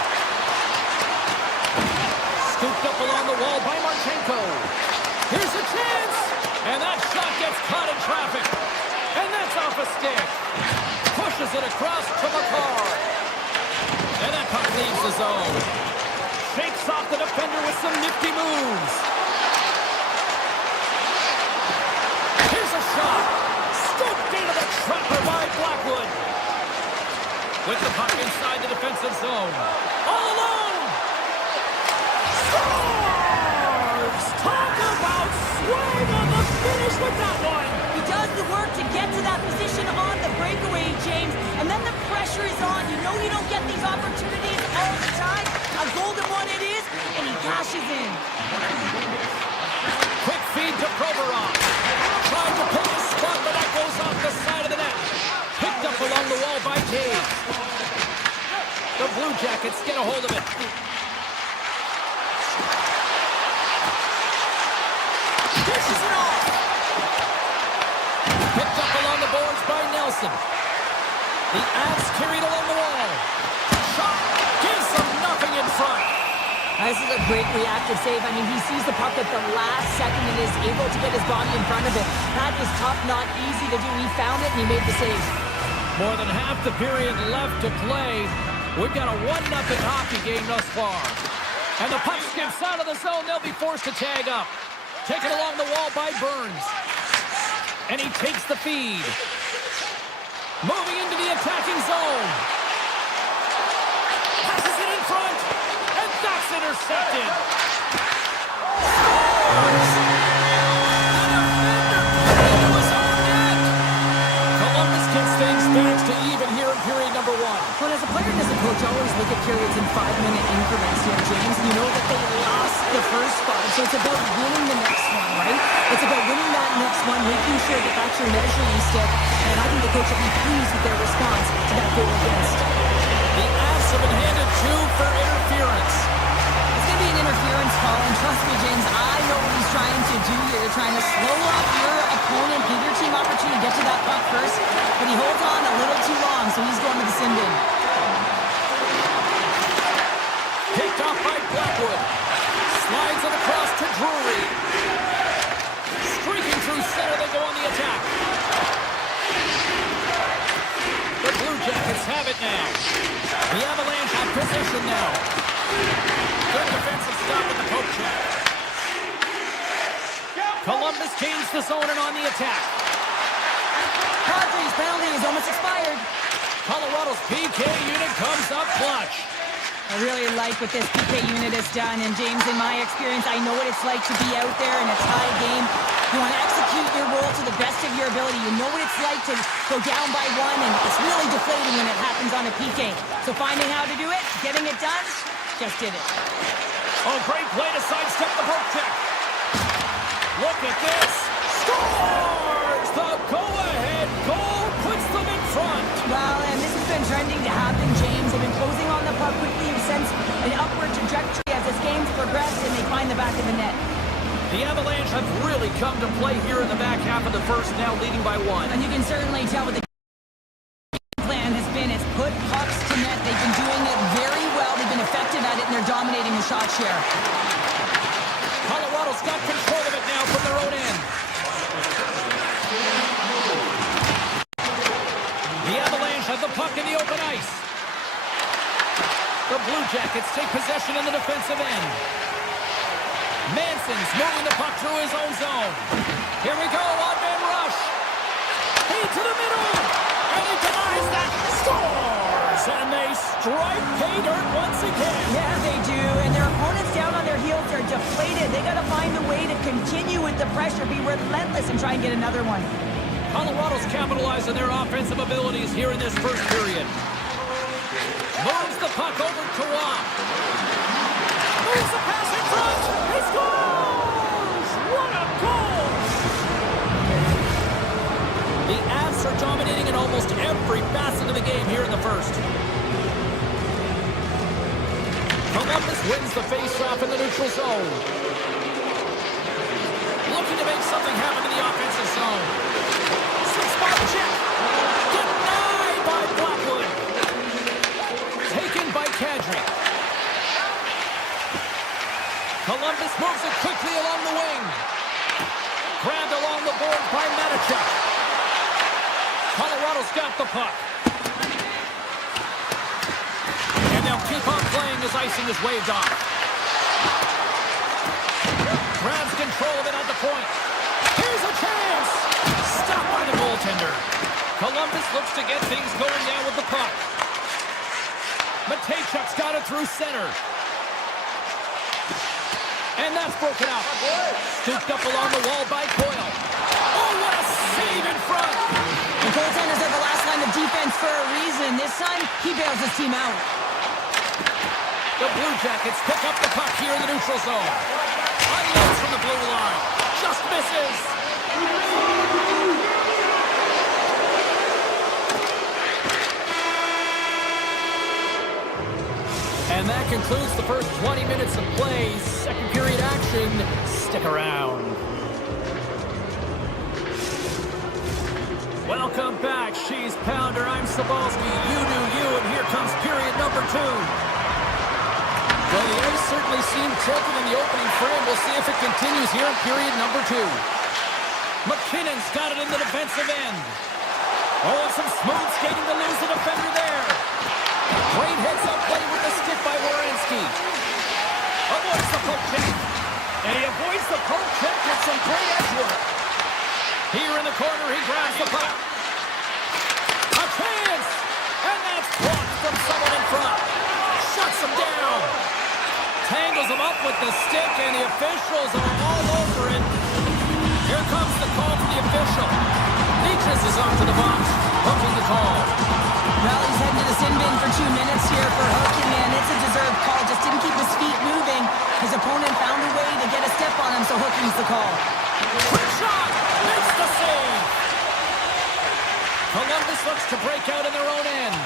Scooped up along the wall by Marchenko. Here's a chance, and that shot gets caught in traffic. And that's off a stick. Pushes it across to Makar. And that puck leaves the zone. Shakes off the defender with some nifty moves. Here's a shot. Scooped into the trapper by Blackwood. With the puck inside the defensive zone. All alone. Scores! Talk about swing on the finish with that one. He does the work to get to that position on the breakaway, James, and then the pressure is on. You know you don't get these opportunities all the time. A golden one it is, and he cashes in. Quick feed to Provorov. Trying to pick a spot, but that goes off the side of the net. Picked up along the wall by Cage. The Blue Jackets get a hold of it. Dishes it off. Picked up along the boards by Nelson. The Avs carried along the wall. Shot gives them nothing in front. This is a great reactive save. I mean, he sees the puck at the last second and is able to get his body in front of it. That is tough, not easy to do. He found it and he made the save. More than half the period left to play. We've got a 1-0 hockey game thus far. And the puck skips out of the zone. They'll be forced to tag up. Taken along the wall by Burns. And he takes the feed. Moving into the attacking zone. Passes it in front. And that's intercepted. Scores! It was on net. Columbus gets things back to even here in period number 1. Well, as a player and as a coach, I always look at periods in 5-minute increments here, James. You know that they lost the first 5, so it's about winning the next one, right? It's about winning that next one, making sure that that's your measuring stick, and I think the coach will be pleased with their response to that goal against. The Avs have been handed 2 for interference. It's going to be an interference call, and trust me, James, I know what he's trying to do here. You're trying to slow up your opponent, give your team opportunity to get to that puck first, but he holds on a little too long, so he's going to the sin bin. Picked off by Blackwood. Slides it across to Drury. Streaking through center, they go on the attack. The Blue Jackets have it now. The Avalanche have possession now. Good defensive stop with the poke check. Columbus gains the zone and on the attack. Padres' penalty is almost expired. Colorado's PK unit comes up clutch. I really like what this PK unit has done, and James, in my experience, I know what it's like to be out there in a tie game. You want to execute your role to the best of your ability. You know what it's like to go down by 1, and it's really deflating when it happens on a PK. So finding how to do it, getting it done, just did it. Oh, great play to sidestep the poke check. Look at this. Scores! The go-ahead goal puts them in front. Well, and this has been trending to happen, James. They've been closing on the puck quickly. You've sensed an upward trajectory as this game's progressed, and they find the back of the net. The Avalanche have really come to play here in the back half of the first, now leading by 1. And you can certainly tell with the switch here. Colorado's got control of it now from their own end. The Avalanche have the puck in the open ice. The Blue Jackets take possession in the defensive end. Manson's moving the puck through his own zone. Here we go, one-man rush. He to the middle, and he denies that. Scores, and they strike pay dirt once again. Yeah, they do, and their opponents down on their heels are deflated. They got to find a way to continue with the pressure, be relentless, and try and get another one. Colorado's capitalized on their offensive abilities here in this first period. Moves the puck over to Roy. Moves the pass in front. He scores! What a goal! The Avs are dominating in almost every facet of the game here in the first. Columbus wins the face-off in the neutral zone. Looking to make something happen in the offensive zone. Six-spot check. Denied by Blackwood. Taken by Kadri. Columbus moves it quickly along the wing. Grabbed along the board by Matichuk. Colorado's got the puck. And they'll keep on playing as icing is waved off. Grabs control of it at the point. Here's a chance! Stopped by the goaltender. Columbus looks to get things going down with the puck. Matejchuk's got it through center. And that's broken out. Scooped up along the wall by Coyle. Oh, what a save in front! The goaltender's at the last line of defense for a reason. This time, he bails his team out. The Blue Jackets pick up the puck here in the neutral zone. Unloads from the blue line. Just misses. And that concludes the first 20 minutes of play. Second period action. Stick around. Welcome back, She's Pounder. I'm Sabalski. You do you, and here comes period number 2. Well, the A's certainly seem tilted in the opening frame. We'll see if it continues here in period number 2. McKinnon's got it in the defensive end. Oh, and some smooth skating to lose the defender there. Great heads-up play with the stick by Werenski. Avoids the poke check. And he avoids the poke check with some great edge work. Here in the corner, he grabs the puck. A chance! And that's blocked from someone in front. Shuts him down. Tangles him up with the stick, and the officials are all over it. Here comes the call from the official. Leaches is up to the box, hooking the call. Well, he's heading to the sin bin for 2 minutes here for hooking, and it's a deserved call. Just didn't keep his feet moving. His opponent found a way to get a step on him, so hooking's the call. Quick shot! Makes the save! Columbus looks to break out in their own end.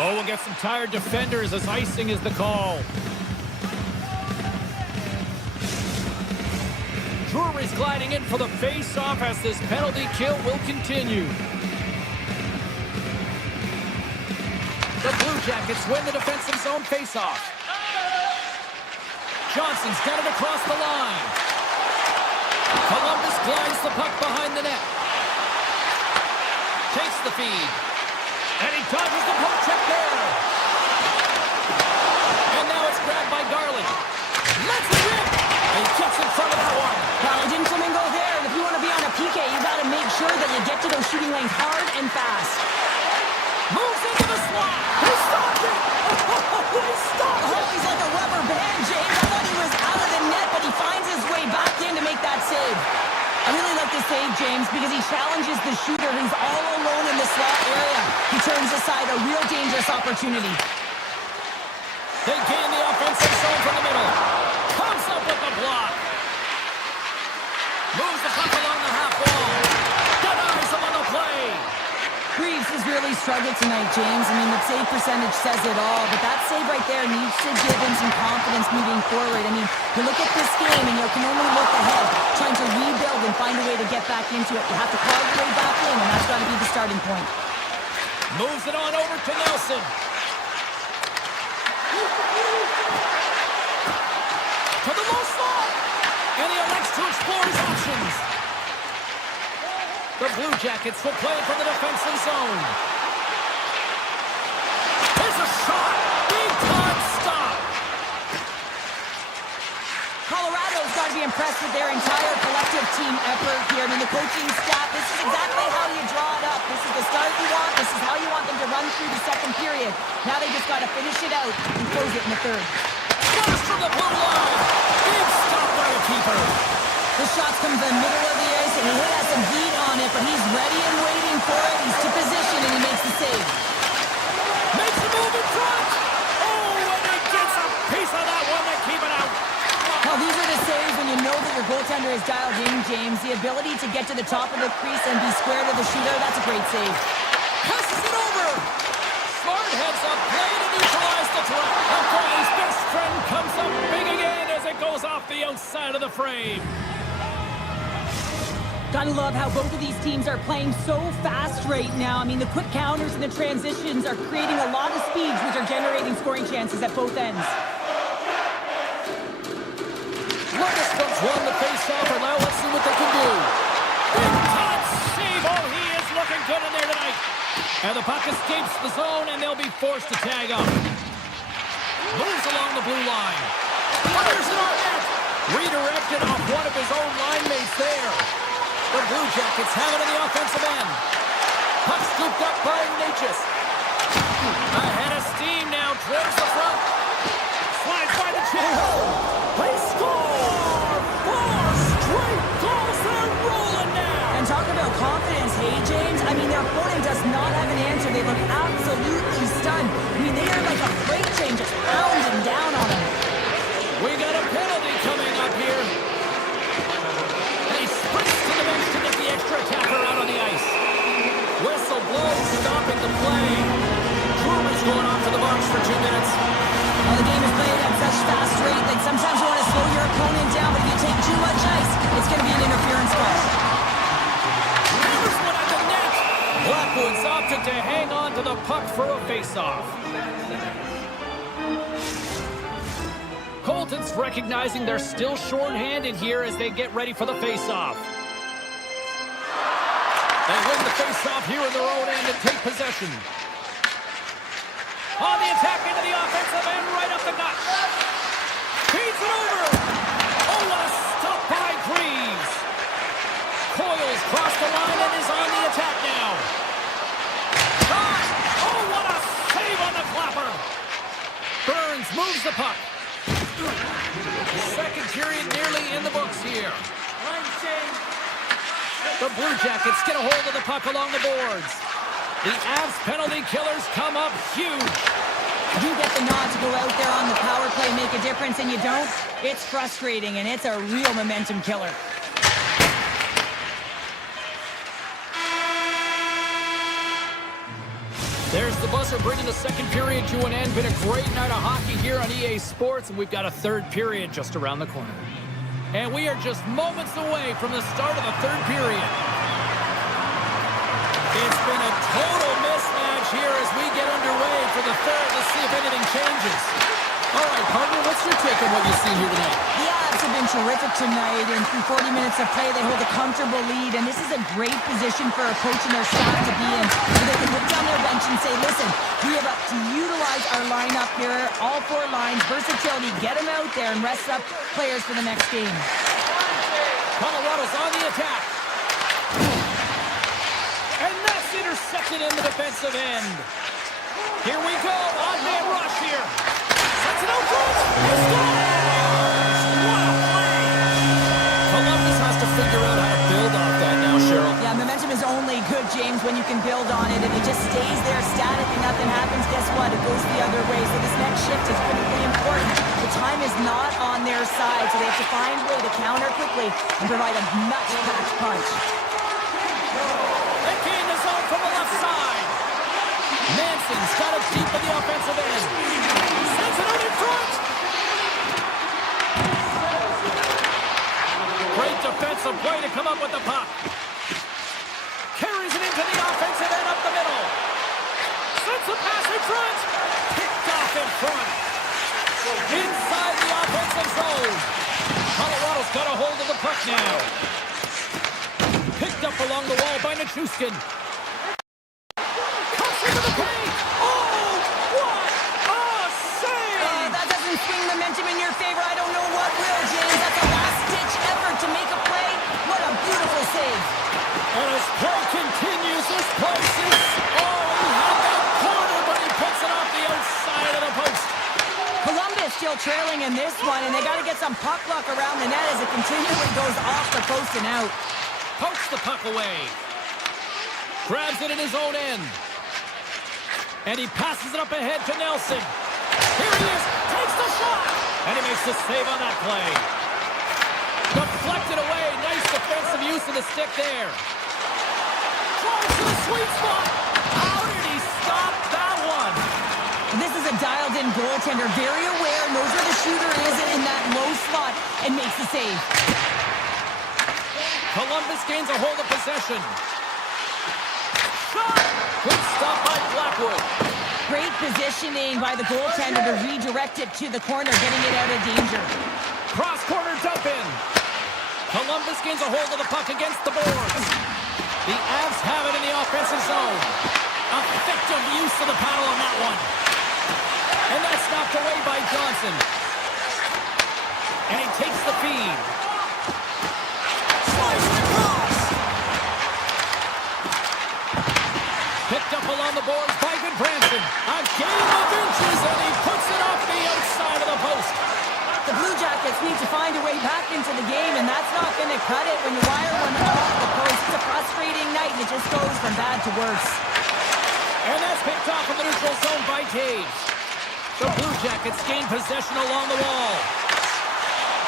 Oh, we'll get some tired defenders as icing is the call. Drury's gliding in for the face-off as this penalty kill will continue. The Blue Jackets win the defensive zone face-off. Johnson's got it across the line. Columbus glides the puck behind the net. Takes the feed. And he dodges the poke check there. And now it's grabbed by Garland. Let's it rip. And he gets in front of that one. Well, it didn't come and go there. And if you want to be on a PK, you got to make sure that you get to those shooting lanes hard and fast. Moves into the slot. He stopped it. He stopped it. Oh, he's like a rubber band, James. I thought he was out of the net, but he finds his way back in to make that save. I really like the save, James, because he challenges the shooter who's all alone in the slot area. He turns aside a real dangerous opportunity. They gain the offensive zone from the middle. Comes up with the block. Moves the puck along the half wall. Denies him on the play. Reeves has really struggled tonight, James. I mean, the save percentage says it all, but that save right there needs to give him some confidence moving forward. I mean, you look at this game and you can only look ahead, trying to rebuild and find a way to get back into it. You have to claw your way back in, and that's got to be the starting point. Moves it on over to Nelson. And he elects to explore his options. The Blue Jackets will play it from the defensive zone. Here's a shot. Big time stop. Colorado's got to be impressed with their entire collective team effort here. I mean, the coaching staff, this is exactly how you draw it up. This is the start you want. This is how you want them to run through the second period. Now they just got to finish it out and close it in the third. First from the blue line. Big stop by the keeper. The shots come from the middle of the ice, and he has some heat on it, but he's ready and waiting for it. He's to position, and he makes the save. Makes the move in front. Oh, and he gets a piece of that one to keep it out. Well, these are the saves when you know that your goaltender is dialed in, James. The ability to get to the top of the crease and be square to the shooter, that's a great save. Passes it over. Smart heads up, play to neutralize the threat. And Foley's best friend comes up big again as it goes off the outside of the frame. Gotta love how both of these teams are playing so fast right now. I mean, the quick counters and the transitions are creating a lot of speeds, which are generating scoring chances at both ends. Lucas puts won the face-off, and now let's see what they can do. Big time save. Oh, he is looking good in there tonight. And the puck escapes the zone, and they'll be forced to tag up. Moves along the blue line. Fires it on net. Redirected off one of his own line mates there. The Blue Jackets have it in the offensive end. Puck scooped up by Natchez. Ahead of steam now towards the front. Slides by the chin. They score! 4 straight goals. They're rolling now. And talk about confidence, hey, James? I mean, their opponent does not have an answer. They look absolutely stunned. I mean, they are like a freight train just pounding down on them. We got a penalty coming up here. And he sprints to the bench to get the extra attacker out on the ice. Whistle blows, stopping the play. Truman's going off to the box for 2 minutes. Well, the game is played at such fast rate that sometimes you want to slow your opponent down, but if you take too much ice, it's going to be an interference call. There's one at the net. Blackwood's opted to hang on to the puck for a face-off. Colton's recognizing they're still short-handed here as they get ready for the face-off. They win the face-off here in their own end and take possession. On the attack into the offensive end, right up the gut. Feeds it over. Oh, what a stop by Greaves. Coyle's crossed the line and is on the attack now. Oh, what a save on the clapper. Burns moves the puck. Second period nearly in the books here. The Blue Jackets get a hold of the puck along the boards. The Avs penalty killers come up huge. You get the nod to go out there on the power play, make a difference, and you don't. It's frustrating, and it's a real momentum killer. There's the buzzer bringing the second period to an end. Been a great night of hockey here on EA Sports, and we've got a third period just around the corner. And we are just moments away from the start of the third period. It's been a total mismatch here as we get underway for the third. Let's see if anything changes. All right, partner, what's your take on what you've seen here tonight? The Avs have been terrific tonight, and through 40 minutes of play, they hold a comfortable lead, and this is a great position for a coach and their staff to be in. So they can look down their bench and say, listen, we have to utilize our lineup here, all 4 lines, versatility, get them out there and rest up players for the next game. Colorado's on the attack. And that's intercepted in the defensive end. Here we go, on-man rush here. Sets it out front. He scores! What a play! Columbus has to figure out how to build off that now, Cheryl. Yeah, momentum is only good, James, when you can build on it. If it just stays there static and nothing happens, guess what? It goes the other way. So this next shift is critically important. The time is not on their side, so they have to find a way to counter quickly and provide a much-packed punch. They gain the zone from the left side. Manson's got it deep in the offensive end. Sends it out in front. Great defensive play to come up with the puck. Carries it into the offensive end up the middle. Sends a pass in front. Picked off in front. Inside the offensive zone. Colorado has got a hold of the puck now. Picked up along the wall by Nichushkin. Cuts into the paint. Oh, what a save! That doesn't swing momentum in your favor. I don't know what will, James. That's a last-ditch effort to make a play. What a beautiful save. And as play continues, this place is... Oh, he had that corner, but he puts it off the outside of the post. Columbus still trailing in this one, and they got to get some puck luck around the net as it continually goes off the post and out. Pokes the puck away. Grabs it in his own end. And he passes it up ahead to Nelson. Here he is. Takes the shot. And he makes the save on that play. Deflected away. Nice defensive use of the stick there. Drives to the sweet spot. How did he stop that one? This is a dialed-in goaltender, very aware, knows where the shooter is in that low slot, and makes the save. Columbus gains a hold of possession. Shot! Good stop by Blackwood. Great positioning by the goaltender to redirect it to the corner, getting it out of danger. Cross-corner dump in. Columbus gains a hold of the puck against the boards. The Avs have it in the offensive zone. Effective use of the paddle on that one. And that's knocked away by Johnson. And he takes the feed. Slides it across. Picked up along the boards by Goodbranson. A game of inches, and he puts it off the outside of the post. The Blue Jackets need to find a way back into the game, and that's not going to cut it when you wire one off the post. It's a frustrating night, and it just goes from bad to worse. And that's picked off in the neutral zone by Taves. The Blue Jackets gain possession along the wall.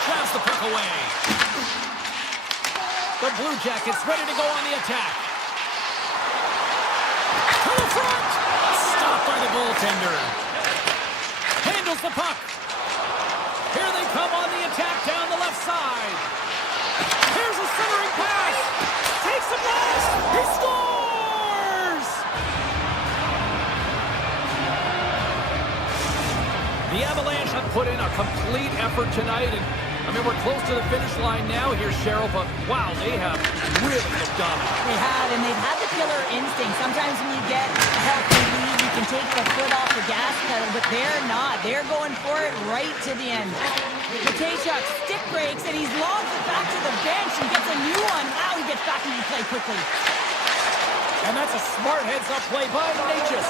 Drives the puck away. The Blue Jackets ready to go on the attack. To the front! Stopped by the goaltender. Handles the puck. Here they come on the attack down the left side. Here's a centering pass. Takes the blast. He scores! The Avalanche have put in a complete effort tonight, and I mean, we're close to the finish line now here, Cheryl, but wow, they have really looked dominant. They have, and they've had the killer instinct. Sometimes when you get a healthy lead, you can take the foot off the gas pedal, but they're not. They're going for it right to the end. Matejchuk stick breaks, and he's logged it back to the bench and gets a new one. Now he gets back into play quickly. And that's a smart heads-up play by Natchez.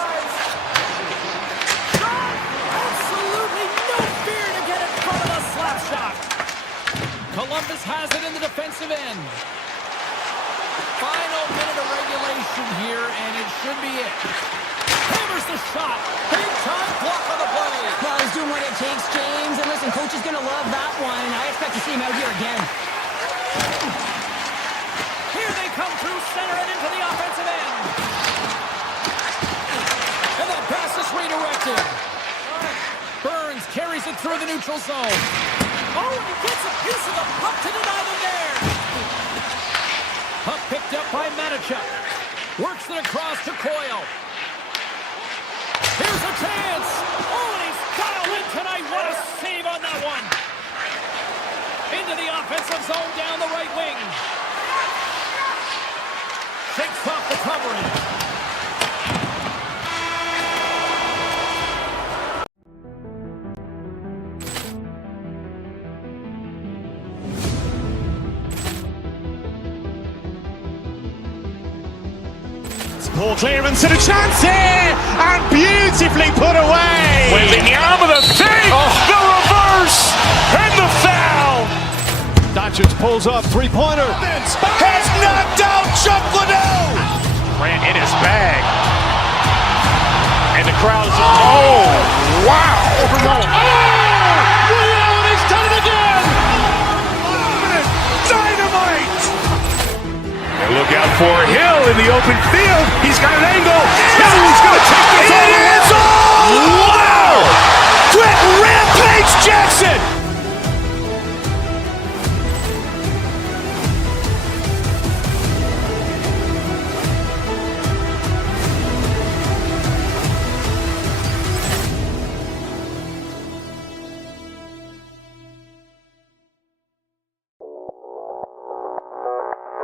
Absolutely no fear to get in front of the slap shot. Columbus has it in the defensive end. Final minute of regulation here, and it should be it. Hammers the shot. Big time block on the play. Well, he's doing what it takes, James. And listen, coach is going to love that one. I expect to see him out here again. Here they come through center and into the offensive end. And that pass is redirected. Burns carries it through the neutral zone. Oh, and he gets a piece of the puck to deny them there. Puck picked up by Matejchuk. Works it across to Coyle. Here's a chance. Oh, and he's dialed in tonight. What a save on that one. Into the offensive zone down the right wing. Shakes off the covering. Poor clearance and a chance here, and beautifully put away. With the arm of the save, the reverse, and the foul. Doncic pulls up, three-pointer. Has knocked out Chuck Liddell. Ran in his bag. And the crowd is, oh, wow. Rio, and he's done it again. Dynamite. And look out for Hill in the open field. He's got an angle. Hill's going to take this all the way. Wow! Quick rampage Jackson.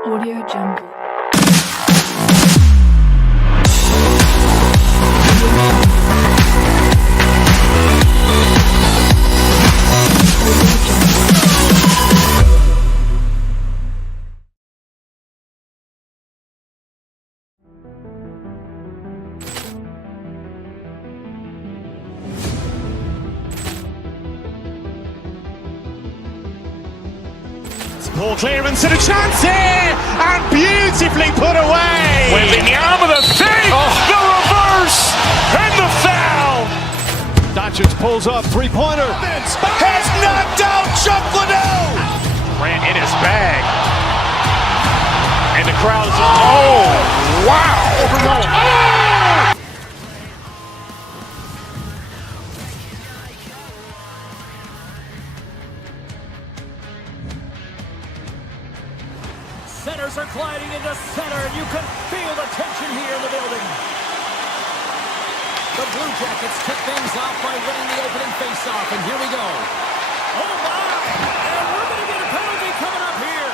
Audio Jungle. Ball clearance and a chance here, and beautifully put away. With the arm of the fake, the reverse, and the foul. Doncic pulls up, three-pointer. Has knocked out Chuck Liddell. Ran in his bag. And the crowd is, oh, wow. Centers are gliding into center, and you can feel the tension here in the building. The Blue Jackets kick things off by winning the opening faceoff, and here we go. Oh, my! And we're going to get a penalty coming up here.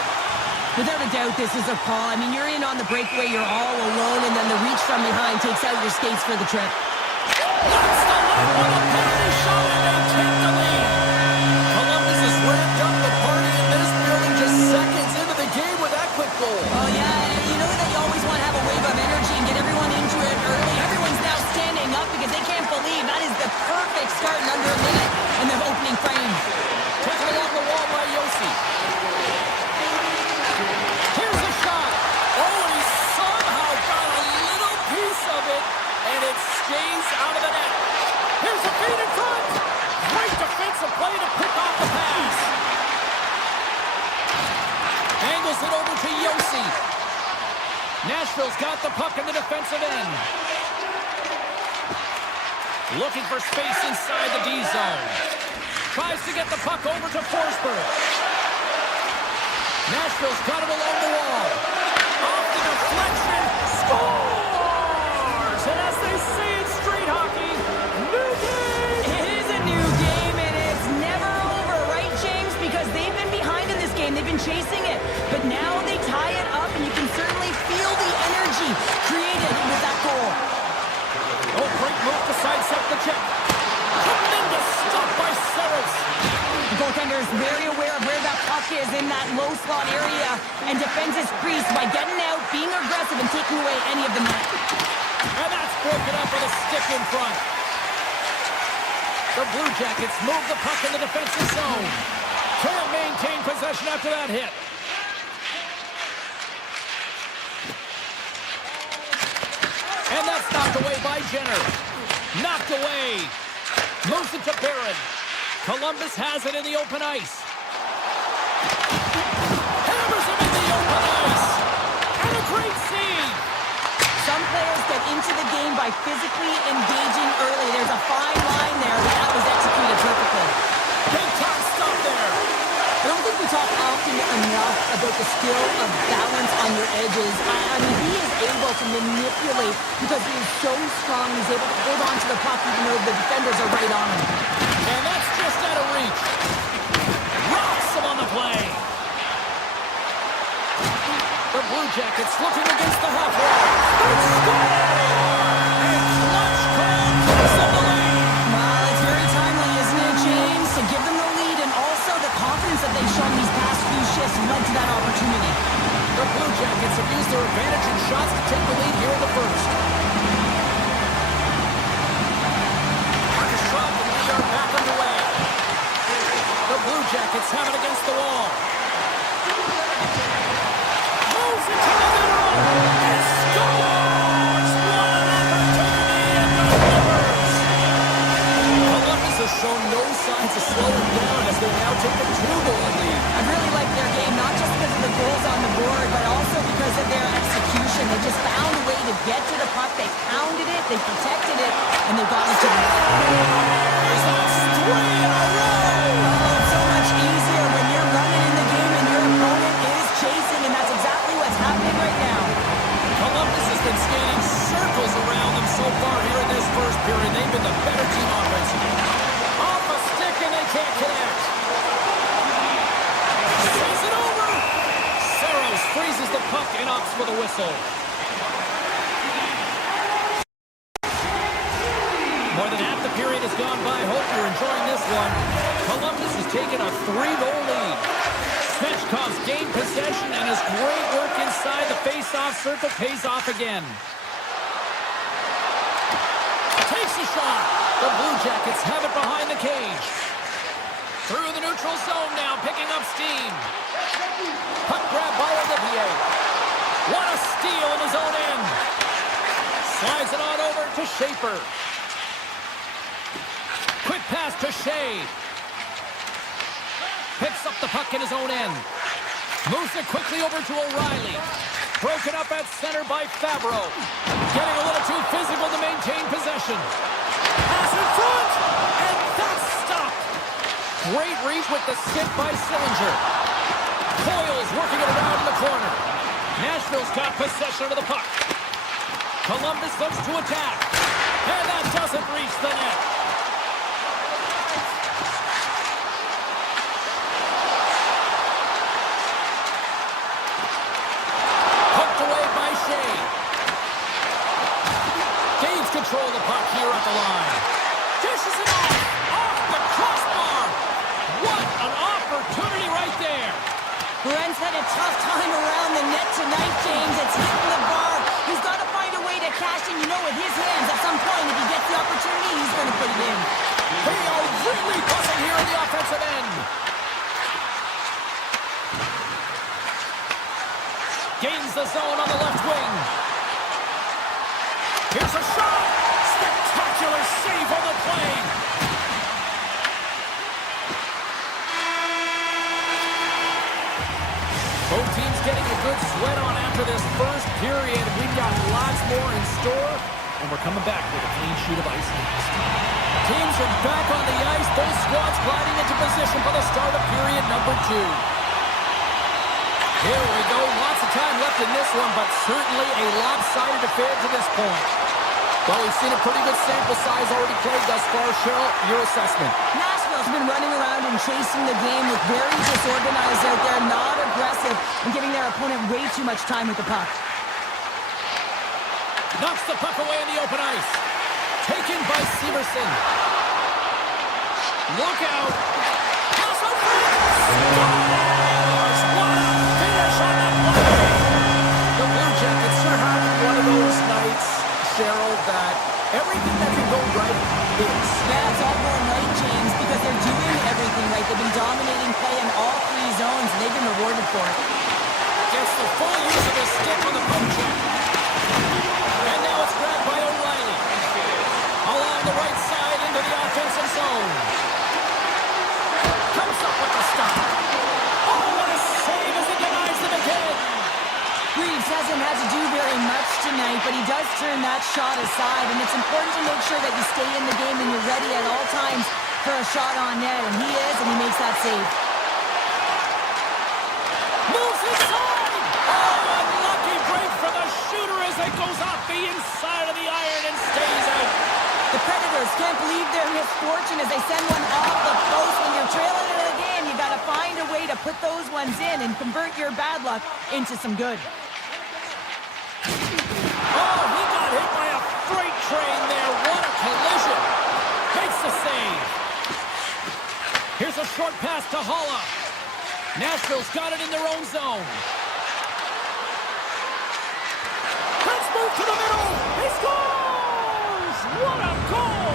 Without a doubt, this is a call. I mean, you're in on the breakaway, you're all alone, and then the reach from behind takes out your skates for the trip. That's the line with a penalty shot, and they take the lead. Columbus has ramped up the party in this building just seconds into the game with that quick goal. Oh, yeah, you know that you always want to have a wave of energy and get everyone into it early. Everyone's now standing up because they can't believe that is the perfect start in under a minute in the opening frame. Taken along the wall by Yossi. Here's a shot. Oh, and he somehow got a little piece of it, and it stays out of the net. Here's a feed in front. Great defensive play to pick off the pass. Angles it over to Yossi. Nashville's got the puck in the defensive end. Looking for space inside the D zone. Tries to get the puck over to Forsberg. Nashville's got it along the wall. Off the deflection. Scores! And as they say in street hockey, new game! It is a new game, and it's never over, right, James? Because they've been behind in this game. They've been chasing it. But now they tie it up, and you can certainly feel the energy created with that goal. Oh, great move to sidestep the check. Tremendous stop by Saros. The goaltender is very aware of where that puck is in that low slot area and defends his crease by getting out, being aggressive, and taking away any of the net. And that's broken up with a stick in front. The Blue Jackets move the puck in the defensive zone. Can't maintain possession after that hit. And that's knocked away by Jenner. Knocked away. Moves it to Barron. Columbus has it in the open ice. Hammers him in the open ice. And a great save. Some players get into the game by physically engaging early. There's a fine line there, but that was executed perfectly. Big time stop there. I don't think we talk often enough about the skill of balance on your edges. I mean, he is able to manipulate because he is so strong. He's able to hold on to the puck even though the defenders are right on him. And that's just out of reach. Rocks him on the play. The Blue Jackets looking against the half wall. They score! And clutch call takes them the lead. Well, it's very timely, isn't it, James? To give them the lead and also the confidence that they've shown these past few shifts led to that opportunity. The Blue Jackets have used their advantage in shots to take the lead here in the first. Marcus Schwab and we are back underway. The Blue Jackets have it against the wall. Moves into the middle and scores! What an opportunity and delivers! Columbus has shown no signs of slowing down as they now take a 2-goal lead. I really like their game, not just because of the goals on the board, but also because of their execution. They just found a way to get to the puck. They pounded it, they protected it, and they got it to the net. That's 3 in a row! Oh, it's so much easier when you're running in the game and your opponent is chasing, and that's exactly what's happening right now. Columbus has been skating circles around them so far here in this first period. They've been the better team offensively. Off a stick and they can't connect. Saves it over. Saros freezes the whistle. More than half the period has gone by. Hope you're enjoying this one. Columbus has taken a 3-goal lead. Svechkov's gained possession, and his great work inside the face-off circle pays off again. Takes a shot. The Blue Jackets have it behind the cage. Through the neutral zone now, picking up steam. Puck grab by Olivier. What a steal in his own end. Slides it on over to Schaefer. Quick pass to Shea. Picks up the puck in his own end. Moves it quickly over to O'Reilly. Broken up at center by Fabro. Getting a little too physical to maintain possession. Pass in front, and that's stopped. Great reach with the stick by Sillinger. Coyle's working it around in the corner. Nashville's got possession of the puck. Columbus looks to attack. And that doesn't reach the net. Poked away by Shea. Gains control of the puck here at the line. Dishes it off the crossbar. What an opportunity right there. Brent's had a tough time around the net tonight, James. It's hitting the bar. He's got to find a way to cash in. You know, with his hands, at some point, if he gets the opportunity, he's going to put it in. They are really buzzing here in the offensive end. Gains the zone on the left wing. Here's a shot. Spectacular save on the play. Both teams getting a good sweat on after this first period. We've got lots more in store, and we're coming back with a clean sheet of ice next. Teams are back on the ice. Both squads gliding into position for the start of period number 2. Here we go. Lots of time left in this one, but certainly a lopsided affair to this point. Well, we've seen a pretty good sample size already played thus far. Cheryl, your assessment. Nashville's been running around and chasing the game, with very disorganized out there, not aggressive, and giving their opponent way too much time with the puck. Knocks the puck away in the open ice. Taken by Severson. Look out. Pass over. Scores! What a finish on that play. The Blue Jackets are having one of those nights, Cheryl, that everything that can go right is. Yeah, it's all going right, James, because they're doing everything right. They've been dominating play in all 3 zones, and they've been rewarded for it. Gets the full use of his stick on the poke check. And now it's grabbed by O'Reilly. Along the right side into the offensive zone. Comes up with the stop. Oh, what a save as he denies them again. Reeves hasn't had to do very much tonight, but he does turn that shot aside, and it's important to make sure that you stay in the game and you're ready at all times for a shot on net, and he is, and he makes that save. Moves inside! Oh, unlucky break for the shooter as it goes off the inside of the iron and stays out. The Predators can't believe their misfortune as they send one off the post. When you're trailing in a game, you got to find a way to put those ones in and convert your bad luck into some good. Oh, he got hit by a freight train there. What a collision. Makes the save. Here's a short pass to Holla. Nashville's got it in their own zone. Let's move to the middle. He scores! What a goal!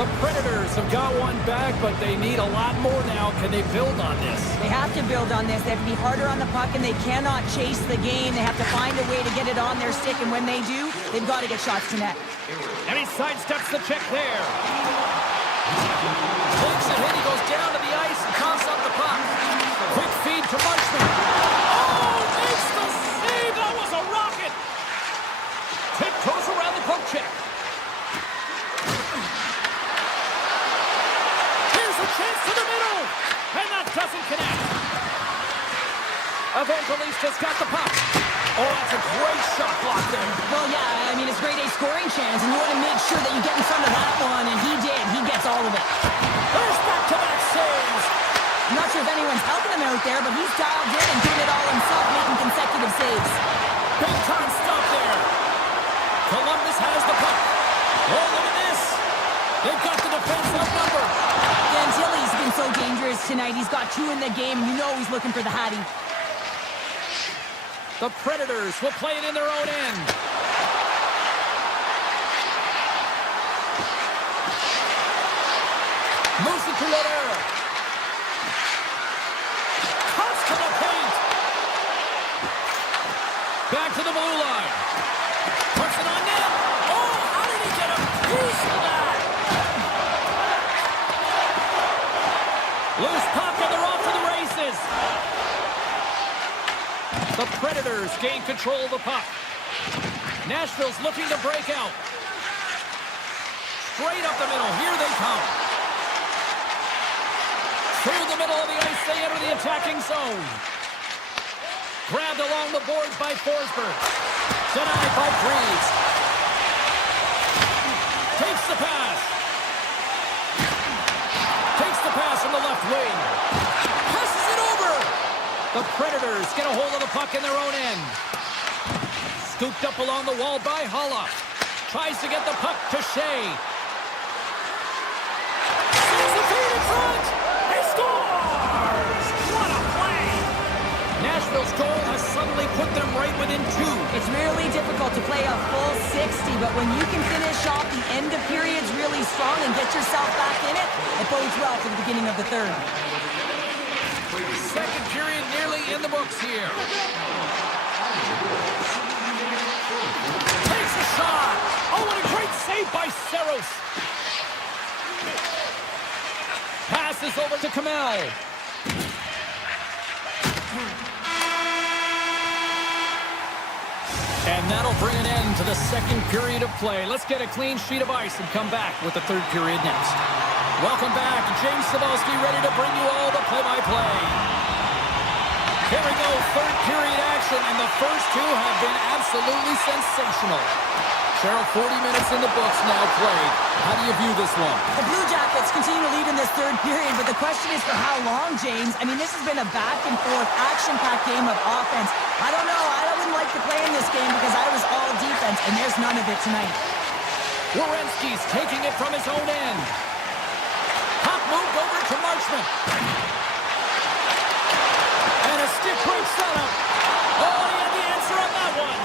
The Predators have got one back, but they need a lot more now. Can they build on this? They have to build on this. They have to be harder on the puck, and they cannot chase the game. They have to find a way to get it on their stick, and when they do, they've got to get shots to net. And he sidesteps the check there. Takes a hit, he goes down to the ice and coughs up the puck. Quick feed to Marchman. Oh, makes the save! That was a rocket! Tiptoes around the poke check. Here's a chance to the middle! And that doesn't connect. Evangelista's got the puck. Oh, that's a great shot block there. Well, yeah, I mean, it's a grade A scoring chance, and you want to make sure that you get in front of that one, and he did. He gets all of it. There's back-to-back saves. I'm not sure if anyone Everyone's helping him out there, but he's dialed in and doing it all himself, making consecutive saves. Big time stop there. Columbus has the puck. Oh, look at this. They've got the defense outnumbered. Dan Tilly's been so dangerous tonight. He's got 2 in the game. You know he's looking for the Hattie. The Predators will play it in their own end. Moves it to Letter. Cuts to the paint. Back to the blue line. Puts it on net. Oh, how did he get a piece of that? Loose puck and they're off to the races. The Predators gain control of the puck. Nashville's looking to break out. Straight up the middle. Here they come. Through the middle of the ice, they enter the attacking zone. Grabbed along the boards by Forsberg. Denied by Greaves. Takes the pass. Takes the pass from the left wing. Passes it over. The Predators get a hold of the puck in their own end. Scooped up along the wall by Holla. Tries to get the puck to Shea. Sees the feed in front. He scores! What a play! Nashville's goal has suddenly put them right within 2. It's really difficult to play a full 60, but when you can finish off the end of periods really strong and get yourself back in it, it bodes well for the beginning of the third. Second period nearly in the books here. Takes a shot. Oh, what a great save by Saros. Passes over to Kamel. And that'll bring an end to the second period of play. Let's get a clean sheet of ice and come back with the third period next. Welcome back. James Cybulski ready to bring you all the play-by-play. Here we go, third period action, and the first 2 have been absolutely sensational. Cheryl, 40 minutes in the books now played. How do you view this one? The Blue Jackets continue to lead in this third period, but the question is for how long, James? I mean, this has been a back-and-forth, action-packed game of offense. I don't know. I wouldn't like to play in this game because I was all defense, and there's none of it tonight. Werenski's taking it from his own end. Puck moved over to Marchment. And a stick break setup. Oh, he had the answer on that one.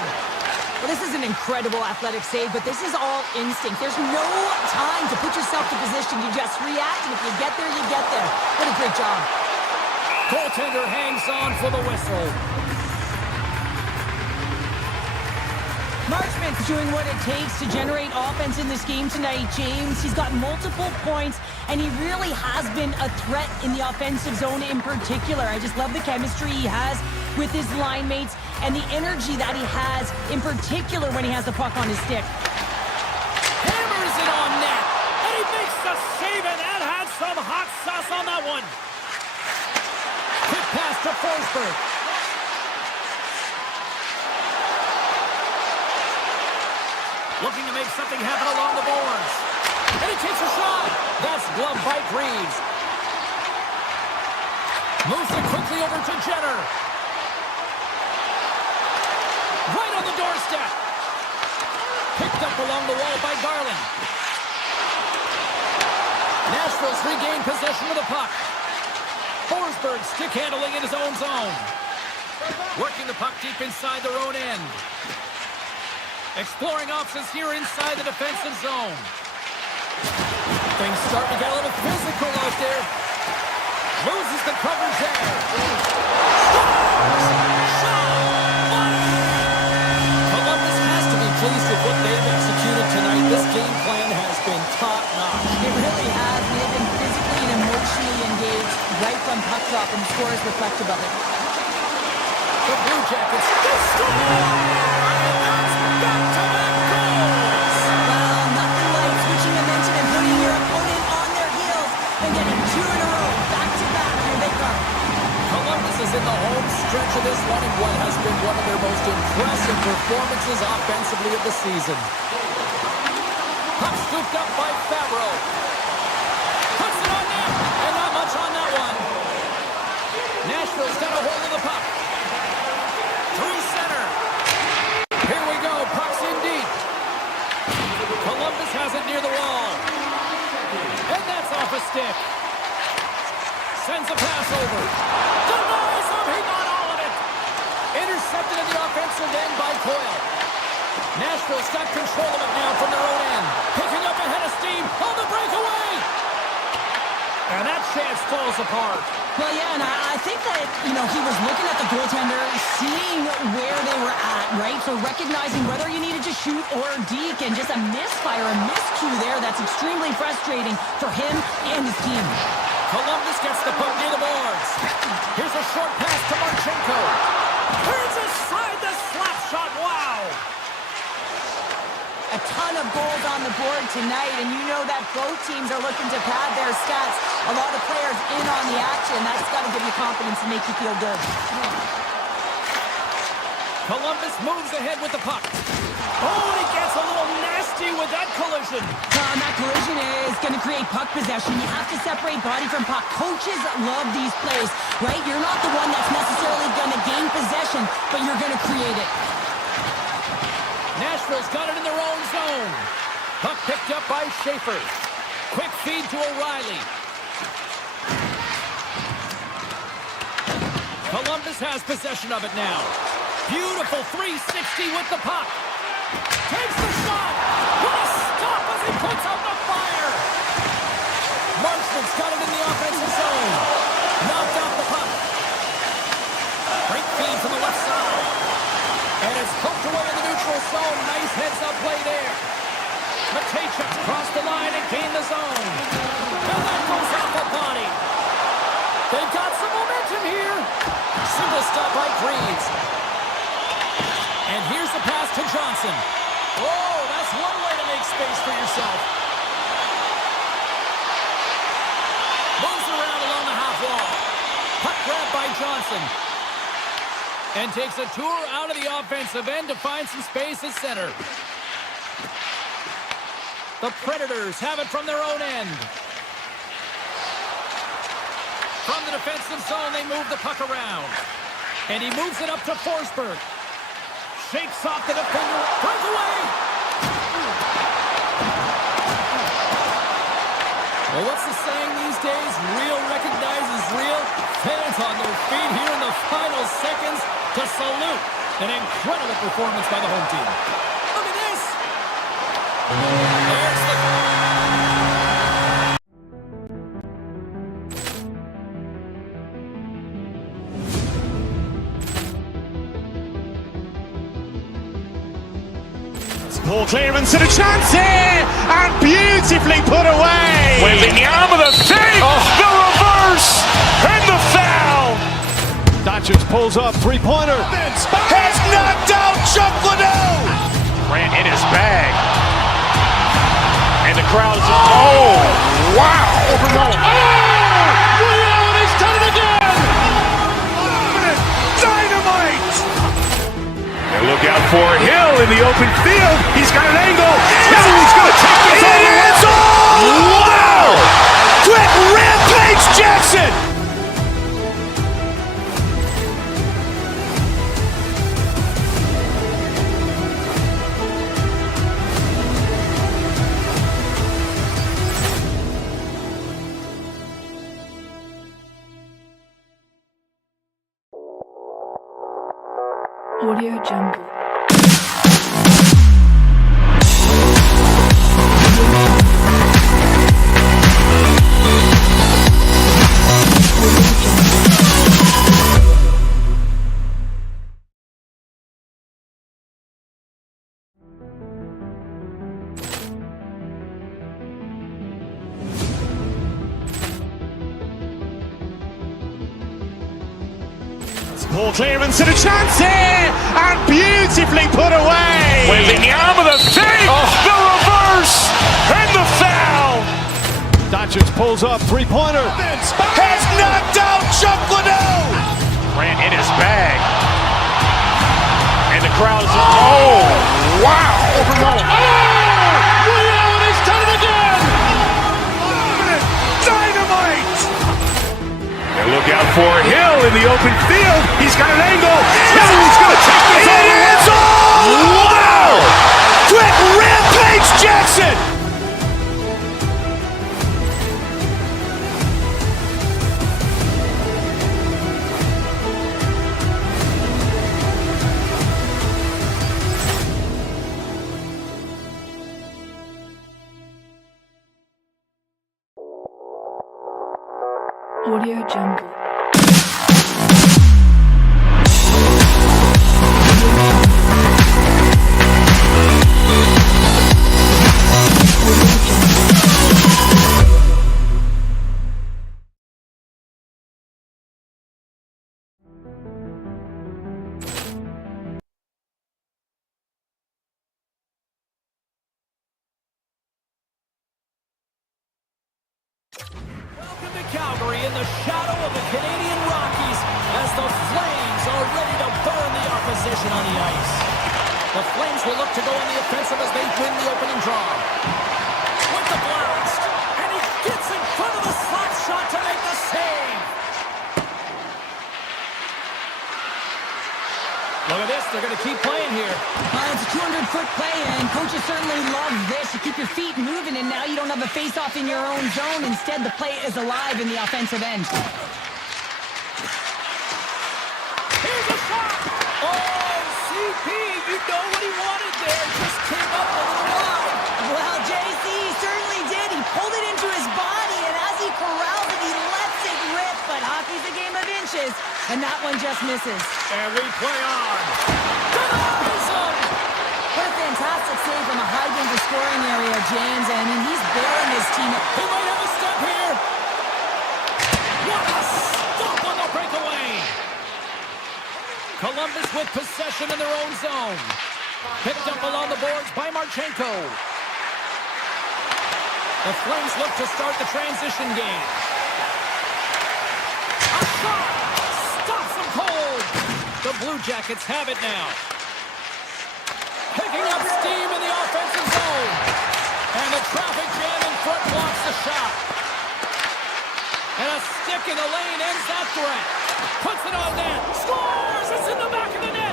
Well, this is an incredible athletic save, but this is all instinct. There's no time to put yourself to position. You just react, and if you get there, you get there. What a great job. Goaltender hangs on for the whistle. Marchment's doing what it takes to generate offense in this game tonight, James. He's got multiple points, and he really has been a threat in the offensive zone in particular. I just love the chemistry he has with his line mates and the energy that he has, in particular when he has the puck on his stick. Hammers it on net, and he makes the save, and that had some hot sauce on that one. Quick pass to Forsberg. Looking to make something happen along the boards. And he takes a shot. That's gloved by Greaves. Moves it quickly over to Jenner. Right on the doorstep. Picked up along the wall by Garland. Nashville's regained possession of the puck. Forsberg stick handling in his own zone. Working the puck deep inside their own end. Exploring options here inside the defensive zone. Things starting to get a little physical out there. Loses the coverage there. Columbus has to be pleased with what they've executed tonight. This game plan has been top-notch. It really has. They've been physically and emotionally engaged right from puck drop, and the score is reflective of it. The Blue Jackets, they score! Back-to-back goals! Well, nothing like switching momentum and putting your opponent on their heels and getting 2 in a row. Back-to-back, here they come. Columbus is in the home stretch of this one in what has been one of their most impressive performances offensively of the season. Puck scooped up by Favreau. Puts it on net, and not much on that one. Nashville's got a hold of the puck. Through center. Here we go. Puck's in deep. Columbus has it near the wall. And that's off a stick. Sends a pass over. Denies him. He got all of it. Intercepted in the offensive end by Coyle. Nashville's got control of it now from their own end. Picking up ahead of steam on the breakaway. And that chance falls apart. Well, yeah, and I think that, he was looking at the goaltender, seeing where they were at, right? So recognizing whether you needed to shoot or deke, and just a misfire, a miscue there that's extremely frustrating for him and his team. Columbus gets the puck near the boards. Here's a short pass to Marchenko. Turns aside the slap shot. Wow! A ton of goals on the board tonight, and you know that both teams are looking to pad their stats. A lot of players in on the action. That's got to give you confidence and make you feel good. Columbus moves ahead with the puck. Oh, and he gets a little nasty with that collision. And that collision is going to create puck possession. You have to separate body from puck. Coaches love these plays, right? You're not the one that's necessarily going to gain possession, but you're going to create it. Nashville's got it in their own zone. Puck picked up by Schaefer. Quick feed to O'Reilly. Columbus has possession of it now. Beautiful 360 with the puck. Takes the shot. What a stop as he puts out the fire. Marchment's got it in the offensive zone. Knocked out the puck. Great feed from the left side. And it's poked away in the neutral zone. Nice heads-up play there. Matejchuk crossed the line and gained the zone. And that goes off the body. They've got some momentum here. Single stop by Greaves. And here's the pass to Johnson. Oh, that's one way to make space for yourself. Moves around along the half wall. Puck grabbed by Johnson. And takes a tour out of the offensive end to find some space at center. The Predators have it from their own end. From the defensive zone, they move the puck around. And he moves it up to Forsberg. Shakes off the defender. Breakaway! Well, what's the saying these days? Real recognizes real. Fans on their feet here in the final seconds to salute an incredible performance by the home team. Look at this! There's the... Ball clearance and a chance here, and beautifully put away. With the arm of the fake, the reverse, and the foul. Doncic pulls up, three-pointer. Has knocked out Chuck Liddell. Ran in his bag. And the crowd is... Oh, wow. He's done it again! Dynamite. And look out for Hill in the open field. He's got an angle. He's going to take this all the way. Wow! Quick rampage Jackson. Audio Jungle. Ball clearance and a chance here, and beautifully put away. With the arm of the fake, the reverse, and the foul. Doncic pulls up, three-pointer. Has knocked out Chuck Liddell. Ran in his bag. And the crowd is... Oh, wow. He's done it again! Dynamite. And look out for Hill in the open field. He's got an angle. Hill's going to take this all the way. Wow! Quick rampage Jackson! Audio Jungle. Welcome to Calgary in the shadow of the Canadian Rockies as the Flames are ready to burn the opposition on the ice. The Flames will look to go on the offensive as they win the opening draw. With the blast, and he gets in front of the slot shot to make the save. Look at this, they're going to keep playing here. It's a 200-foot play, and coaches certainly love this. You keep your feet moving, and now you don't have a face-off in your own zone. Instead, the play is alive in the offensive end. Here's a shot! Oh, CP, you know what he wanted there. Just came up a little wide. Well, JC certainly did. He pulled it into his body, and as he corrals it, he lets it rip. But hockey's a game of inches, and that one just misses. And we play on. Denies him! What a fantastic save from a high-danger scoring area, James. I mean, he's bailing his team. He might have a step here. What a stop on the breakaway. Columbus with possession in their own zone. Picked up along the boards by Marchenko. The Flames look to start the transition game. A shot! Stops them cold! The Blue Jackets have it now. Picking up steam in the offensive zone. And the traffic jam in front blocks the shot. And a stick in the lane ends that threat. Puts it on net. Scores! It's in the back of the net.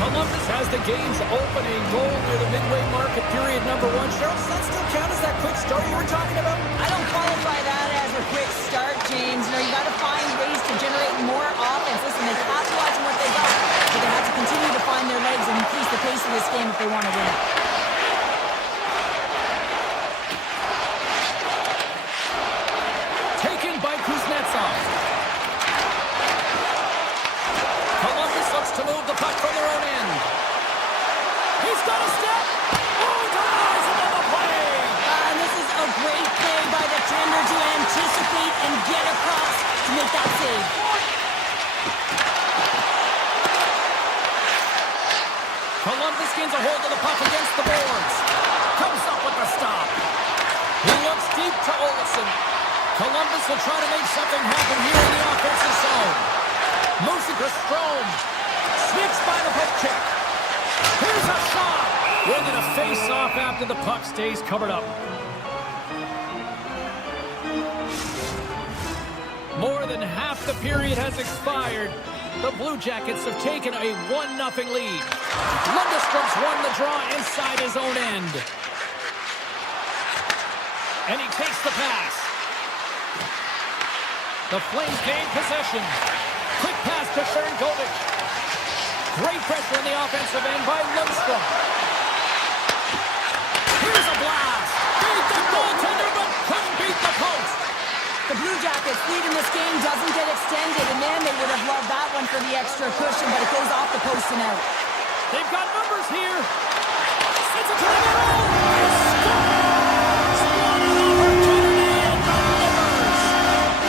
Columbus has the game's opening goal near the midway mark of period number 1. Cheryl, does that still count as that quick start you were talking about? I don't qualify that as a quick start, James. You know, you got to find ways to generate more offense. Listen, they capitalize on what they got, but they have to continue to find their legs and increase the pace of this game if they want to win it. Taken by Kuznetsov. Columbus looks to move the puck from their own end. He's got a step. Oh, denies him on the play. And this is a great play by the tender to anticipate and get across to make that save. Columbus gains a hold of the puck against the boards. Comes up with the stop. He looks deep to Olsen. Columbus will try to make something happen here in the offensive zone. Musica Strome sneaks by the poke check. Here's a shot. Winning a face-off after the puck stays covered up. More than half the period has expired. The Blue Jackets have taken a 1-0 lead. Lundstrom's won the draw inside his own end. And he takes the pass. The Flames gain possession. Quick pass to Sharangovich. Great pressure in the offensive end by Lundstrom. Here's a blast. Beat the goaltender, but couldn't beat the post. The Blue Jackets' lead in this game doesn't get extended, and man, they would have loved that one for the extra cushion, but it goes off the post and out. They've got numbers here. Sends it to the middle. He scores! What an opportunity and the numbers.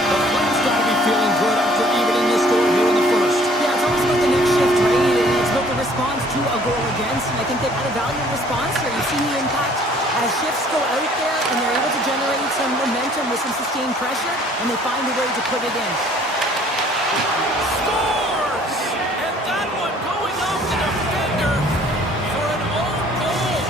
The Flames got to be feeling good after evening the score here in the first. Yeah, it's always about the next shift, right? And it's about the response to a goal against, and I think they've had a valiant response here. You've seen the impact as shifts go out there, and they're able to generate some momentum with some sustained pressure, and they find a way to put it in. Scores! And that one going off the defender for an own goal.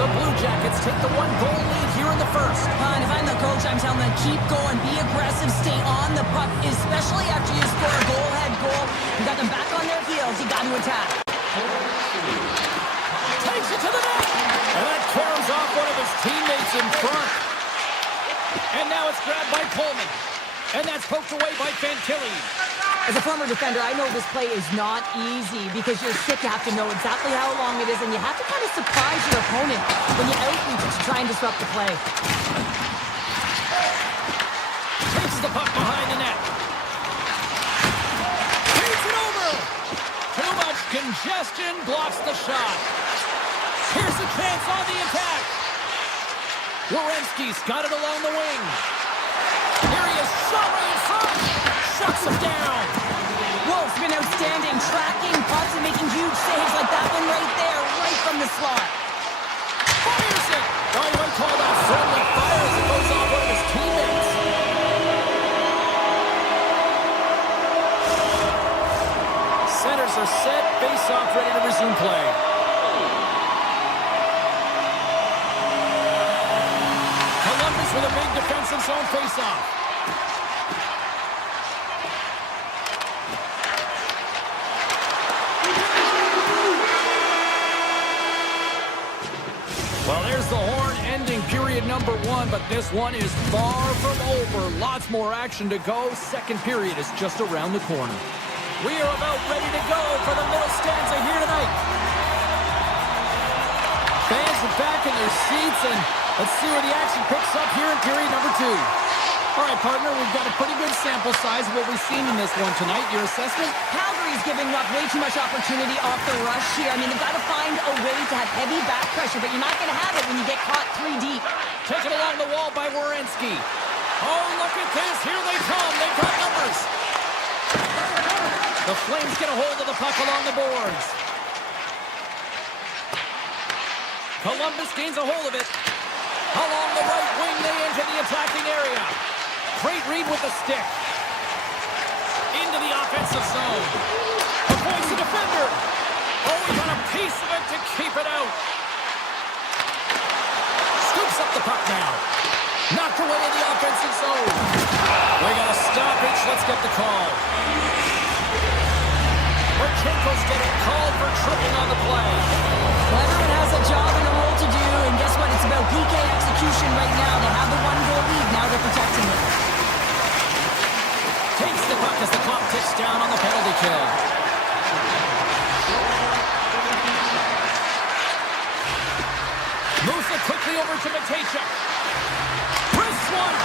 The Blue Jackets take the 1-goal lead here in the first. And if I'm the coach, I'm telling them, keep going, be aggressive, stay on the puck, especially after you score a goal-head goal. You got them back on their heels, you got to attack. Takes it to the net. And that caroms off one of his teammates in front. And now it's grabbed by Coleman. And that's poked away by Fantilli. As a former defender, I know this play is not easy because you're sick. You have to know exactly how long it is, and you have to kind of surprise your opponent when you outreach to try and disrupt the play. Takes the puck behind the net. Takes it over. Too much congestion blocks the shot. Here's a chance on the attack. Werenski's got it along the wing. Here he is, shot right in front. Shuts him down. Wolf's been outstanding, tracking pucks and making huge saves like that one right there, right from the slot. Fires it. Oh, he might call that friendly fire as it goes off one of his teammates. Centers are set, face-off ready to resume play. Columbus with a big defensive zone face-off. Well, there's the horn ending period number 1, but this one is far from over. Lots more action to go. Second period is just around the corner. We are about ready to go for the middle stanza here tonight. Fans are back in their seats, and let's see where the action picks up here in period number 2. All right, partner, we've got a pretty good sample size of what we've seen in this one tonight. Your assessment? Calgary's giving up way too much opportunity off the rush here. I mean, they've got to find a way to have heavy back pressure, but you're not going to have it when you get caught 3 deep. Taken along the wall by Werenski. Oh, look at this. Here they come. They've got numbers. The Flames get a hold of the puck along the boards. Columbus gains a hold of it. Along the right wing, they enter the attacking area. Great read with the stick. Into the offensive zone. Avoids the defender. Oh, he got a piece of it to keep it out. Scoops up the puck now. Knocked away in the offensive zone. We got a stoppage. Let's get the call. Marchenko's getting called for tripping on the play. Well, everyone has a job and a role to do, and guess what? It's about PK execution right now. They have the 1-goal lead. Now they're protecting it. Takes the puck as the clock ticks down on the penalty kill. Moves it quickly over to Matejchuk. Wrist one.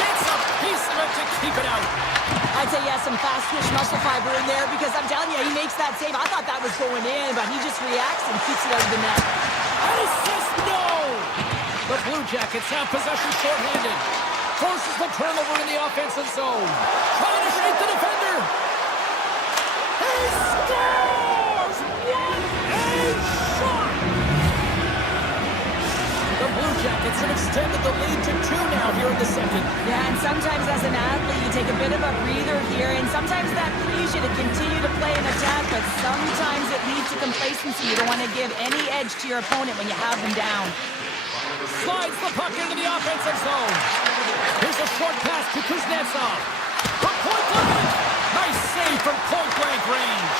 Gets a piece of it to keep it out. I'd say he has some fast twitch muscle fiber in there because I'm telling you, he makes that save. I thought that was going in, but he just reacts and keeps it out of the net. An assist, no! The Blue Jackets have possession shorthanded. Forces the turnover in the offensive zone. Trying to shake the defender. He scores! What a shot! The Blue Jackets have extended the lead to 2 now here in the second. Yeah, and sometimes as an athlete, you take a bit of a breather here, and sometimes that frees you to continue to play an attack, but sometimes it leads to complacency. You don't want to give any edge to your opponent when you have them down. Slides the puck into the offensive zone. Here's a short pass to Kuznetsov. From point blank. Nice save from point blank range.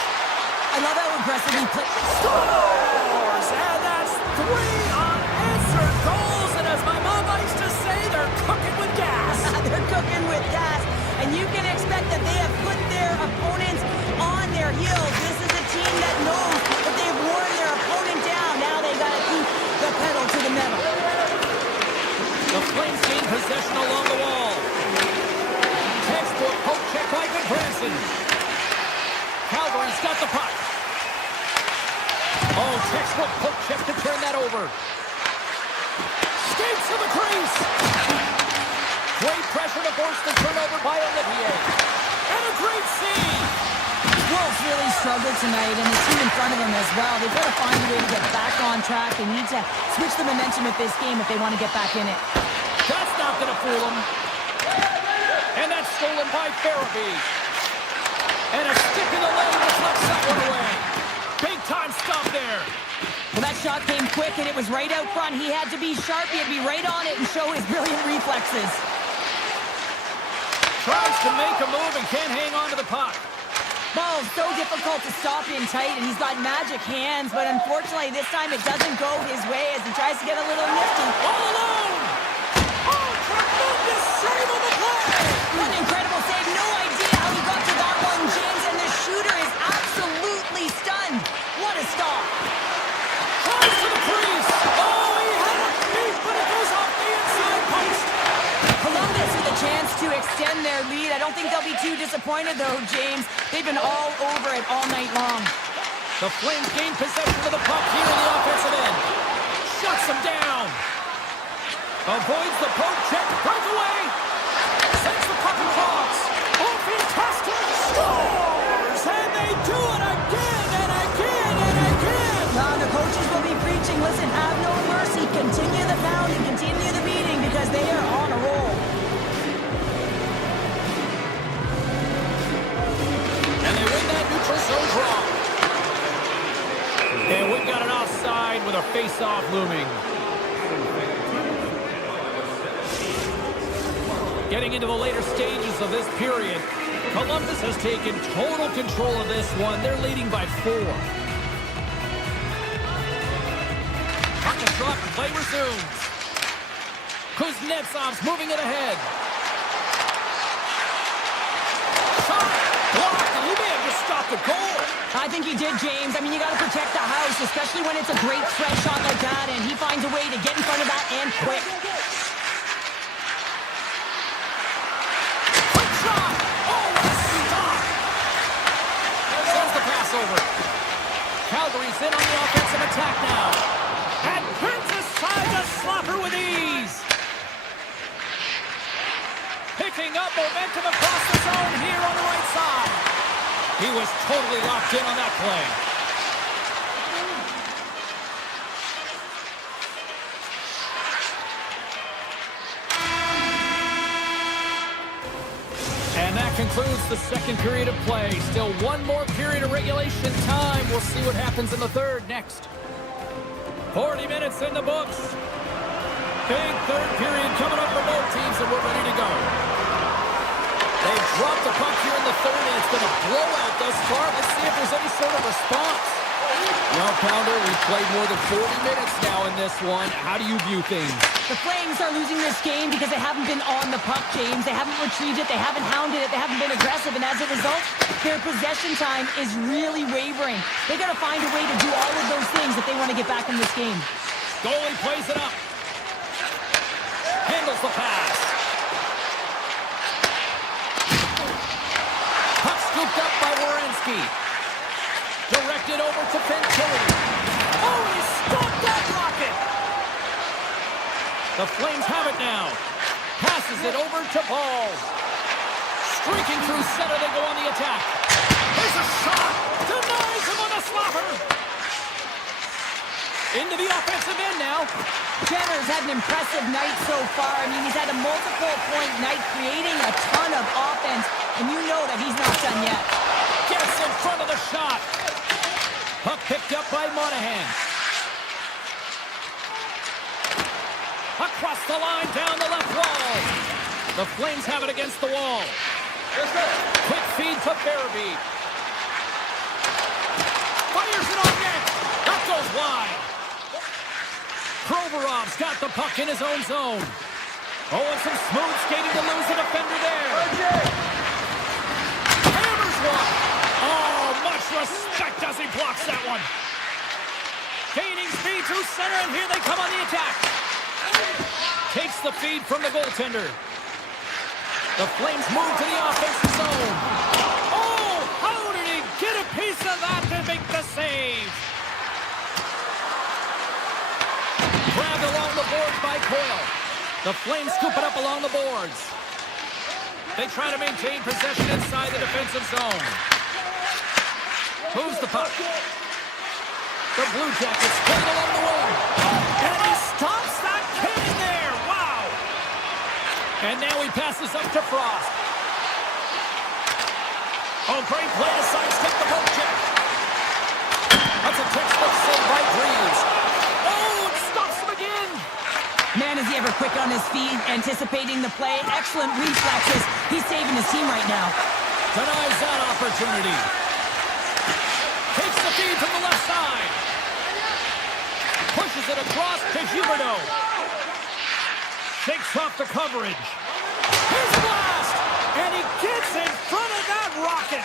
I love how aggressive he plays. Scores! And that's 3 unanswered goals. And as my mom likes to say, they're cooking with gas. They're cooking with gas. And you can expect that they have put their opponents on their heels. This is a team that knows that they've worn their opponent down. Now they got to keep the pedal to the metal. The Flames gain possession along the wall. Textbook poke check by Goodbranson. Calgary's got the puck. Oh, textbook poke check to turn that over. Skates to the crease. Great pressure to force the turnover by Olivier. And a great save. Wolves really struggled tonight, and the team in front of them as well. They've got to find a way to get back on track. They need to switch the momentum of this game if they want to get back in it. That's not going to fool them. And that's stolen by Farabee. And a stick in the lane deflects that one away. Big time stop there. Well, that shot came quick, and it was right out front. He had to be sharp. He had to be right on it and show his brilliant reflexes. Tries to make a move and can't hang on to the puck. Well, so difficult to stop in tight, and he's got magic hands, but unfortunately this time it doesn't go his way as he tries to get a little nifty. All alone! Oh, tremendous save on the play! What an incredible save. No idea how he got to that one, James, and the shooter is absolutely stunned. What a stop. Tries to the crease. Oh, he had it beat, but it goes off the inside post. Columbus with a chance to extend their lead. I don't think they'll be too disappointed, though, James. They've been all over it all night long. The Flames gain possession of the puck here in the offensive end. Shuts them down. Avoids the poke check. Breakaway. Sends the puck across. Oh, fantastic. Scores! And they do it again and again and again. Now, the coaches will be preaching, listen, have no mercy. Continue the pounding, continue the beating, because they are on a roll. And they win that neutral zone draw. And we've got an offside with a face-off looming. Getting into the later stages of this period, Columbus has taken total control of this one. They're leading by 4. Puck is dropped, play resumes. Kuznetsov's moving it ahead. Shot! Blocked, and he may have just stopped the goal. I think he did, James. I mean, you got to protect the house, especially when it's a great threat shot like that, and he finds a way to get in front of that and quick. Quick shot! Oh, what a stop! Sends the pass over. Calgary's in on the offensive attack now. And turns aside the slapper with ease. Picking up momentum across the zone here on the right side. He was totally locked in on that play. And that concludes the second period of play. Still one more period of regulation time. We'll see what happens in the third next. 40 minutes in the books. Big third period coming up for both teams, and we're ready to go. They've dropped the puck here in the third, and it's been a blowout thus far. Let's see if there's any sort of response. Well, Pounder, we've played more than 40 minutes now in this one. How do you view things? The Flames are losing this game because they haven't been on the puck, James. They haven't retrieved it. They haven't hounded it. They haven't been aggressive. And as a result, their possession time is really wavering. They got to find a way to do all of those things if they want to get back in this game. Goalie plays it up. Handles the pass. Puck scooped up by Werenski. Directed over to Fantilli. Oh, he stopped that rocket! The Flames have it now. Passes it over to Ball. Streaking through center, they go on the attack. There's a shot! Denies him on the slapper! Into the offensive end now. Jenner's had an impressive night so far. I mean, he's had a multiple-point night, creating a ton of offense, and you know that he's not done yet. Gets in front of the shot. Puck picked up by Monahan. Across the line, down the left wall. The Flames have it against the wall. Quick feed to Farabee. Fires it on net. That goes wide. Provorov's got the puck in his own zone. Oh, and some smooth skating to lose a defender there. Hammers one. Oh, much respect as he blocks that one. Gaining speed through center, and here they come on the attack. Takes the feed from the goaltender. The Flames move to the offensive zone. Oh, how did he get a piece of that to make the save? Grabbed along the boards by Coyle. The Flames scoop it up along the boards. They try to maintain possession inside the defensive zone. Moves the puck. The Blue Jackets playing along the wing. And he stops that cannon there. Wow. And now he passes up to Frost. Oh, great play to sidestep the poke check. That's a textbook save by Greaves. Oh, it stops him again. Man, is he ever quick on his feet, anticipating the play. Excellent reflexes. He's saving his team right now. Denies that opportunity. Takes the feed from the left side. Pushes it across to Huberdeau. Shakes off the coverage. Here's a blast! And he gets in front of that rocket.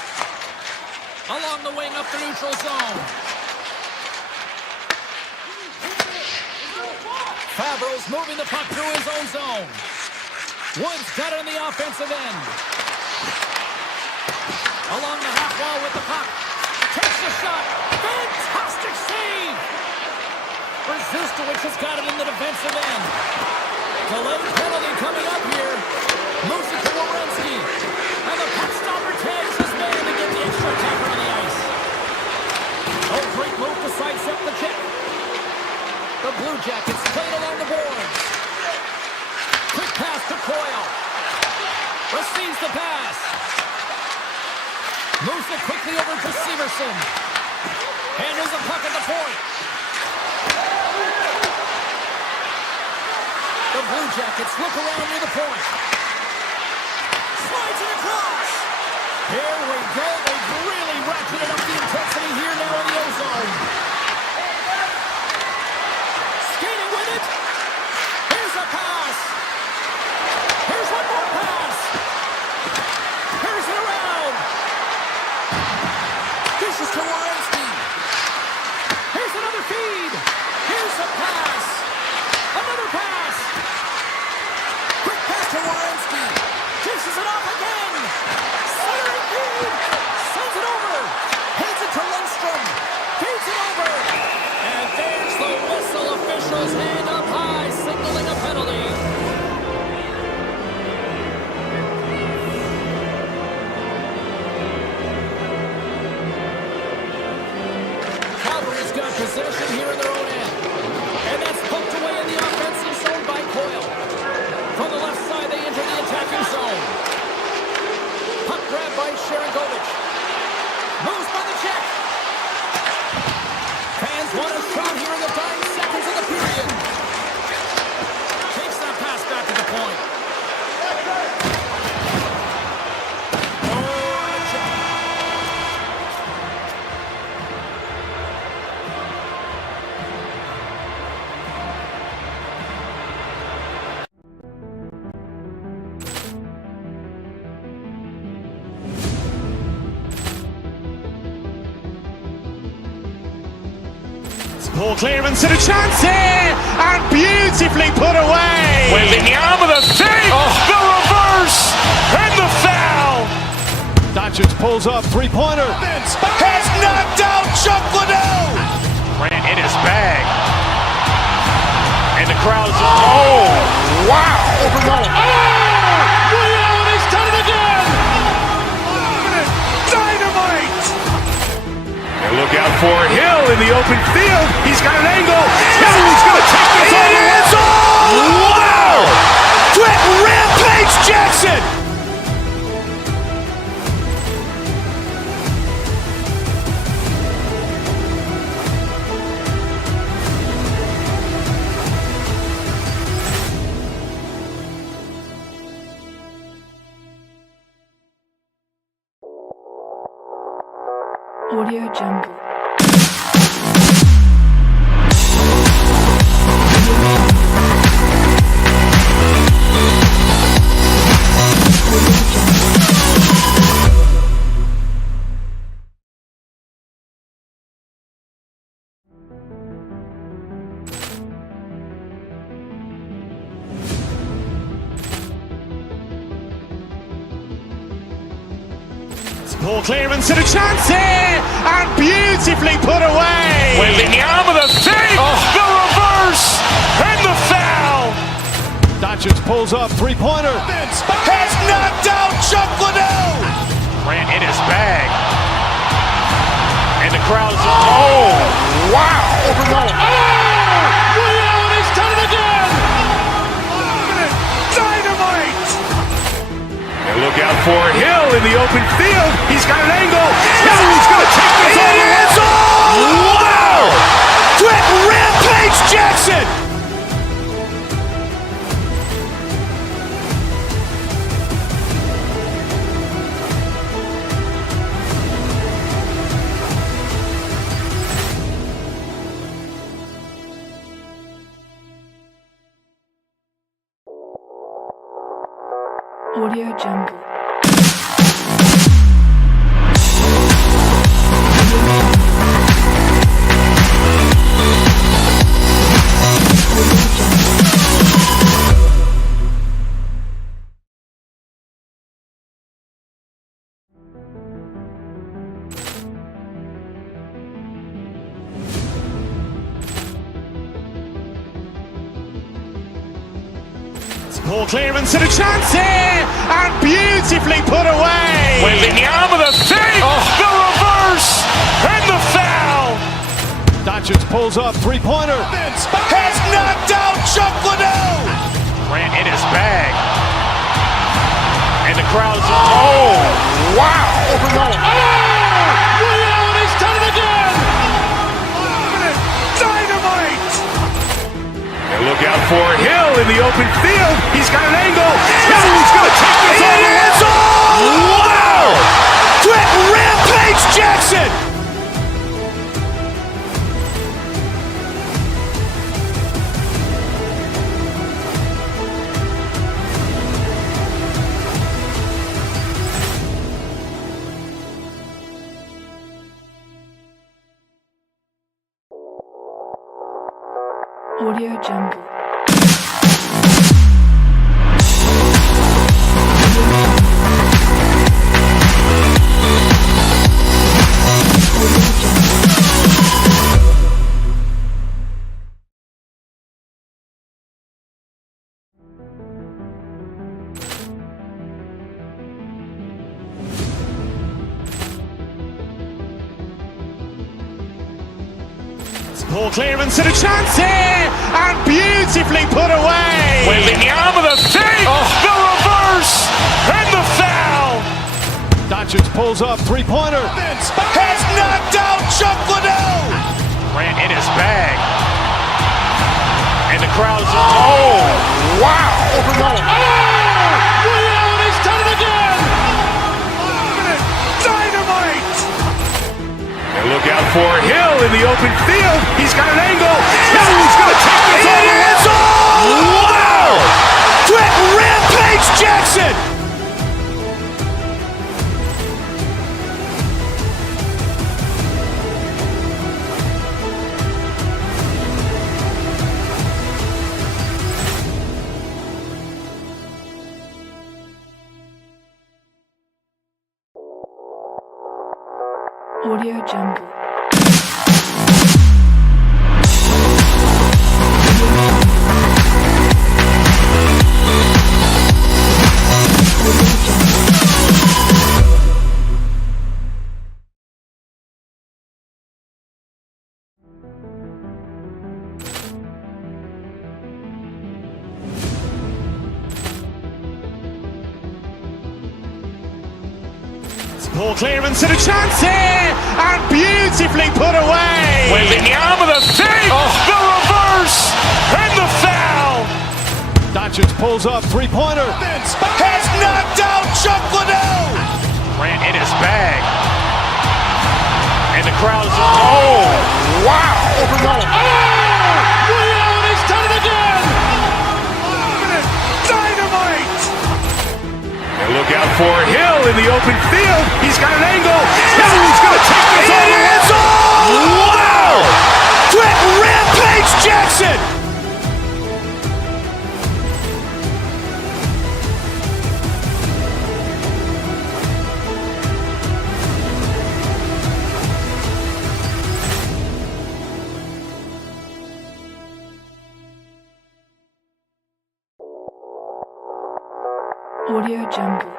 Along the wing up the neutral zone. Fabro's moving the puck through his own zone. Woods got it on the offensive end. Along the half wall with the puck. Takes the shot. Fantastic save! Brzustowicz has got it in the defensive end. Delayed penalty coming up here. Moves it to Werenski. And the puck stopper tags his man to get the extra attacker on the ice. Oh, great move to sidestep the check. The Blue Jackets played along the boards. Quick pass to Coyle. Receives the pass. Moves it quickly over to Severson. And there's a puck at the point. The Blue Jackets look around near the point. Slides it across. Here we go. They've really ratcheted up the intensity here now in the O-zone. Skating with it. Here's a pass. Here's one more pass. Here's it around. Dishes to Werenski. Here's another feed. Here's a pass. Another pass. Quick pass to Werenski. Dishes it off again. Centering feed. Sends it over. Hands it to Lundstrom. Feeds it over. And there's the whistle. Officials hand up high, signaling a penalty. Calgary's got possession here in their own end. And that's poked away in the offensive zone by Coyle. From the left side, they enter the attacking zone. Puck grab by Sharangovich. Moves by the check. Fans want a shot here in the dying seconds of the period. Takes that pass back to the point. Oh, a check. Poor clearance and a chance here, and beautifully put away. Wembanyama the save, the reverse, and the foul. Doncic pulls up, three-pointer. Has knocked out Chuck Liddell. Ran in his bag. And the crowd's, oh, wow. He's done it again! Dynamite. And look out for Hill in the open field. He's got an angle. Hill's going to take this all the way. Wow! Quick Rampage Jackson. Audio Jungle. Poor clearance and a chance here, and beautifully put away. Wembanyama the save, the reverse, and the foul. Doncic pulls up, three-pointer. Has knocked out Chuck Liddell. Ran in his bag. And the crowd's, oh, wow. He's done it again! Dynamite. And look out for Hill in the open field. He's got an angle. Hill's going to take this all the way. Wow! Audio Jungle. Poor clearance and a chance here, and beautifully put away. Wembanyama the save, the reverse, and the foul. Doncic pulls up, three-pointer. Has knocked out Chuck Liddell. Grant in his bag. And the crowd's, oh, wow. Ray Allen has done it again. Dynamite. And look out for Hill in the open field. He's got an angle. Hill's going to take this all the way. Wow. Quick Rampage Jackson. Audio Jungle. Poor clearance and a chance here, and beautifully put away. Wembanyama the save, the reverse, and the foul. Doncic pulls up, three-pointer. Has knocked out Chuck Liddell. Grant in his bag. And the crowd's, oh, wow. Ray Allen has done it again. Dynamite. And look out for Hill in the open field. He's got an angle. Hill's going to take this all the way. Wow. Quick Rampage Jackson. Audio Jungle. Poor clearance and a chance here, and beautifully put away. Wembanyama the save, the reverse, and the foul. Doncic pulls up, three-pointer. Has knocked out Chuck Liddell. Grant in his bag. And the crowd's, oh, wow. Ray Allen has done it again. Dynamite. And look out for Hill in the open field. He's got an angle. Hill's going to take this all the way. Wow. Quick Rampage Jackson. Audio Jungle.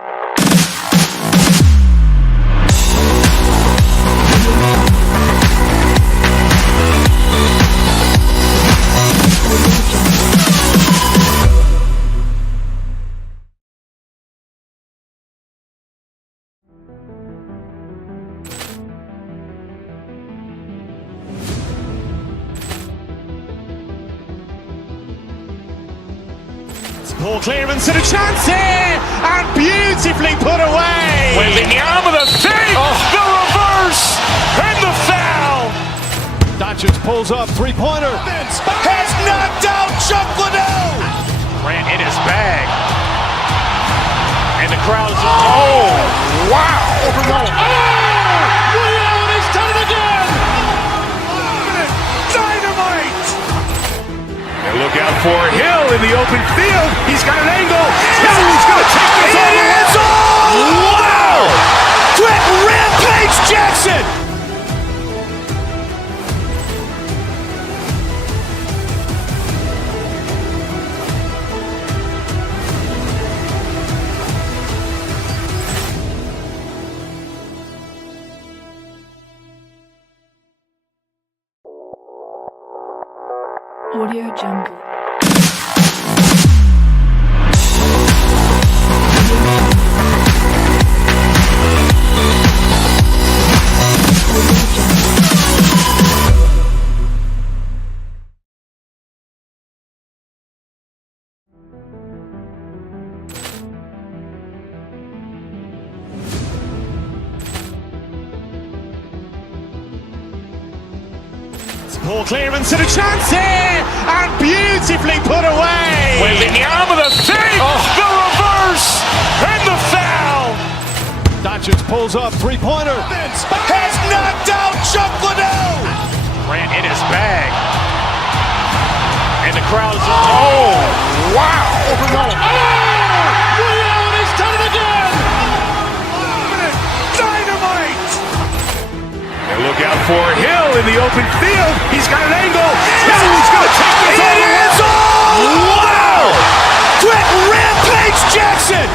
Poor clearance and a chance here, and beautifully put away. Wembanyama the save, the reverse, and the foul. Doncic pulls up, three-pointer. Has knocked out Chuck Liddell. Grant in his bag. And the crowd is, oh, wow! Overruled. Oh! Ray Allen has done it again! Dynamite! And look out for Hill in the open field. He's got an angle. Hill's going to take this all the way. Wow! Quick Rampage Jackson! Audio Jungle. Poor clearance and a chance here, and beautifully put away. Wembanyama the save, the reverse, and the foul. Doncic pulls up, three-pointer. Has knocked out Chuck Liddell. Grant in his bag. And the crowd is, oh, wow. Overruled. Oh! Ray Allen has done it again! Dynamite! And look out for Hill in the open field. He's got an angle. Hill's going to take this all the way. Wow! Quick Rampage Jackson!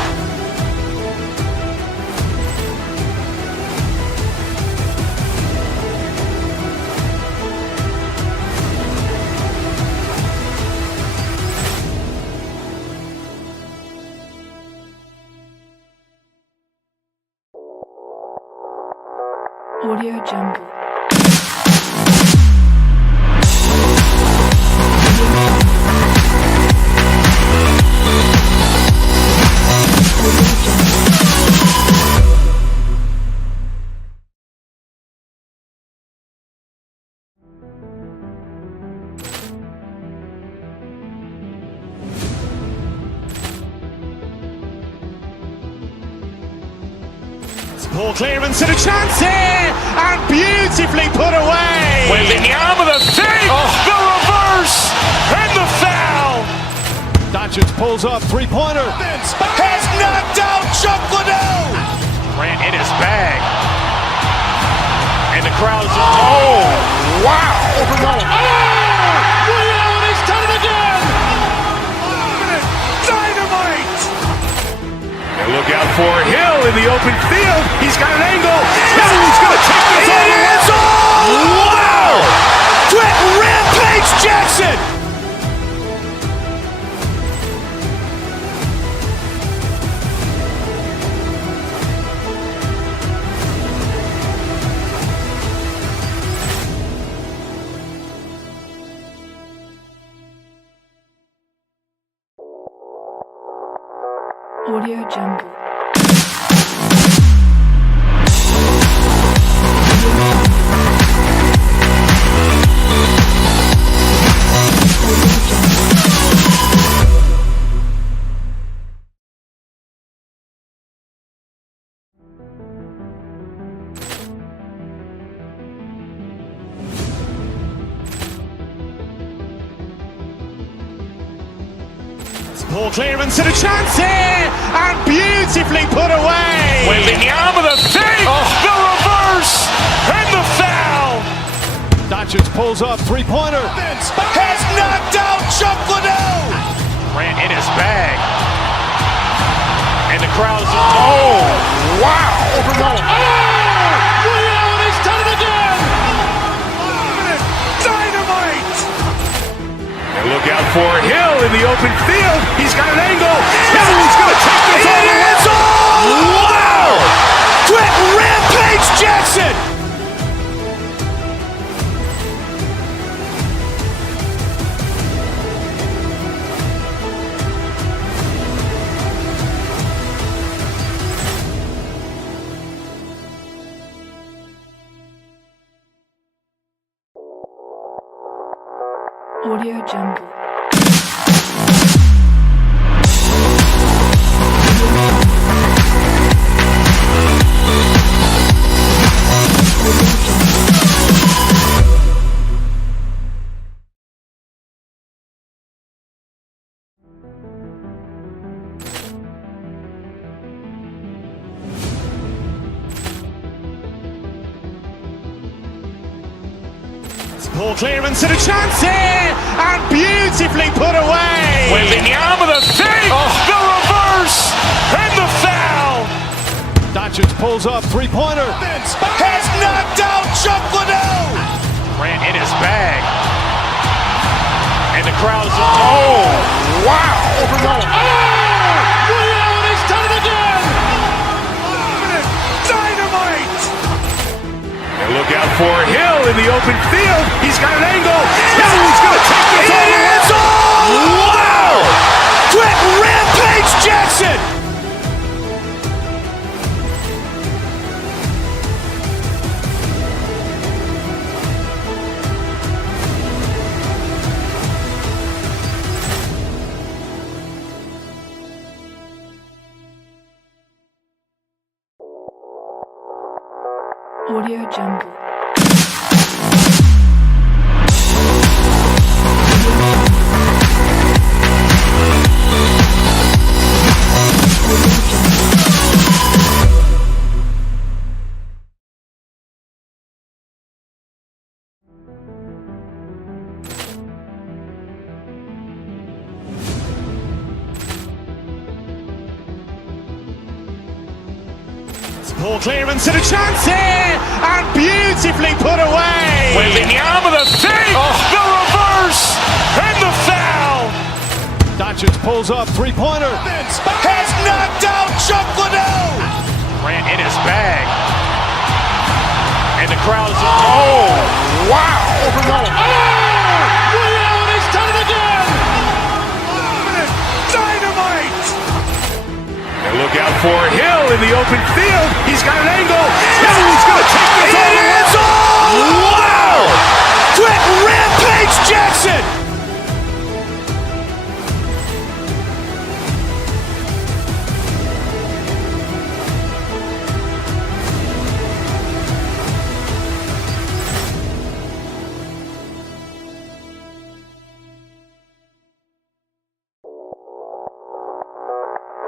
Audio Jungle. Poor clearance and a chance here, and beautifully put away. Wembanyama the save, the reverse, and the foul. Doncic pulls up, three-pointer. Has knocked out Chuck Liddell. Grant in his bag. And the crowd is, oh, wow. Overruled. Oh! Ray Allen has done it again! Dynamite! And look out for Hill in the open field. He's got an angle. Hill's going to take this all the way. Wow! Quick Rampage Jackson! Audio Jungle. Poor clearance and a chance here, and beautifully put away. Wembanyama the save, the reverse, and the foul. Doncic pulls up, three-pointer. Has knocked out Chuck Liddell. Grant in his bag. And the crowd is, oh, wow. Overruled. Oh! Ray Allen has done it again! Dynamite! And look out for Hill in the open field. He's got an angle. Hill's going to take this all the way. Wow! Quick Rampage Jackson! Audio Jungle. Poor clearance and a chance here, and beautifully put away. Wembanyama with a save, the reverse, and the foul. Doncic pulls up, three-pointer. Has knocked out Chuck Liddell. Grant in his bag. And the crowd is, oh, wow. Ray Allen has done it again. Dynamite. And look out for Hill in the open field. He's got an angle. He's going to take this all the way. Wow. Quick Rampage Jackson. Audio Jungle. Poor clearance and a chance here, and beautifully put away. Wembanyama with a save, the reverse, and the foul. Doncic pulls up, three-pointer. Has knocked out Chuck Liddell. Grant in his bag. And the crowd is, oh, wow. Ray Allen has done it again. Dynamite. And look out for Hill in the open field. He's got an angle. He's going to take this all the way. Wow. Quick Rampage Jackson.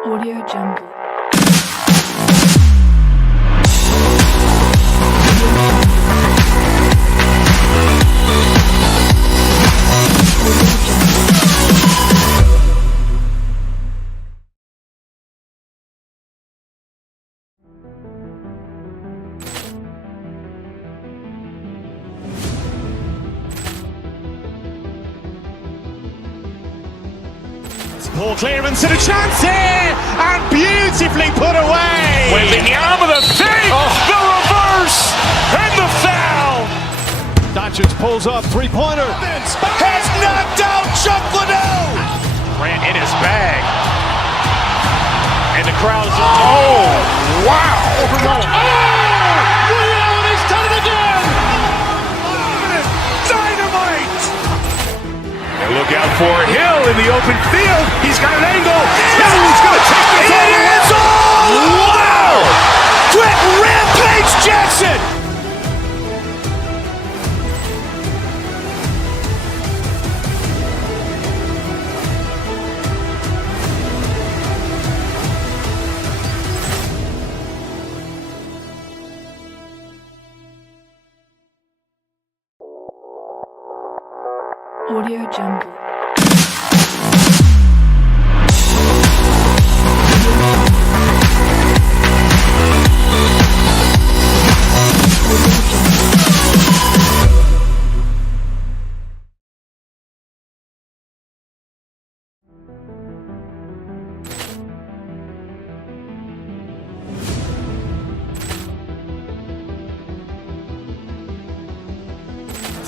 Audio Jungle. Poor clearance and a chance here, and beautifully put away. Wembanyama with a save, the reverse, and the foul. Doncic pulls up, three-pointer. Has knocked out Chuck Liddell. Grant in his bag. And the crowd is, oh, wow. Ray Allen has done it again. Dynamite. And look out for Hill in the open field. He's got an angle. He's going to take this all the way. Wow. Quick Rampage Jackson. Audio Jungle.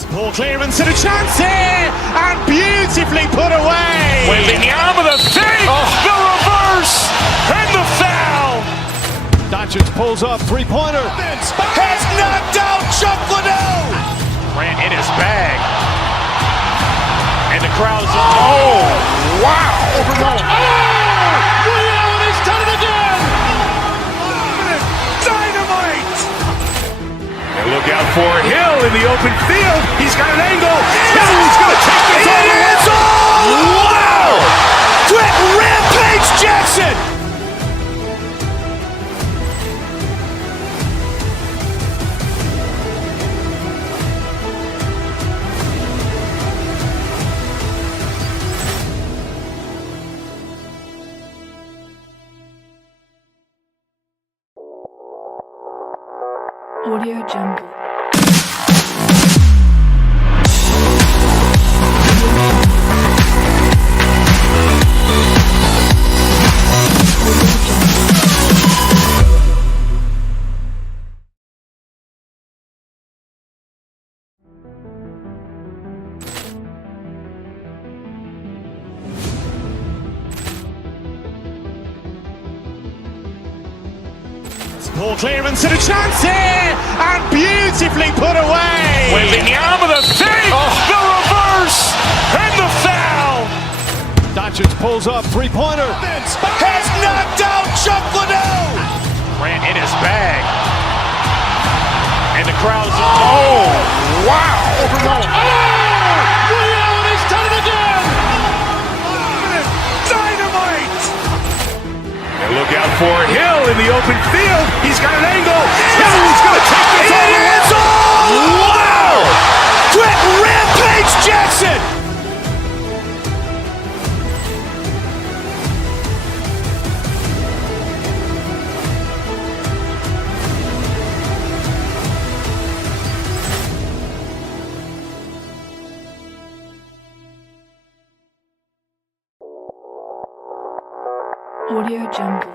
Poor clearance and a chance here, and beautifully put away. Wembanyama with a save, the reverse, and the foul. Doncic pulls up, three-pointer. Has knocked out Chuck Liddell. Grant in his bag. And the crowd is, oh, wow. Ray Allen has done it again. Dynamite. And look out for Hill in the open field. He's got an angle. He's going to take this all the way. Wow. Quick Rampage Jackson. Audio Jungle. Ball clearance and a chance here, and beautifully put away. Waving the arm of the fake, the reverse, and the foul. Doncic pulls up, three-pointer. Has knocked out Chuck Liddell. Grant in his bag. And the crowd's, oh, wow. Ray Allen has done it again. Dynamite. And look out for Hill in the open field. He's got an angle. Hill's going to take this all the way. Wow. Quick Rampage Jackson. Audio Jungle.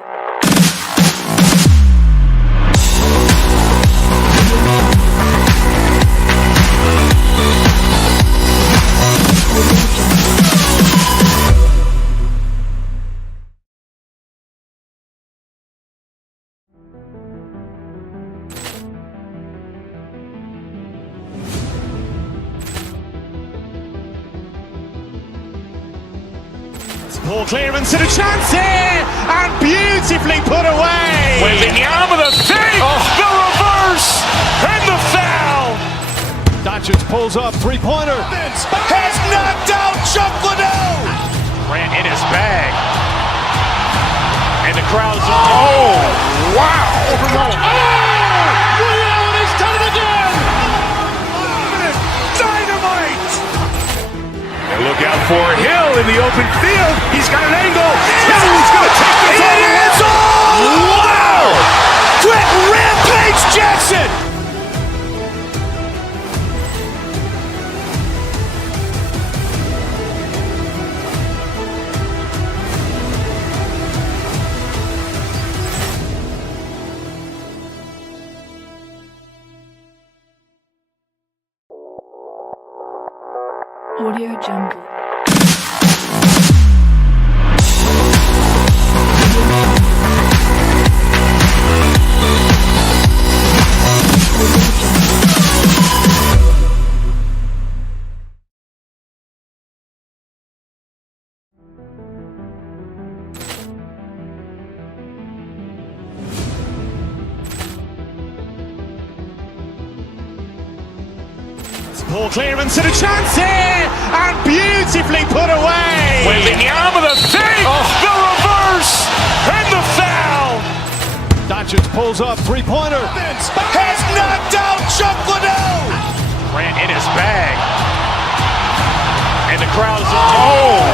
Ball clearance and a chance here, and beautifully put away. Waving the arm of the fake, the reverse, and the foul. Doncic pulls up, three-pointer. Has knocked out Chuck Liddell. Grant in his bag. And the crowd's, oh, wow. Ray Allen has done it again. Dynamite. And look out for Hill in the open field. He's got an angle. Hill's going to take this all the way. Wow. Quick Rampage Jackson. Audio Jungle. Ball clearance and a chance here, and beautifully put away. Waving the arm of the fake, the reverse, and the foul. Doncic pulls up, three-pointer. Has knocked out Chuck Liddell. Grant in his bag. And the crowd's, oh,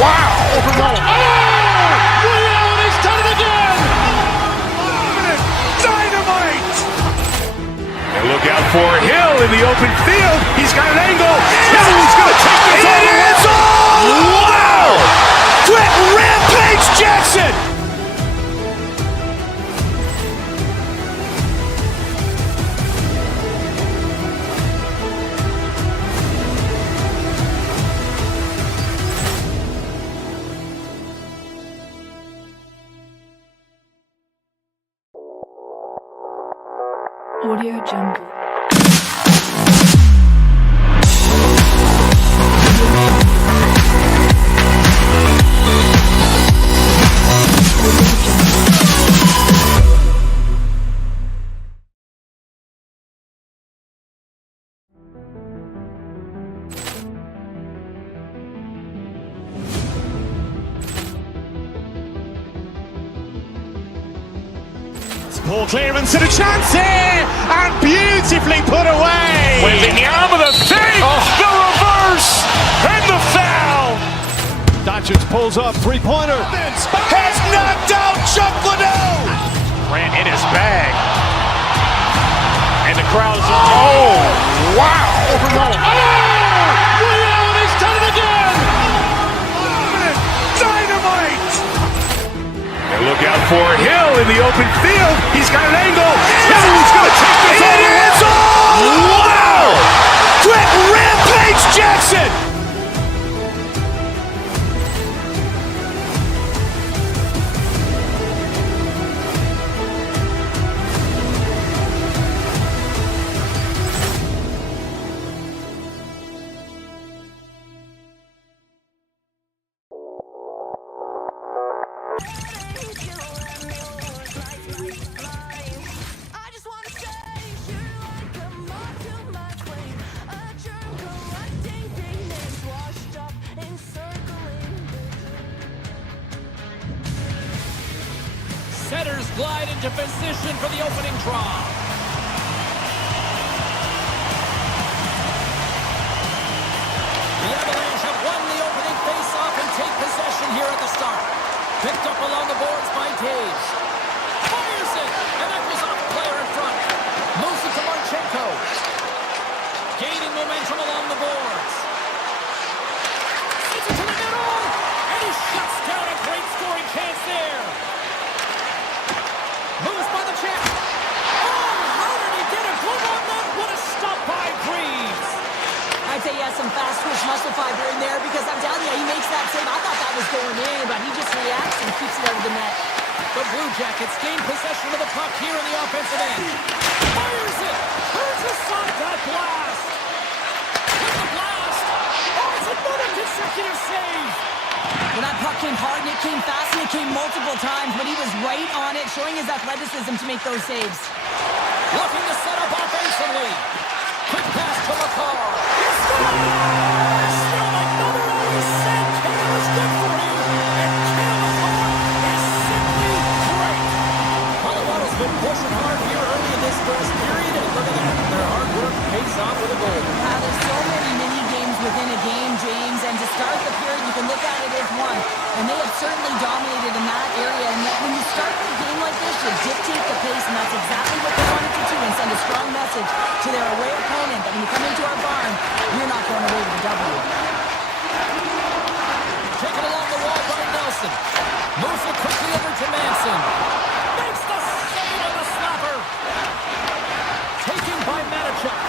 wow. Ray Allen has done it again. Dynamite. And look out for Hill in the open field. He's got an angle. Hill's going to take this all the way. Wow. Quick Rampage Jackson. Audio Jungle. Ball clearance and a chance here, and beautifully put away. Waving the arm of the fake, the reverse, and the foul. Doncic pulls up, three-pointer. Has knocked out Chuck Liddell. Grant in his bag. And the crowd is... Oh, wow! He's done it again! Dynamite! And look out for Hill in the open field. He's got an angle. He's going to take this all the way. Wow! Quick Rampage Jackson! Setters glide into position for the opening draw. The Avalanche have won the opening face-off and take possession here at the start. Picked up along the boards by Taves. Fires it, and that goes off the player in front. Moves it to Marchenko. Gaining momentum along the boards. Sends it to the middle, and he shuts down a great scoring chance there. Moves by the champ. Oh, how did he get a glove on that? What a stop by Breeze. I'd say he has some fast twitch muscle fiber in there because I'm telling you, he makes that save. I thought that was going in, but he just reacts and keeps it out of the net. The Blue Jackets gain possession of the puck here in the offensive end. Fires it. Where's the shot? That blast. With the blast. Oh, it's another consecutive save. When that puck came hard and it came fast and it came multiple times, but he was right on it, showing his athleticism to make those saves. Looking to set up offensively. Quick pass to McCarr. Still another always said Cam is good for you. And Cam McCarr is simply great. Colorado's been pushing hard here early in this first period, and look at that. Their hard work pays off with a goal. There's so many mini games within a game, James, and to start the period, you can look at it as one. And they have certainly dominated in that area. And yet when you start a game like this, you dictate the pace, and that's exactly what they wanted to do and send a strong message to their away opponent that when you come into our barn, you're not going away with a W. Taken along the wall by Nelson. Moves it quickly over to Manson. Makes the save on the slapper. Taken by Manichuk.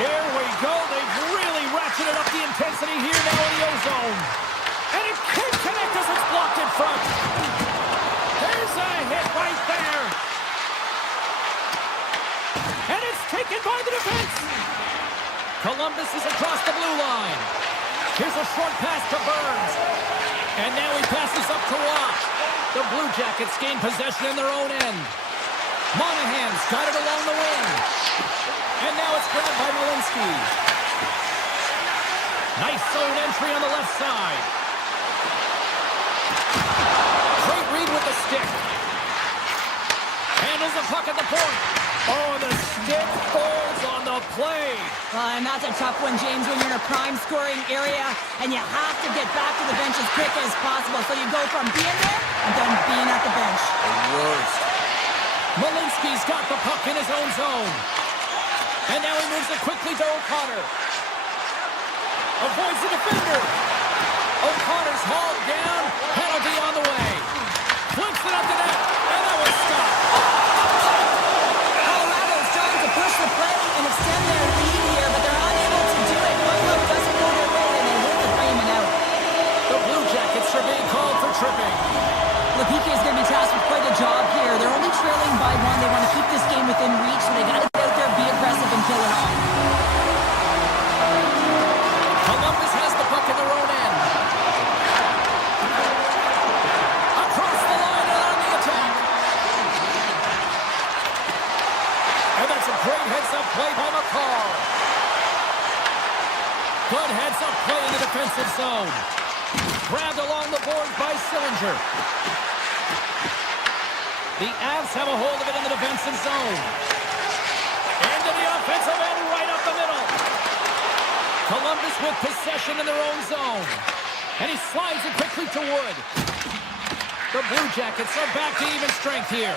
Here we go. They've really ratcheted up the intensity here now in the O-zone. And it can't connect as it's blocked in front. There's a hit right there. And it's taken by the defense. Columbus is across the blue line. Here's a short pass to Burns. And now he passes up to Watt. The Blue Jackets gain possession in their own end. Monahan's got it along the wing. And now it's grabbed by Malinsky. Nice zone entry on the left side. Great read with the stick. Handles the puck at the point. Oh, the stick falls on the play. And that's a tough one, James, when you're in a prime scoring area and you have to get back to the bench as quick as possible. So you go from being there and then being at the bench. The worst. Malinsky's got the puck in his own zone. And now he moves it quickly to O'Connor. Avoids the defender. O'Connor's hauled down. Penalty on the way. Flips it up to net. And that was stopped. Colorado's trying to push the play and extend their lead here, but they're unable to do it. One look doesn't go their way, and they hit the frame and out. The Blue Jackets are being called for tripping. LePique is going to be tasked with quite a job here. They're only trailing by one. They want to keep this game within reach, so they got to get out there, be aggressive, and kill it off. Columbus has the puck in their own end. Across the line and on the attack. And that's a great heads-up play by McCarr. Good heads-up play in the defensive zone. Grabbed along the boards by Sillinger. The Avs have a hold of it in the defensive zone. Into the offensive end, right up the middle. Columbus with possession in their own zone. And he slides it quickly to Wood. The Blue Jackets are back to even strength here.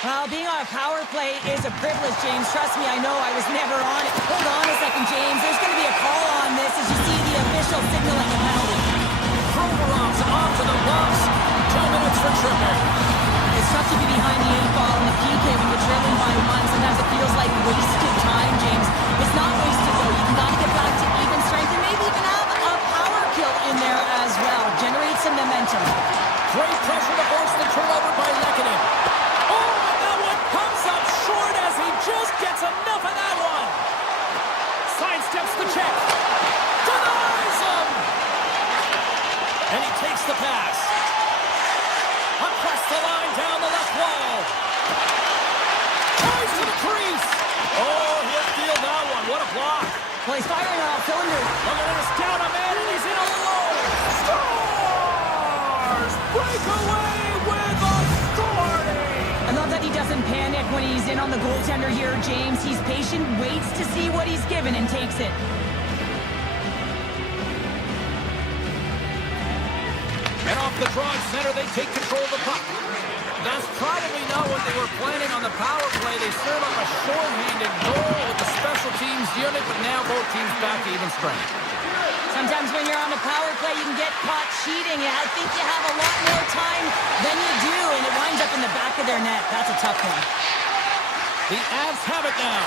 Well, being on a power play is a privilege, James. Trust me, I know. I was never on it. Hold on a second, James. There's going to be a call on this as you see the official signaling a penalty. Provorov's off to the gloves. 2 minutes for Tripper. It's tough to be behind the 8 ball in the PK when you're trailing by 1. Sometimes it feels like wasted time, James. It's not wasted, though. You can got to get back to even strength and maybe even have a power kill in there as well. Generate some momentum. Great pressure to force the turnover by Lehkonen. Oh, and that one comes up short as he just gets enough of that one. Sidesteps the check. Denies him. And he takes the pass. Across the line, down the left wall. Tries to the crease. Oh, he'll steal that one. What a block. Well, he's firing on all cylinders. Look at this, down a man, and he's in alone. Stars! Breakaway with authority! I love that he doesn't panic when he's in on the goaltender here, James. He's patient, waits to see what he's given, and takes it. And off the draw center, they take control of the puck. That's probably not what they were planning on the power play. They serve up a shorthanded goal with the special teams unit, but now both teams back to even strength. Sometimes when you're on the power play, you can get caught cheating. I think you have a lot more time than you do, and it winds up in the back of their net. That's a tough one. The Avs have it now.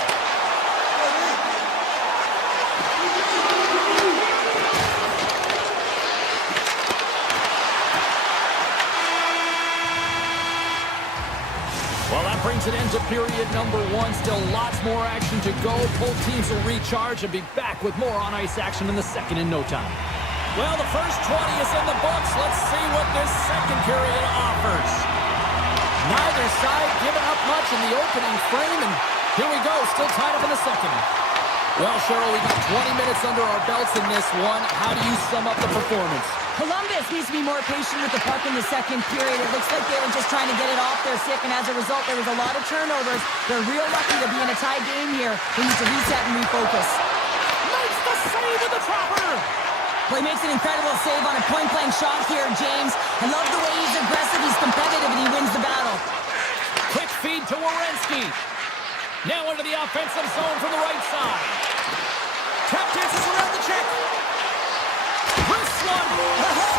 Well, that brings an end to period number 1. Still lots more action to go. Both teams will recharge and be back with more on-ice action in the second in no time. Well, the first 20 is in the books. Let's see what this second period offers. Neither side giving up much in the opening frame, and here we go, still tied up in the second. Well, Cheryl, we got 20 minutes under our belts in this one. How do you sum up the performance? Columbus needs to be more patient with the puck in the second period. It looks like they were just trying to get it off their stick, and as a result, there was a lot of turnovers. They're real lucky to be in a tie game here. They need to reset and refocus. Makes the save with the trapper! Well, he makes an incredible save on a point-blank shot here, James. I love the way he's aggressive, he's competitive, and he wins the battle. Quick feed to Werenski. Now into the offensive zone from the right side. Tap dances around the check. Wrist one.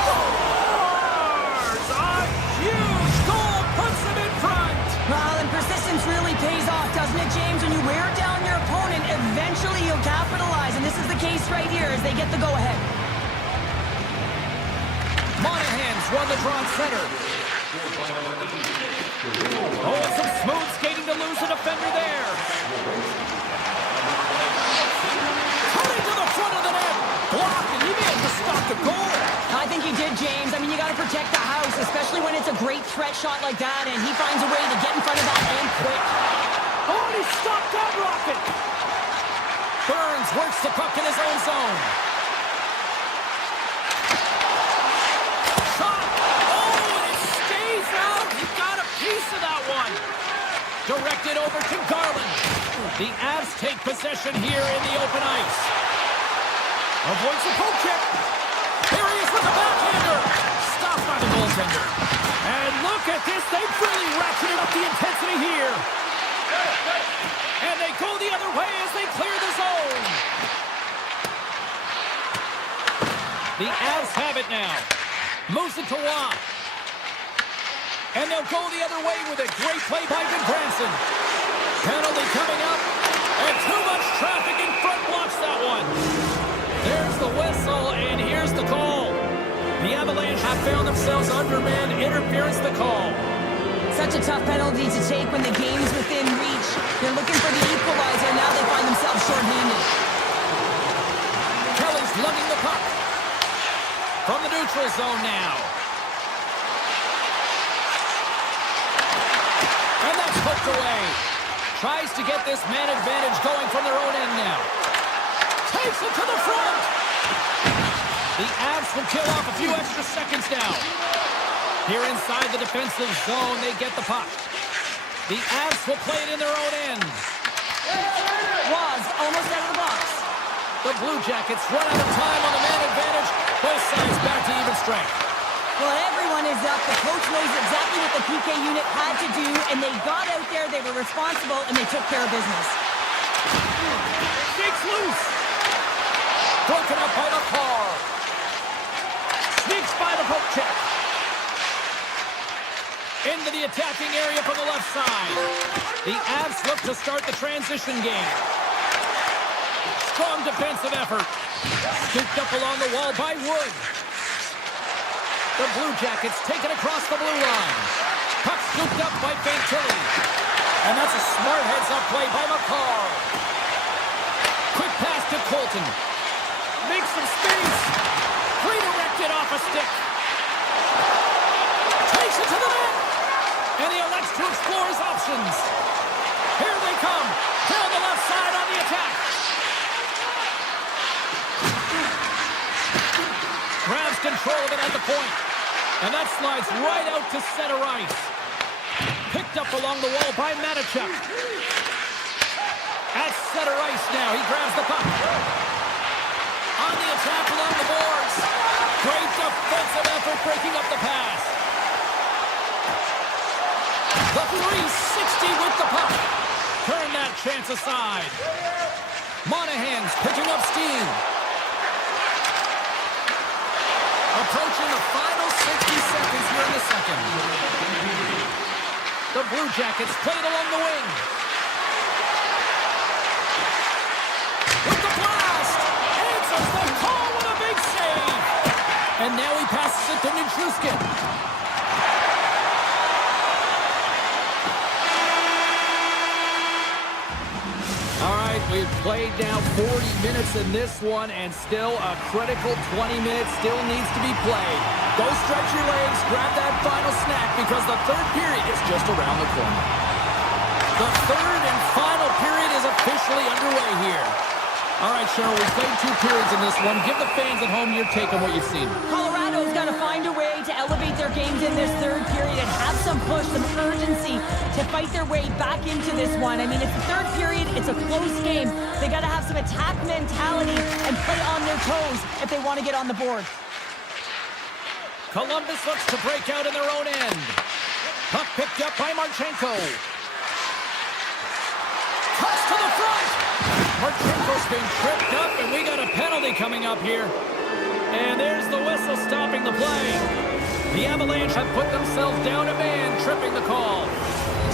Scores! A huge goal puts him in front. Well, and persistence really pays off, doesn't it, James? When you wear down your opponent, eventually you'll capitalize, and this is the case right here as they get the go-ahead. Monahan's won the draw center. Oh, some smooth skating to lose a defender there. Cutting to the front of the net. Blocked, and he managed to stop the goal. I think he did, James. I mean, you got to protect the house, especially when it's a great threat shot like that, and he finds a way to get in front of that and quick. Oh, and he stopped that rocket. Burns works the puck in his own zone. Shot. Oh, and it stays out. He got a piece of that one. Directed over to Garland. The Avs take possession here in the open ice. Avoids the poke check. Here he is with the backhander. Stopped by the goaltender. And look at this. They've really ratcheted up the intensity here. And they go the other way as they clear the zone. The Avs have it now. Moves it to Watt. And they'll go the other way with a great play by Branson. Penalty coming up. And too much traffic in front blocks that one. There's the whistle, and here's the call. The Avalanche have found themselves undermanned. Interference the call. Such a tough penalty to take when the game's within reach. They're looking for the equalizer. Now they find themselves shorthanded. Kelly's lugging the puck. From the neutral zone now. And that's hooked away. Tries to get this man advantage going from their own end now. Takes it to the front. The Avs will kill off a few extra seconds now. Here inside the defensive zone, they get the puck. The Avs will play it in their own end. Was almost out of the box. The Blue Jackets run out of time on the man advantage. Both sides back to even strength. Well, everyone is up. The coach knows exactly what the PK unit had to do, and they got out there, they were responsible, and they took care of business. Sneaks loose. Broken up by the car. Sneaks by the poke check. Into the attacking area from the left side. The Avs look to start the transition game. Strong defensive effort. Scooped up along the wall by Wood. The Blue Jackets take it across the blue line. Puck scooped up by Fantilli. And that's a smart heads-up play by McCarr. Quick pass to Colton. Makes some space. Redirected off a stick. Takes it to the net. And he elects to explore his options. Here they come. Down the left side on the attack. Grabs control of it at the point. And that slides right out to center ice. Picked up along the wall by Matichuk. At center ice now. He grabs the puck. On the attack along the boards. Great defensive effort breaking up the pass. The 360 with the puck. Turn that chance aside. Monahan's picking up steam. Approaching the final 60 seconds here in the second. The Blue Jackets played along the wing. With the blast. Answers the call with a big save. And now he passes it to Nichushkin. We've played now 40 minutes in this one, and still a critical 20 minutes still needs to be played. Go stretch your legs, grab that final snack, because the third period is just around the corner. The third and final period is officially underway here. All right, Cheryl, we've played 2 periods in this one. Give the fans at home your take on what you've seen. Colorado's got to find a way to elevate their games in this third period and have some push, some urgency to fight their way back into this one. I mean, it's the third period. It's a close game. They got to have some attack mentality and play on their toes if they want to get on the board. Columbus looks to break out in their own end. Puck picked up by Marchenko. Cuts to the front. Marchenko's been tripped up, and we got a penalty coming up here. And there's the whistle stopping the play. The Avalanche have put themselves down a man, tripping the call.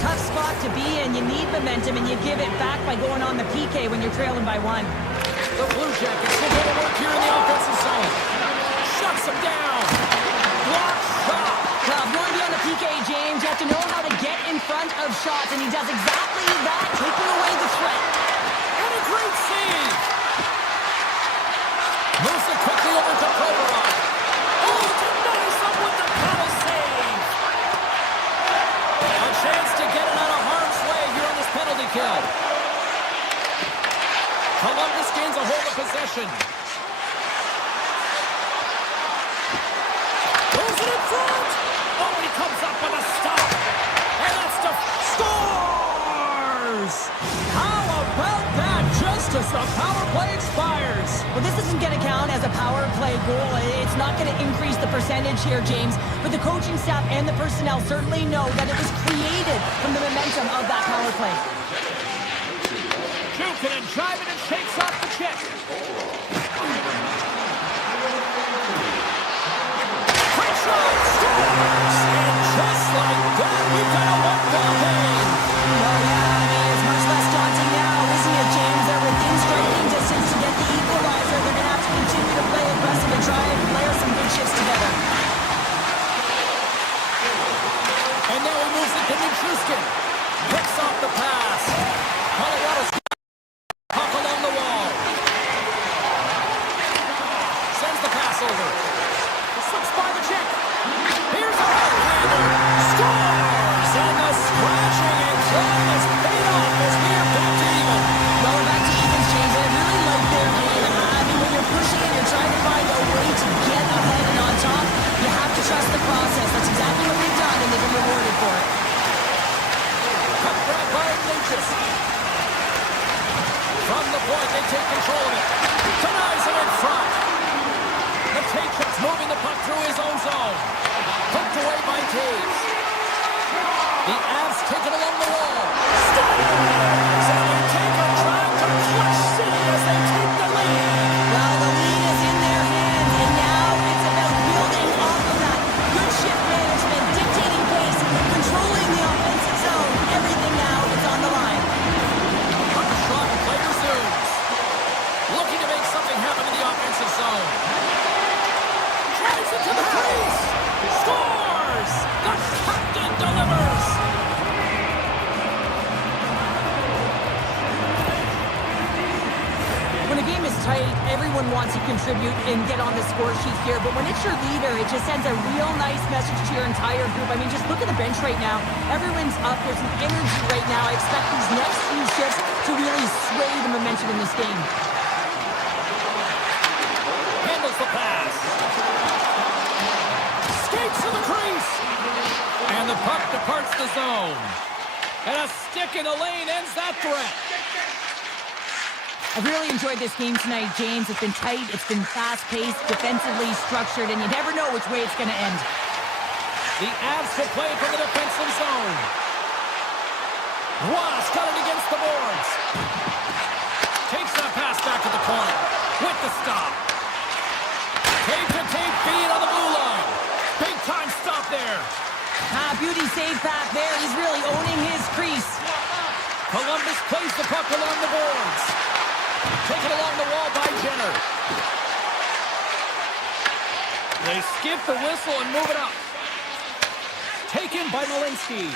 Tough spot to be in. You need momentum, and you give it back by going on the PK when you're trailing by 1. The Blue Jackets will go to work here in the offensive zone. Shuts him down. Block shot. Well, if you want to be on the PK, James, you have to know how to get in front of shots, and he does exactly that, taking away the threat. And a great save. Moves it quickly over to Kovarov. Oh, denies him with the paddle save. A chance to get it out of harm's way here on this penalty kill. Columbus gains a hold of possession. Throws it in front. Oh, he comes up with a stop. And that's the scores. How about that? Just as the power play expires. Well, this isn't going to count as a power play goal. It's not going to increase the percentage here, James. But the coaching staff and the personnel certainly know that it was created from the momentum of that power play. Jukin and driving and shakes off the check. Quick shot, scores! And just like that, we've got a one-goal game. Well, yeah, I mean, it's much less daunting now, isn't it, James? They're within striking distance to get the equalizer. They're going to have to continue to play aggressive and try and layer some good shifts together. And now he moves it to Nichushkin. Picks off the pass. Colorado's puck along the wall. Sends the pass over. Slips by the check. Here's a right-hander. Scores! And the scratching and clawing is paid off as we are back to even. Well, we're back to evens, James. I really like their game. I mean, when you're pushing and you're trying to find a way to get ahead and on top, you have to trust the process. That's exactly what they've done, and they've been rewarded for it. Puck grab by Ignatius. From the point, they take control of it. Denies him in front. Matejchuk's moving the puck through his own zone. by Taves. The Avs take it along the wall. Stars! And they take a drive to Clutch City as they take the lead. Well, the lead is in their hands, and now it's about building off of that. Good shift management, dictating pace, controlling the offensive zone. Everything now is on the line. Shot player zooms. Looking to make something happen in the offensive zone. Drives it to the crease. Scores! The captain delivers. When a game is tight, everyone wants to contribute and get on the score sheet here, but when it's your leader, it just sends a real nice message to your entire group. I mean, just look at the bench right now. Everyone's up. There's an energy right now. I expect these next few shifts to really sway the momentum in this game. Handles the pass. Skates to the crease. And the puck departs the zone. And a stick in the lane ends that threat. I've really enjoyed this game tonight, James. It's been tight, it's been fast-paced, defensively structured, and you never know which way it's going to end. The Avs will play from the defensive zone. Ross got it against the boards. Takes that pass back to the corner with the stop. Tape-to-tape feed on the blue line. Big-time stop there. Beauty save back there. He's really owning his crease. Columbus plays the puck along the boards. Taken along the wall by Jenner. They skip the whistle and move it up. Taken by Malinsky.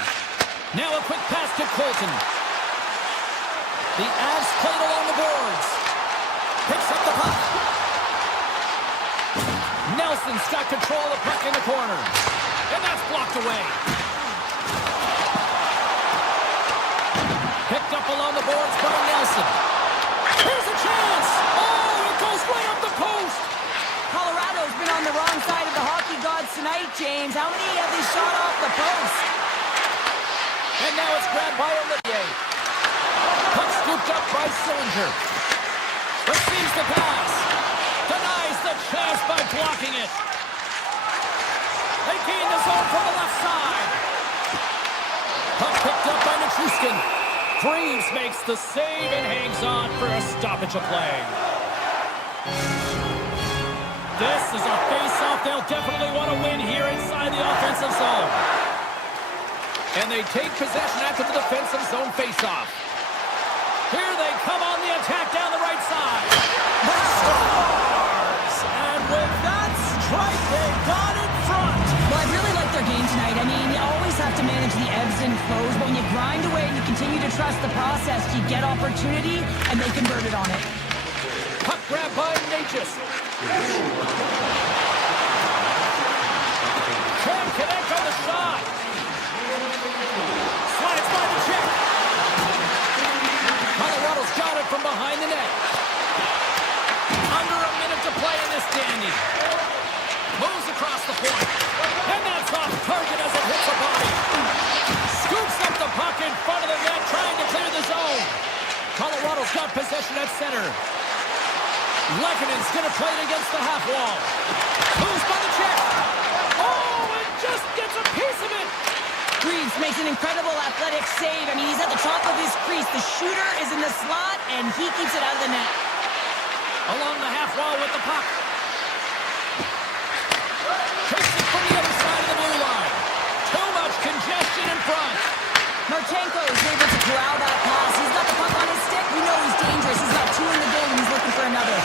Now a quick pass to Colton. The Avs played along the boards. Picks up the puck. Nelson's got control of the puck in the corner. And that's blocked away. Picked up along the boards by Nelson. Here's a chance! Oh, it goes right up the post! Colorado's been on the wrong side of the hockey gods tonight, James. How many have they shot off the post? And now it's grabbed by Olivier. Puck scooped up by Sillinger. Receives the pass. Denies the chance by blocking it. They gain the zone from the left side. Puck picked up by Nichushkin. Freeves makes the save and hangs on for a stoppage of play. This is a face-off they'll definitely want to win here inside the offensive zone. And they take possession after the defensive zone face-off. Here they come on the attack down the right side. Scores! And with that strike, they got in front. Well, I really like their game tonight. I mean, you always have to manage the ebbs and flows, but when you grind away and you continue to trust the process, you get opportunity, and they converted on it. Puck grab by Natchez. Can't connect on the shot. Slides by the check. Colorado's got it from behind the net. Under a minute to play in this dandy. Moves across the point. And that's off target as it hits the body. Scoops up the puck in front of the net, trying to clear the zone. Colorado's got possession at center. Lekkonen's going to play it against the half wall. Moves by the check. Oh, and just gets a piece of it. Reeves makes an incredible athletic save. I mean, he's at the top of his crease. The shooter is in the slot, and he keeps it out of the net. Along the half wall with the puck. Takes it from the other side of the blue line. Too much congestion in front. Marchenko is able to corral that pass. He's got the puck on his stick. We know he's dangerous. He's got two in the game, and he's looking for another.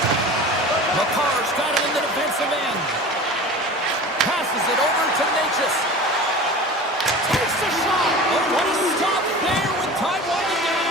McCarr's got it in the defensive end. Passes it over to Natchez. Takes the shot. Oh, what a stop there with time winding down.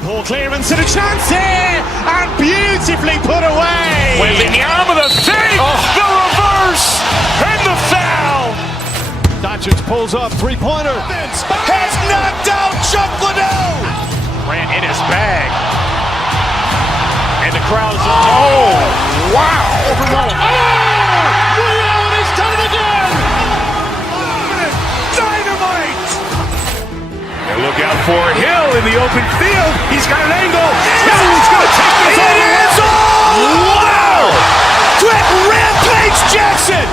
Poor clearance and a chance here, and beautifully put away. With the arm of the save, the reverse, and the foul. Doncic pulls up, three-pointer. Has knocked out Chuck Liddell. Ran in his bag. And the crowd is, oh, wow. Ray Allen has done it again! Dynamite. open field. He's got an angle. He's going to take this all the way. Wow! Quick rampage Jackson!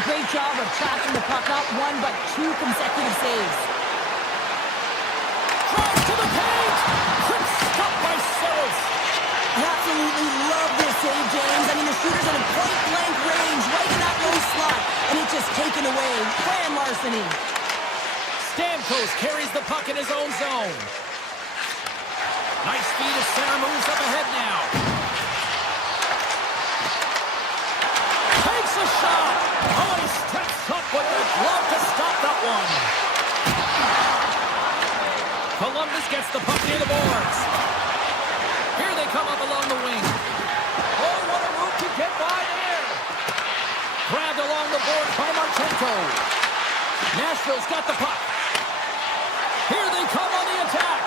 Great job of tracking the puck, not one but two consecutive saves. Drive to the paint! Quick stop by Settles. I absolutely love this save, James. I mean, the shooter's in a point-blank range, right in that low slot, and it's just taken away. Grand larceny. Stamkos carries the puck in his own zone. Nice feed of center, moves up ahead now. Takes a shot. Oh, he steps up with the glove to stop that one. Columbus gets the puck near the boards. Here they come up along the wing. Oh, what a move to get by there. Grabbed along the boards by Marchenko. Nashville's got the puck. Here they come on the attack.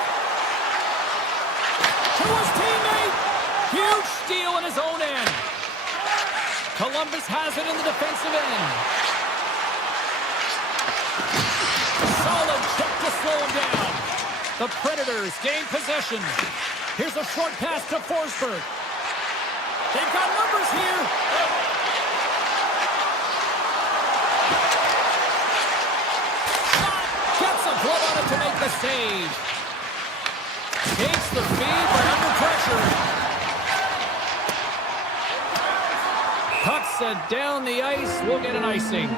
To his teammate. Huge steal in his own end. Columbus has it in the defensive end. Solid check to slow him down. The Predators gain possession. Here's a short pass to Forsberg. They've got numbers here. Shot. Gets a glove on it to make the save. Takes the feed, but under pressure. Puck sent down the ice. We'll get an icing.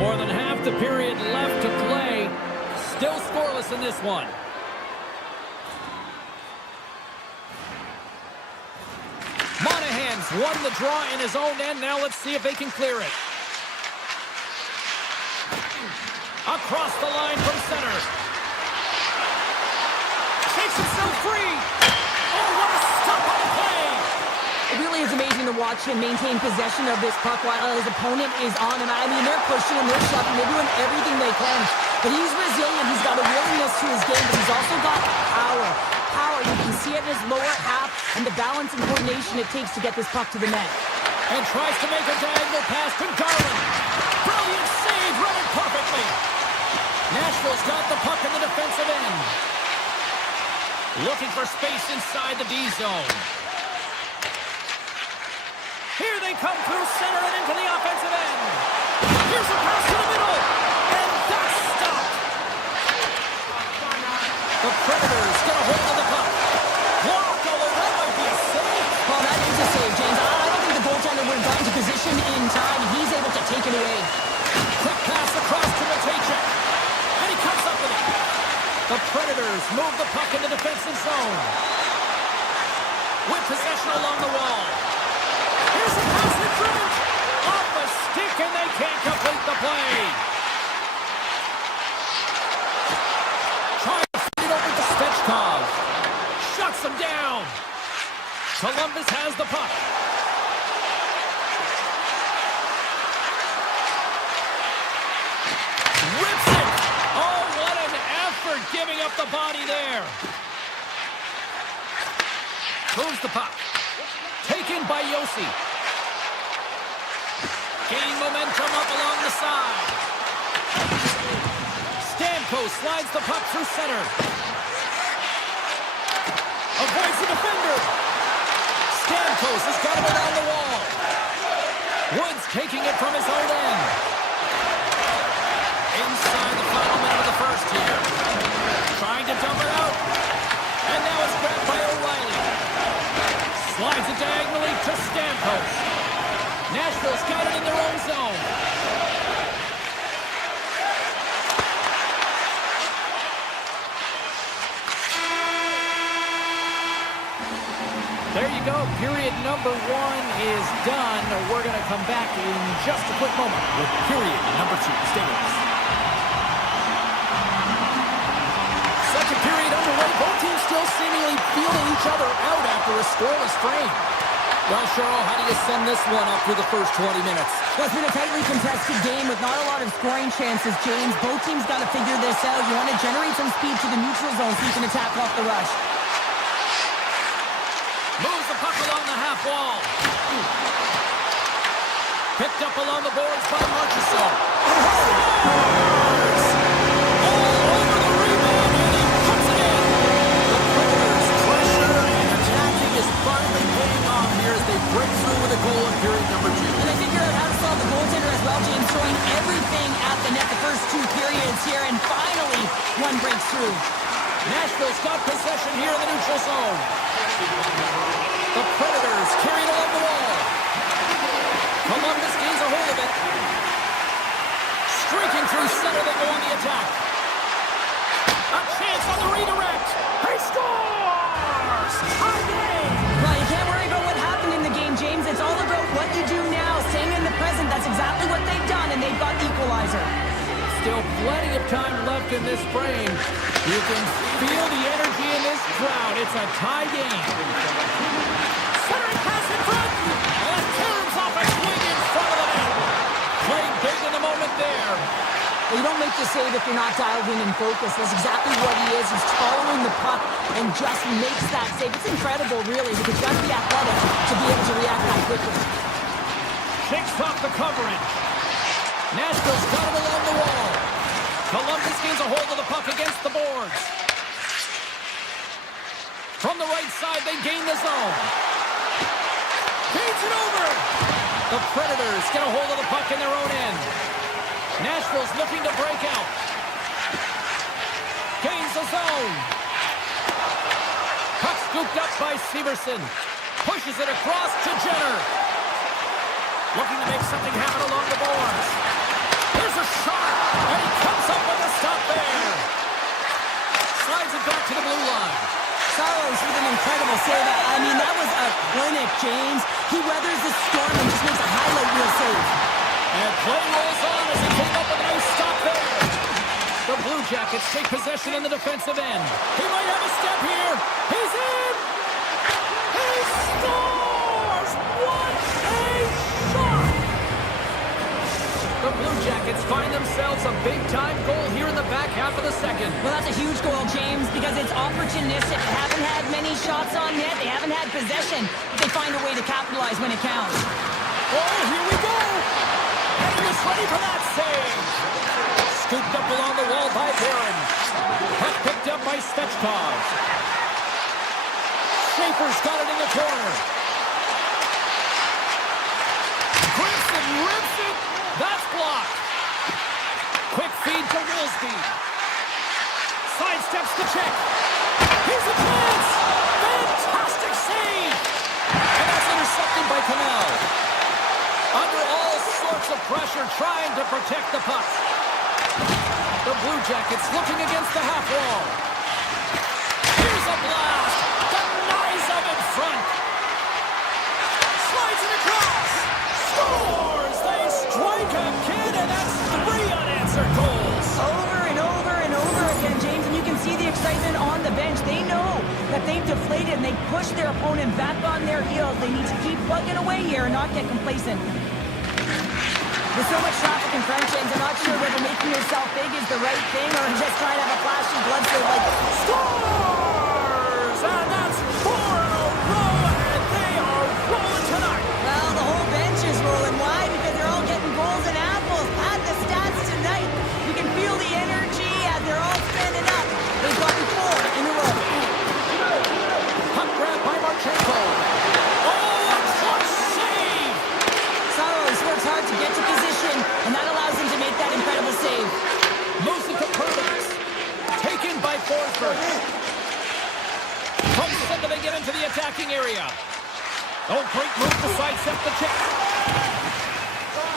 More than half the period left to play. Still scoreless in this one. Monahan's won the draw in his own end. Now let's see if they can clear it. Across the line from center. Takes himself free. Oh, what a stop on the play. It really is amazing to watch him maintain possession of this puck while his opponent is on him. I mean, they're pushing him, they're shoving, they're doing everything they can. But he's resilient. He's got a willingness to his game, but he's also got power. Power, you can see it in his lower half and the balance and coordination it takes to get this puck to the net. And tries to make a diagonal pass to Garland. Brilliant save, run it perfectly. Nashville's got the puck in the defensive end. Looking for space inside the D zone. Here they come through center and into the offensive end. Here's a pass to the middle. And that's stopped. The Predators get a hold of the puck. Blocked, although that might be a save. Well, that is a save, James. I don't think the goaltender would have gotten to position in time. He's able to take it away. Quick pass across to Matejchuk. And he comes up with it. The Predators move the puck in the defensive zone. With possession along the wall. Here's a pass to Trent. Off a stick, and they can't complete the play. Trying to feed it over to Svechkov. Shuts him down. Columbus has the puck. Rips it. Oh, what an effort giving up the body there. Moves the puck. Taken by Yossi. Gaining momentum up along the side. Stamkos slides the puck through center. Avoids the defender. Stamkos has got it around the wall. Woods taking it from his own end. diagonally to Stamkos. Nashville's got it in their own zone. There you go. Period number 1 is done. We're going to come back in just a quick moment with period number 2. Stay with us. Second period underway. Both teams still seemingly feeling each other out after a scoreless frame. Well, Cheryl, how do you sum this one up through the first 20 minutes? Well, it's been a tightly contested game with not a lot of scoring chances, James. Both teams got to figure this out. You want to generate some speed to the neutral zone so you can attack off the rush. Moves the puck along the half wall. Picked up along the boards by Marchessault. All over the rebound, and he puts it in. The Predators' pressure and attacking is finally paying off here as they break through with a goal in period number 2. And they figure out how to solve the goaltender as well, James, throwing everything at the net the first 2 periods here, and finally one breaks through. Nashville's got possession here in the neutral zone. The Predators carried along the wall. Columbus gains a hold of it. Streaking through center, they go on the attack. A chance on the redirect. He scores! Tie game! Well, you can't worry about what happened in the game, James. It's all about what you do now, staying in the present. That's exactly what they've done, and they've got the equalizer. Still plenty of time left in this frame. You can feel the energy in this crowd. It's a tie game. Centering pass in front. And turns off a swing in front of the net. Played big in the moment there. Well, you don't make the save if you're not dialed in and focused. That's exactly what he is. He's following the puck and just makes that save. It's incredible, really, because you got to be athletic to be able to react that quickly. Shakes off the coverage. Nashville's got it along the wall. Columbus gains a hold of the puck against the boards. From the right side, they gain the zone. Feeds it over. The Predators get a hold of the puck in their own end. Nashville's looking to break out. Gains the zone. Puck scooped up by Severson. Pushes it across to Jenner. Looking to make something happen along the boards. Here's a shot, and he comes up with a stop there. Slides it back to the blue line. Saros with an incredible save. I mean, that was a clinic, James. He weathers the storm and just makes a highlight reel save. And play rolls on as he came up with a nice stop there. The Blue Jackets take possession in the defensive end. He might have a step here. He's in. He scores. What a shot. The Blue Jackets find themselves a big-time goal here in the back half of the second. Well, that's a huge goal, James, because it's opportunistic. They haven't had many shots on net. They haven't had possession. But they find a way to capitalize when it counts. Oh, here we go. And he was ready for that save. Scooped up along the wall by Barron. Puck picked up by Svechkov. Schaefer's got it in the corner. Grimson rips it. That's blocked. Quick feed to Willsby. Sidesteps the check. Here's a chance. Fantastic save. And that's intercepted by Cannell. Under all sorts of pressure, trying to protect the puck. The Blue Jackets looking against the half wall. Here's a blast. Denies of in front. Slides it across. Scores. They strike again, and that's 3 unanswered goals. Over and over and over again, James, and you can see the excitement on the bench. They know that they've deflated and they push their opponent back on their heels. They need to keep plugging away here and not get complacent. With so much traffic in front, James, I'm not sure whether making yourself big is the right thing or just trying to have a flashy blood save like Scores! And that's 4 in a row, and they are rolling tonight. well, the whole bench is rolling. Why? Because they're all getting goals and apples. Add the stats tonight. You can feel the energy as they're all standing up. They've gotten 4 in a row. Puck grab by Marchenko. Oh, a clutch save! Saros works hard to get to position, and that allows him to make that incredible save. Moves it to Perlix. Taken by Forsberg. great move to sidestep the check.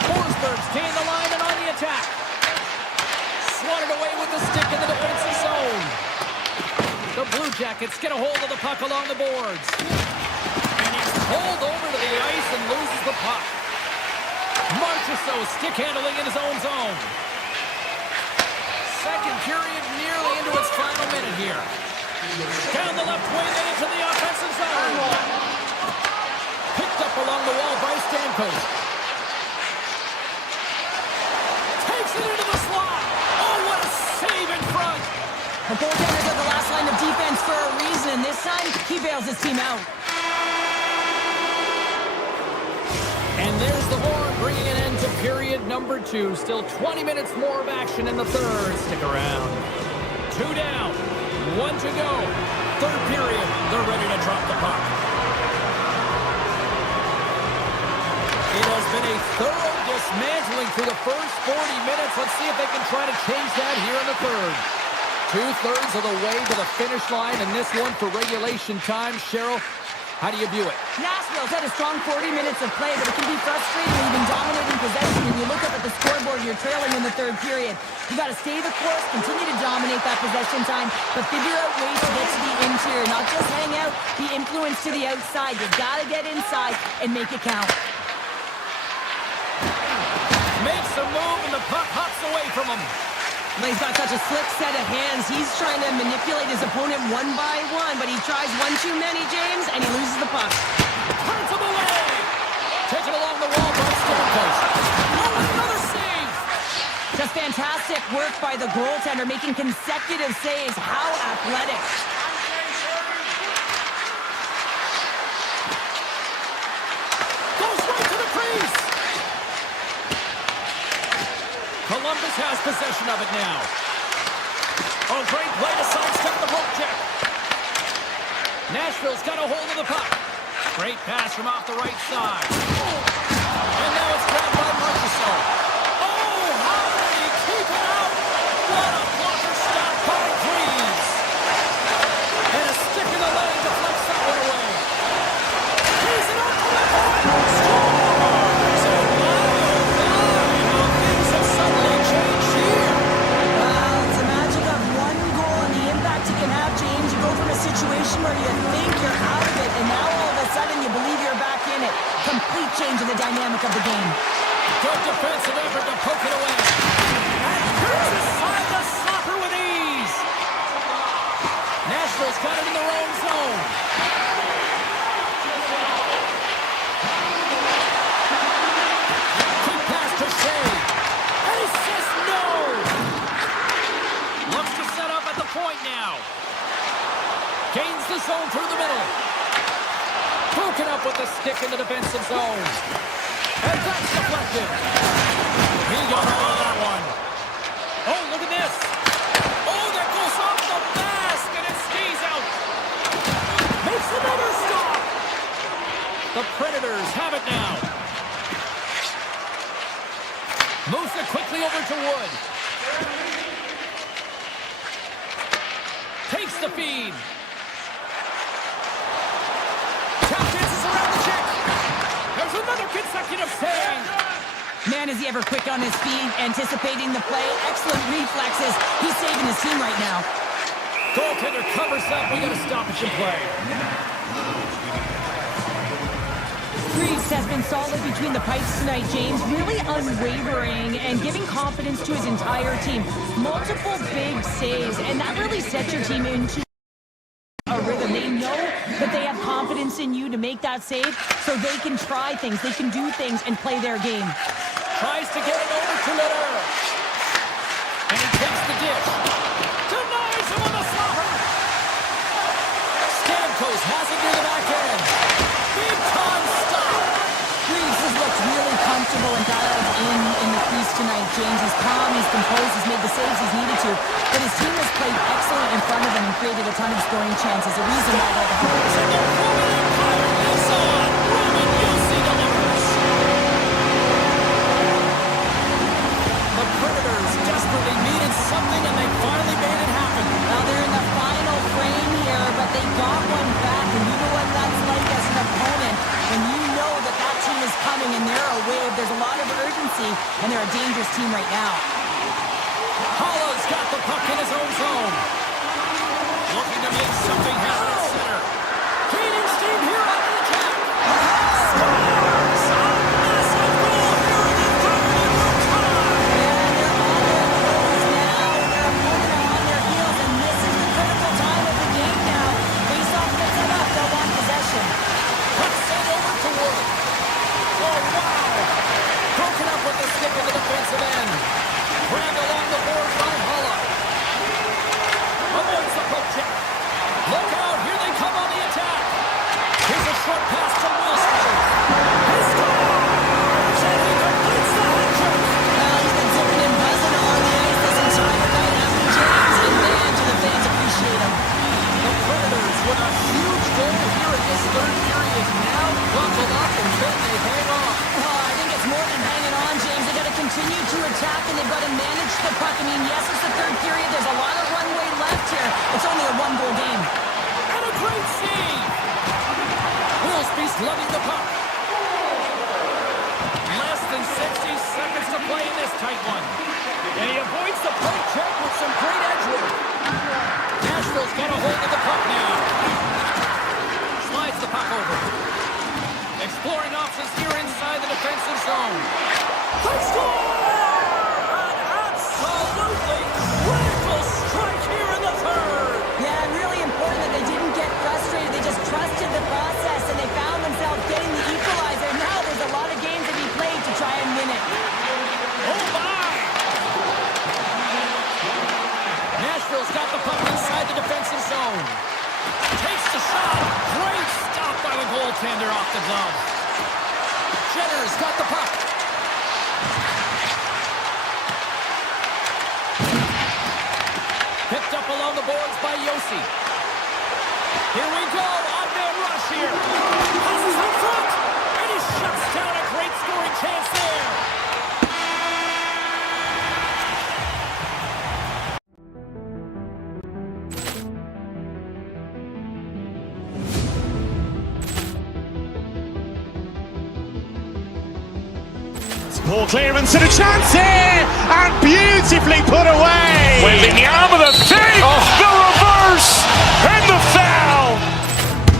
Forsberg's gained the line and on the attack. Swatted away with the stick in the defensive zone. The Blue Jackets get a hold of the puck along the boards. And he's pulled over to the ice and loses the puck. Marchessault stick handling in his own zone. Second period nearly into its final minute here. Down the left wing and into the offensive zone. Picked up along the wall by Stamkos. Takes it into the slot. Oh, what a save in front. The goaltenders are the last line of defense for a reason. This time, he bails his team out. And there's the horn, bringing an end to period number 2. Still 20 minutes more of action in the third. Stick around. 2 down, 1 to go. Third period, they're ready to drop the puck. It has been a thorough dismantling through the first 40 minutes. Let's see if they can try to change that here in the third. 2/3 of the way to the finish line, and this one for regulation time. Cheryl, how do you view it? Nashville's had a strong 40 minutes of play, but it can be frustrating when you've been dominating possession and you look up at the scoreboard and you're trailing in the third period. You got to stay the course, continue to dominate that possession time, but figure out ways to get to the interior, not just hang out, be influenced to the outside. You got to get inside and make it count. Makes a move and the puck hops away from him. He's got such a slick set of hands. He's trying to manipulate his opponent one by one, but he tries one too many, James, and he loses the puck. Turns him away. Taken along the wall by Stamkos. Oh, another save. Just fantastic work by the goaltender, making consecutive saves. How athletic. Goes right to the crease. Columbus has possession of it now. Oh, great play to sidestep the poke check. Nashville's got a hold of the puck. Great pass from off the right side. And now it's grabbed by Marchessault. Oh, how did he keep it out? What a blocker stop by Greaves. And a stick in the leg deflects that one away. He's it up to the point. Scores! So how things have suddenly changed here. Well, it's the magic of one goal and the impact it can have, James. You go from a situation where you think you're out of it, and now all of a sudden you believe you're back in it. Complete change in the dynamic of the game. Good defensive effort to poke it away. And here's aside the slapper with ease. Nashville's got it in their own zone. Quick pass to Shea. And he says no. Looks to set up at the point now. Gains the zone through the middle. Broken up with the stick in the defensive zone. And that's deflected. He got all of that one. Oh, look at this. Oh, that goes off the mask and it stays out. Makes another stop. The Predators have it now. Moves it quickly over to Wood. Takes the feed. Tap dances around the check. There's another consecutive save. Man, is he ever quick on his feet, anticipating the play. Excellent reflexes. He's saving his team right now. Goaltender covers up. We got to stop it in play. Greaves has been solid between the pipes tonight, James. Really unwavering and giving confidence to his entire team. Multiple big saves, and that really sets your team into a rhythm. They know that they have confidence in you to make that save, so they can try things, they can do things, and play their game. Tries to get it over to Letter. And he takes the dish. Denies him on the slapper. Stamkos has it near the back end. Big time stop. Greaves has looked really comfortable and dialed in the crease tonight, James. He's calm, he's composed, he's made the saves he's needed to, but his team has played excellent in front of him and created a ton of scoring chances. A reason why they're the Hawks. And the Roman Empire lives on. Roman UC delivers. The Predators desperately needed something, and they finally made it happen. Well, they're in the final frame here, but they got one back, and you know what that's like as an opponent when you going, and they're a wave. There's a lot of urgency, and they're a dangerous team right now. Hollow's got the puck in his own zone. Looking to make something happen at center. Gaining steam here on the attack. Scores! A massive goal here in the third And they're on their toes now. Their opponent are on their heels, and this is the critical time of the game now. Face-off gets them up. They'll want possession. puck sent over toward him. Oh, wow! Broken up with the stick in the defensive end. Grabbed along the board by Hollow. Avoids the poke check. Look out, here they come on the attack. Here's a short pass to Wilson. He scores! And he completes the hat trick. Well, he's been zipping and buzzing along the ice this entire night after James, and man, do the fans appreciate him. The Predators with a huge goal here in this third period. Now buckle up and can they hang on? Oh, I think it's more than hanging on, James. They've got to continue to attack, and they've got to manage the puck. I mean, yes, it's the third period. There's a lot of runway left here. It's only a one-goal game. And a great save! Wilsby's lugging the puck. Less than 60 seconds to play in this tight one. And he avoids the plate check with some great edge work. Nashville's got a hold of the puck now. Slides the puck over. Exploring options here inside the defensive zone. They score! An absolutely critical strike here in the third. Yeah, and really important that they didn't get frustrated. They just trusted the process, and they found themselves getting the equalizer. Now there's a lot of games to be played to try and win it. Oh, my! Nashville's got the puck inside the defensive zone. Takes the shot. Great stop by the goaltender off the glove. Jenner's got the puck. Picked up along the boards by Yossi. Here we go. On-man rush here. Passes in front. And he shuts down a great scoring chance there. Ball clearance and a chance here, and beautifully put away. Wembanyama the save, the reverse, and the foul.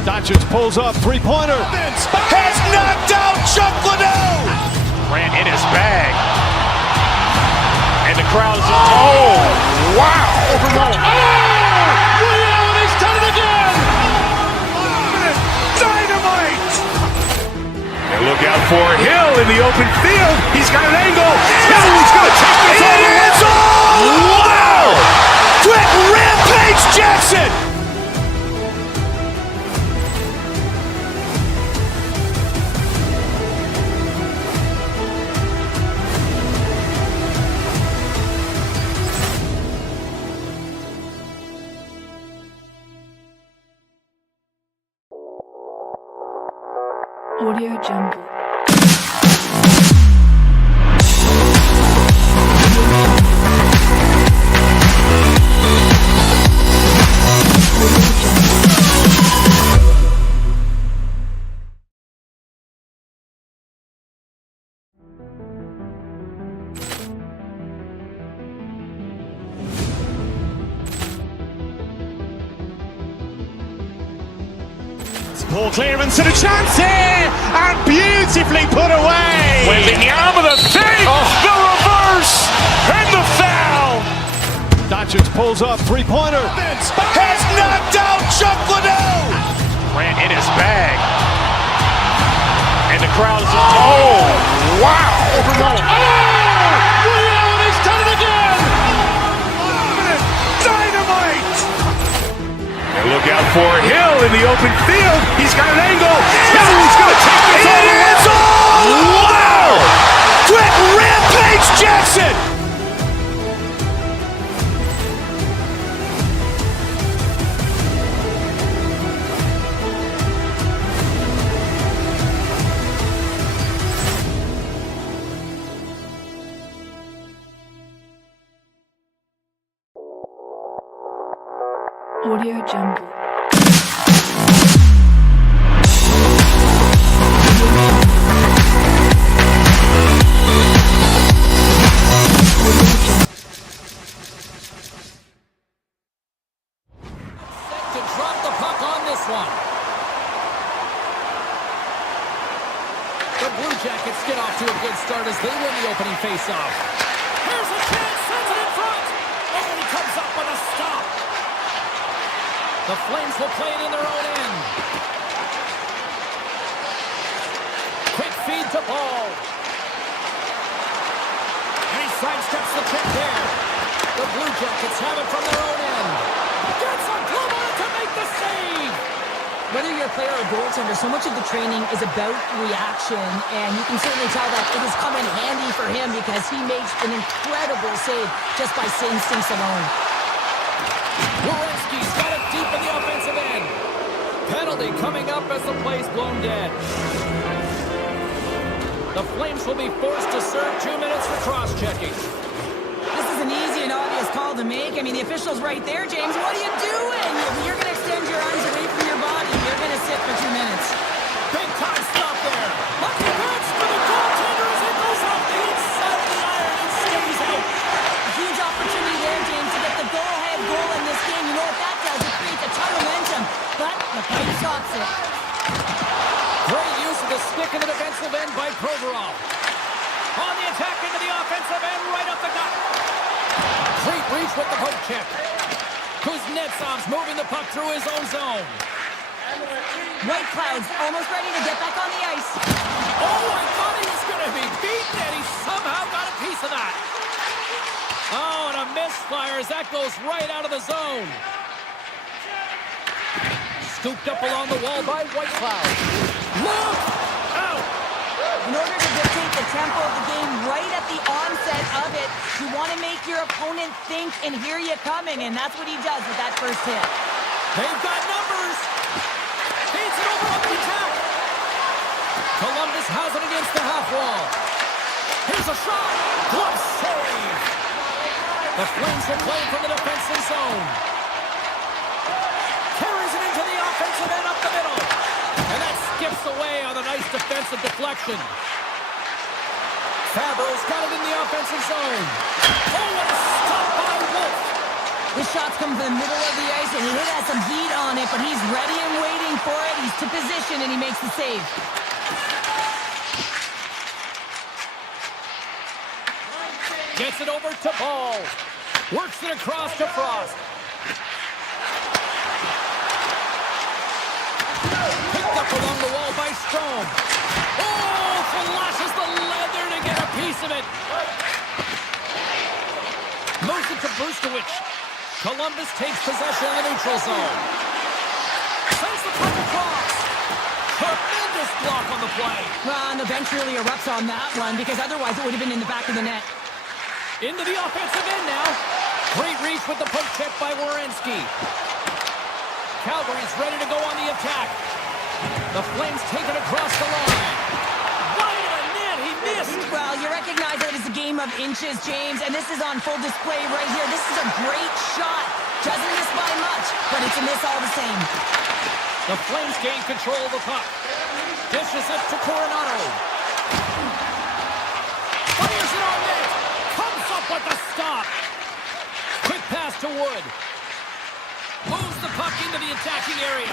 Doncic pulls up, three-pointer. Has knocked out Chuck Liddell. Ran in his bag. And the crowd is, oh, wow. He's done it again. Dynamite. And look out for Hill in the open field. He's got an angle. Hill's going to take this all the way. Wow! Quick Rampage Jackson. Audio Jungle. Ball clearance and a chance here, and beautifully put away. Wembanyama the save, the reverse, and the foul. Doncic pulls up, three-pointer. Has knocked out Chuck Liddell. Ran in his bag. And the crowd is, oh, wow. He's done it again. Dynamite. And look out for Hill in the open field. He's got an angle. Hill's going to take this all the way. Wow! Quick Rampage Jackson. Audio Jungle. The Blue Jackets get off to a good start as they win the opening faceoff. Here's a chance, sends it in front. Oh, he comes up with a stop. The Flames will play it in their own end. Quick feed to Ball. And he sidesteps the check there. The Blue Jackets have it from their own end. Gets a glove on it to make the save. Whether you're a player or a goaltender, so much of the training is about reaction, and you can certainly tell that it has come in handy for him because he makes an incredible save just by instincts alone. Werenski's got it deep in the offensive end. Penalty coming up as the play's blown dead. The Flames will be forced to serve 2 minutes for cross-checking. This is an easy and obvious call to make. I mean, the official's right there, James. What are you doing? You're going to extend your arms away from your body. You're going to sit for 2 minutes. Big time stop there. Lucky punch for the goaltender as it goes off the inside of the iron and stays out. A huge opportunity there, James, to get the go-ahead goal in this game. You know what that does? It creates a ton of momentum, but the pipe stops it. Great use of the stick in the defensive end by Provorov. On the attack into the offensive end, right up the gut. Great reach with the poke check. Kuznetsov's moving the puck through his own zone. White Cloud's almost ready to get back on the ice. Oh, I thought he was going to be beaten, and he somehow got a piece of that. Oh, and a misfire as that goes right out of the zone. Scooped up along the wall by White Cloud. Look out! In order to dictate the tempo of the game right at the onset of it, you want to make your opponent think and hear you coming, and that's what he does with that first hit. They've got numbers. Feeds it over on the attack. Columbus has it against the half wall. Here's a shot. Glove save. The Flames will play from the defensive zone. Carries it into the offensive end up the middle. And that skips away on a nice defensive deflection. Fabro's got it in the offensive zone. Oh, what a stop by Wolf. This shot's come from the middle of the ice, and it has some heat on it, but he's ready and waiting for it. He's to position, and he makes the save. Gets it over to Ball. Works it across to Frost. Picked up along the wall by Strome. Oh, flashes the leather to get a piece of it. Moves it to Brustowicz. Columbus takes possession of the neutral zone. Sends the puck across. Tremendous block on the play. Well, and the bench really erupts on that one, because otherwise it would have been in the back of the net. Into the offensive end now. Great reach with the poke check by Werenski. Calgary's ready to go on the attack. The Flames take it across the line. Wide of the net, he missed. Well, you recognize that it's a game of inches, James, and this is on full display right here. This is a great shot. Doesn't miss by much, but it's a miss all the same. The Flames gain control of the puck. Dishes it to Coronado. Fires it on net. Comes up with the stop. Quick pass to Wood. Moves the puck into the attacking area.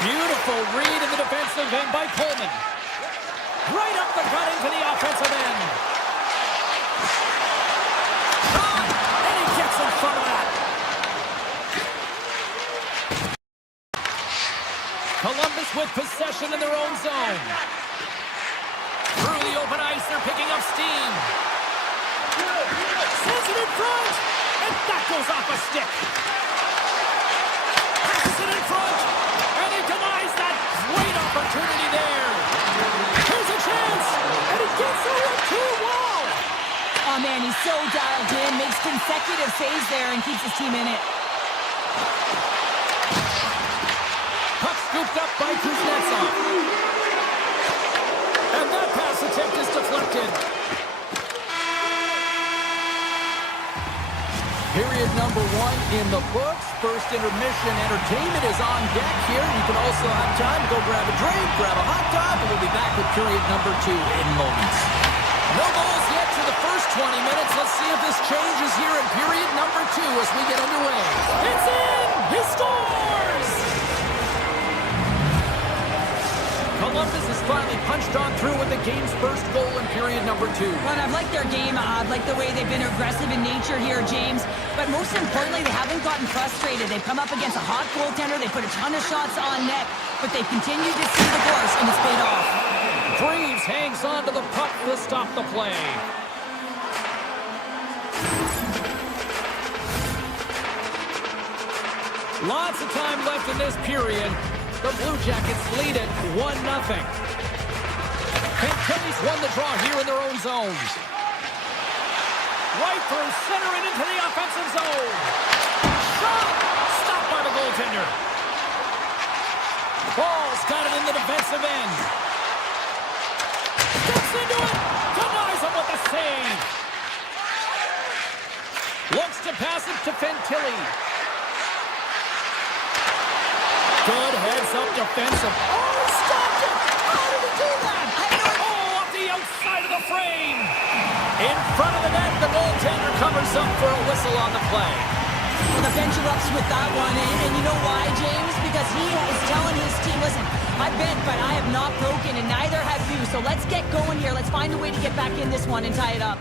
Beautiful read in the defensive end by Coleman. Right up the gut into the offensive end. Shot! And he gets in front of that. Columbus with possession in their own zone. Through the open ice, they're picking up steam. Sends it in front, and that goes off a stick. Passes it in front, and he denies that great opportunity there. Here's a chance, and he gets over to wall. Oh, man, he's so dialed in, makes consecutive saves there, and keeps his team in it. Puck scooped up by Kuznetsov. And that pass attempt is deflected. Period number 1 in the books. First intermission entertainment is on deck here. You can also have time to go grab a drink, grab a hot dog, and we'll be back with period number 2 in moments. No goals yet to the first 20 minutes. Let's see if this changes here in period number 2 as we get underway. It's in! He scores! Columbus has finally punched pushed on through with the game's first goal in period number 2. Well, I've liked their game. I've liked the way they've been aggressive in nature here, James. But most importantly, they haven't gotten frustrated. They've come up against a hot goaltender. They put a ton of shots on net, but they've continued to see the course, and it's paid off. Reeves hangs on to the puck to stop the play. Lots of time left in this period. The Blue Jackets lead it 1-0. Phillies won the draw here in their own zone. Right through center and into the offensive zone. Shot! Stopped by the goaltender. Ball's got it in the defensive end. Gets into it. Denies him with the save. Looks to pass it to Fantilli. Good heads-up defensive. Oh, stopped it! How did he do that? Oh, off the outside of the frame. In front of the net, the goaltender covers up for a whistle on the play. Well, the bench erupts with that one, and you know why, James? Because he is telling his team, listen, I've bent, but I have not broken, and neither have you. So let's get going here. Let's find a way to get back in this one and tie it up.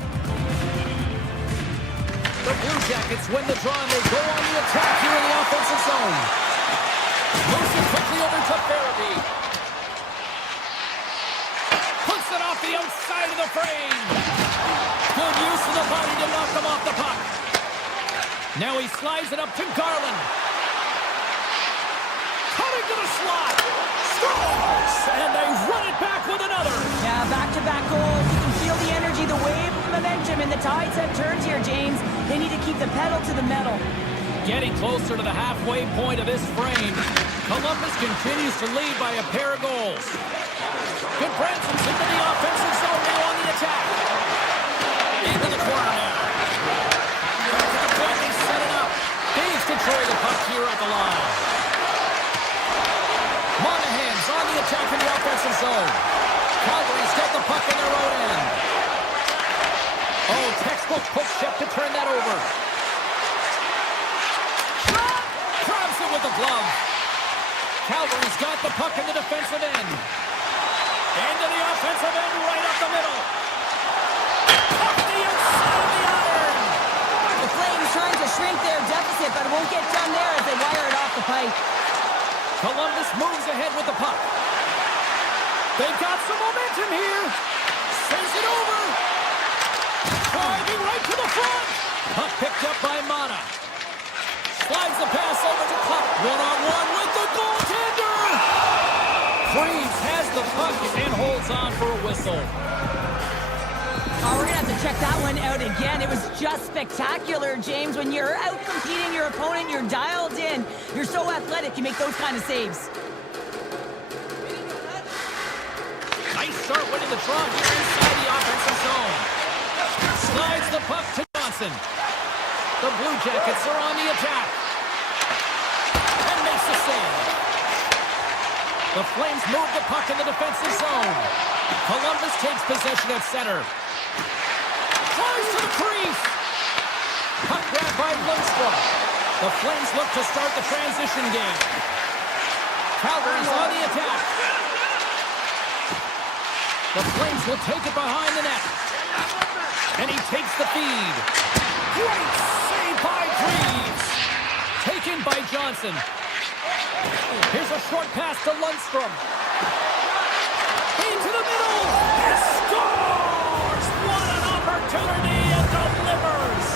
The Blue Jackets win the draw, and they go on the attack here in the offensive zone. Moves it quickly over to Farabee. Puts it off the outside of the frame. Good use of the body to knock them off the puck. Now he slides it up to Garland. Cutting to the slot. Scores! And they run it back with another. Yeah, back-to-back goals. You can feel the energy, the wave of momentum, and the tides have turned here, James. They need to keep the pedal to the metal. Getting closer to the halfway point of this frame. Columbus continues to lead by a pair of goals. Good Branson's into the offensive zone now on the attack. Into the corner now. Back to the point, they set it up. Dave's control the puck here at the line. Monahan's on the attack in the offensive zone. Calgary's got the puck in their own end. Oh, textbook push check to turn that over. Grabs it with the glove. Calgary's got the puck in the defensive end. Into the offensive end, right up the middle. Up the inside of the iron. The Flames trying to shrink their deficit, but it won't get done there as they wire it off the pipe. Columbus moves ahead with the puck. They've got some momentum here. Sends it over. Driving right to the front. Puck picked up by Mana. Slides the pass over to Cluck. One-on-one with the goaltender. Freeze has the puck and holds on for a whistle. Oh, we're going to have to check that one out again. It was just spectacular, James. When you're out competing your opponent, you're dialed in. You're so athletic, you make those kind of saves. Nice start winning the draw here inside the offensive zone. Slides the puck to Johnson. The Blue Jackets are on the attack. And makes the save. The Flames move the puck in the defensive zone. Columbus takes possession at center. Tries to the crease. Puck grab by Lundstrom. The Flames look to start the transition game. Calgary's on the attack. The Flames will take it behind the net. And he takes the feed. Great save by Reeves. Taken by Johnson. Here's a short pass to Lundstrom. Into the middle. He scores! What an opportunity and delivers.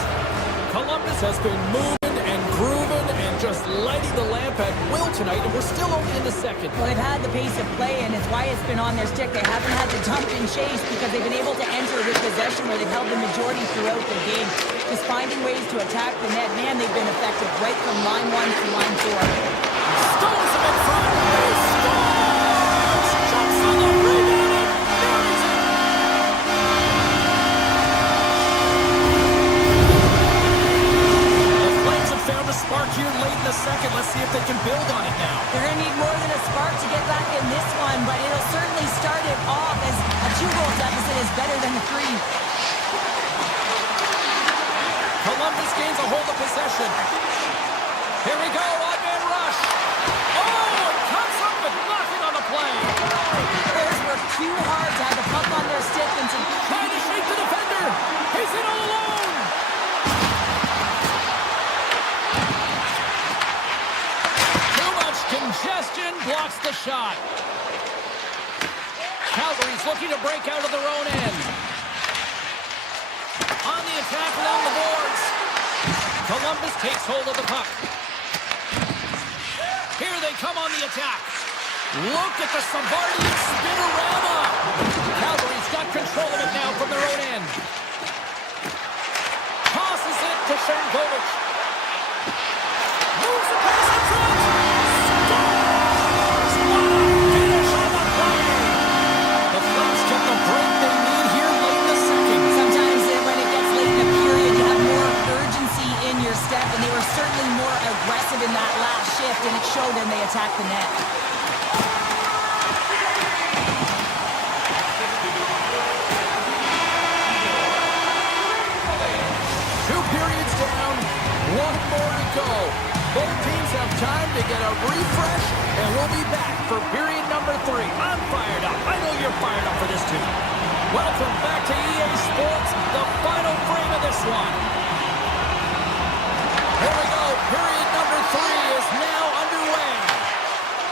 Columbus has been moving and grooving and just lighting the lamp at will tonight, and we're still only in the second. Well, they've had the pace of play, and it's why it's been on their stick. They haven't had to dump and chase because they've been able to enter with possession where they've held the majority throughout the game. Just finding ways to attack the net. Man, they've been effective right from line 1 to line 4. Stones him in front. He scores! Jumps on the rebound and buries it. The Flames have found a spark here late in the second. Let's see if they can build on it now. They're going to need more than a spark to get back in this one, but it'll certainly start it off as a 2-goal deficit is better than a 3. Columbus gains a hold of possession. Here we go, odd-man rush. Oh, it comes up with nothing on the play. Players work too hard shot. Calgary's looking to break out of their own end. On the attack along the boards. Columbus takes hold of the puck. Here they come on the attack. Look at the Savardian spinorama. Calgary's got control of it now from their own end. Tosses it to Shergovic. Moves across the front. Scores! What a finish on the play. The Flames get the break they need here late in the second. Sometimes when it gets late in the period, you have more urgency in your step, and they were certainly more aggressive in that last shift, and it showed when they attacked the net. One more to go. Both teams have time to get a refresh, and we'll be back for period number 3. I'm fired up. I know you're fired up for this too. Welcome back to EA Sports, the final frame of this one. Here we go. Period number 3 is now underway.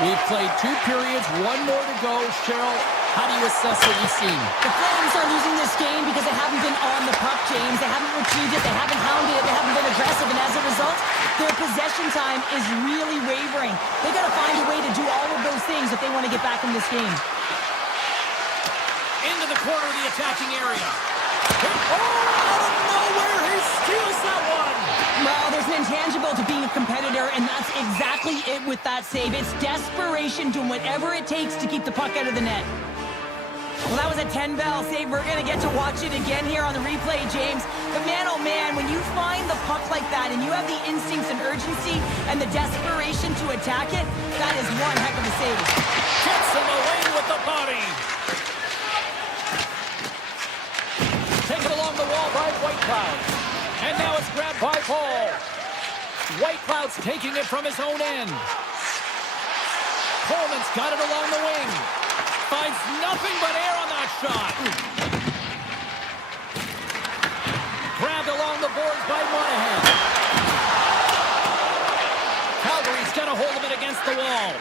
We've played 2 periods, 1 more to go. Cheryl, how do you assess what you've seen? The Flames are losing this game because they haven't been on the puck, James. They haven't retrieved it. They haven't hounded it. They haven't been aggressive. And as a result, their possession time is really wavering. They got to find a way to do all of those things if they want to get back in this game. Into the corner of the attacking area. Oh, out of nowhere, he steals that one. Well, there's an intangible to being a competitor, and that's exactly it with that save. It's desperation, doing whatever it takes to keep the puck out of the net. Well, that was a 10-bell save. We're going to get to watch it again here on the replay, James. But man, oh man, when you find the puck like that and you have the instincts and urgency and the desperation to attack it, that is one heck of a save. Gets in the lane with the body. Taken along the wall by Whitecloud. And now it's grabbed by Paul. Whitecloud's taking it from his own end. Coleman's got it along the wing. Finds nothing but air on that shot. Grabbed along the boards by Monahan. Calgary's got a hold of it against the wall.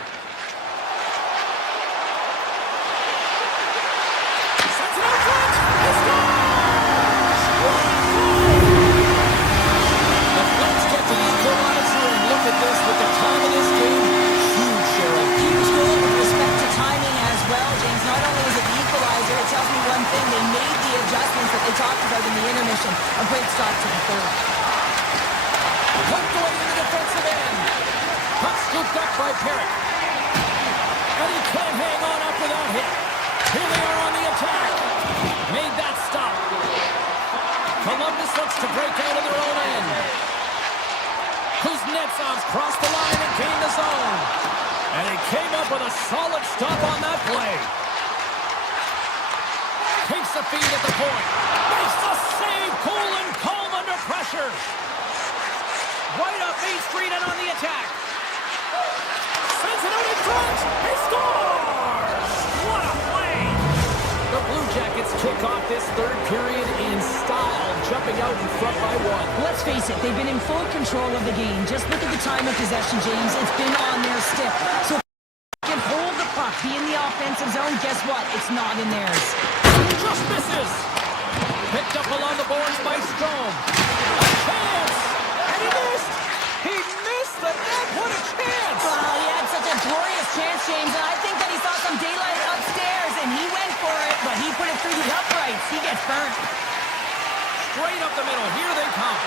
Sets it out front. He scores! What a goal! The Flames get the equalizer, and look at this with the time of this game. Huge, Cheryl. Huge goal with respect to timing as well, James. Not only is it the equalizer, it tells me one thing. They made the adjustments that they talked about in the intermission. A great start to the third. Poked away in the defensive end. Puck scooped up by Perrick. And he can't hang on up without hit. Here they are on the attack. Made that stop. Columbus looks to break out of their own end. Kuznetsov's crossed the line and gained the zone. And he came up with a solid stop on that play. Takes the feed at the point. Makes the save. Cool and calm under pressure. Right up Main Street and on the attack. Sends it out in front. He scores! What a play! The Blue Jackets kick off this third period in style, jumping out in front by 1. Let's face it, they've been in full control of the game. Just look at the time of possession, James. It's been on their stick. So if they can hold the puck, be in the offensive zone, guess what? It's not in theirs. Just misses. Picked up along the boards by Strome. A chance! And he missed! He missed the net! What a chance! Well, he had such a glorious chance, James, and I think that he saw some daylight upstairs, and he went for it, but he put it through the uprights. He gets burnt. Straight up the middle. Here they come.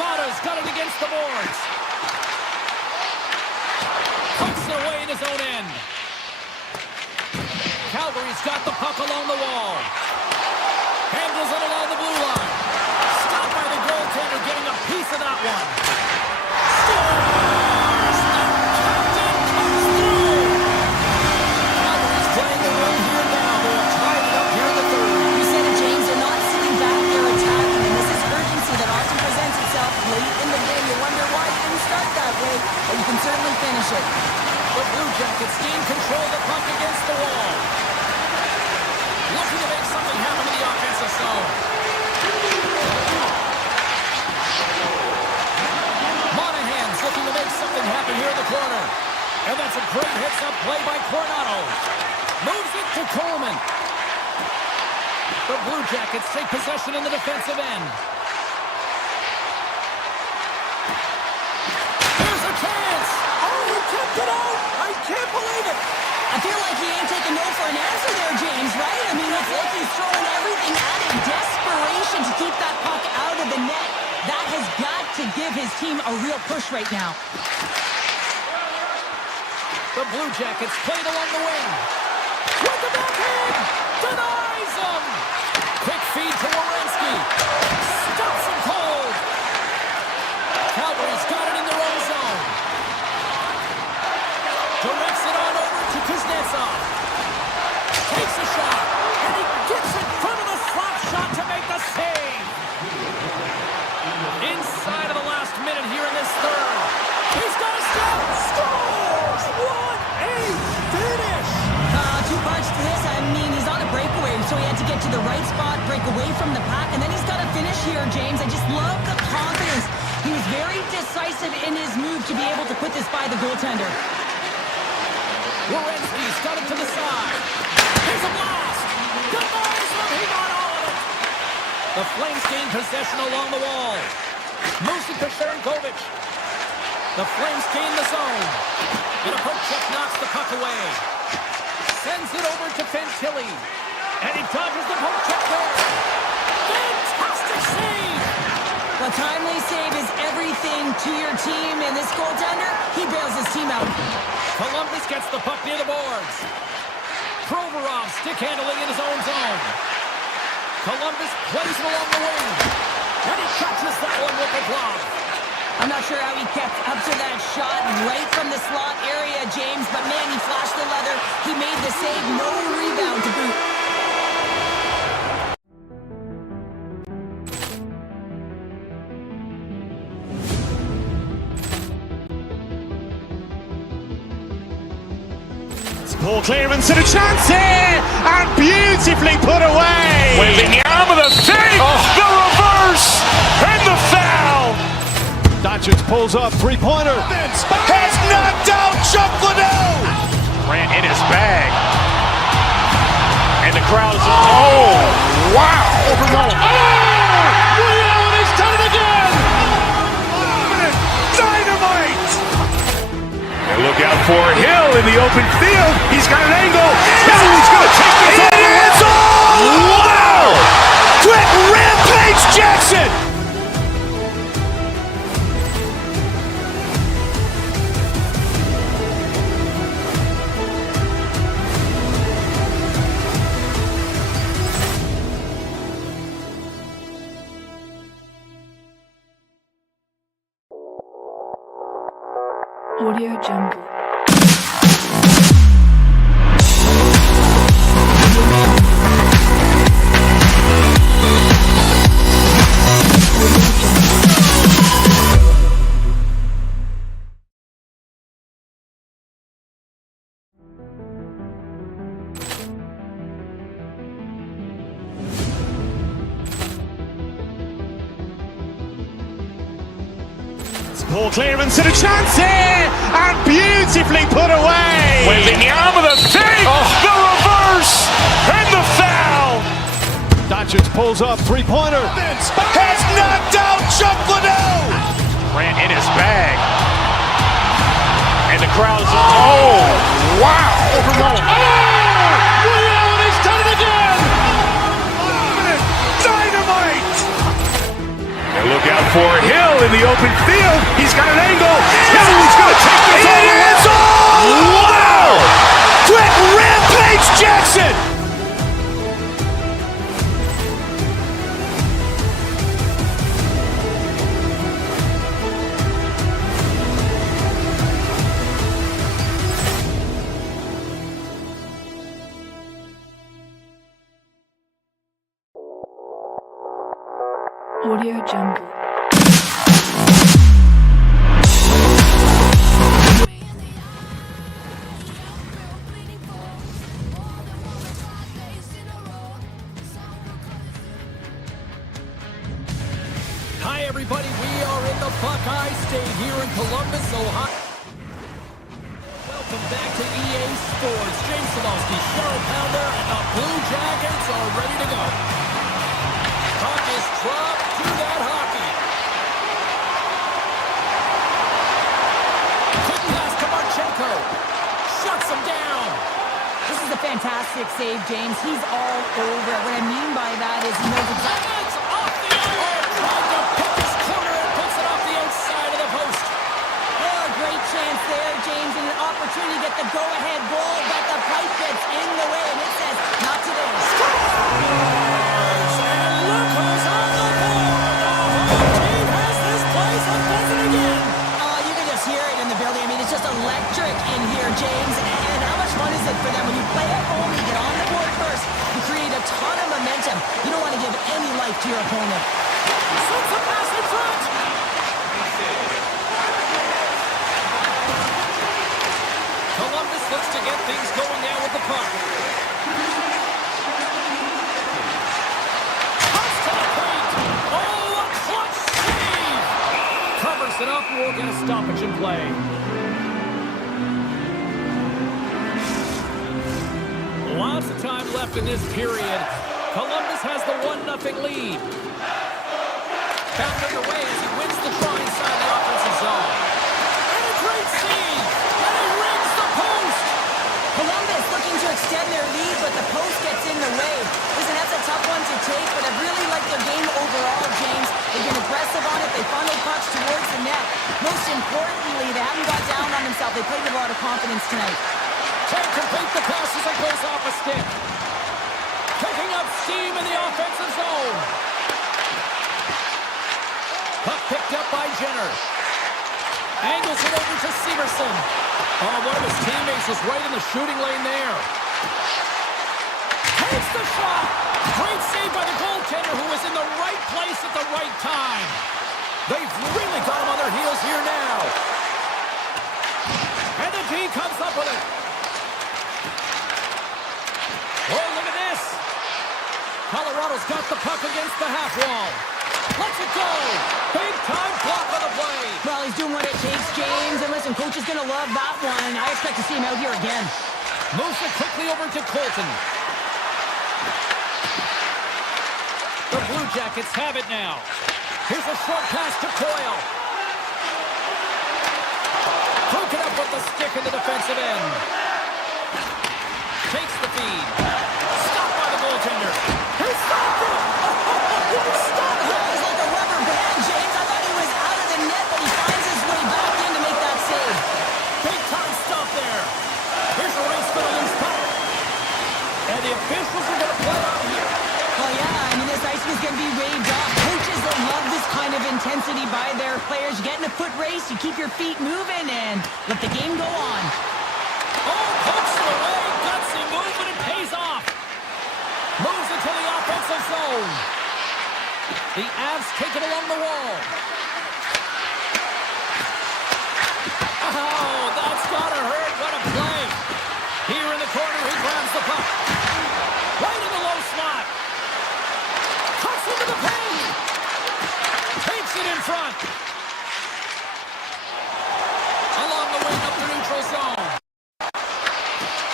Mata's got it against the boards. Puts it away in his own end. Calgary's got the puck along the wall. Handles it along the blue line. Stopped by the goaltender, getting a piece of that one. Scores! The captain comes through! Calgary's playing the run here now. They have tied it up here in the third. You said it, James. They're not sitting back. They're attacking, and this is urgency that often presents itself late in the game. You wonder why it didn't start that way, but you can certainly finish it. The Blue Jackets gain control of the puck against the wall. Looking to make something Coleman. The Blue Jackets take possession in the defensive end. Here's a chance. Oh, he kept it out. I can't believe it. I feel like he ain't taking no for an answer there, James, right? I mean, it's like he's throwing everything at it. Desperation to keep that puck out of the net. That has got to give his team a real push right now. The Blue Jackets played along the wing. With the backhand! Denies him! Quick feed to Werenski. Stops him cold. Calgary's got it in their own zone. Directs it on over to Kuznetsov. Takes a shot. And he gets in front of the slap shot to make the save. Inside of the last minute here in this third. He's got a step. Scores! What a finish! Two parts to this. I mean, he's on a breakaway, so he had to get to the right spot, break away from the pack, and then he's got to finish here, James. I just love the confidence. He was very decisive in his move to be able to put this by the goaltender. Werenski's got it to the side. Here's a blast! Denies him! He got all of it! The Flames gain possession along the wall. Moves it to Sharangovich. The Flames gain the zone. And a poke check knocks the puck away. Sends it over to Fantilli. And he dodges the poke check there. Fantastic save! A timely save is everything to your team, and this goaltender, he bails his team out. Columbus gets the puck near the boards. Provorov stick handling in his own zone. Columbus plays it along the wing. And he catches that one with the glove. I'm not sure how he kept up to that shot right from the slot area, James, but man, he flashed the leather. He made the save, no rebound to boot. Poor clearance and a chance here, and beautifully put away. Wembanyama the fake, the reverse, and the foul. Doncic pulls up, three-pointer. Has knocked out Chuck Liddell. Ran in his bag. And the crowd is, oh, wow. He's done it again. Dynamite. And look out for Hill in the open field. He's got an angle. He's going to take this all the way. Wow. Quick Rampage Jackson. Audio Jungle. Poor clearance and a chance here, and beautifully put away. Wembanyama the fake, the reverse, and the foul. Doncic pulls up, three-pointer. Has knocked out Chuck Liddell. Ran in his bag. And the crowd is, oh, wow. He's done it again. Dynamite. And look out for Hill in the open field. He's got an angle. He's going to take this all the way. Wow. Quick Rampage Jackson. Audio Jungle. Hi, everybody. We are in the Buckeye State here in Columbus, Ohio. welcome back to EA Sports. James Salowski, Cheryl Pounder, and the Blue Jackets are ready to go. Puck is dropped to that hockey. Quick pass to Marchenko. Shuts him down. This is a fantastic save, James. He's all over it. What I mean by that is he knows exactly... That's off the iron. Tried to pick his corner and puts it off the outside of the post. Oh, great chance there, James, and an opportunity to get the go-ahead goal, but the pipe gets in the way, and it says, not today. Scores! And look who's on the board. The home team has this place a buzzing again. Oh, you can just hear it in the building. I mean, it's just electric in here, James. And how much fun is it for them when you play at home, you get on the board first, you create a ton of momentum. You don't want to give any life to your opponent. Sends a pass in front. Columbus looks to get things going now with the puck. Pass to the paint. Oh, a clutch save. Covers it up. We'll get a stoppage in play. Lots of time left in this period. Columbus has the 1-0 lead. Found underway as he wins the draw inside the offensive zone. And a great save! And he rings the post! Columbus looking to extend their lead, but the post gets in the way. Listen, that's a tough one to take, but I really like their game overall, James. They've been aggressive on it. They funneled pucks towards the net. Most importantly, they haven't got down on themselves. They played with a lot of confidence tonight. Can't complete the pass as it goes off a stick. Picking up steam in the offensive zone. Puck picked up by Jenner. Angles it over to Severson. Oh, one of his teammates was right in the shooting lane there. Takes the shot. Great save by the goaltender who was in the right place at the right time. They've really got him on their heels here now. And the D comes up with it. Oh, look at this. Colorado's got the puck against the half wall. Lets it go. Big time block on the play. Well, he's doing what it takes, James. And listen, coach is going to love that one. I expect to see him out here again. Moves it quickly over to Colton. The Blue Jackets have it now. Here's a short pass to Coyle. Broke it up with the stick in the defensive end. Takes the feed. Stopped by the goaltender. He stopped it! He stopped it! That was like a rubber band, James. I thought he was out of the net, but he finds his way back in to make that save. Big time stop there. Here's a race for the loose puck. And the officials are going to play out here. Well, yeah, I mean, this icing is going to be waved off. Coaches that love this kind of intensity by their players. You get in a foot race, you keep your feet moving, and let the game go on. Oh, pokes it away. Gutsy move, but it pays off. Moves it to the offensive zone. The Avs take it along the wall. Oh, that's gotta hurt. What a play. Here in the corner, he grabs the puck. Right in the low slot. Cuts into the paint. Takes it in front. Along the wing up the neutral zone.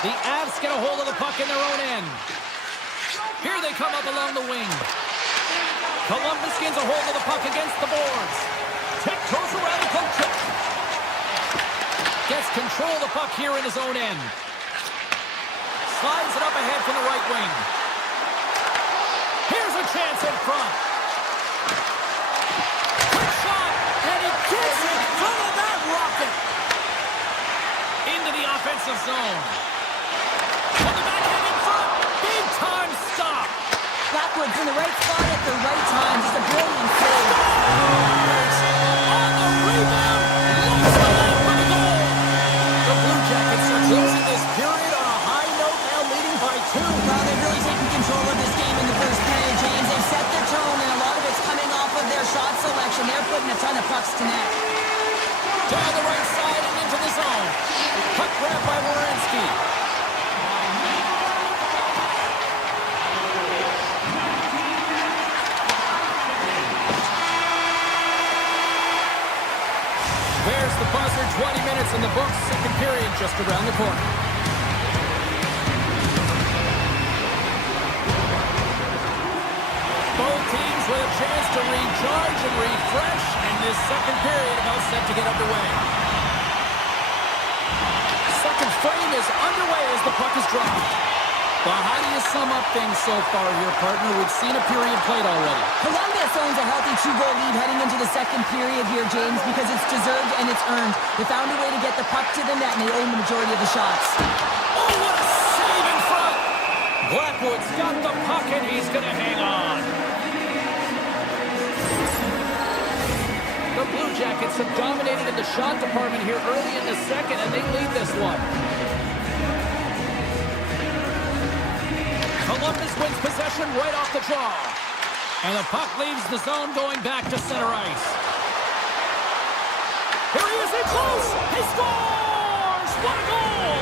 The Avs get a hold of the puck in their own end. Here they come up along the wing. Columbus gains a hold of the puck against the boards. Tiptoes around the poke check. Gets control of the puck here in his own end. Slides it up ahead from the right wing. Here's a chance in front. Quick shot, and he gets it in front of that rocket. Into the offensive zone. On the backhand in front. Big time stop. Blackwood's in the right spot at the right time. Just a brilliant save. On the rebound. Lifts the leg for the goal. The Blue Jackets are closing this period on a high note, now leading by 2. Well, they've really taken control of this game in the first period, James. They've set their tone, and a lot of it's coming off of their shot selection. They're putting a ton of pucks to net. Down the right side and into the zone. Puck grab by Werenski. There's the buzzer. 20 minutes minutes in the books. Second period just around the corner. Both teams with a chance to recharge and refresh, and this second period about set to get underway. Second frame is underway as the puck is dropped. Well, how do you sum up things so far here, partner? We've seen a period played already. Columbus owns a healthy 2-goal lead heading into the second period here, James, because it's deserved and it's earned. They found a way to get the puck to the net, and they own the majority of the shots. Oh, what a save in front! Blackwood's got the puck, and he's going to hang on. The Blue Jackets have dominated in the shot department here early in the second, and they lead this one. Columbus wins possession right off the draw. And the puck leaves the zone going back to center ice. Here he is in close. He scores! What a goal!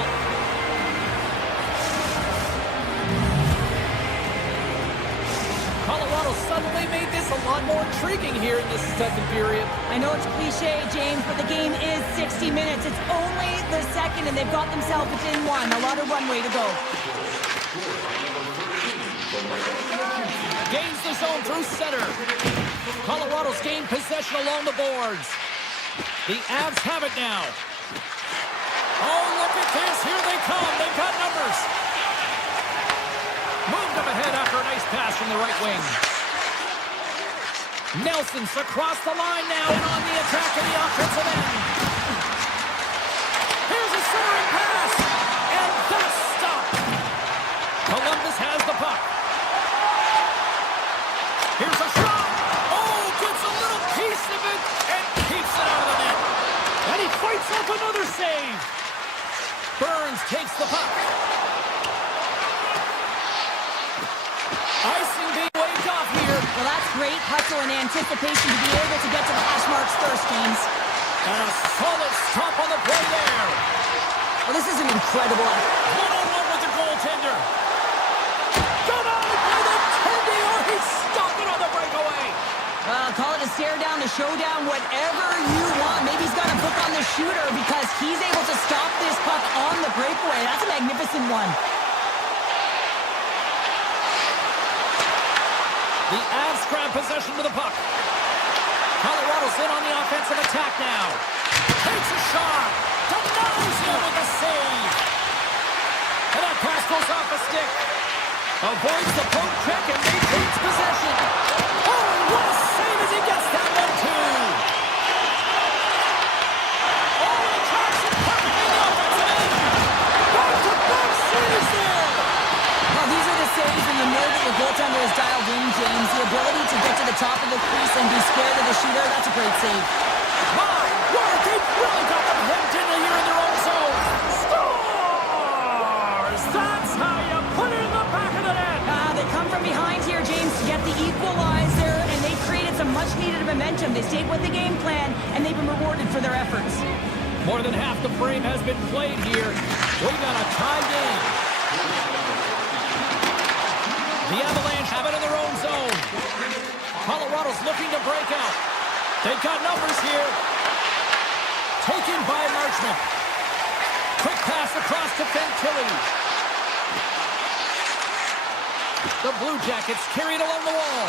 Colorado suddenly made this a lot more intriguing here in this second period. I know it's cliche, James, but the game is 60 minutes. It's only the second, and they've got themselves within one. A lot of runway to go. Gains the zone through center. Colorado's gained possession along the boards. The Avs have it now. Oh, look at this. Here they come. They've got numbers. Moved up ahead after a nice pass from the right wing. Nelson's across the line now and on the attack in the offensive end. Here's a centering pass. And that's stopped. Columbus has the puck. Here's a shot. Oh, gets a little piece of it and keeps it out of the net. And he fights off another save. Burns takes the puck. Icing being waved off here. Well, that's great hustle and anticipation to be able to get to the hash marks first, James. And a solid stop on the play there. Well, this is an incredible... One-on-one with the goaltender. Denied by the Tendy, or he stopped it on the breakaway. Call it a stare down, a showdown, whatever you want. Maybe he's got a book on the shooter because he's able to stop this puck on the breakaway. That's a magnificent one. The Avs grab possession with the puck. Colorado's in on the offensive attack now. Takes a shot. Denies him with a save. And that pass goes off a stick. Avoids the poke check and maintains possession. Oh, what a save as he gets that one too. Oh, he tracks it perfectly in the offensive end. Back-to-back saves there. Well, these are the saves when you know that your goaltender is dialed in, James. The ability to get to the top of the crease and be scared of the shooter, that's a great save. My word, they've really got them hemmed in here in their own zone. Scores! That's how you put it in the back of the net. They come from behind here, James, to get the equalizer, and they've created some much-needed momentum. They stayed with the game plan, and they've been rewarded for their efforts. More than half the frame has been played here. We got a tie game. The Avalanche have it in their own zone. Colorado's looking to break out. They've got numbers here. Taken by Marchman. Quick pass across to Fantilli. The Blue Jackets carried along the wall.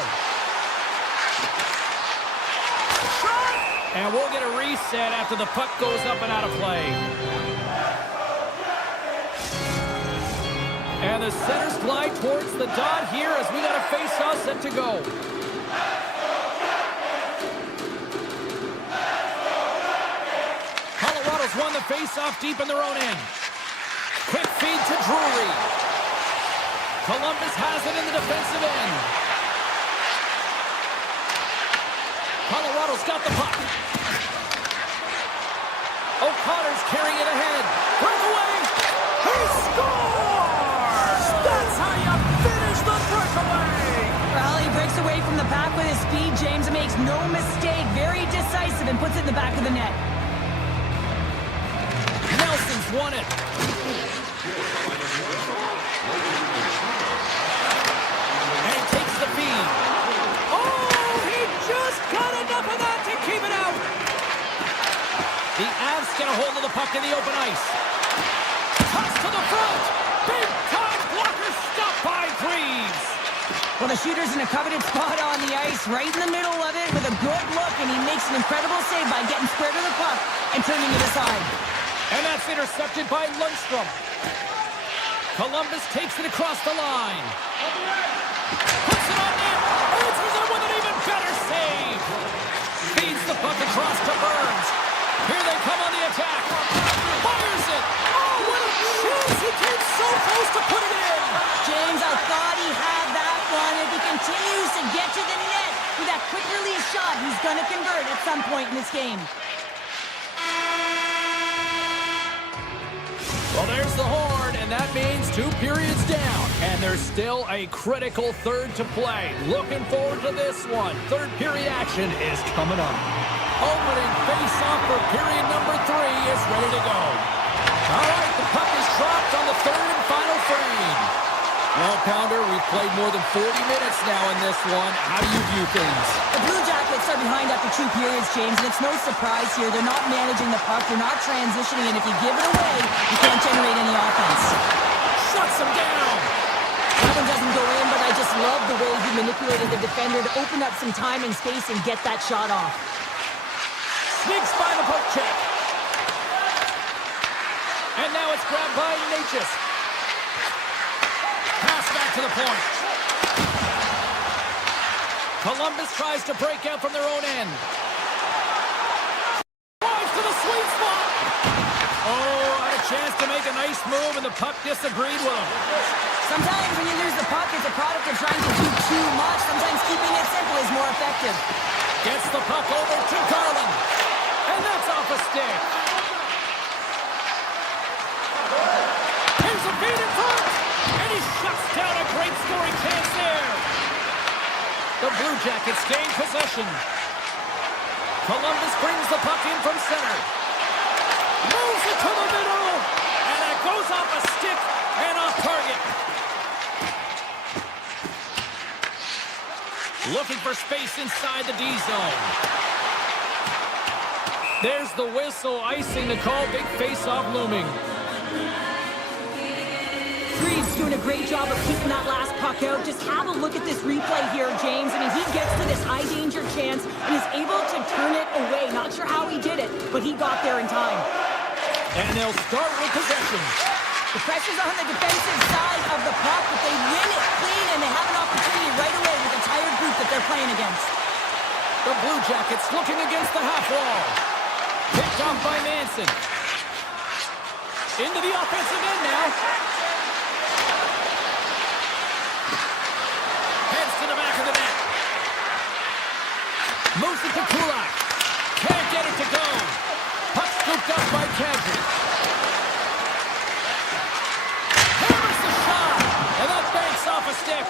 Shot! And we'll get a reset after the puck goes up and out of play. And the centers glide towards the dot here as we got a face-off set to go. Colorado's won the face-off deep in their own end. Quick feed to Drury. Columbus has it in the defensive end. Colorado's got the puck. O'Connor's carrying it ahead. Breakaway. He scores! That's how you finish the breakaway. Well, he breaks away from the pack with his speed, James, and makes no mistake. Very decisive and puts it in the back of the net. Nelson's won it. And he takes the feed. Oh, he just got enough of that to keep it out. The Avs get a hold of the the puck in the open ice. Toss to the front. Big time blocker stopped by Greaves. Well, the shooter's in a coveted spot on the ice, right in the middle of it with a good look, and he makes an incredible save by getting square to the puck and turning to the side. And that's intercepted by Lundstrom. Columbus takes it across the line. Puts it on net. Answers it with an even better save. Feeds the puck across to Burns. Here they come on the attack. Fires it. Oh, what a chance. He came so close to put it in. James, I thought he had that one. If he continues to get to the net with that quick release shot, he's going to convert at some point in this game. Well, there's the horn, and that means 2 periods down. And there's still a critical third to play. Looking forward to this one. Third period action is coming up. Opening face-off for period number 3 is ready to go. All right, the puck is dropped on the third and final frame. Well, Pounder, we've played more than 40 minutes now in this one. How do you view things? The Blue Jackets are behind after 2 periods, James, and it's no surprise here. They're not managing the puck. They're not transitioning, and if you give it away, you can't generate any offense. Shuts him down. That one doesn't go in, but I just love the way he manipulated the defender to open up some time and space and get that shot off. Sneaks by the poke check. And now it's grabbed by Natchez. Pass back to the point. Columbus tries to break out from their own end. Drives to the sweet spot. Oh, had a chance to make a nice move, and the puck disagreed with him. Sometimes when you lose the puck, it's a product of trying to do too much. Sometimes keeping it simple is more effective. Gets the puck over to Garland. And that's off a stick. Here's a feed in front. And he shuts down a great scoring chance there. The Blue Jackets gain possession. Columbus brings the puck in from center. Moves it to the middle. And it goes off a stick and off target. Looking for space inside the D zone. There's the whistle, icing the call. Big face-off looming. Greaves doing a great job of keeping that last puck out. Just have a look at this replay here, James. I mean, he gets to this high-danger chance and is able to turn it away. Not sure how he did it, but he got there in time. And they'll start with possession. The pressure's on the defensive side of the puck, but they win it clean, and they have an opportunity right away with the tired group that they're playing against. The Blue Jackets looking against the half wall. Picked off by Manson. Into the offensive end now. Heads to the back of the net. Moves it to Kulak. Can't get it to go. Puck scooped up by Calgary. Hammers the shot. And that banks off a stick.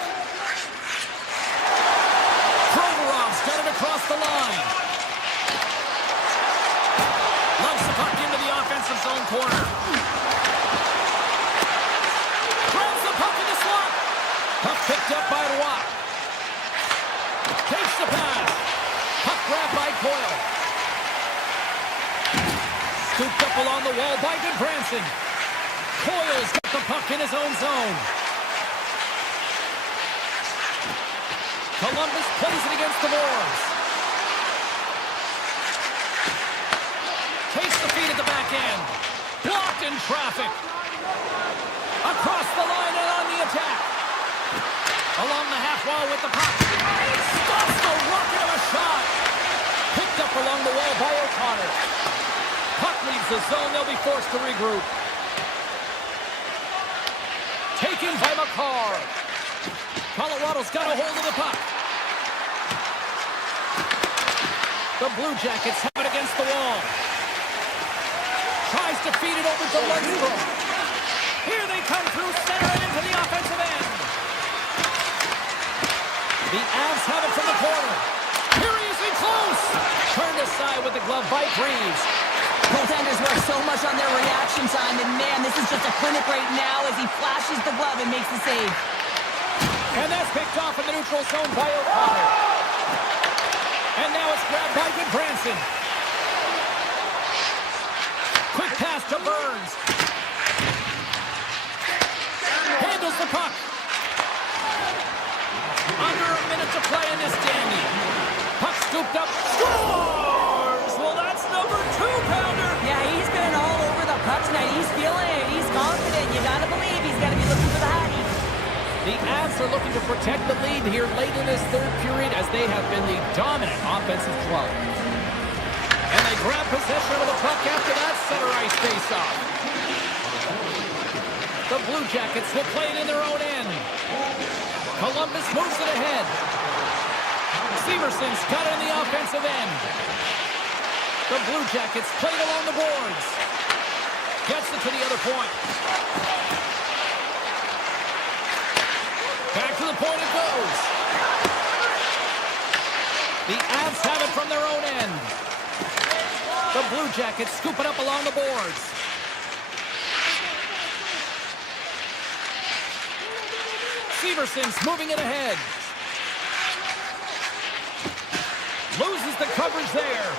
Provorov's got it across the line. Lugs the puck into the offensive zone corner. Grabs the puck in the slot. Puck picked up by Roy. Takes the pass. Puck grabbed by Coyle. Scooped up along the wall by Goodbranson. Coyle's got the puck in his own zone. Columbus plays it against the boards. Takes the feed at the back end. Blocked in traffic. Across the line and on the attack. Along the half wall with the puck. Stops the rocket of a shot. Picked up along the wall by O'Connor. Puck leaves the zone. They'll be forced to regroup. Taken by McCarr. Colorado's got a hold of the puck. The Blue Jackets have it against the wall. Tries to feed it over to Lundstrom. Here they come through center and into the offensive end. The Avs have it from the corner. Here he is in close. Turned aside with the glove by Greaves. Goaltenders work so much on their reaction time, and man, this is just a clinic right now as he flashes the glove and makes the save. And that's picked off in the neutral zone by O'Connor. And now it's grabbed by Goodbranson. Quick pass to Burns. Handles the puck. Under a minute to play in this dandy. Puck scooped up. Scores! Well, that's number 2-pounder. Yeah, he's been all over the puck tonight. He's feeling it. He's confident. You gotta believe he's gotta be looking for the Hattie. The Avs are looking to protect the lead here late in this third period as they have been the dominant offensive club. And they grab possession of the puck after that center ice faceoff. The Blue Jackets will play it in their own end. Columbus moves it ahead. Severson's got it in the offensive end. The Blue Jackets play it along the boards. Gets it to the other point. Back to the point it goes. The Avs have it from their own end. The Blue Jackets scoop it up along the boards. Severson's moving it ahead. Loses the coverage there.